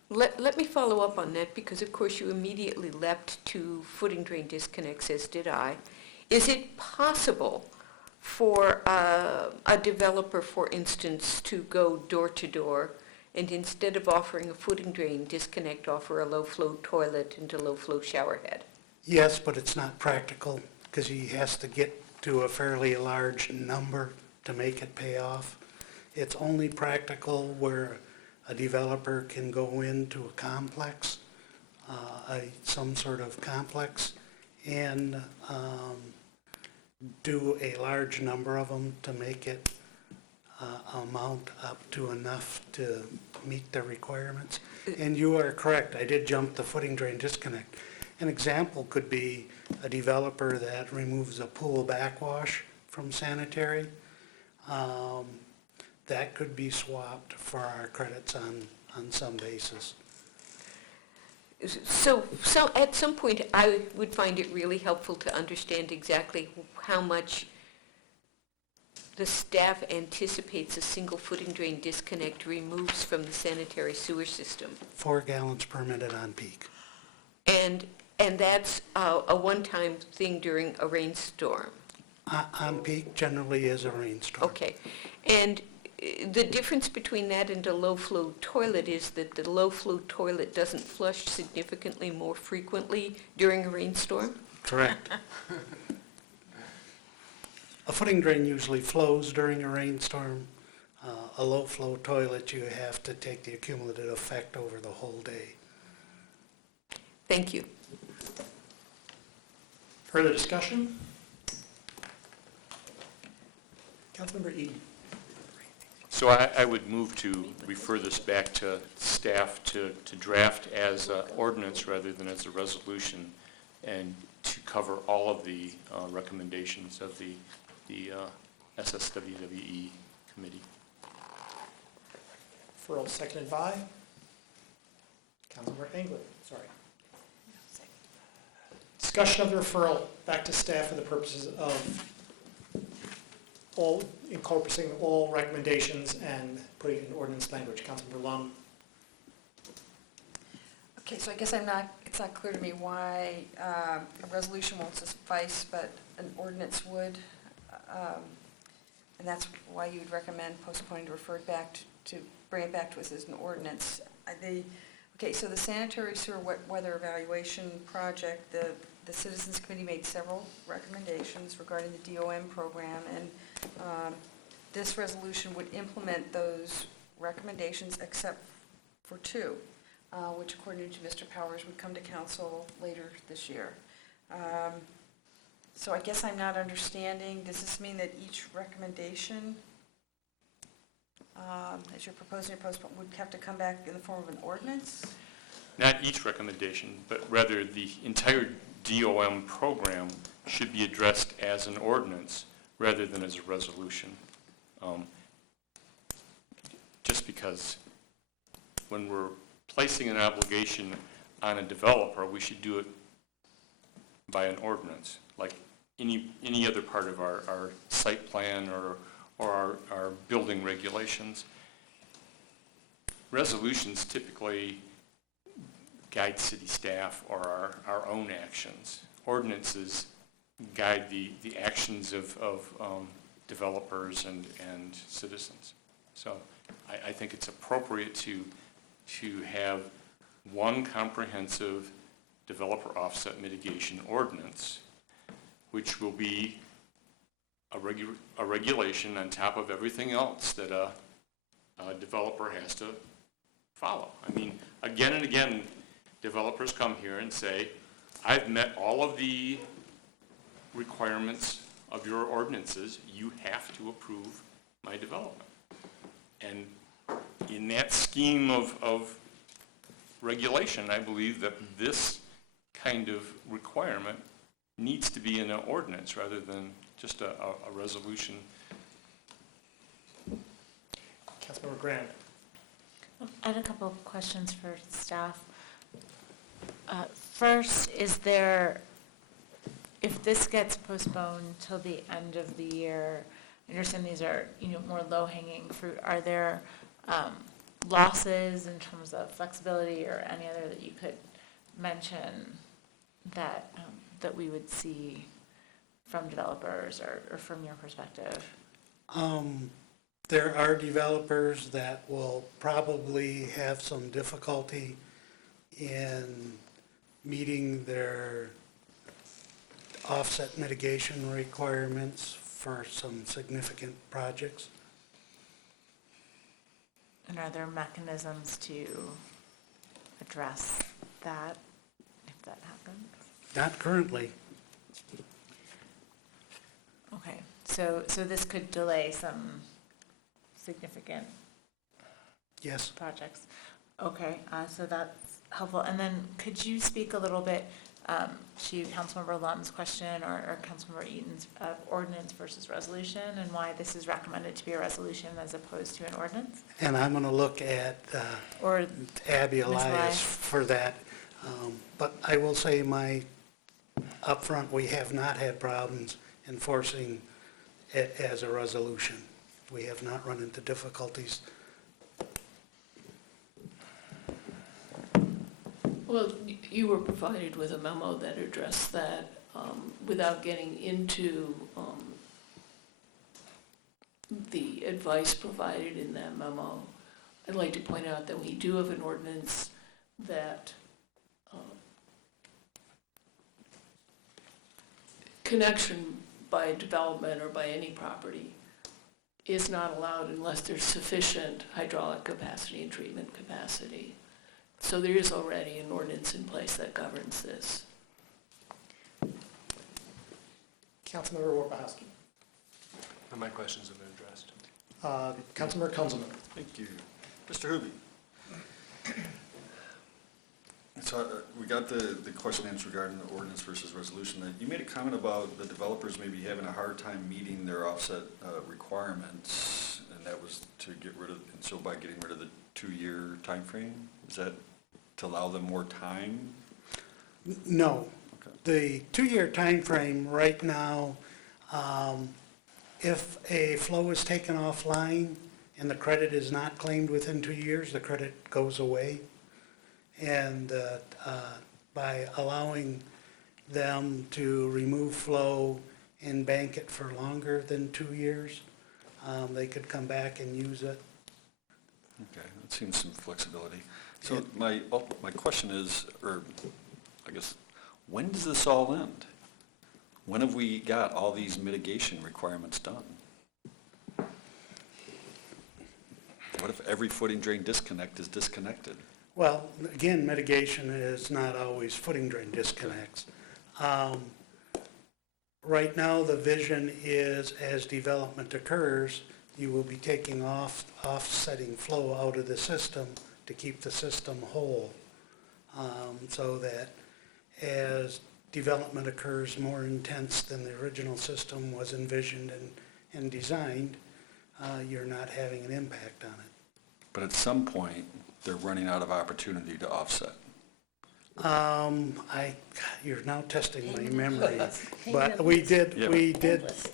Let me follow up on that, because of course you immediately leapt to footing drain disconnects, as did I. Is it possible for a developer, for instance, to go door to door and instead of offering a footing drain disconnect, offer a low-flow toilet and a low-flow shower head? Yes, but it's not practical because he has to get to a fairly large number to make it pay off. It's only practical where a developer can go into a complex, some sort of complex, and do a large number of them to make it amount up to enough to meet the requirements. And you are correct, I did jump the footing drain disconnect. An example could be a developer that removes a pool backwash from sanitary. That could be swapped for our credits on some basis. So at some point, I would find it really helpful to understand exactly how much the staff anticipates a single footing drain disconnect removes from the sanitary sewer system. 4 gallons per minute on peak. And that's a one-time thing during a rainstorm. On peak generally is a rainstorm. Okay. And the difference between that and a low-flow toilet is that the low-flow toilet doesn't flush significantly more frequently during a rainstorm? Correct. A footing drain usually flows during a rainstorm. A low-flow toilet, you have to take the accumulative effect over the whole day. Thank you. Further discussion? Councilmember Eden. So I would move to refer this back to staff to draft as an ordinance rather than as a resolution, and to cover all of the recommendations of the SSWWE committee. Referral seconded by Councilmember England. Sorry. Discussion of the referral back to staff for the purposes of all encompassing all recommendations and putting in ordinance language. Councilmember Lum. Okay, so I guess it's not clear to me why a resolution won't suffice, but an ordinance would. And that's why you'd recommend postponing to refer it back to bring it back to us as an ordinance. Okay, so the sanitary sewer wet weather evaluation project, the Citizens Committee made several recommendations regarding the DOM program, and this resolution would implement those recommendations except for 2, which according to Mr. Powers would come to council later this year. So I guess I'm not understanding, does this mean that each recommendation, as you're proposing to postpone, would have to come back in the form of an ordinance? Not each recommendation, but rather the entire DOM program should be addressed as an ordinance rather than as a resolution. Just because when we're placing an obligation on a developer, we should do it by an ordinance, like any other part of our site plan or our building regulations. Resolutions typically guide city staff or our own actions. Ordinances guide the actions of developers and citizens. So I think it's appropriate to have one comprehensive developer offset mitigation ordinance, which will be a regulation on top of everything else that a developer has to follow. I mean, again and again, developers come here and say, I've met all of the requirements of your ordinances, you have to approve my development. And in that scheme of regulation, I believe that this kind of requirement needs to be in an ordinance rather than just a resolution. Councilmember Grant. I had a couple of questions for staff. First, is there, if this gets postponed till the end of the year, I understand these are, more low-hanging fruit. Are there losses in terms of flexibility or any other that you could mention that that we would see from developers or from your perspective? There are developers that will probably have some difficulty in meeting their offset mitigation requirements for some significant projects. And are there mechanisms to address that if that happens? Not currently. Okay, so this could delay some significant Yes. projects. Okay, so that's helpful. And then could you speak a little bit to Councilmember Lum's question or Councilmember Eaton's ordinance versus resolution and why this is recommended to be a resolution as opposed to an ordinance? And I'm going to look at Or Abby Ms. Elias Elias. for that. But I will say upfront, we have not had problems enforcing it as a resolution. We have not run into difficulties. Well, you were provided with a memo that addressed that without getting into the advice provided in that memo. I'd like to point out that we do have an ordinance that connection by development or by any property is not allowed unless there's sufficient hydraulic capacity and treatment capacity. So there is already an ordinance in place that governs this. Councilmember Warpahowski. My questions have been addressed. Councilmember Kunzelman. Thank you. Mr. Hoobie. So we got the question answered regarding the ordinance versus resolution. You made a comment about the developers maybe having a hard time meeting their offset requirements, and that was to get rid of, and so by getting rid of the 2-year time frame, is that to allow them more time? No. The 2-year time frame right now, if a flow is taken offline and the credit is not claimed within 2 years, the credit goes away. And by allowing them to remove flow and bank it for longer than 2 years, they could come back and use it. Okay, that seems some flexibility. So my question is, or I guess, when does this all end? When have we got all these mitigation requirements done? What if every footing drain disconnect is disconnected? Well, again, mitigation is not always footing drain disconnects. Right now, the vision is as development occurs, you will be taking offsetting flow out of the system to keep the system whole, so that as development occurs more intense than the original system was envisioned and designed, you're not having an impact on it. But at some point, they're running out of opportunity to offset. You're now testing my memory, but we did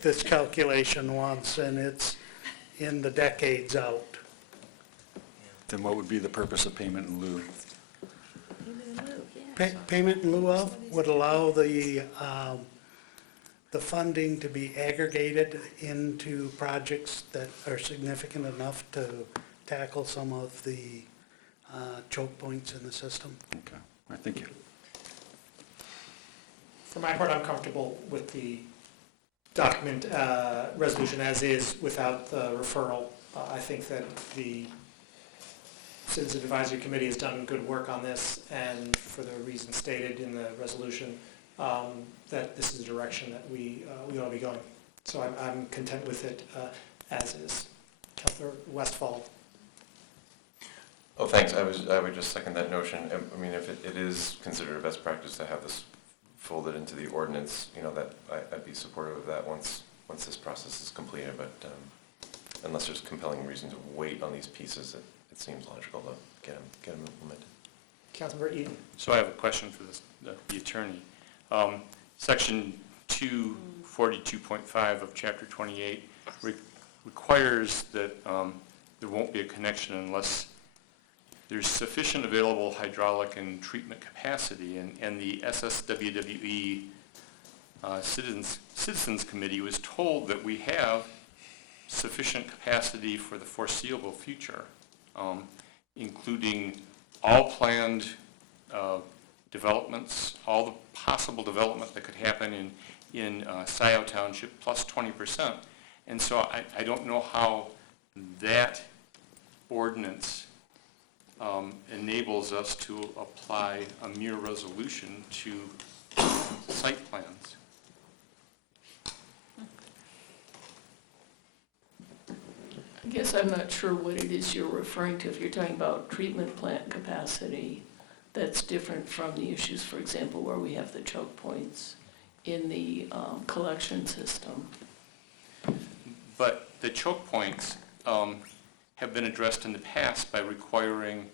this calculation once, and it's in the decades out. Then what would be the purpose of payment in lieu? Payment in lieu of would allow the funding to be aggregated into projects that are significant enough to tackle some of the choke points in the system. Okay, all right, thank you. For my part, I'm comfortable with the document resolution as is without the referral. I think that the Citizen Advisory Committee has done good work on this, and for the reasons stated in the resolution, that this is the direction that we ought to be going. So I'm content with it as is. Councilor Westfall. Oh, thanks. I would just second that notion. I mean, if it is considered a best practice to have this folded into the ordinance, that I'd be supportive of that once this process is completed. But unless there's compelling reason to wait on these pieces, it seems logical to get them implemented. Councilmember Eden. So I have a question for the attorney. Section 242.5 of Chapter 28 requires that there won't be a connection unless there's sufficient available hydraulic and treatment capacity, and the SSWWE Citizens Committee was told that we have sufficient capacity for the foreseeable future, including all planned developments, all the possible development that could happen in Scioto Township, plus 20%. And so I don't know how that ordinance enables us to apply a mere resolution to site plans. I guess I'm not sure what it is you're referring to. If you're talking about treatment plant capacity, that's different from the issues, for example, where we have the choke points in the collection system. But the choke points have been addressed in the past by requiring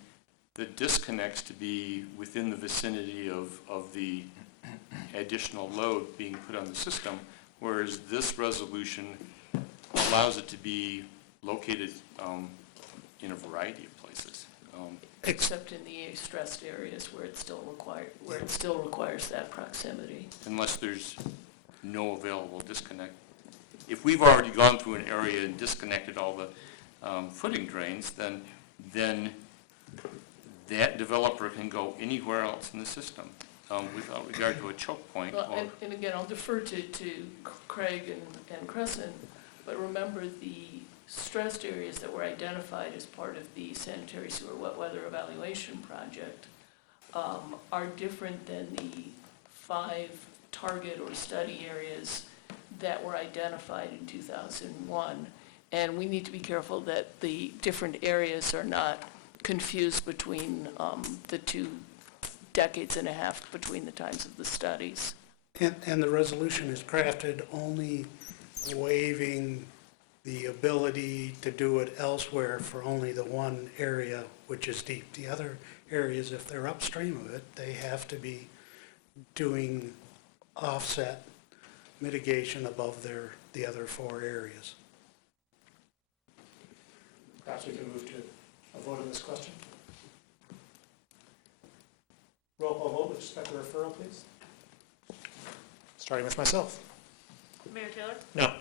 the disconnects to be within the vicinity of the additional load being put on the system, whereas this resolution allows it to be located in a variety of places. Except in the stressed areas where it still requires that proximity. Unless there's no available disconnect. If we've already gone through an area and disconnected all the footing drains, then that developer can go anywhere else in the system without regard to a choke point. Well, and again, I'll defer to Craig and Crescent, but remember the stressed areas that were identified as part of the sanitary sewer wet weather evaluation project are different than the 5 target or study areas that were identified in 2001. And we need to be careful that the different areas are not confused between the 2 decades and a half between the times of the studies. And the resolution is crafted only waiving the ability to do it elsewhere for only the one area which is deep. The other areas, if they're upstream of it, they have to be doing offset mitigation above the other 4 areas. Perhaps we can move to a vote on this question. Roll call vote with respect to referral, please. Starting with myself. Mayor Taylor? No.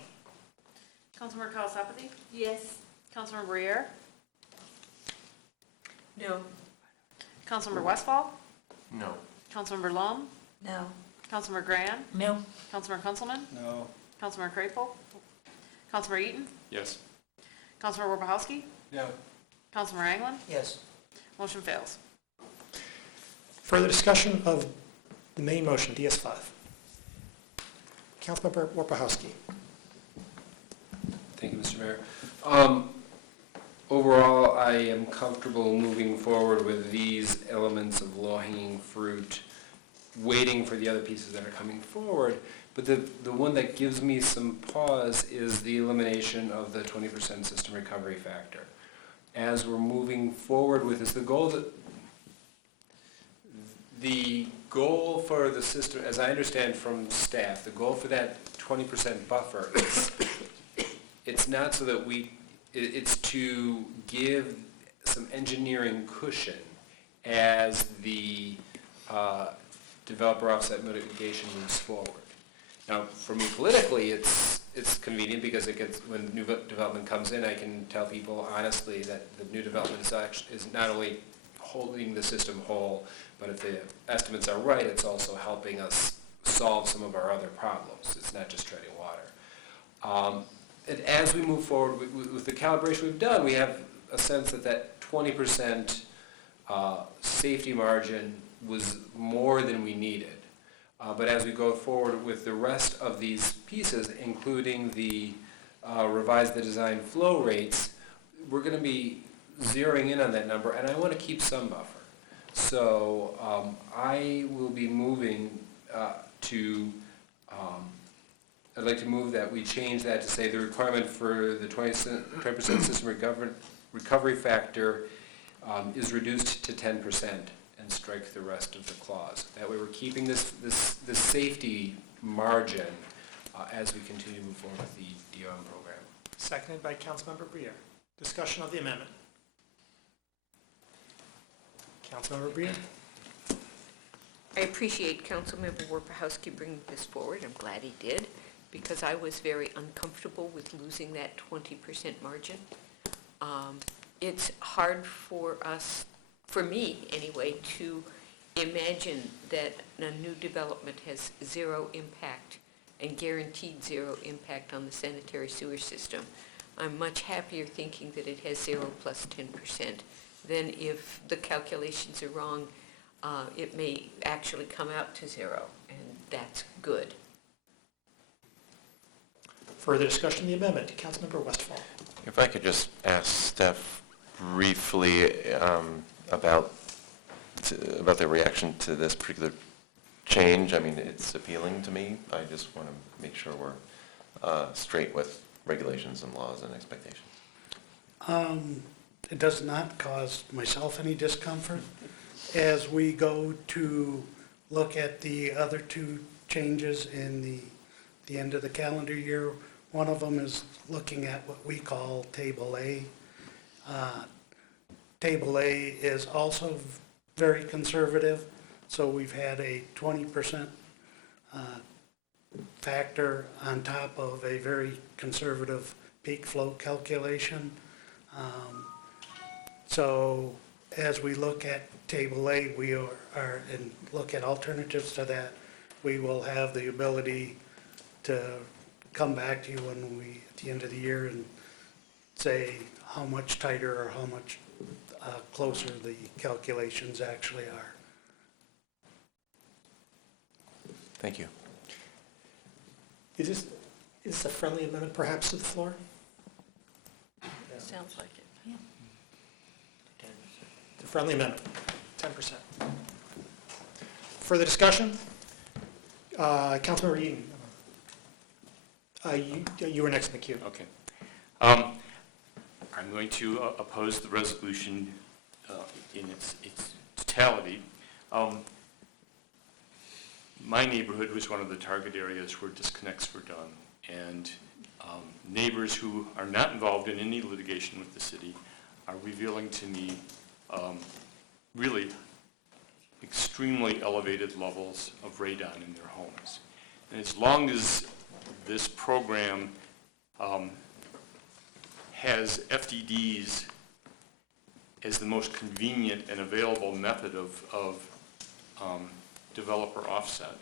Councilmember Kalasapathy? Yes. Councilmember Briere? No. Councilmember Westfall? No. Councilmember Lum? No. Councilmember Grand? No. Councilmember Kunzelman? No. Councilmember Crapo? Councilmember Eaton? Yes. Councilmember Worbachowski? No. Councilmember Anglin? Yes. Motion fails. Further discussion of the main motion, DS5. Councilmember Worbachowski. Thank you, Mr. Mayor. Overall, I am comfortable moving forward with these elements of low-hanging fruit, waiting for the other pieces that are coming forward. But the one that gives me some pause is the elimination of the 20% system recovery factor. As we're moving forward with this, the goal for the system, as I understand from staff, the goal for that 20% buffer is it's not so that it's to give some engineering cushion as the developer offset mitigation moves forward. Now, for me politically, it's convenient because when new development comes in, I can tell people honestly that the new development is not only holding the system whole, but if the estimates are right, it's also helping us solve some of our other problems. It's not just treading water. And as we move forward with the calibration we've done, we have a sense that 20% safety margin was more than we needed. But as we go forward with the rest of these pieces, including the revise the design flow rates, we're going to be zeroing in on that number, and I want to keep some buffer. So I will be moving I'd like to move that we change that to say the requirement for the 20% system recovery factor is reduced to 10% and strike the rest of the clause. That way we're keeping this safety margin as we continue to move forward with the DOM program. Seconded by Councilmember Briere. Discussion of the amendment. Councilmember Briere. I appreciate Councilmember Warpahowski bringing this forward. I'm glad he did, because I was very uncomfortable with losing that 20% margin. It's hard for us, for me anyway, to imagine that a new development has zero impact and guaranteed zero impact on the sanitary sewer system. I'm much happier thinking that it has 0 plus 10% than if the calculations are wrong, it may actually come out to 0, and that's good. Further discussion of the amendment, Councilmember Westfall. If I could just ask Steph briefly about the reaction to this particular change. I mean, it's appealing to me. I just want to make sure we're straight with regulations and laws and expectations. It does not cause myself any discomfort. As we go to look at the other two changes in the end of the calendar year, one of them is looking at what we call Table A. Table A is also very conservative, so we've had a 20% factor on top of a very conservative peak flow calculation. So as we look at Table A, we are and look at alternatives to that, we will have the ability to come back to you when we, at the end of the year, and say how much tighter or how much closer the calculations actually are. Thank you. Is this a friendly amendment perhaps to the floor? Sounds like it. Yeah. It's a friendly amendment, 10%. Further discussion? Councilmember Eaton. You were next in the queue. Okay. I'm going to oppose the resolution in its totality. My neighborhood was one of the target areas where disconnects were done, and neighbors who are not involved in any litigation with the city are revealing to me really extremely elevated levels of radon in their homes. And as long as this program has FDDs as the most convenient and available method of developer offset,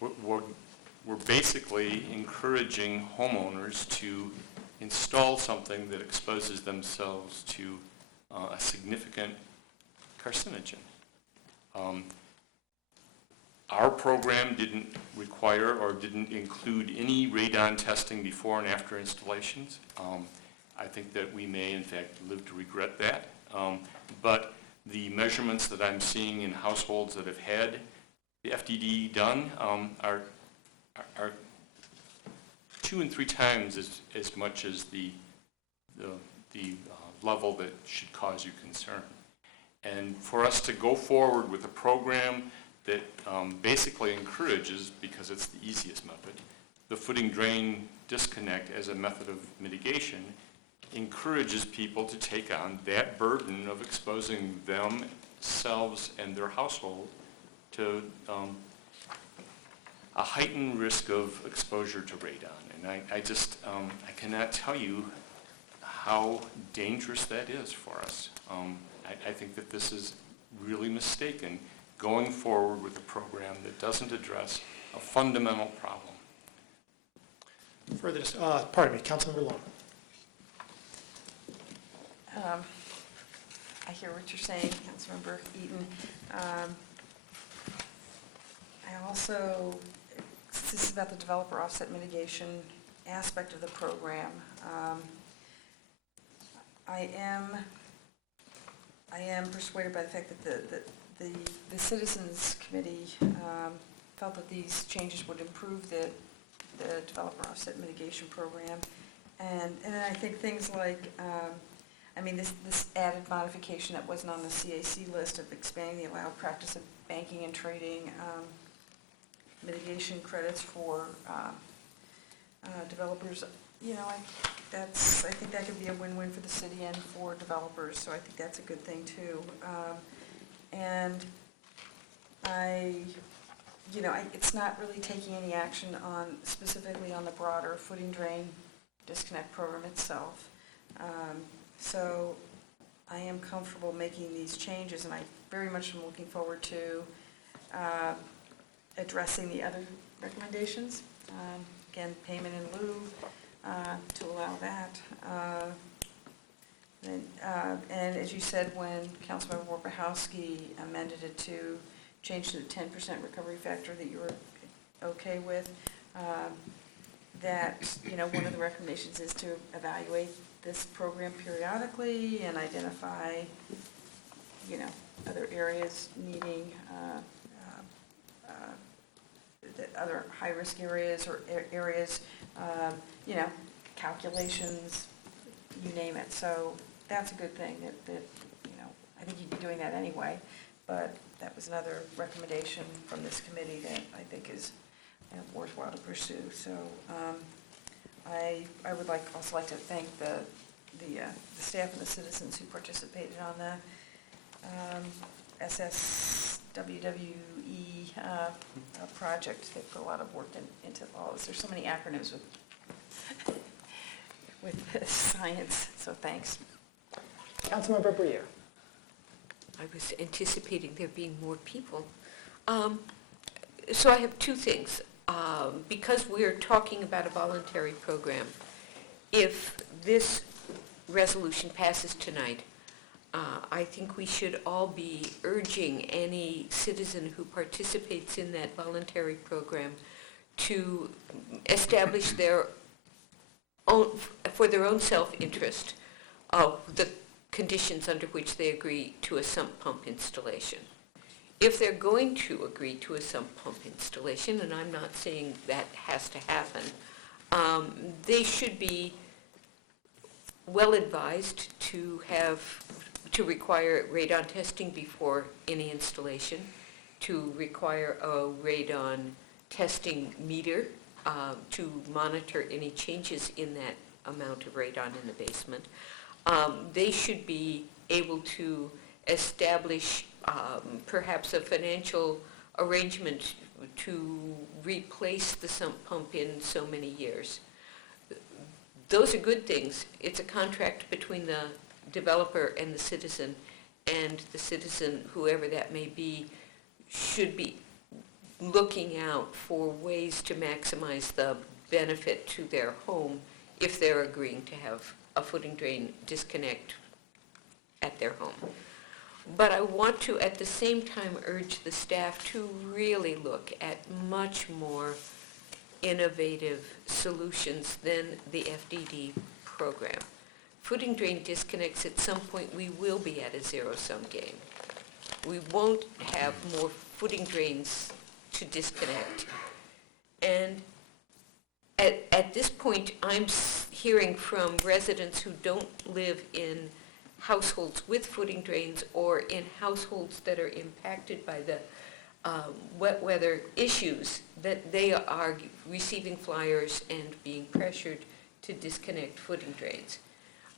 we're basically encouraging homeowners to install something that exposes themselves to a significant carcinogen. Our program didn't require or didn't include any radon testing before and after installations. I think that we may, in fact, live to regret that. But the measurements that I'm seeing in households that have had the FDD done are 2 and 3 times as much as the level that should cause you concern. And for us to go forward with a program that basically encourages, because it's the easiest method, the footing drain disconnect as a method of mitigation, encourages people to take on that burden of exposing themselves and their household to a heightened risk of exposure to radon. And I just, I cannot tell you how dangerous that is for us. I think that this is really mistaken, going forward with a program that doesn't address a fundamental problem. Further, pardon me, Councilmember Long. I hear what you're saying, Councilmember Eaton. I also, this is about the developer offset mitigation aspect of the program. I am persuaded by the fact that the Citizens Committee felt that these changes would improve the developer offset mitigation program. And then I think things like, this added modification that wasn't on the CAC list of expanding the allowed practice of banking and trading mitigation credits for developers, I think that could be a win-win for the city and for developers, so I think that's a good thing too. And It's not really taking any action specifically on the broader footing drain disconnect program itself. So I am comfortable making these changes, and I very much am looking forward to addressing the other recommendations. Again, payment in lieu, to allow that. And as you said, when Councilmember Warpahowski amended it to change to the 10% recovery factor that you were okay with, that, one of the recommendations is to evaluate this program periodically and identify, other areas needing, other high-risk areas or areas, calculations, you name it. So that's a good thing that I think you'd be doing that anyway, but that was another recommendation from this committee that I think is worthwhile to pursue. So I would also like to thank the staff and the citizens who participated on the SSWWE project. They put a lot of work into all this. There's so many acronyms with science, so thanks. Councilmember Briere. I was anticipating there being more people. So I have two things. Because we're talking about a voluntary program, if this resolution passes tonight, I think we should all be urging any citizen who participates in that voluntary program to establish their own, for their own self-interest, the conditions under which they agree to a sump pump installation. If they're going to agree to a sump pump installation, and I'm not saying that has to happen, they should be well advised to require radon testing before any installation, to require a radon testing meter to monitor any changes in that amount of radon in the basement. They should be able to establish perhaps a financial arrangement to replace the sump pump in so many years. Those are good things. It's a contract between the developer and the citizen citizen, whoever that may be, should be looking out for ways to maximize the benefit to their home if they're agreeing to have a footing drain disconnect at their home. But I want to, at the same time, urge the staff to really look at much more innovative solutions than the FDD program. Footing drain disconnects, at some point, we will be at a zero-sum game. We won't have more footing drains to disconnect. And at this point, I'm hearing from residents who don't live in households with footing drains or in households that are impacted by the wet weather issues that they are receiving flyers and being pressured to disconnect footing drains.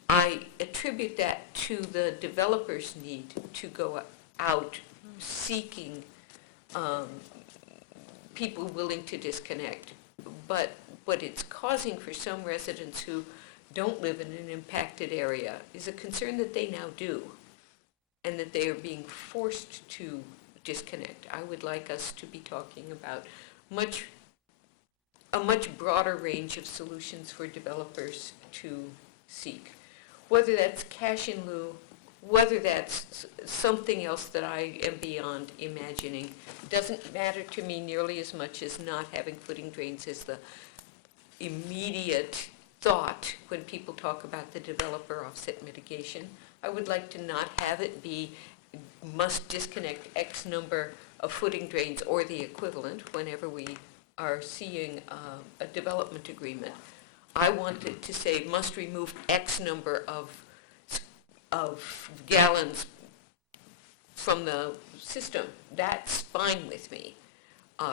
I attribute that to the developer's need to go out seeking people willing to disconnect. But what it's causing for some residents who don't live in an impacted area is a concern that they now do, and that they are being forced to disconnect. I would like us to be talking about a much broader range of solutions for developers to seek. Whether that's cash in lieu, whether that's something else that I am beyond imagining, doesn't matter to me nearly as much as not having footing drains as the immediate thought when people talk about the developer offset mitigation. I would like to not have it be must disconnect X number of footing drains or the equivalent whenever we are seeing a development agreement. I want it to say must remove X number of gallons from the system. That's fine with me.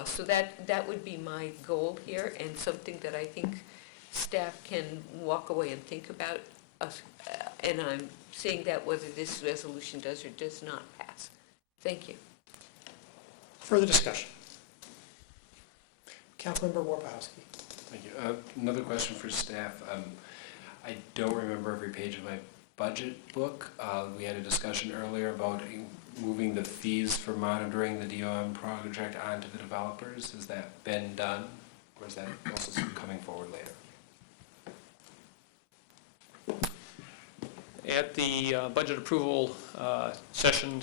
So that would be my goal here, and something that I think staff can walk away and think about. And I'm saying that whether this resolution does or does not pass. Thank you. Further discussion? Councilmember Warpahowski. Thank you. Another question for staff. I don't remember every page of my budget book. We had a discussion earlier about moving the fees for monitoring the DOM project onto the developers. Has that been done, or is that also coming forward later? At the budget approval session,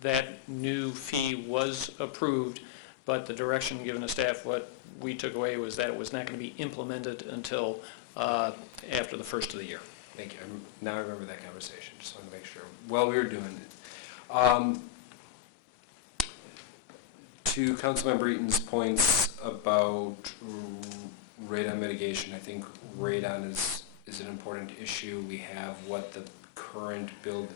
that new fee was approved, but the direction given to staff, what we took away was that it was not going to be implemented until after the first of the year. Thank you. Now I remember that conversation. Just wanted to make sure. While we were doing it. To Councilmember Eaton's points about radon mitigation, I think radon is an important issue. We have what the current build,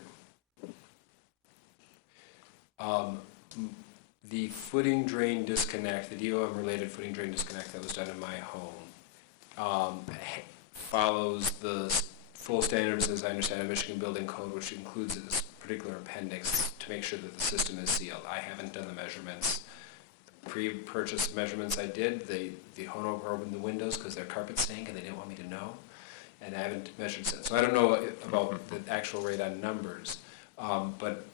the footing drain disconnect, the DOM-related footing drain disconnect that was done in my home, follows the full standards, as I understand, of Michigan Building Code, which includes this particular appendix to make sure that the system is sealed. I haven't done the measurements. The pre-purchase measurements I did, the Huron opened the windows because their carpet stank and they didn't want me to know. And I haven't measured since. So I don't know about the actual radon numbers. But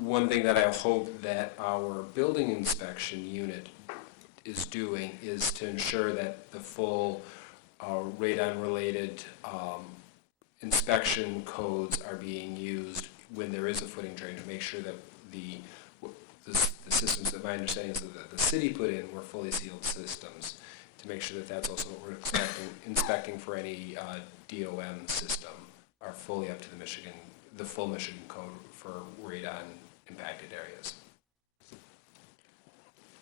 one thing that I hope that our building inspection unit is doing is to ensure that the full radon-related inspection codes are being used when there is a footing drain, to make sure that the systems that my understanding is that the city put in were fully sealed systems, to make sure that that's also what we're inspecting for any DOM system are fully up to the full Michigan code for radon impacted areas.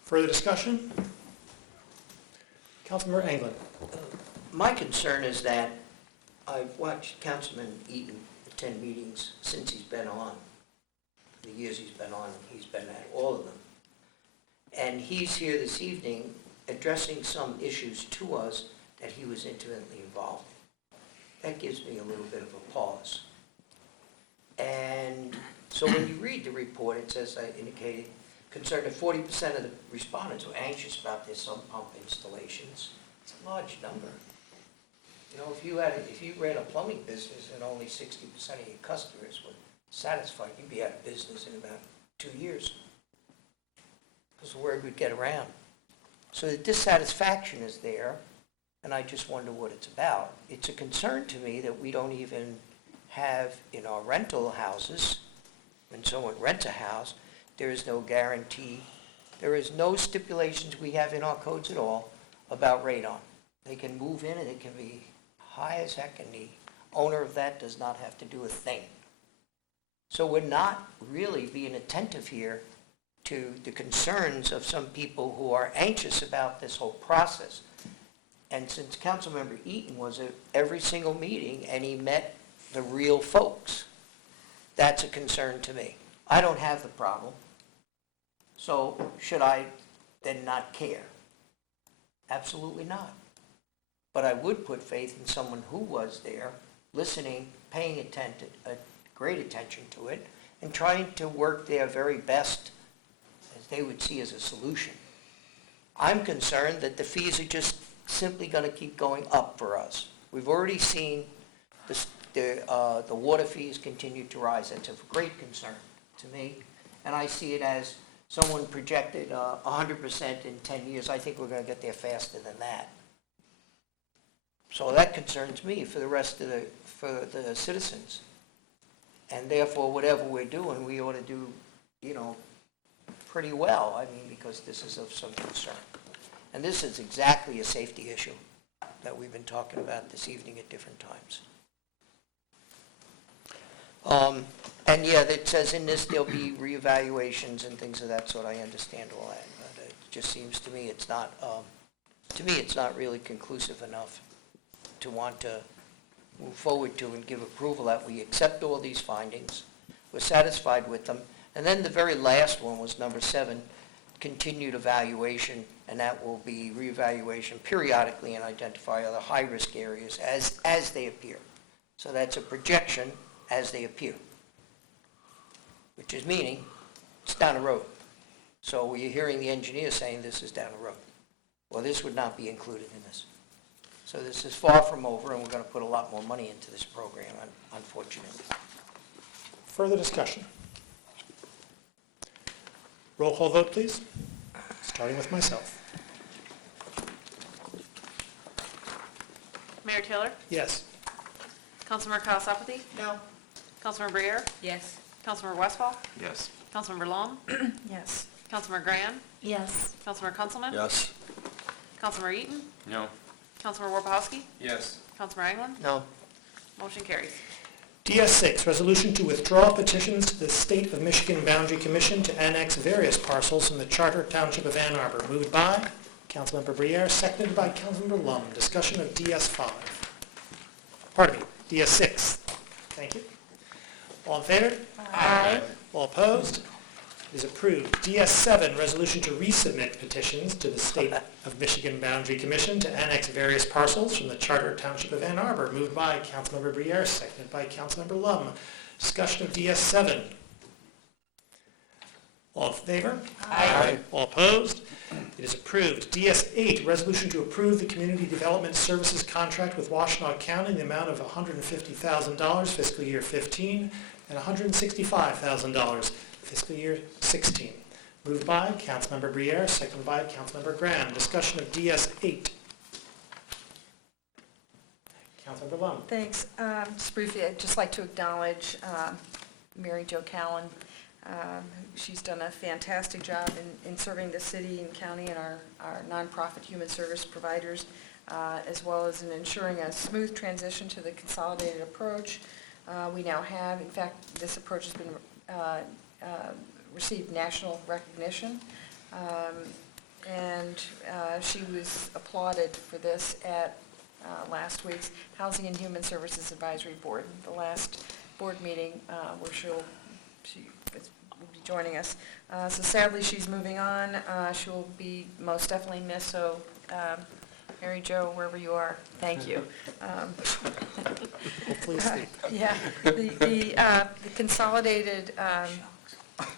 Further discussion? Councilmember Anglin. My concern is that I've watched Councilman Eaton attend meetings since he's been on. The years he's been on, he's been at all of them. And he's here this evening addressing some issues to us that he was intimately involved in. That gives me a little bit of a pause. And so when you read the report, it says, I indicated, concerned that 40% of the respondents were anxious about their sump pump installations. It's a large number. You know, if you ran a plumbing business and only 60% of your customers were satisfied, you'd be out of business in about 2 years. Because the word would get around. So the dissatisfaction is there, and I just wonder what it's about. It's a concern to me that we don't even have in our rental houses, when someone rents a house, there is no guarantee. There is no stipulations we have in our codes at all about radon. They can move in and it can be high as heck, and the owner of that does not have to do a thing. So we're not really being attentive here to the concerns of some people who are anxious about this whole process. And since Councilmember Eaton was at every single meeting and he met the real folks, that's a concern to me. I don't have the problem, so should I then not care? Absolutely not. But I would put faith in someone who was there, listening, paying great attention to it, and trying to work their very best as they would see as a solution. I'm concerned that the fees are just simply going to keep going up for us. We've already seen the water fees continue to rise. That's of great concern to me, and I see it as someone projected 100% in 10 years. I think we're going to get there faster than that. So that concerns me for the rest of the citizens. And therefore, whatever we're doing, we ought to do, pretty well. I mean, because this is of some concern. And this is exactly a safety issue that we've been talking about this evening at different times. And yeah, it says in this there'll be reevaluations and things of that sort. I understand all that, but it just seems to me it's not really conclusive enough to want to move forward to and give approval that we accept all these findings, we're satisfied with them, and then the very last one was number 7, continued evaluation, and that will be reevaluation periodically and identify other high-risk areas as they appear. So that's a projection as they appear, which is meaning it's down the road. So you're hearing the engineer saying this is down the road. Well, this would not be included in this. So this is far from over, and we're going to put a lot more money into this program, unfortunately. Further discussion? Roll call vote, please. Starting with myself. Mayor Taylor? Yes. Councilmember Kalasapati? No. Councilmember Briere? Yes. Councilmember Westphal? Yes. Councilmember Lum? Yes. Councilmember Gran? Yes. Councilmember Kunzelman? Yes. Councilmember Eaton? No. Councilmember Warpahowski? Yes. Councilmember Anglin? No. Motion carries. DS6, resolution to withdraw petitions to the State of Michigan Boundary Commission to annex various parcels from the Charter Township of Ann Arbor. Moved by Councilmember Briere, seconded by Councilmember Lum. Discussion of DS5. Pardon me, DS6. Thank you. All in favor? Aye. All opposed? It is approved. DS7, resolution to resubmit petitions to the State of Michigan Boundary Commission to annex various parcels from the Charter Township of Ann Arbor. Moved by Councilmember Briere, seconded by Councilmember Lum. Discussion of DS7. All in favor? Aye. All opposed? It is approved. DS8, resolution to approve the Community Development Services contract with Washtenaw County in the amount of $150,000 fiscal year 15 and $165,000 fiscal year 16. Moved by Councilmember Briere, seconded by Councilmember Graham. Discussion of DS8. Councilmember Lum. Thanks. Just briefly, I'd just like to acknowledge Mary Jo Callan. She's done a fantastic job in serving the city and county and our nonprofit human service providers, as well as in ensuring a smooth transition to the consolidated approach. We now have, in fact, this approach has been received national recognition, and she was applauded for this at last week's Housing and Human Services Advisory Board, the last board meeting where she will be joining us. So sadly, she's moving on. She will be most definitely missed, so Mary Jo, wherever you are, thank you. Hopefully asleep. Yeah, the consolidated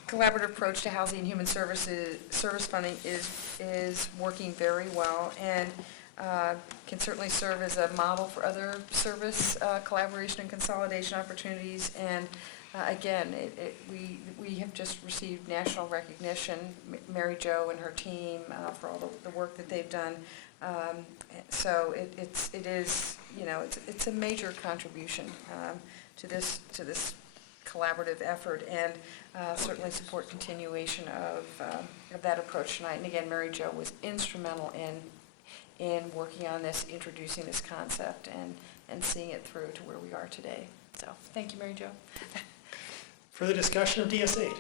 collaborative approach to housing and human service funding is working very well, and can certainly serve as a model for other service collaboration and consolidation opportunities. And again, we have just received national recognition, Mary Jo and her team, for all the work that they've done. So it is, you know, it's a major contribution to this collaborative effort, and certainly support continuation of that approach tonight. And again, Mary Jo was instrumental in working on this, introducing this concept, and seeing it through to where we are today. So thank you, Mary Jo. Further discussion of DS8?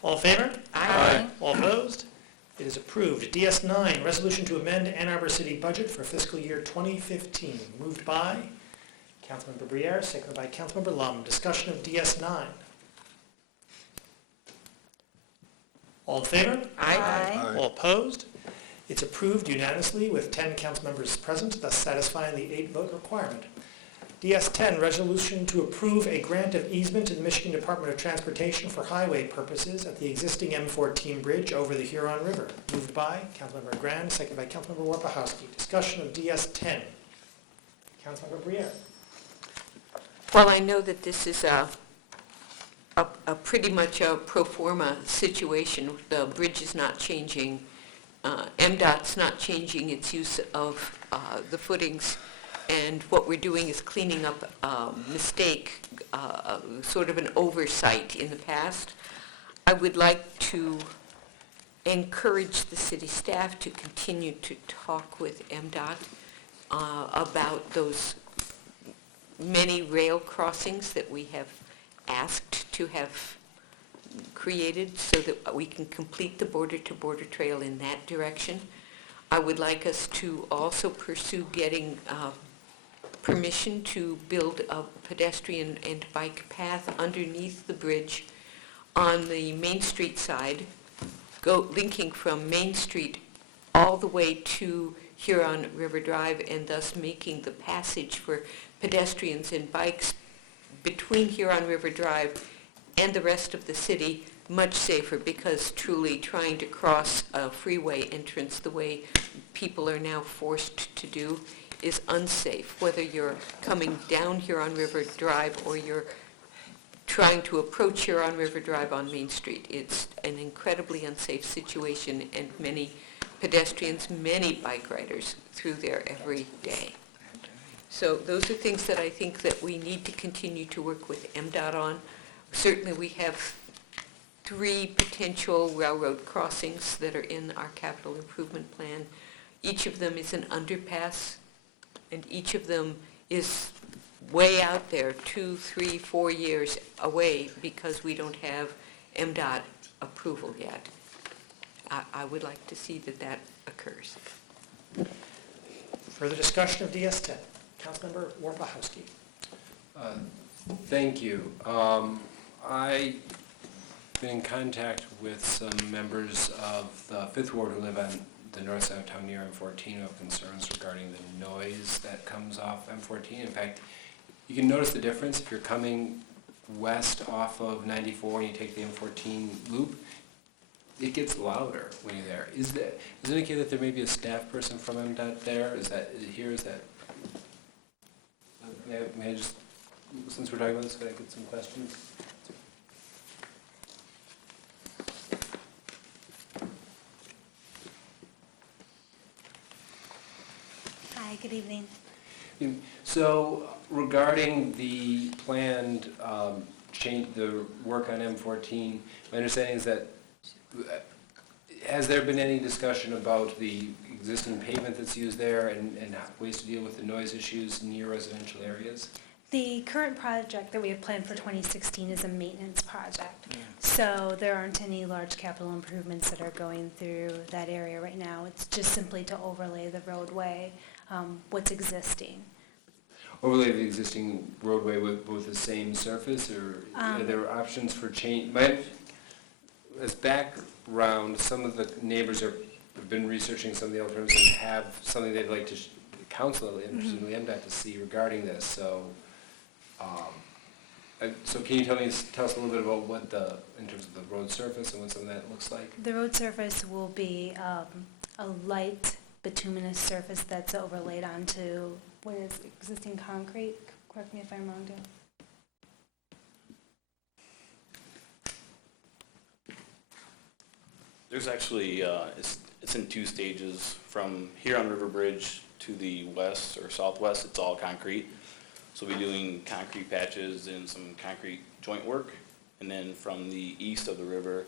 All in favor? Aye. All opposed? It is approved. DS9, resolution to amend Ann Arbor City budget for fiscal year 2015. Moved by Councilmember Briere, seconded by Councilmember Lum. Discussion of DS9. All in favor? Aye. All opposed? It's approved unanimously with 10 council members present, thus satisfying the 8-vote requirement. DS10, resolution to approve a grant of easement to the Michigan Department of Transportation for highway purposes at the existing M14 bridge over the Huron River. Moved by Councilmember Gran, seconded by Councilmember Warpahowski. Discussion of DS10. Councilmember Briere. Well, I know that this is a pretty much a pro forma situation. The bridge is not changing. MDOT's not changing its use of the footings. And what we're doing is cleaning up a mistake, sort of an oversight in the past. I would like to encourage the city staff to continue to talk with MDOT about those many rail crossings that we have asked to have created so that we can complete the border-to-border trail in that direction. I would like us to also pursue getting permission to build a pedestrian and bike path underneath the bridge on the Main Street side, linking from Main Street all the way to Huron River Drive, and thus making the passage for pedestrians and bikes between Huron River Drive and the rest of the city much safer, because truly trying to cross a freeway entrance the way people are now forced to do is unsafe, whether you're coming down Huron River Drive or you're trying to approach Huron River Drive on Main Street. It's an incredibly unsafe situation, and many pedestrians, many bike riders through there every day. So those are things that I think that we need to continue to work with MDOT on. Certainly we have 3 potential railroad crossings that are in our capital improvement plan. Each of them is an underpass, and each of them is way out there, 2, 3, 4 years away, because we don't have MDOT approval yet. I would like to see that that occurs. Further discussion of DS10. Councilmember Warpahowski. Thank you. I've been in contact with some members of the Fifth Ward who live on the north side of town near M14 who have concerns regarding the noise that comes off M14. In fact, you can notice the difference if you're coming west off of 94 and you take the M14 loop. It gets louder when you're there. Does it indicate that there may be a staff person from MDOT there? Is that may I just, since we're talking about this, could I get some questions? Hi, good evening. So regarding the planned change, the work on M14, my understanding is that, has there been any discussion about the existing pavement that's used there and ways to deal with the noise issues near residential areas? The current project that we have planned for 2016 is a maintenance project. So there aren't any large capital improvements that are going through that area right now. It's just simply to overlay the roadway, what's existing. Overlay the existing roadway with both the same surface, or are there options for change? As background, some of the neighbors have been researching some of the alternatives and have something they'd like to council and presumably MDOT to see regarding this. So, so can you tell us a little bit about what in terms of the road surface and what some of that looks like? The road surface will be a light bituminous surface that's overlaid onto what is existing concrete. Correct me if I'm wrong, Dan. There's actually, it's in 2 stages. From here on River Bridge to the west or southwest, it's all concrete. So we'll be doing concrete patches and some concrete joint work. And then from the east of the river,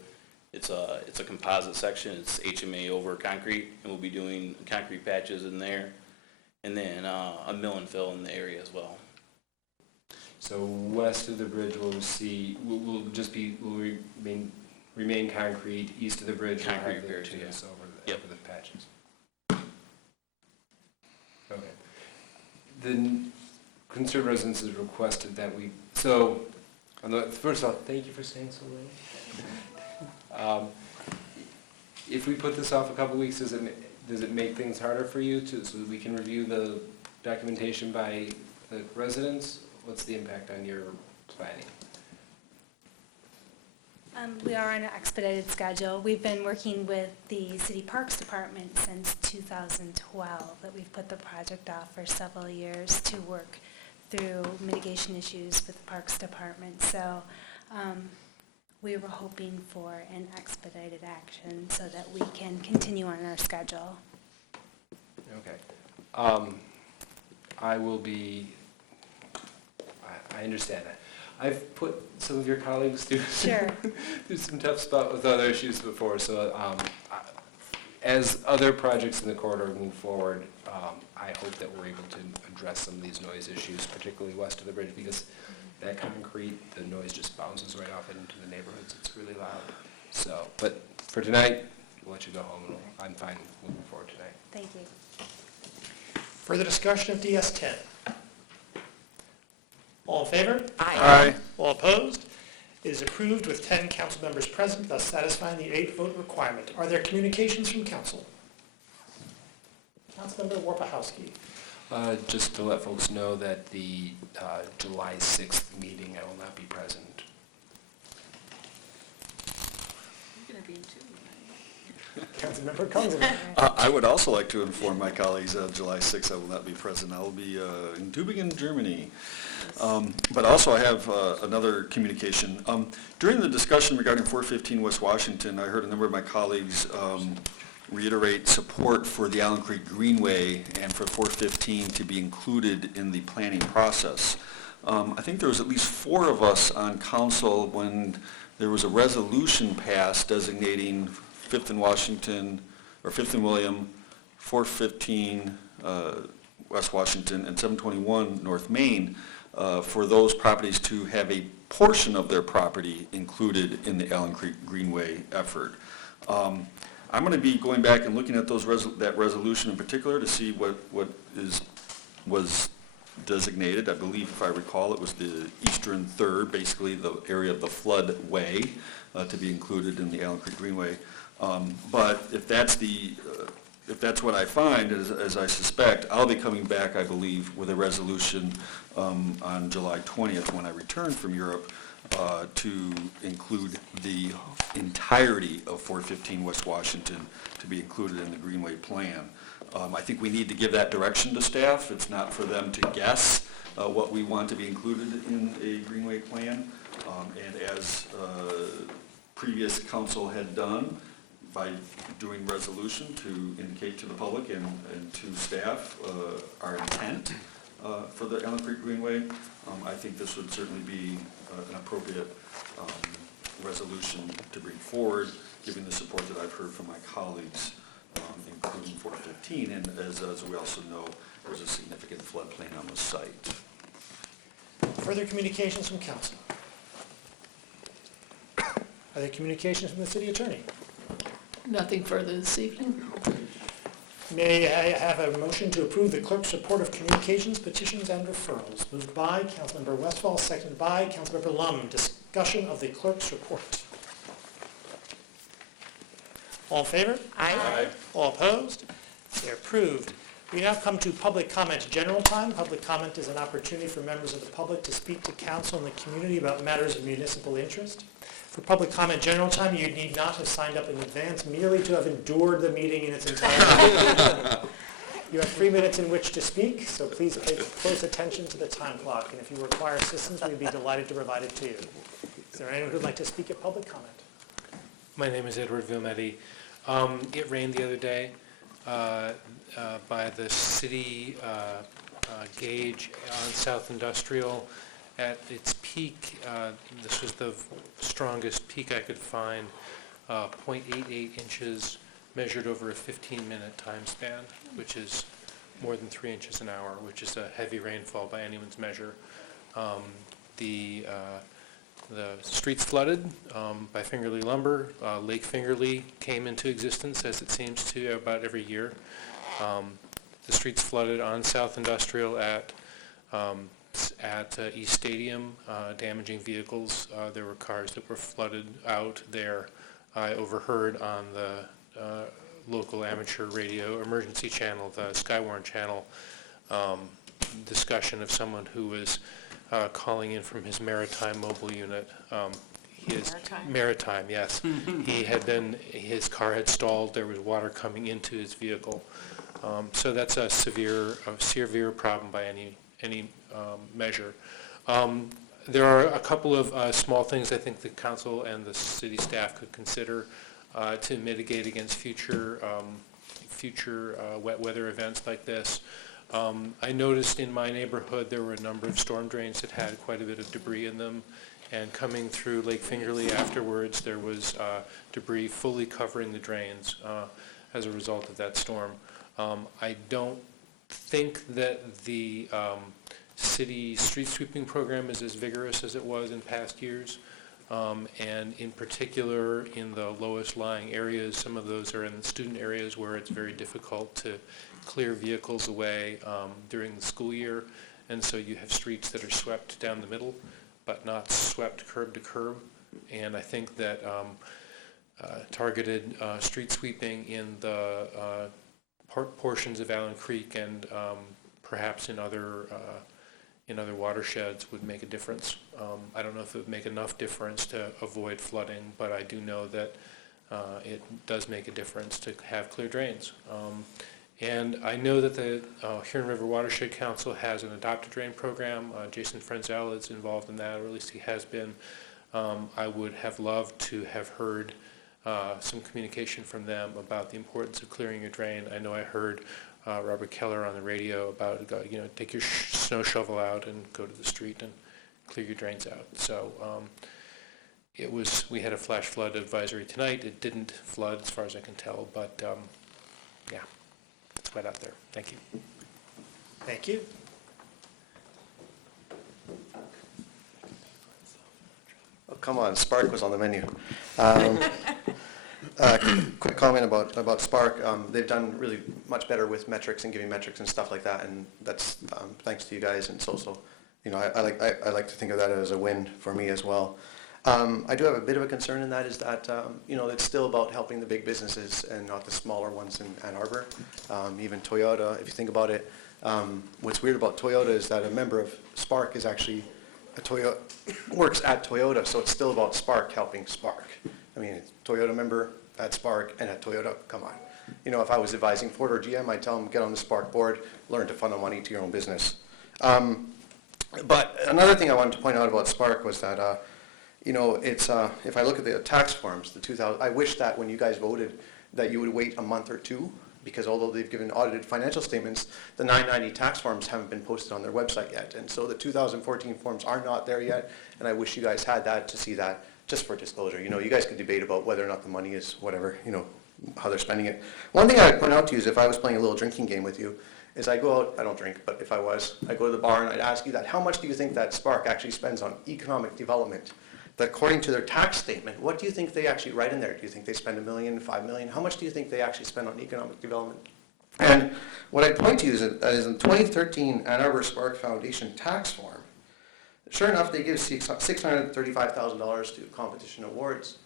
it's a composite section. It's HMA over concrete, and we'll be doing concrete patches in there. And then a mill and fill in the area as well. So west of the bridge will remain concrete. East of the bridge will have the bituminous over the patches. Okay. The concerned residents has requested that we. So, first of all, thank you for staying so late. If we put this off a couple weeks, does it make things harder for you so that we can review the documentation by the residents? What's the impact on your planning? We are on an expedited schedule. We've been working with the City Parks Department since 2012, that we've put the project off for several years to work through mitigation issues with the Parks Department. So we were hoping for an expedited action so that we can continue on our schedule. Okay. I understand that. I've put some of your colleagues through some tough spot with other issues before, so as other projects in the corridor move forward, I hope that we're able to address some of these noise issues, particularly west of the bridge, because that concrete, the noise just bounces right off into the neighborhoods. It's really loud. So, but for tonight, we'll let you go home, and I'm fine moving forward tonight. Thank you. Further discussion of DS10. All in favor? Aye. All opposed? It is approved with 10 council members present, thus satisfying the 8-vote requirement. Are there communications from council? Councilmember Warpahowski. Just to let folks know that the July 6th meeting, I will not be present. going to be in two. Councilmember Kunzman. I would also like to inform my colleagues July 6th I will not be present. I will be in Tübingen, Germany. But also I have another communication. During the discussion regarding 415 West Washington, I heard a number of my colleagues reiterate support for the Allen Creek Greenway and for 415 to be included in the planning process. I think there was at least 4 of us on council when there was a resolution passed designating 5th and Washington, or 5th and William, 415 West Washington, and 721 North Main for those properties to have a portion of their property included in the Allen Creek Greenway effort. I'm going to be going back and looking at that resolution in particular to see what was designated. I believe, if I recall, it was the eastern third, basically the area of the floodway, to be included in the Allen Creek Greenway. But if that's what I find, as I suspect, I'll be coming back, I believe, with a resolution on July 20th when I return from Europe to include the entirety of 415 West Washington to be included in the Greenway plan. I think we need to give that direction to staff. It's not for them to guess what we want to be included in a Greenway plan. And as previous council had done, by doing resolution to indicate to the public and to staff our intent for the Allen Creek Greenway, I think this would certainly be an appropriate resolution to bring forward, given the support that I've heard from my colleagues, including 415, and as we also know, there's a significant floodplain on the site. Further communications from council? Are there communications from the city attorney? Nothing further this evening. May I have a motion to approve the clerk's report of communications, petitions, and referrals? Moved by Councilmember Westphal, seconded by Councilmember Lum. Discussion of the clerk's report. All in favor? Aye. All opposed? They're approved. We now come to public comment general time. Public comment is an opportunity for members of the public to speak to council and the community about matters of municipal interest. For public comment general time, you need not have signed up in advance, merely to have endured the meeting in its entirety. You have 3 minutes in which to speak, so please pay close attention to the time clock. And if you require assistance, we'd be delighted to provide it to you. Is there anyone who'd like to speak at public comment? My name is Edward Vilmetti. It rained the other day by the city gauge on South Industrial. At its peak, this was the strongest peak I could find, 0.88 inches measured over a 15-minute time span, which is more than 3 inches an hour, which is a heavy rainfall by anyone's measure. The streets flooded by Fingerly Lumber. Lake Fingerly came into existence, as it seems to, about every year. The streets flooded on South Industrial at East Stadium, damaging vehicles. There were cars that were flooded out there. I overheard on the local amateur radio emergency channel, the Skywarn channel, discussion of someone who was calling in from his maritime mobile unit. Maritime, yes. His car had stalled. There was water coming into his vehicle. So that's a severe problem by any measure. There are a couple of small things I think the council and the city staff could consider to mitigate against future wet weather events like this. I noticed in my neighborhood there were a number of storm drains that had quite a bit of debris in them, and coming through Lake Fingerly afterwards there was debris fully covering the drains as a result of that storm. I don't think that the city street sweeping program is as vigorous as it was in past years, and in particular in the lowest lying areas. Some of those are in student areas where it's very difficult to clear vehicles away during the school year, and so you have streets that are swept down the middle but not swept curb to curb. And I think that targeted street sweeping in the portions of Allen Creek and perhaps in other watersheds would make a difference. I don't know if it would make enough difference to avoid flooding, but I do know that it does make a difference to have clear drains. And I know that the Huron River Watershed Council has an adopt a drain program. Jason Frenzel is involved in that, or at least he has been. I would have loved to have heard some communication from them about the importance of clearing your drain. I know I heard Robert Keller on the radio about, take your snow shovel out and go to the street and clear your drains out. So we had a flash flood advisory tonight. It didn't flood as far as I can tell, but yeah, it's wet out there. Thank you. Thank you. Oh, come on, Spark was on the menu. Quick comment about Spark. They've done really much better with metrics and giving metrics and stuff like that, and that's thanks to you guys. And so I like to think of that as a win for me as well. I do have a bit of a concern in that is that it's still about helping the big businesses and not the smaller ones in Ann Arbor. Even Toyota, if you think about it, what's weird about Toyota is that a member of Spark is actually works at Toyota, so it's still about Spark helping Spark. I mean, Toyota member at Spark and at Toyota, come on. If I was advising Ford or GM, I'd tell them, get on the Spark board, learn to funnel money to your own business. But another thing I wanted to point out about Spark was that, it's, if I look at the tax forms, I wish that when you guys voted that you would wait a month or two, because although they've given audited financial statements, the 990 tax forms haven't been posted on their website yet. And so the 2014 forms are not there yet, and I wish you guys had that to see that, just for disclosure. You guys can debate about whether or not the money is whatever, how they're spending it. One thing I'd point out to you is if I was playing a little drinking game with you, is I go out, I don't drink, but if I was, I go to the bar and I'd ask you that, how much do you think that Spark actually spends on economic development? That according to their tax statement, what do you think they actually write in there? Do you think they spend $1 million, $5 million? How much do you think they actually spend on economic development? And what I'd point to you is that is in 2013 Ann Arbor Spark Foundation tax form, sure enough, they give $635,000 to competition awards.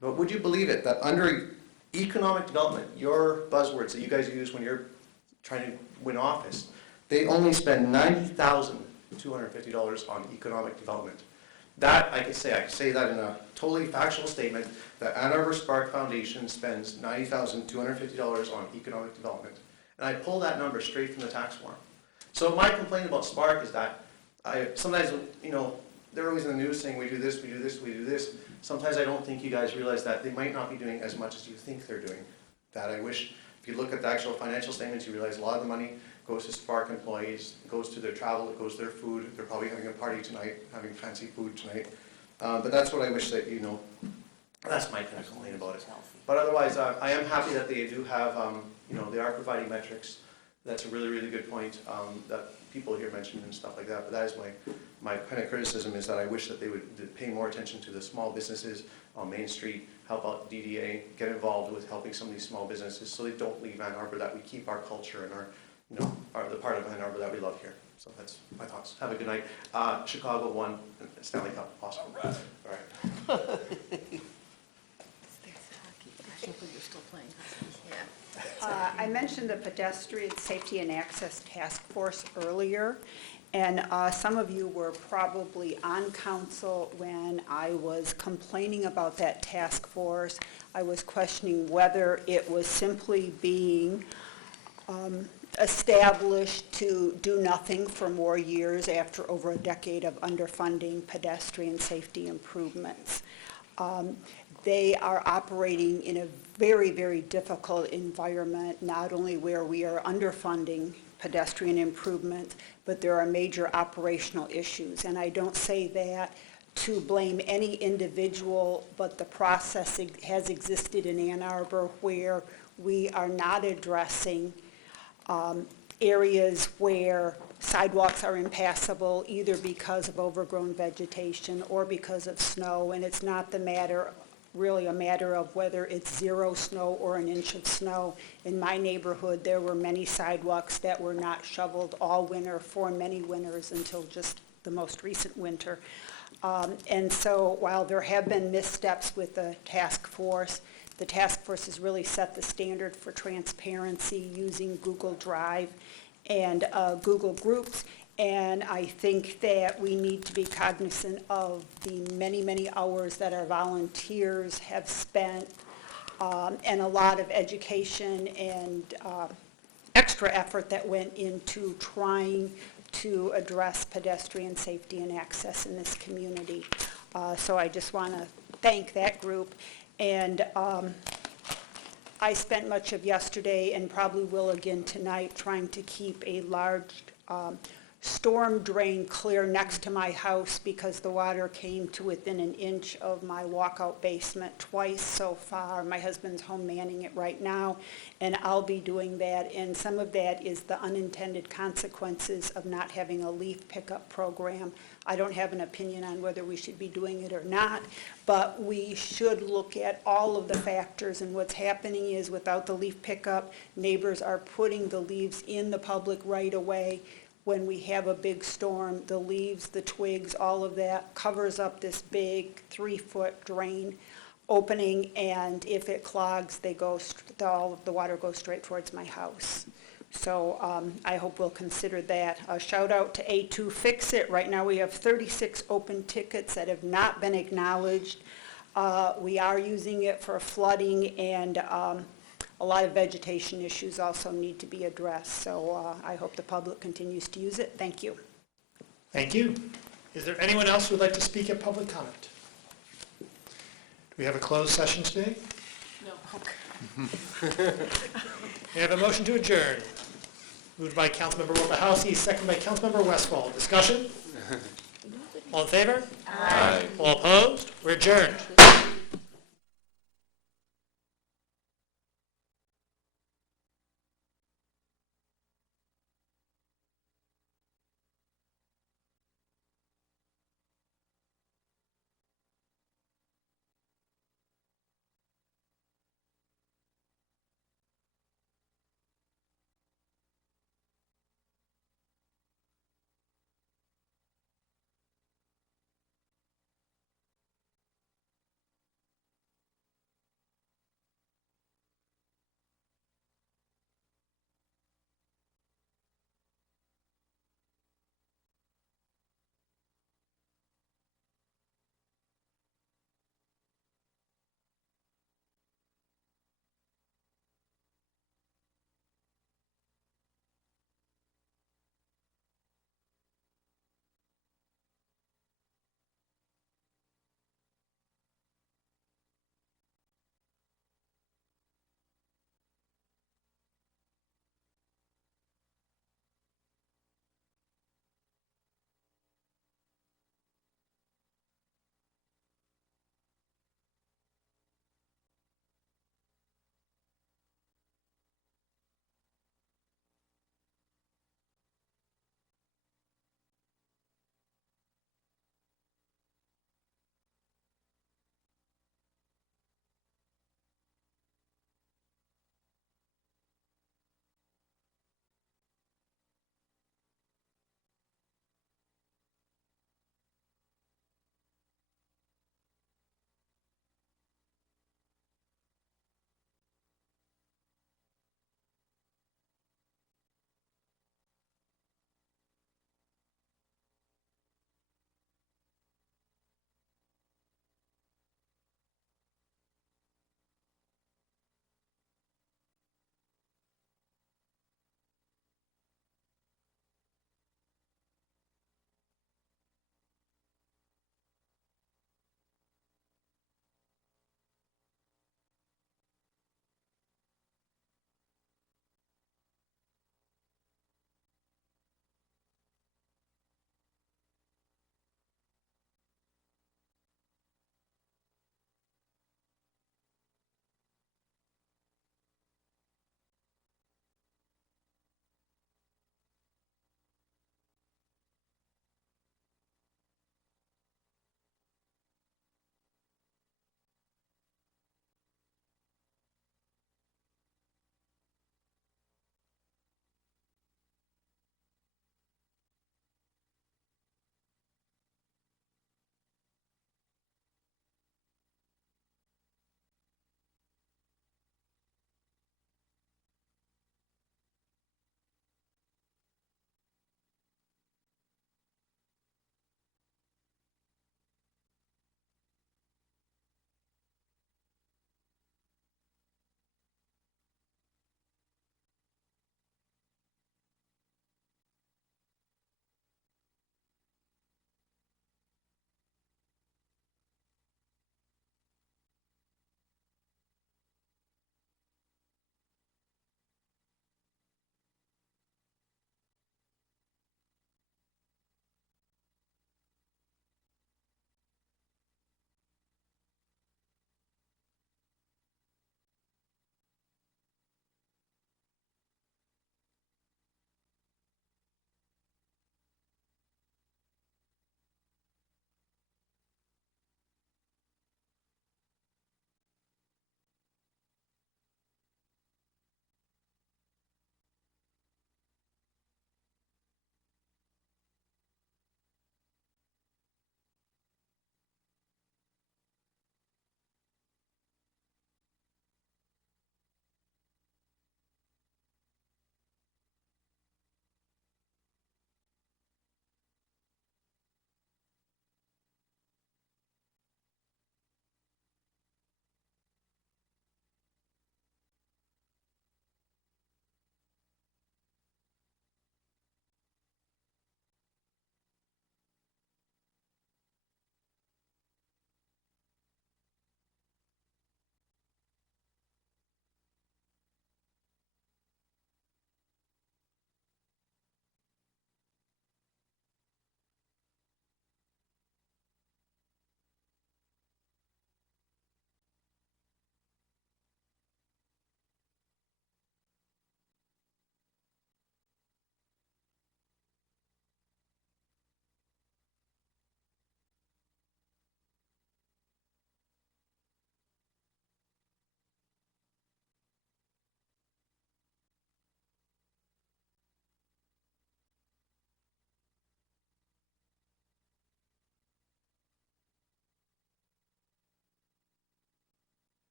But would you believe it, that under economic development, your buzzwords that you guys use when you're trying to win office, they only spend $90,250 on economic development. That, I can say that in a totally factual statement, that Ann Arbor Spark Foundation spends $90,250 on economic development. And I pull that number straight from the tax form. So my complaint about Spark is that sometimes, they're always in the news saying we do this, we do this, we do this. Sometimes I don't think you guys realize that they might not be doing as much as you think they're doing. That I wish, if you look at the actual financial statements, you realize a lot of the money goes to Spark employees, it goes to their travel, it goes to their food. They're probably having a party tonight, having fancy food tonight. But that's what I wish that, that's my kind of complaint about it. But otherwise, I am happy that they do have, they are providing metrics. That's a really, really good point that people here mentioned and stuff like that. But that is my kind of criticism is that I wish that they would pay more attention to the small businesses on Main Street, help out DDA, get involved with helping some of these small businesses so they don't leave Ann Arbor, that we keep our culture and the part of Ann Arbor that we love here. So that's my thoughts. Have a good night. Chicago won Stanley Cup. Awesome. All right. I mentioned the Pedestrian Safety and Access Task Force earlier, and some of you were probably on council when I was complaining about that task force. I was questioning whether it was simply being established to do nothing for more years after over a decade of underfunding pedestrian safety improvements. They are operating in a very, very difficult environment, not only where we are underfunding pedestrian improvements, but there are major operational issues. And I don't say that to blame any individual, but the process has existed in Ann Arbor where we are not addressing areas where sidewalks are impassable either because of overgrown vegetation or because of snow, and it's not really a matter of whether it's 0 snow or an inch of snow. In my neighborhood, there were many sidewalks that were not shoveled all winter for many winters until just the most recent winter. And so while there have been missteps with the task force has really set the standard for transparency using Google Drive and Google Groups. And I think that we need to be cognizant of the many, many hours that our volunteers have spent and a lot of education and extra effort that went into trying to address pedestrian safety and access in this community. So I just want to thank that group. And I spent much of yesterday and probably will again tonight trying to keep a large storm drain clear next to my house because the water came to within an inch of my walkout basement twice so far. My husband's home manning it right now, and I'll be doing that. And some of that is the unintended consequences of not having a leaf pickup program. I don't have an opinion on whether we should be doing it or not, but we should look at all of the factors. And what's happening is without the leaf pickup, neighbors are putting the leaves in the public right away. When we have a big storm, the leaves, the twigs, all of that covers up this big 3-foot drain opening, and if it clogs, all of the water goes straight towards my house. So I hope we'll consider that. A shout out to A2 Fix It. Right now we have 36 open tickets that have not been acknowledged. We are using it for flooding, and a lot of vegetation issues also need to be addressed. So I hope the public continues to use it. Thank you. Thank you. Is there anyone else who would like to speak at public comment? Do we have a closed session today? No. We have a motion to adjourn. Moved by Councilmember Wojciechowski, second by Councilmember Westfall. Discussion? All in favor? Aye. All opposed? We're adjourned.